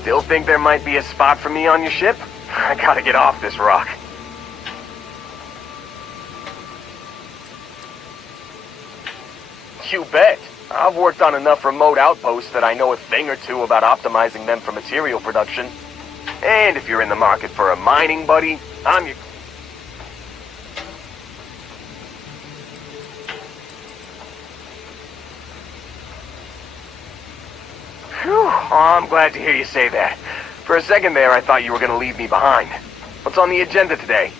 Still think there might be a spot for me on your ship? I gotta get off this rock. You bet. I've worked on enough remote outposts that I know a thing or two about optimizing them for material production. And if you're in the market for a mining buddy, I'm your... Phew, oh, I'm glad to hear you say that. For a second there, I thought you were going to leave me behind. What's on the agenda today?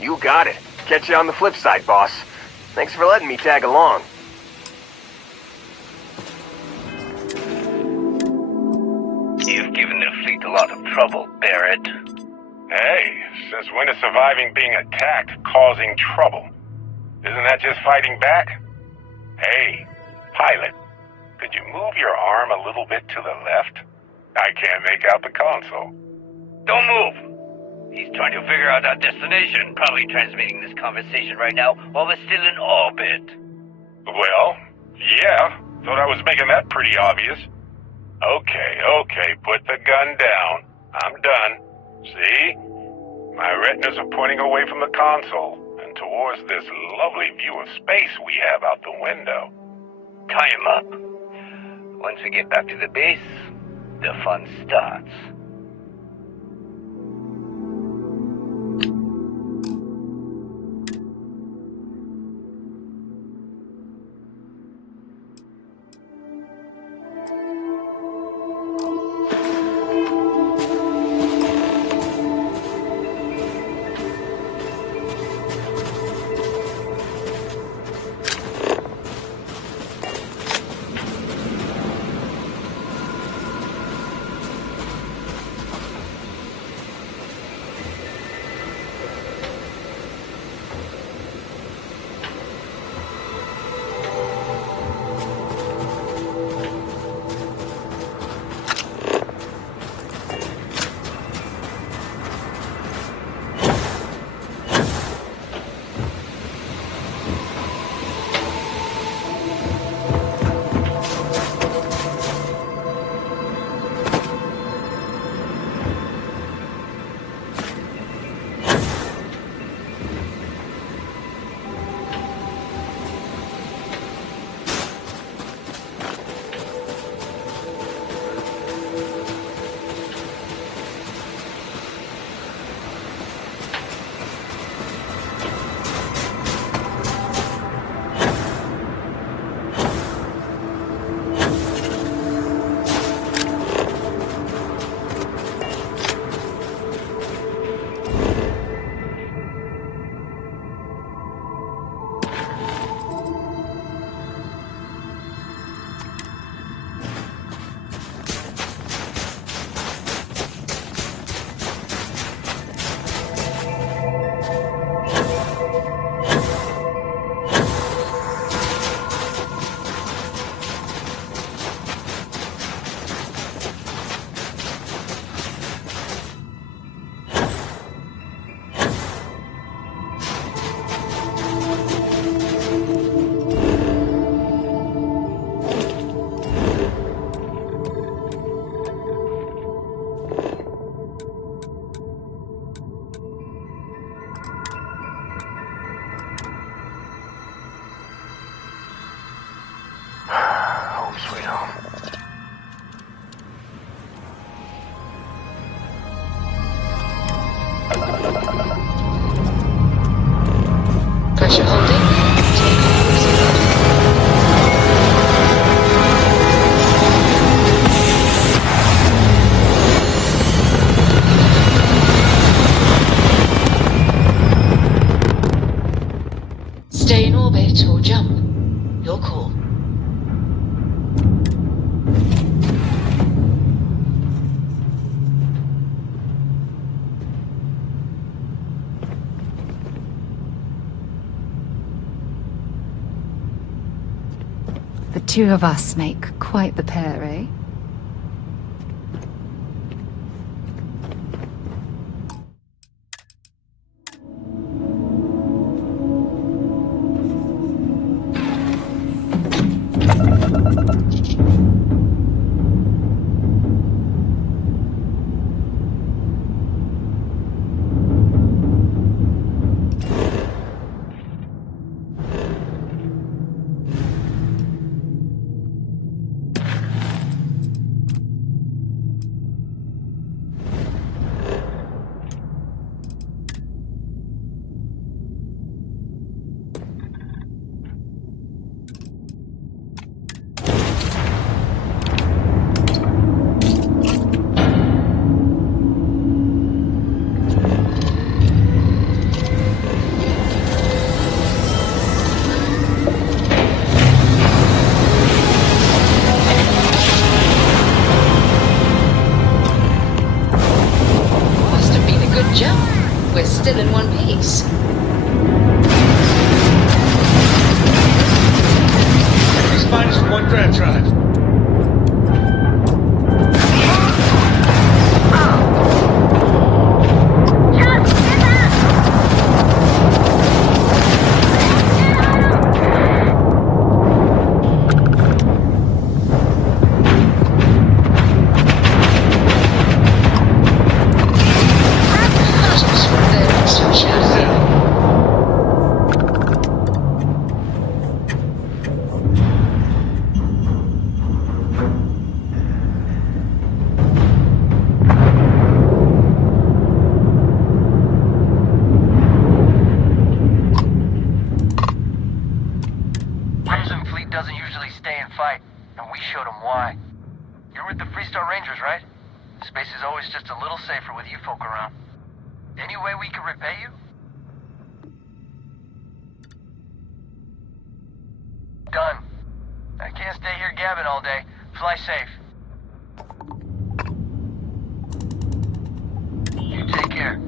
You got it. Catch you on the flip side, boss. Thanks for letting me tag along. You've given the fleet a lot of trouble, Barrett. Hey, since when is surviving being attacked causing trouble? Isn't that just fighting back? Hey, pilot, could you move your arm a little bit to the left? I can't make out the console. Don't move! He's trying to figure out our destination, probably transmitting this conversation right now while we're still in orbit. Well, yeah, thought I was making that pretty obvious. Okay, put the gun down. I'm done. See? My retinas are pointing away from the console and towards this lovely view of space we have out the window. Tie him up. Once we get back to the base, the fun starts. Two of us make quite the pair, eh? Must have been a good jump. We're still in one piece. Enemy's -1 grav drive. Crimson Fleet doesn't usually stay and fight, and we showed them why. You're with the Freestar Rangers, right? Space is always just a little safer with you folk around. Any way we can repay you? Done. I can't stay here gabbing all day. Fly safe. You take care.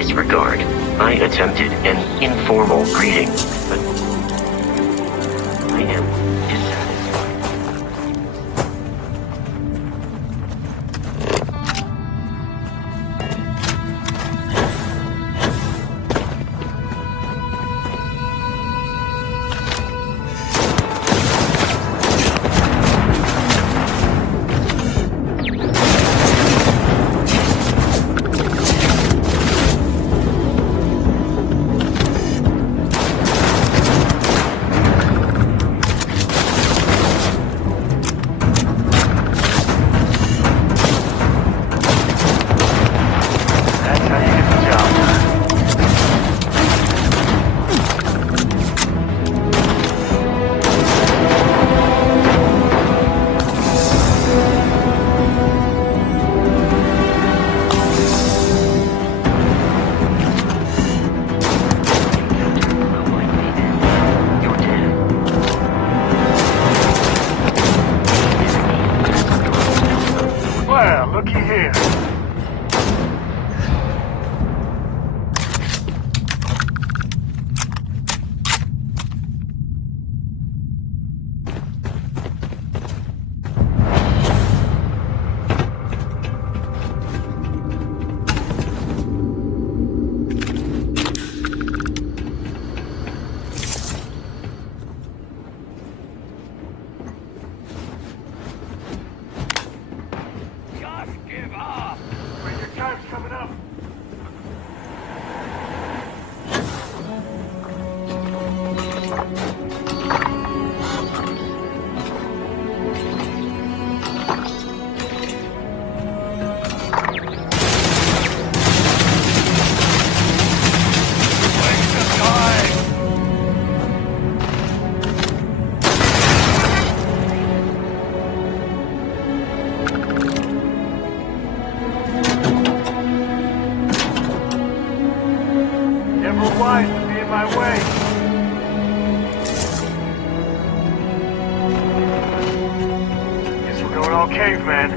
disregard. I attempted an informal greeting, but I am dissatisfied. Well, looky here. Never wise to be in my way. Guess we're going all caveman.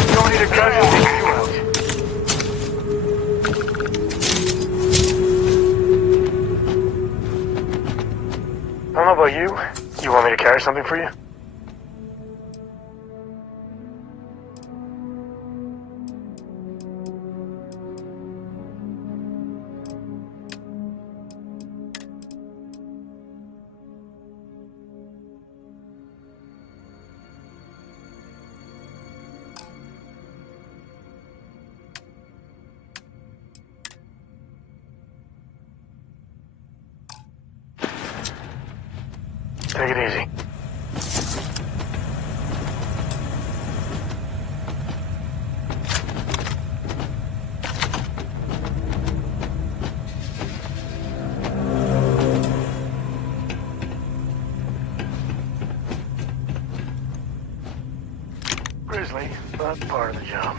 You don't need a gun to take you out. I don't know about you. You want me to carry something for you? Take it easy. Grizzly, but part of the job.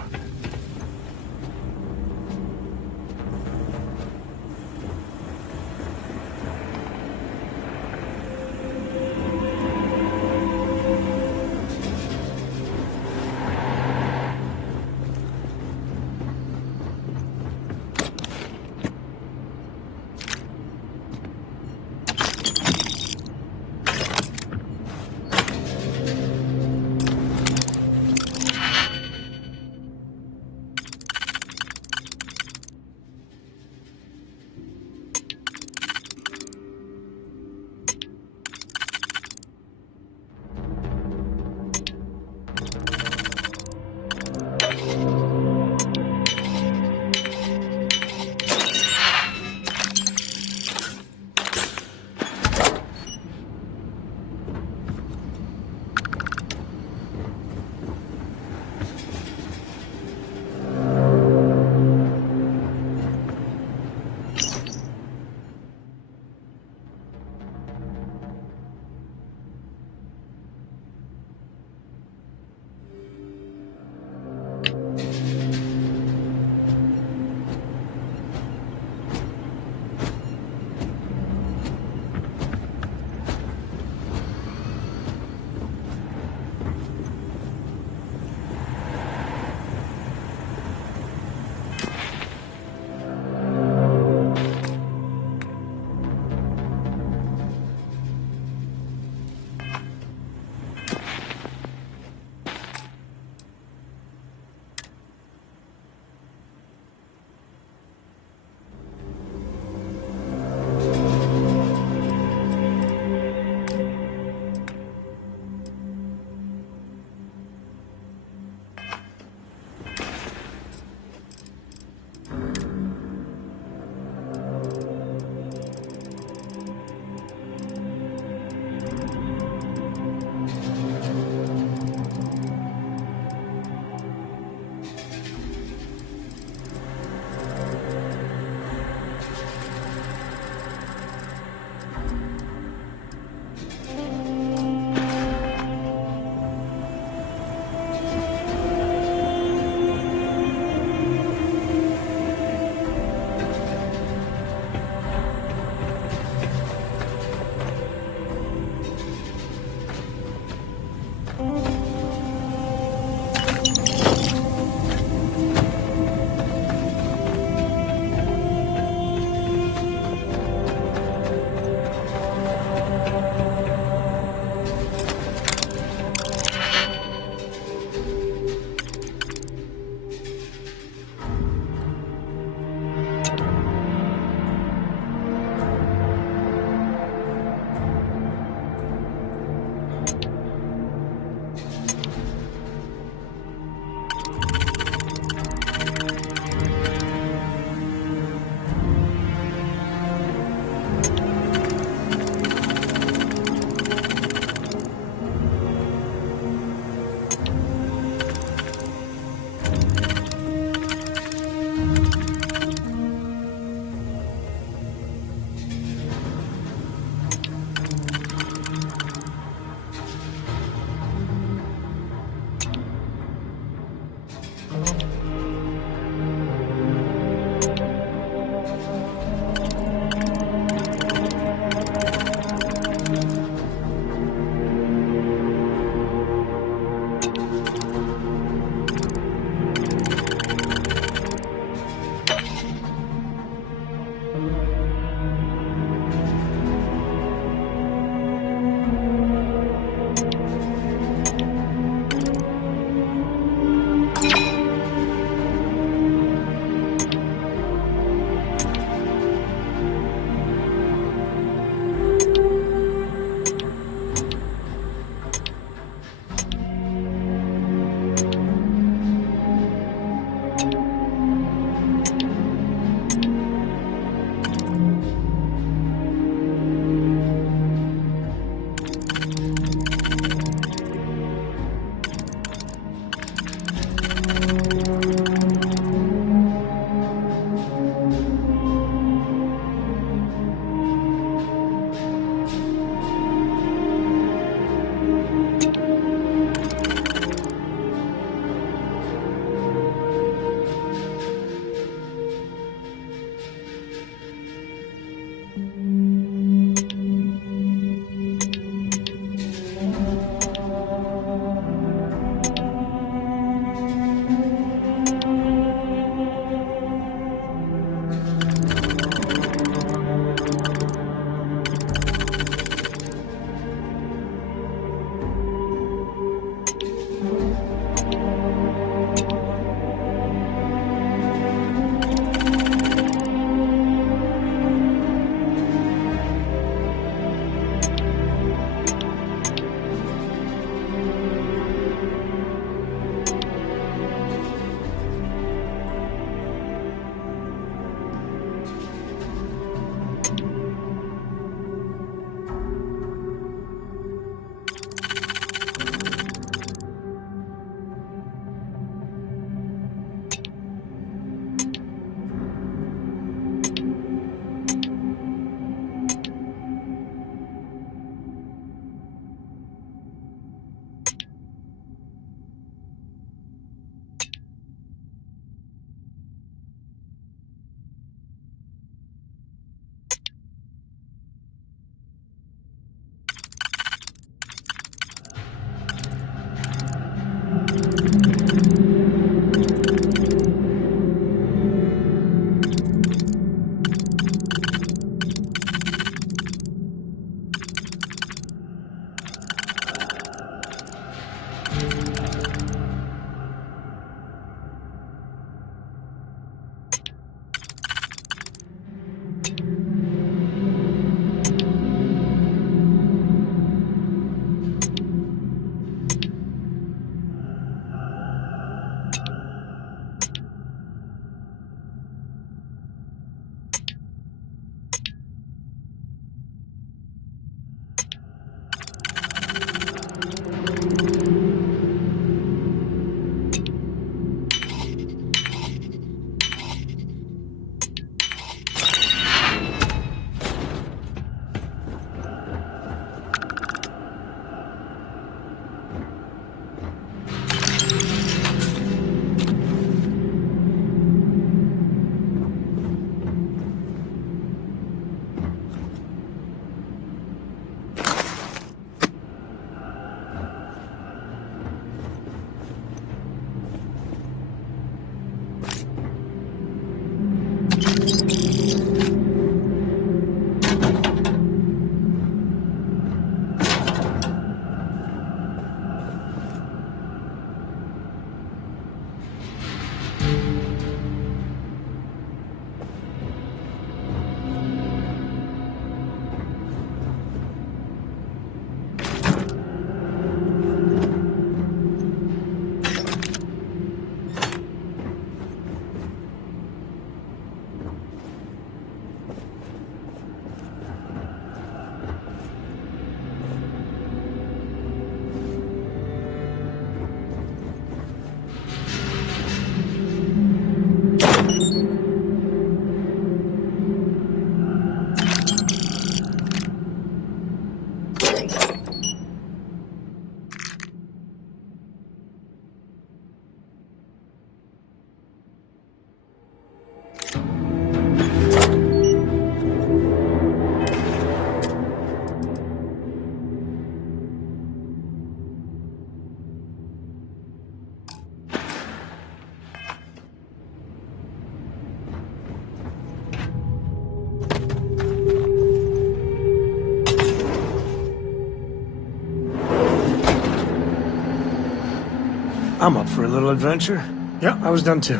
I'm up for a little adventure. Yeah, I was done too.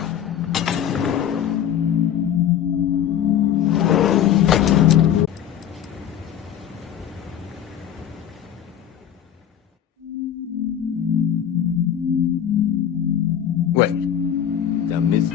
Wait. The miss.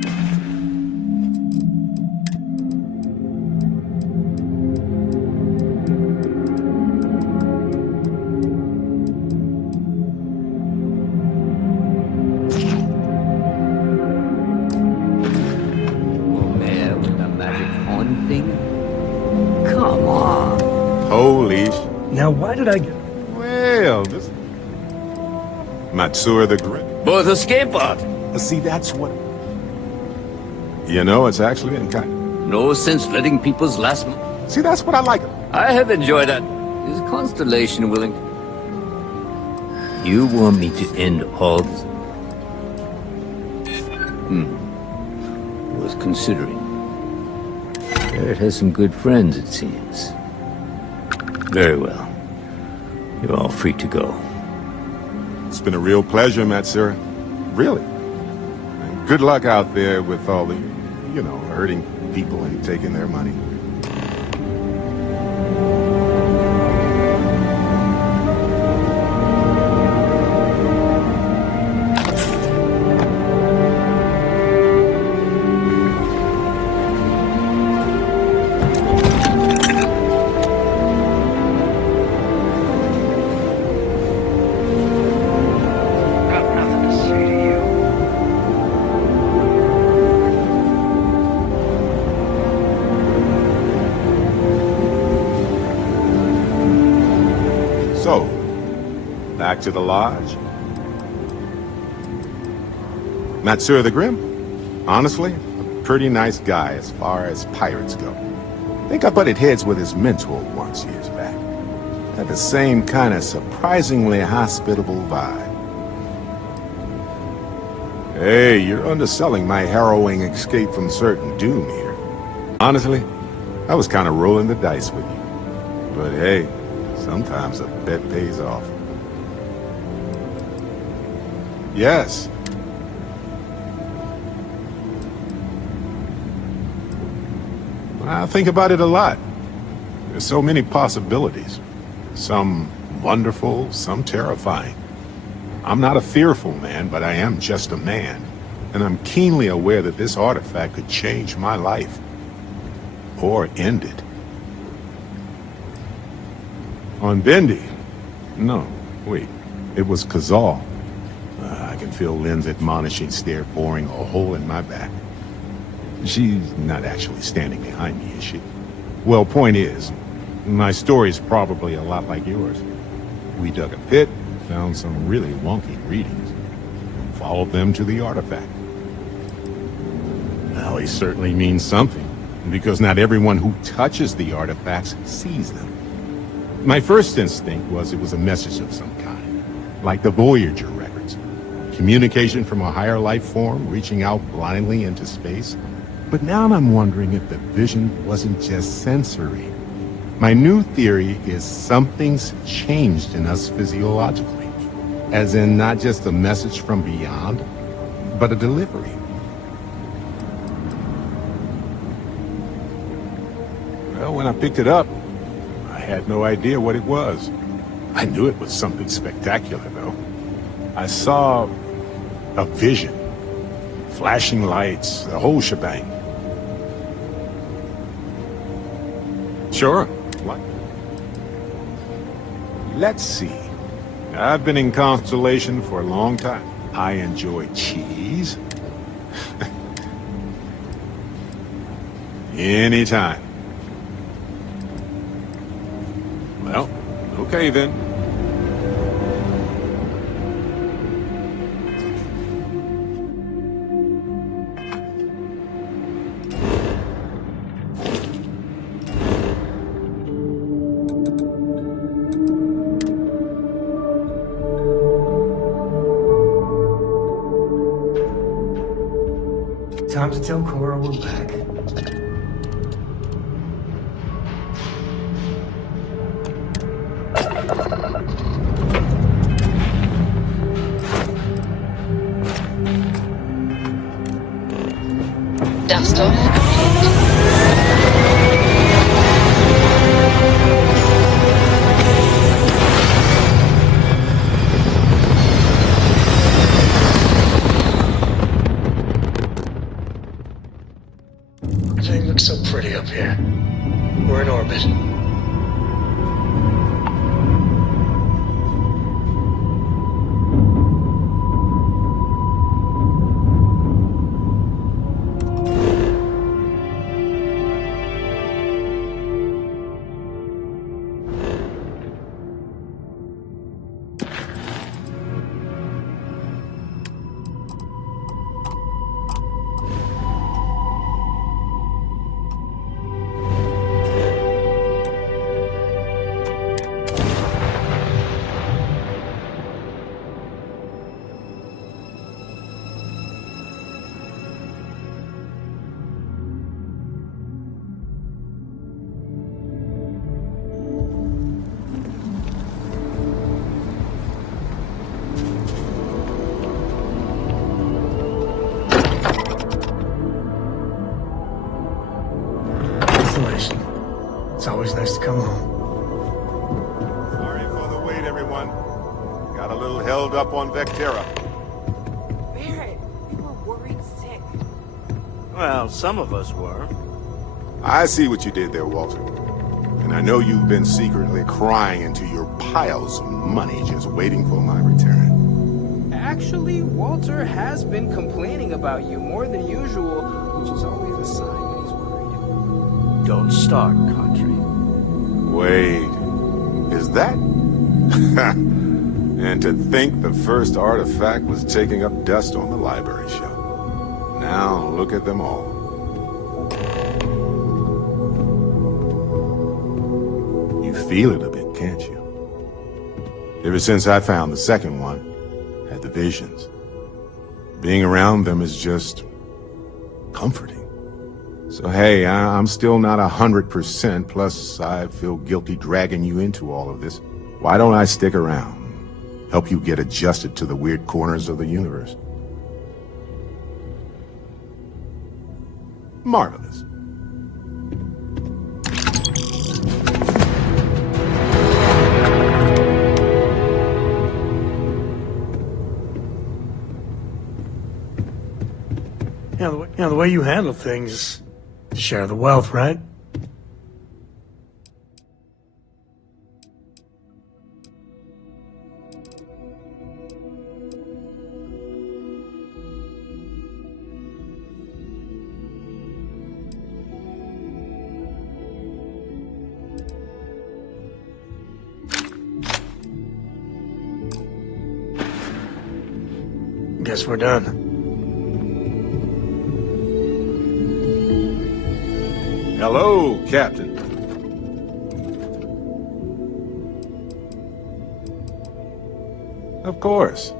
Come on. Holy Now, why did I get... Well, this... Matsura the Grim. Both escape pod. See, that's what... You know, it's actually been kind of... No sense letting people's last... See, that's what I like. I have enjoyed that. Is Constellation willing? You want me to end all this? Was considering. Barrett has some good friends, it seems. Very well. You're all free to go. It's been a real pleasure, Matsura. Really. And good luck out there with all the, you know, hurting people and taking their money. So, back to the lodge. Matsura the Grim? Honestly, a pretty nice guy as far as pirates go. I think I butted heads with his mentor once years back. Had the same kind of surprisingly hospitable vibe. Hey, you're underselling my harrowing escape from certain doom here. Honestly, I was kind of rolling the dice with you. But hey, sometimes a bet pays off. Yes. I think about it a lot. There's so many possibilities. Some wonderful, some terrifying. I'm not a fearful man, but I am just a man. And I'm keenly aware that this artifact could change my life. Or end it. On Bendy? No, wait. It was Kazal. I can feel Lynn's admonishing stare boring a hole in my back. She's not actually standing behind me, is she? Well, point is, my story's probably a lot like yours. We dug a pit, found some really wonky readings, followed them to the artifact. Well, he certainly means something, because not everyone who touches the artifacts sees them. My first instinct was it was a message of some kind, like the Voyager records. Communication from a higher life form reaching out blindly into space. But now I'm wondering if the vision wasn't just sensory. My new theory is something's changed in us physiologically. As in not just a message from beyond, but a delivery. Well, when I picked it up, I had no idea what it was. I knew it was something spectacular, though. I saw a vision. Flashing lights, the whole shebang. Sure. What? Let's see. I've been in Constellation for a long time. I enjoy cheese. Anytime. Well, okay then. Time to tell Cora we're back. Dust off. Everything looks so pretty up here. We're in orbit. It's always nice to come home. Sorry for the wait, everyone. Got a little held up on Vectera. Barrett, we were worried sick. Well, some of us were. I see what you did there, Walter. And I know you've been secretly crying into your piles of money just waiting for my return. Actually, Walter has been complaining about you more than usual, which is always a sign when he's worried. Don't start, Country. Wait, is that? And to think the first artifact was taking up dust on the library shelf. Now look at them all. You feel it a bit, can't you? Ever since I found the second one, had the visions. Being around them is just comforting. So hey, I'm still not 100%, plus I feel guilty dragging you into all of this. Why don't I stick around? Help you get adjusted to the weird corners of the universe. Marvelous. Yeah, the way you handle things, share the wealth, right? Guess we're done. Hello, Captain. Of course.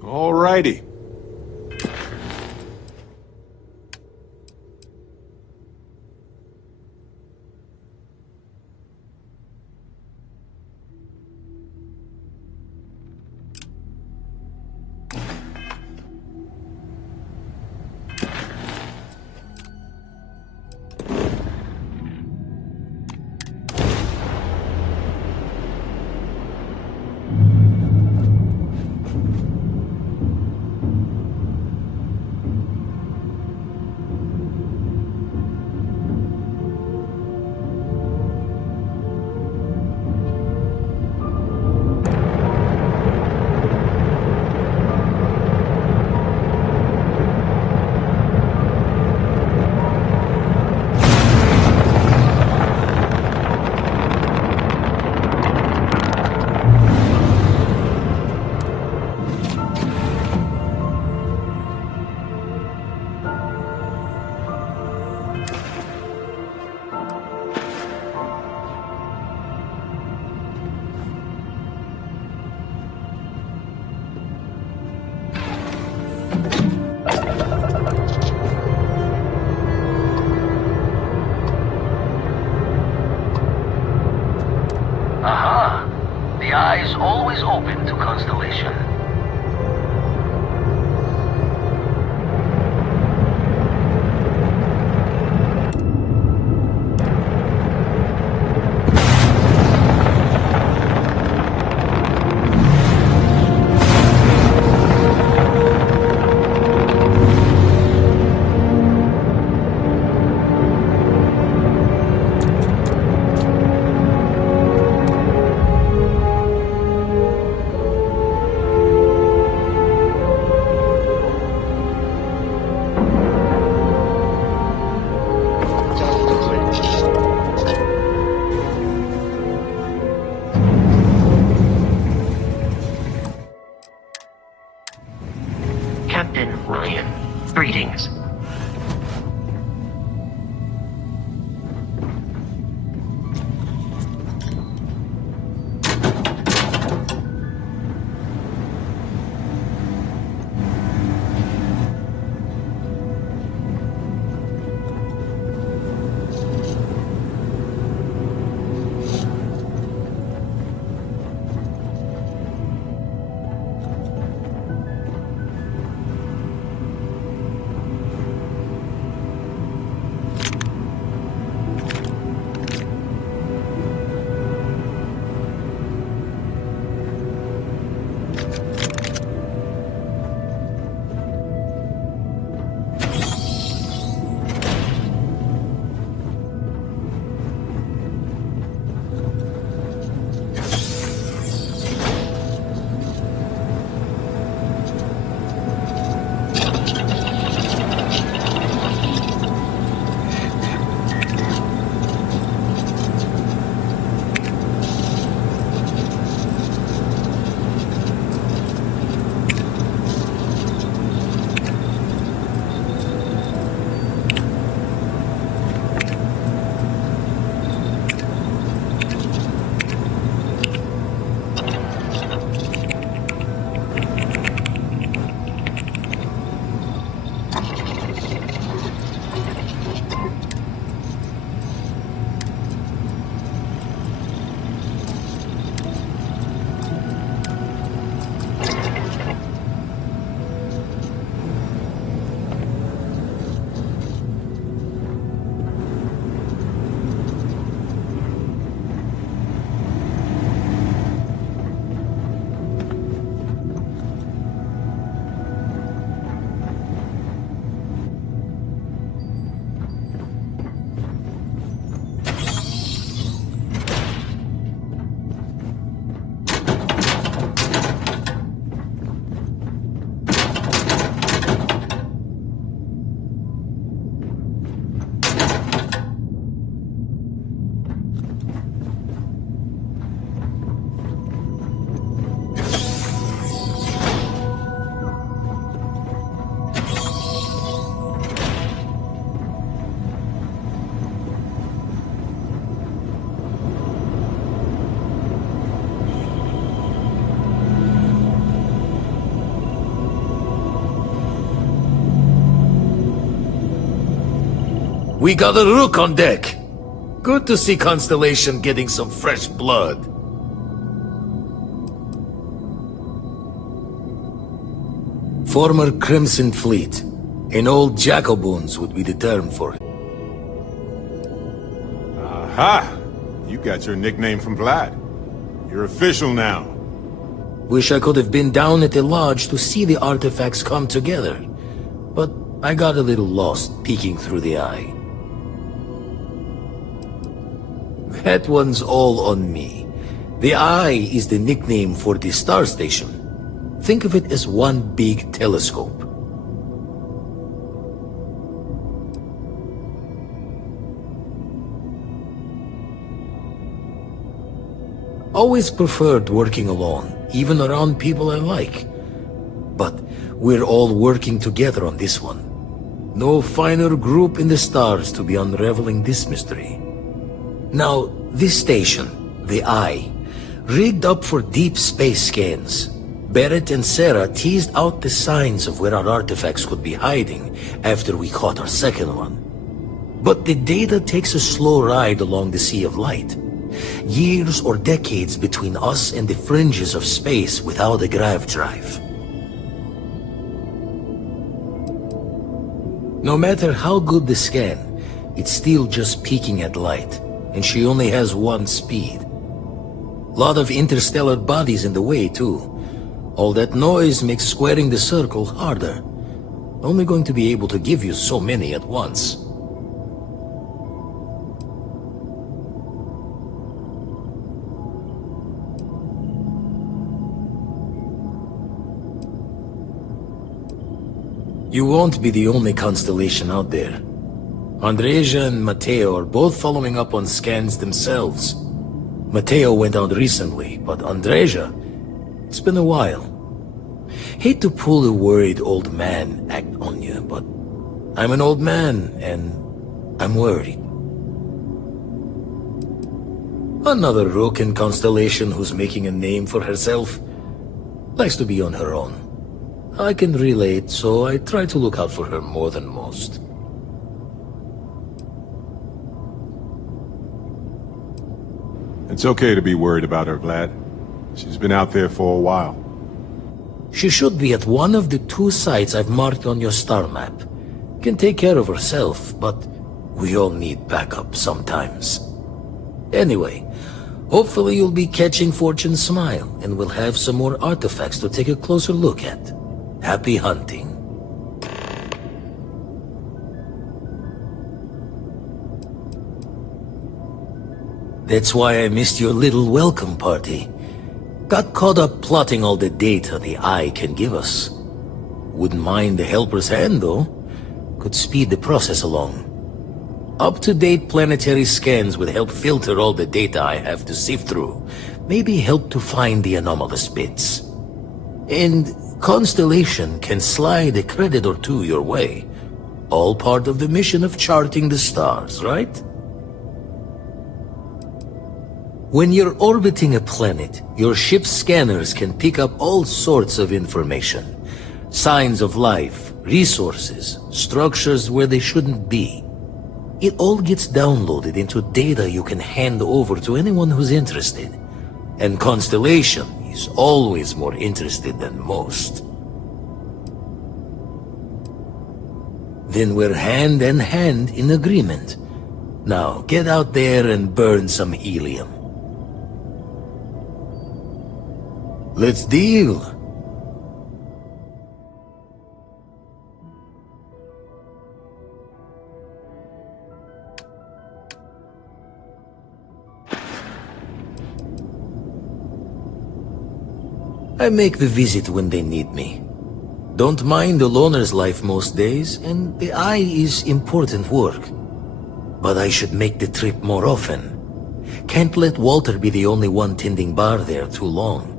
All righty. Aha! The eye's always open to Constellation. Captain Ryan, greetings. We got a rook on deck. Good to see Constellation getting some fresh blood. Former Crimson Fleet. An old Jacoboons would be the term for it. Aha! You got your nickname from Vlad. You're official now. Wish I could have been down at the lodge to see the artifacts come together. But I got a little lost peeking through the eye. That one's all on me. The Eye is the nickname for the star station. Think of it as one big telescope. Always preferred working alone, even around people I like. But we're all working together on this one. No finer group in the stars to be unraveling this mystery. Now, this station, the Eye, rigged up for deep space scans. Barrett and Sarah teased out the signs of where our artifacts could be hiding after we caught our second one. But the data takes a slow ride along the Sea of Light. Years or decades between us and the fringes of space without a grav drive. No matter how good the scan, it's still just peeking at light, and she only has one speed. Lot of interstellar bodies in the way, too. All that noise makes squaring the circle harder. Only going to be able to give you so many at once. You won't be the only constellation out there. Andreja and Matteo are both following up on scans themselves. Matteo went out recently, but Andreja, it's been a while. Hate to pull a worried old man act on you, but I'm an old man, and I'm worried. Another rook in Constellation who's making a name for herself. Likes to be on her own. I can relate, so I try to look out for her more than most. It's okay to be worried about her, Vlad. She's been out there for a while. She should be at one of the 2 sites I've marked on your star map. Can take care of herself, but we all need backup sometimes. Anyway, hopefully you'll be catching Fortune's smile, and we'll have some more artifacts to take a closer look at. Happy hunting. That's why I missed your little welcome party. Got caught up plotting all the data the Eye can give us. Wouldn't mind the helper's hand, though. Could speed the process along. Up-to-date planetary scans would help filter all the data I have to sift through. Maybe help to find the anomalous bits. And Constellation can slide a credit or two your way. All part of the mission of charting the stars, right? When you're orbiting a planet, your ship's scanners can pick up all sorts of information. Signs of life, resources, structures where they shouldn't be. It all gets downloaded into data you can hand over to anyone who's interested. And Constellation is always more interested than most. Then we're hand in hand in agreement. Now get out there and burn some helium. Let's deal. I make the visit when they need me. Don't mind the loner's life most days, and the Eye is important work. But I should make the trip more often. Can't let Walter be the only one tending bar there too long.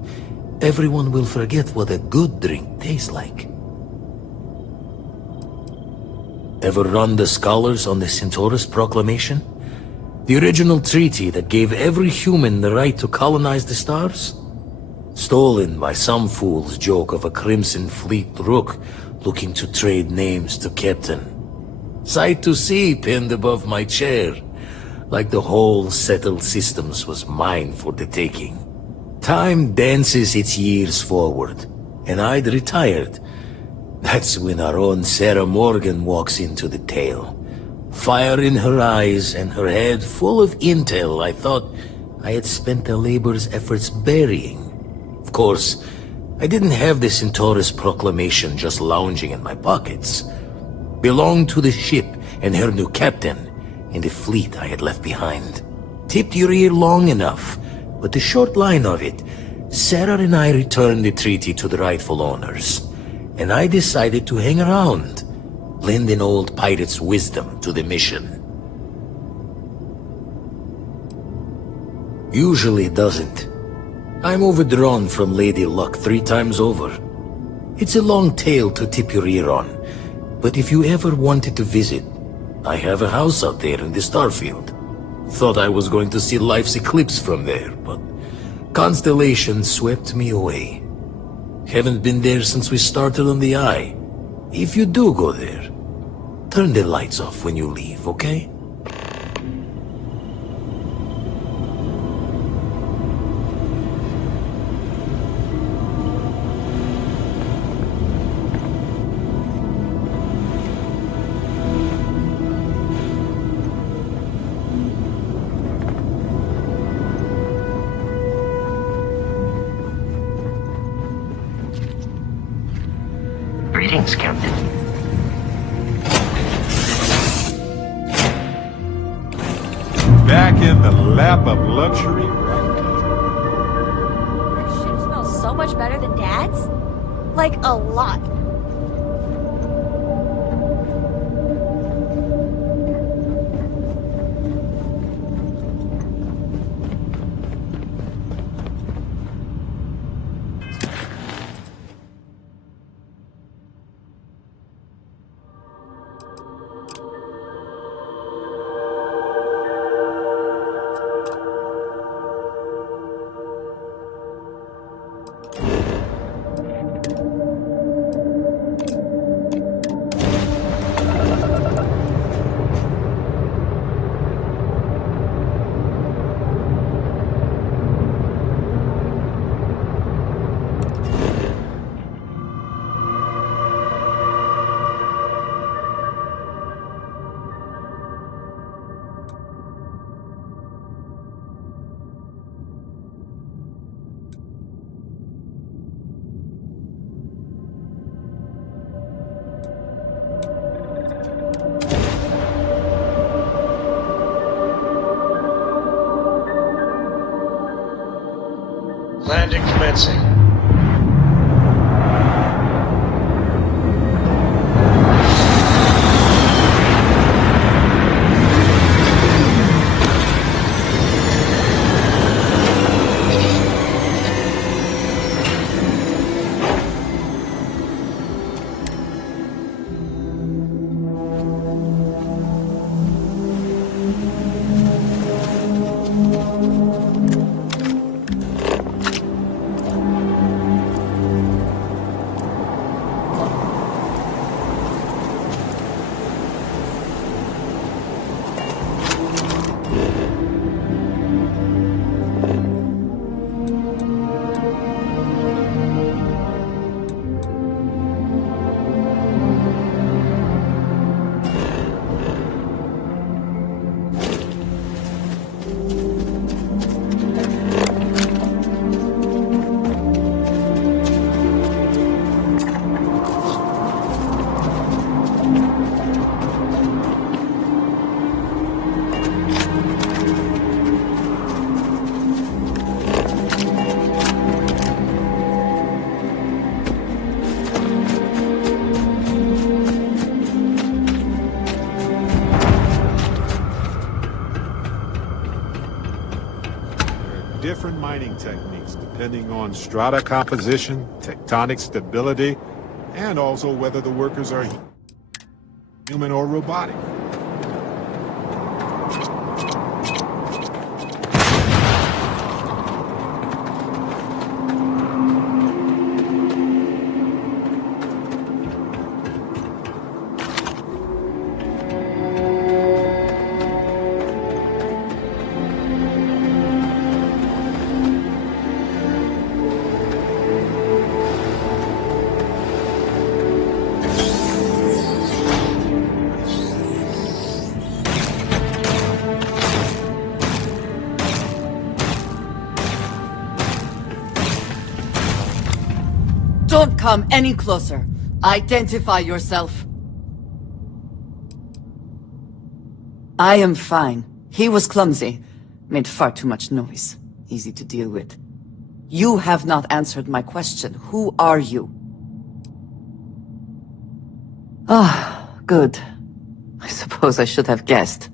Everyone will forget what a good drink tastes like. Ever run the scholars on the Centaurus Proclamation? The original treaty that gave every human the right to colonize the stars? Stolen by some fool's joke of a Crimson Fleet rook looking to trade names to Captain. Sight to see pinned above my chair. Like the whole settled systems was mine for the taking. Time dances its years forward, and I'd retired. That's when our own Sarah Morgan walks into the tale. Fire in her eyes and her head full of intel I thought I had spent the labor's efforts burying. Of course, I didn't have the Centaurus proclamation just lounging in my pockets. Belonged to the ship and her new captain and the fleet I had left behind. Tipped your ear long enough, but the short line of it, Sarah and I returned the treaty to the rightful owners, and I decided to hang around, lend an old pirate's wisdom to the mission. Usually it doesn't. I'm overdrawn from Lady Luck 3 times over. It's a long tale to tip your ear on, but if you ever wanted to visit, I have a house out there in the Starfield. Thought I was going to see life's eclipse from there, but constellation swept me away. Haven't been there since we started on the Eye. If you do go there, turn the lights off when you leave, okay? Greetings, Captain. Back in the lap of luxury, Your ship smells so much better than Dad's? Like, a lot. Landing commencing. different mining techniques depending on strata composition, tectonic stability, and also whether the workers are human or robotic. Don't come any closer. Identify yourself. I am fine. He was clumsy. Made far too much noise. Easy to deal with. You have not answered my question. Who are you? Ah, good. I suppose I should have guessed.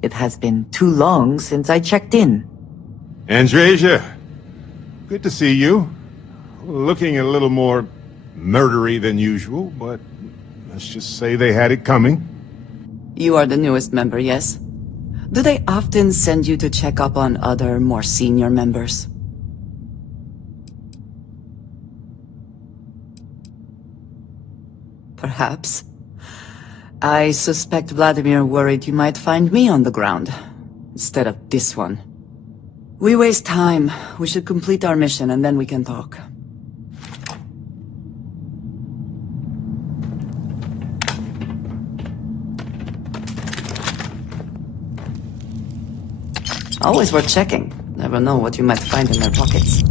It has been too long since I checked in. Andresia, good to see you. Looking a little more murdery than usual, but let's just say they had it coming. You are the newest member, yes? Do they often send you to check up on other, more senior members? Perhaps. I suspect Vladimir worried you might find me on the ground, instead of this one. We waste time. We should complete our mission and then we can talk. Always worth checking. Never know what you might find in their pockets.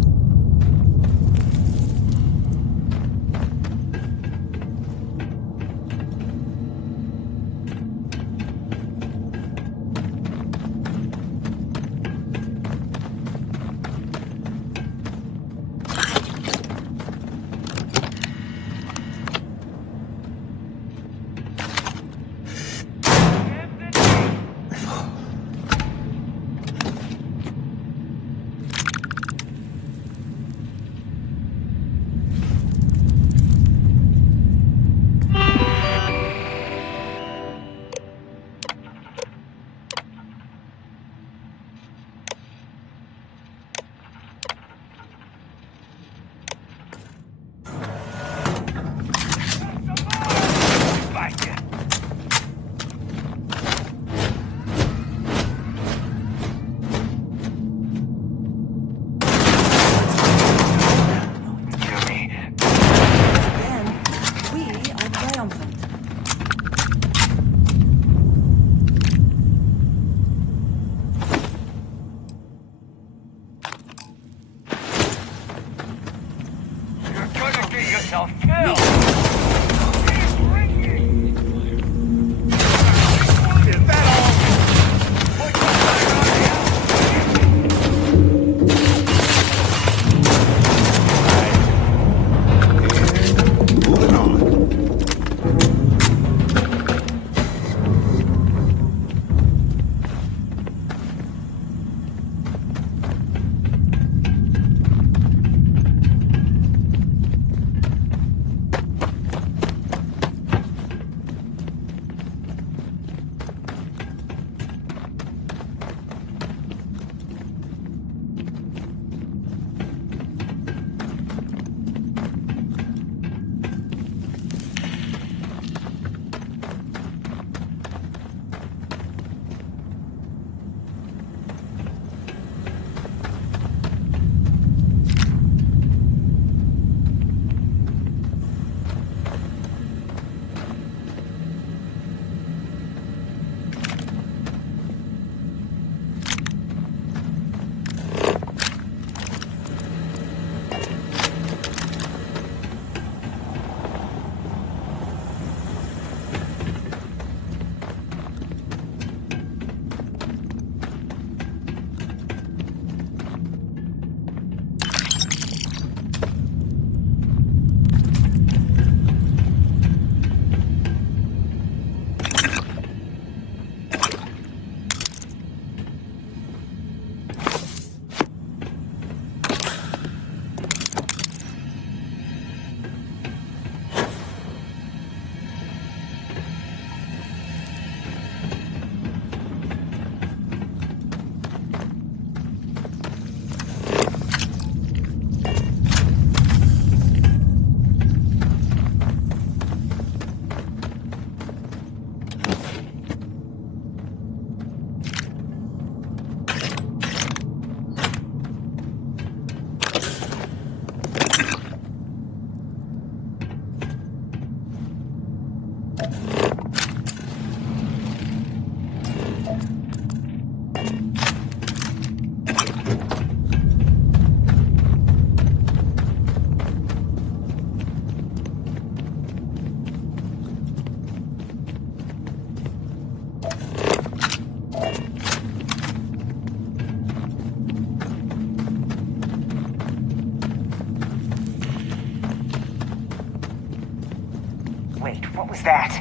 Wait, what was that?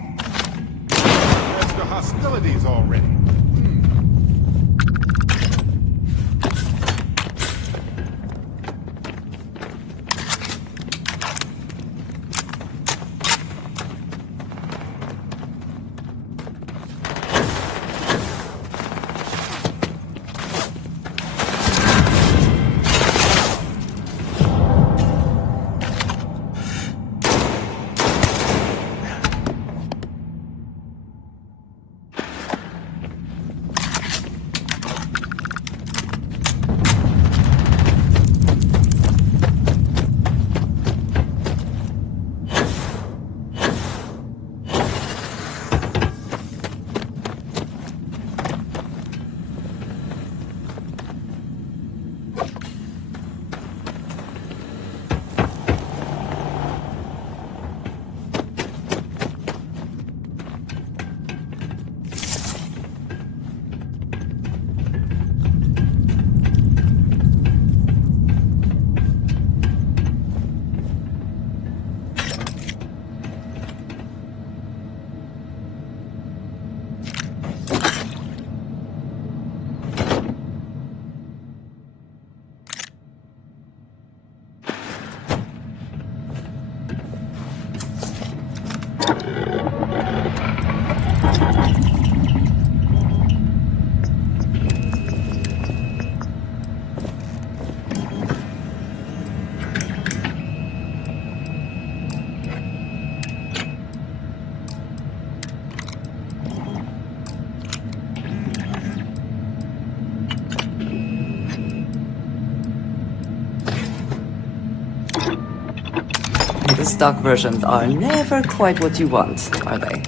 Extra hostilities already. The stock versions are never quite what you want, are they?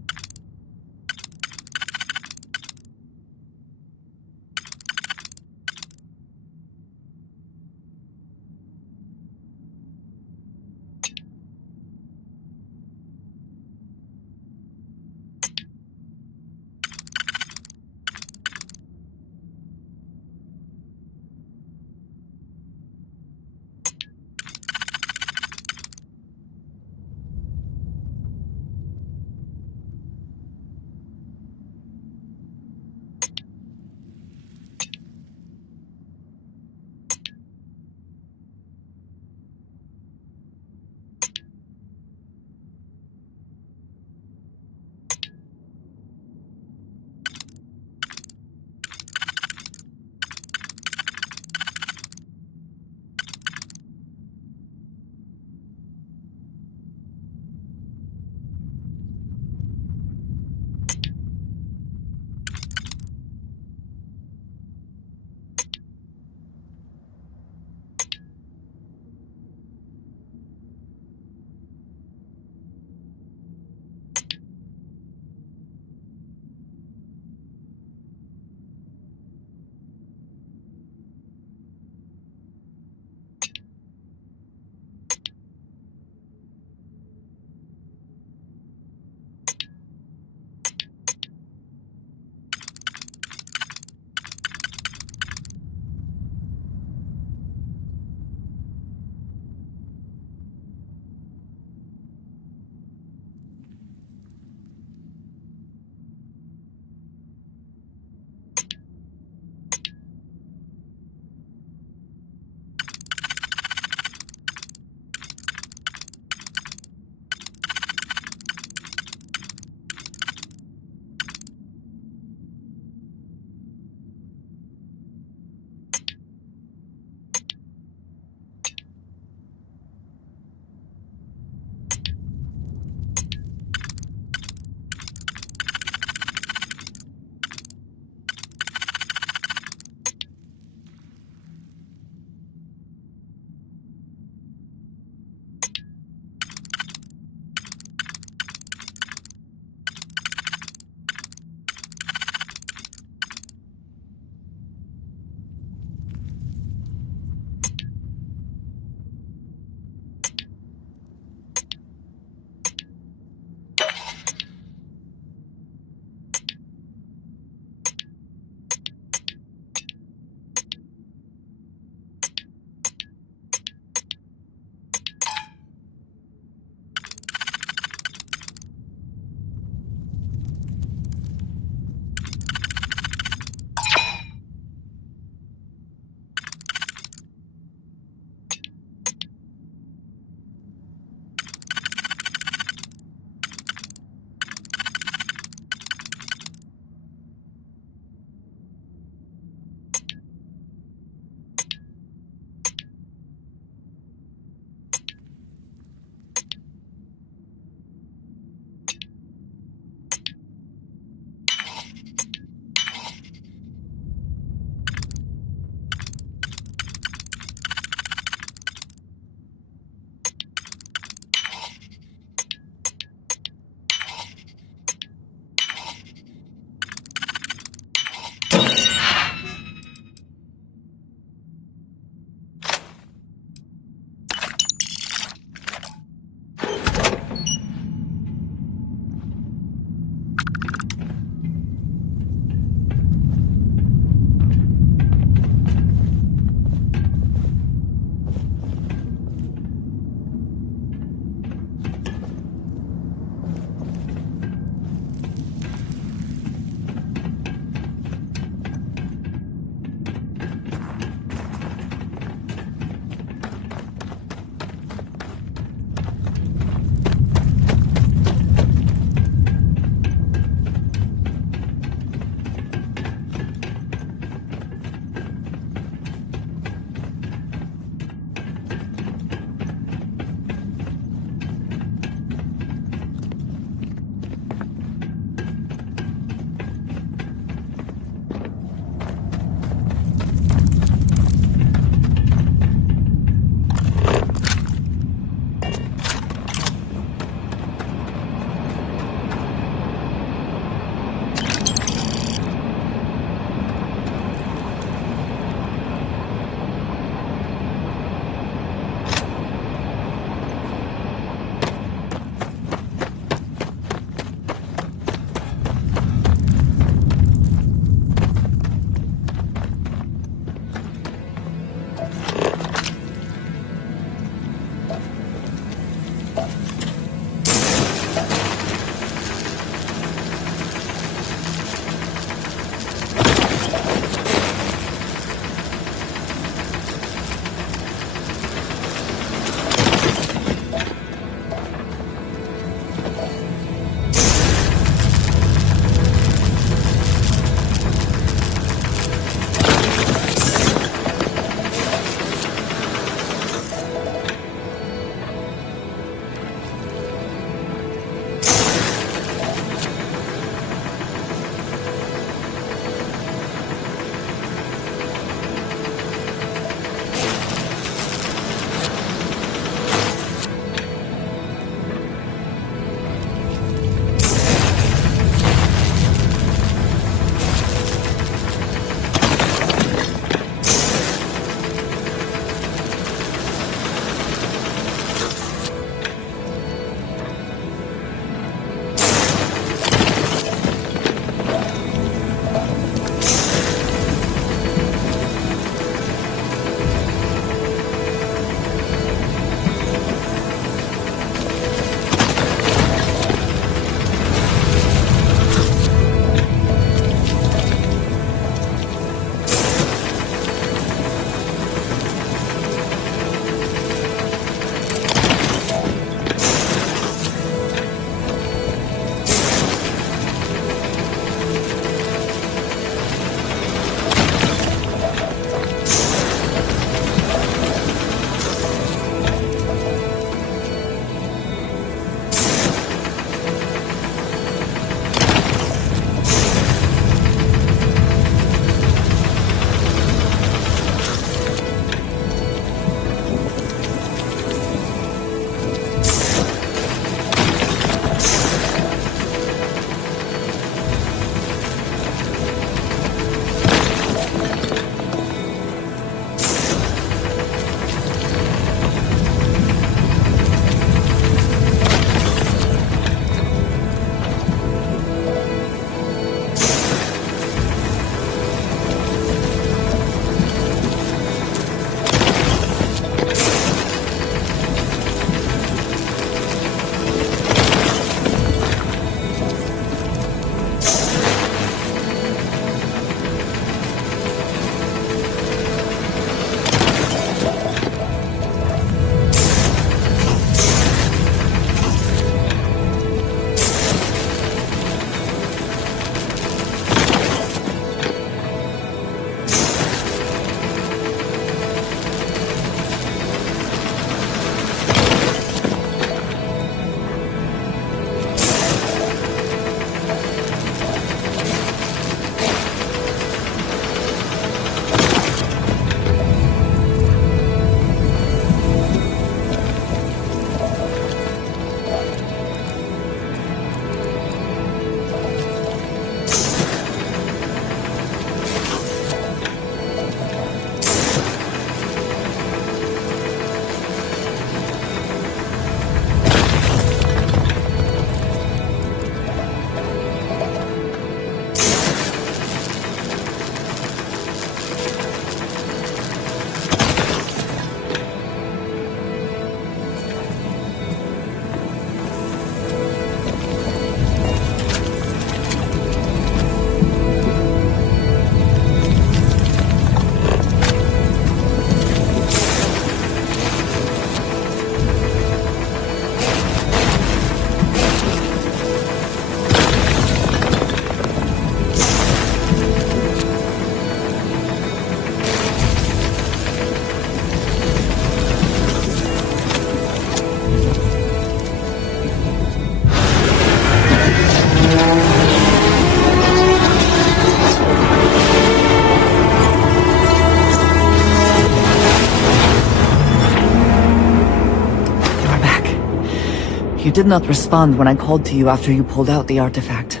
You did not respond when I called to you after you pulled out the artifact.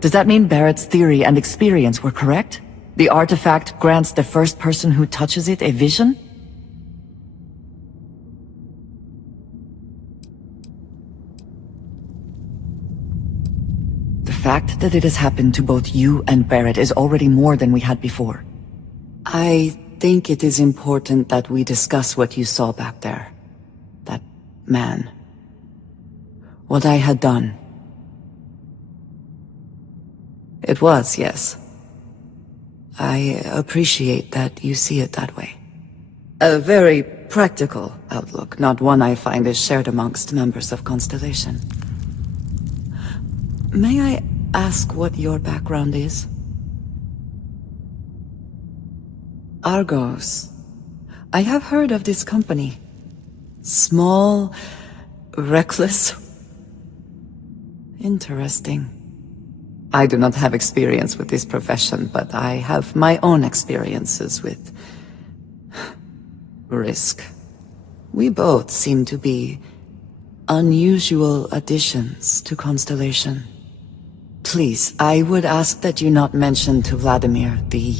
Does that mean Barrett's theory and experience were correct? The artifact grants the first person who touches it a vision? The fact that it has happened to both you and Barrett is already more than we had before. I think it is important that we discuss what you saw back there. That man. What I had done. It was, yes. I appreciate that you see it that way. A very practical outlook, not one I find is shared amongst members of Constellation. May I ask what your background is? Argos. I have heard of this company. Small, reckless. Interesting. I do not have experience with this profession, but I have my own experiences with risk. We both seem to be unusual additions to Constellation. Please, I would ask that you not mention to Vladimir the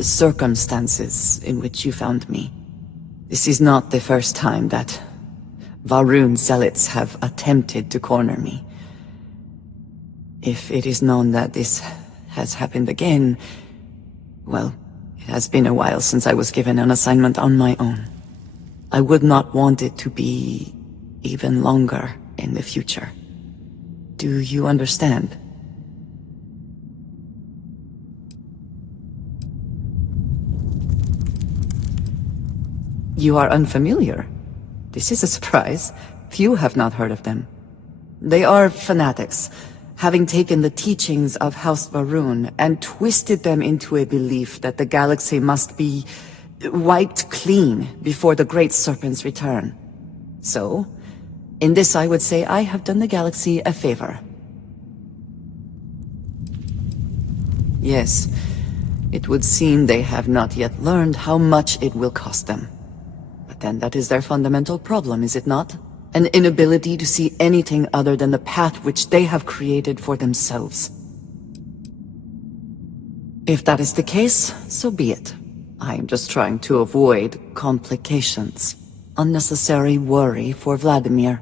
circumstances in which you found me. This is not the first time that Va'ruun zealots have attempted to corner me. If it is known that this has happened again, well, it has been a while since I was given an assignment on my own. I would not want it to be even longer in the future. Do you understand? You are unfamiliar. This is a surprise. Few have not heard of them. They are fanatics, having taken the teachings of House Va'ruun and twisted them into a belief that the galaxy must be wiped clean before the Great Serpent's return. So, in this I would say I have done the galaxy a favor. Yes, it would seem they have not yet learned how much it will cost them. But then that is their fundamental problem, is it not? An inability to see anything other than the path which they have created for themselves. If that is the case, so be it. I am just trying to avoid complications. Unnecessary worry for Vladimir.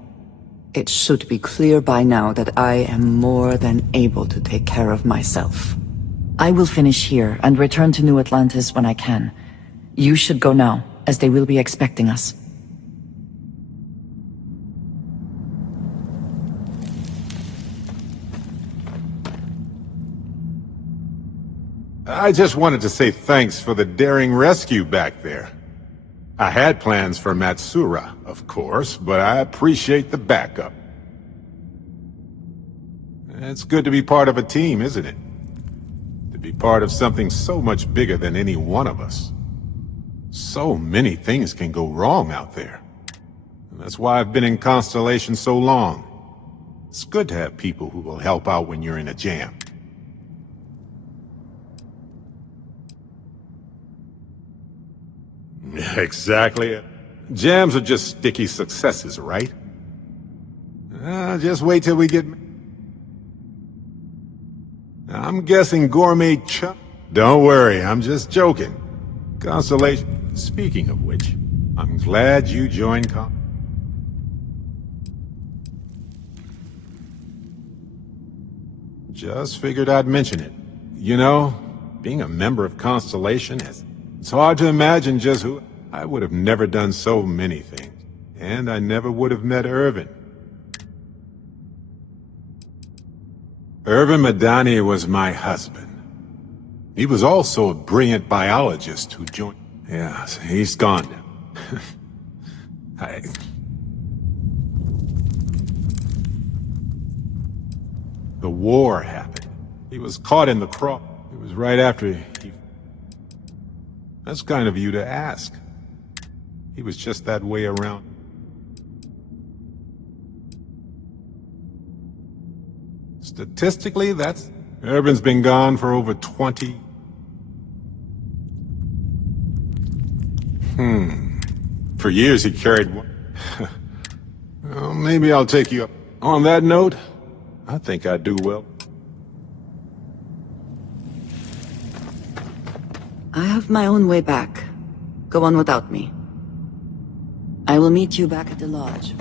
It should be clear by now that I am more than able to take care of myself. I will finish here and return to New Atlantis when I can. You should go now, as they will be expecting us. I just wanted to say thanks for the daring rescue back there. I had plans for Matsura, of course, but I appreciate the backup. It's good to be part of a team, isn't it? To be part of something so much bigger than any one of us. So many things can go wrong out there. And that's why I've been in Constellation so long. It's good to have people who will help out when you're in a jam. Exactly. Jams are just sticky successes, right? Just wait till we get... I'm guessing gourmet Don't worry, I'm just joking. Constellation... Speaking of which, I'm glad you joined Just figured I'd mention it. You know, being a member of Constellation it's hard to imagine just who... I would have never done so many things. And I never would have met Irvin. Irvin Madani was my husband. He was also a brilliant biologist who joined... Yeah, he's gone now. The war happened. He was caught in the cross. It was right after he... That's kind of you to ask. He was just that way around. Statistically, that's... Irvin's been gone for over 20... For years he carried one... Well, maybe I'll take you up. On that note, I think I do well. I have my own way back. Go on without me. I will meet you back at the lodge.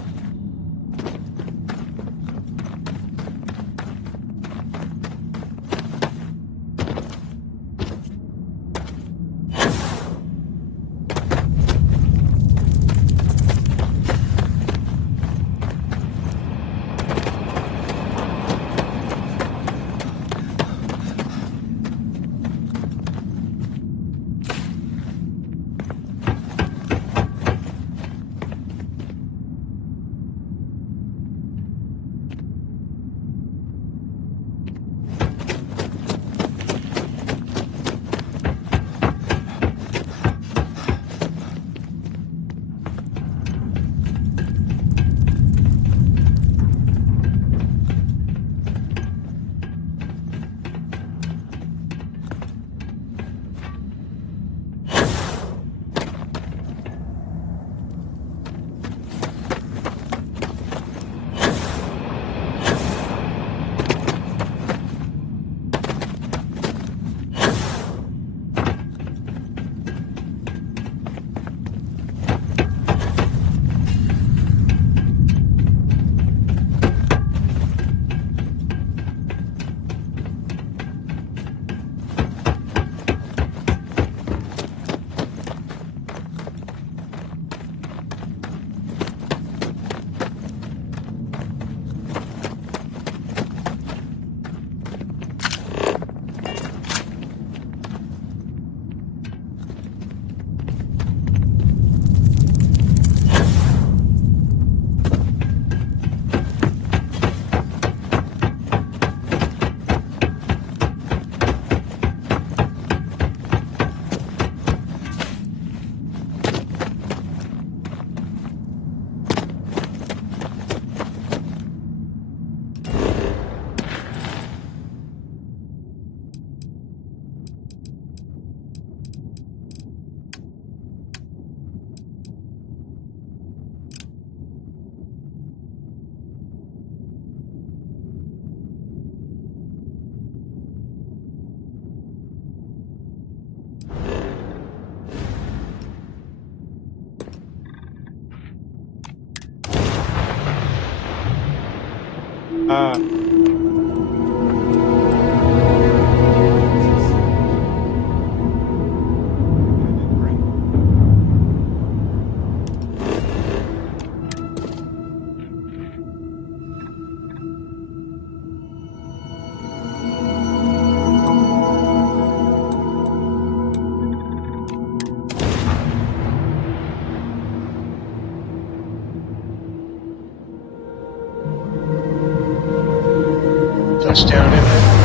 Touchdown in it.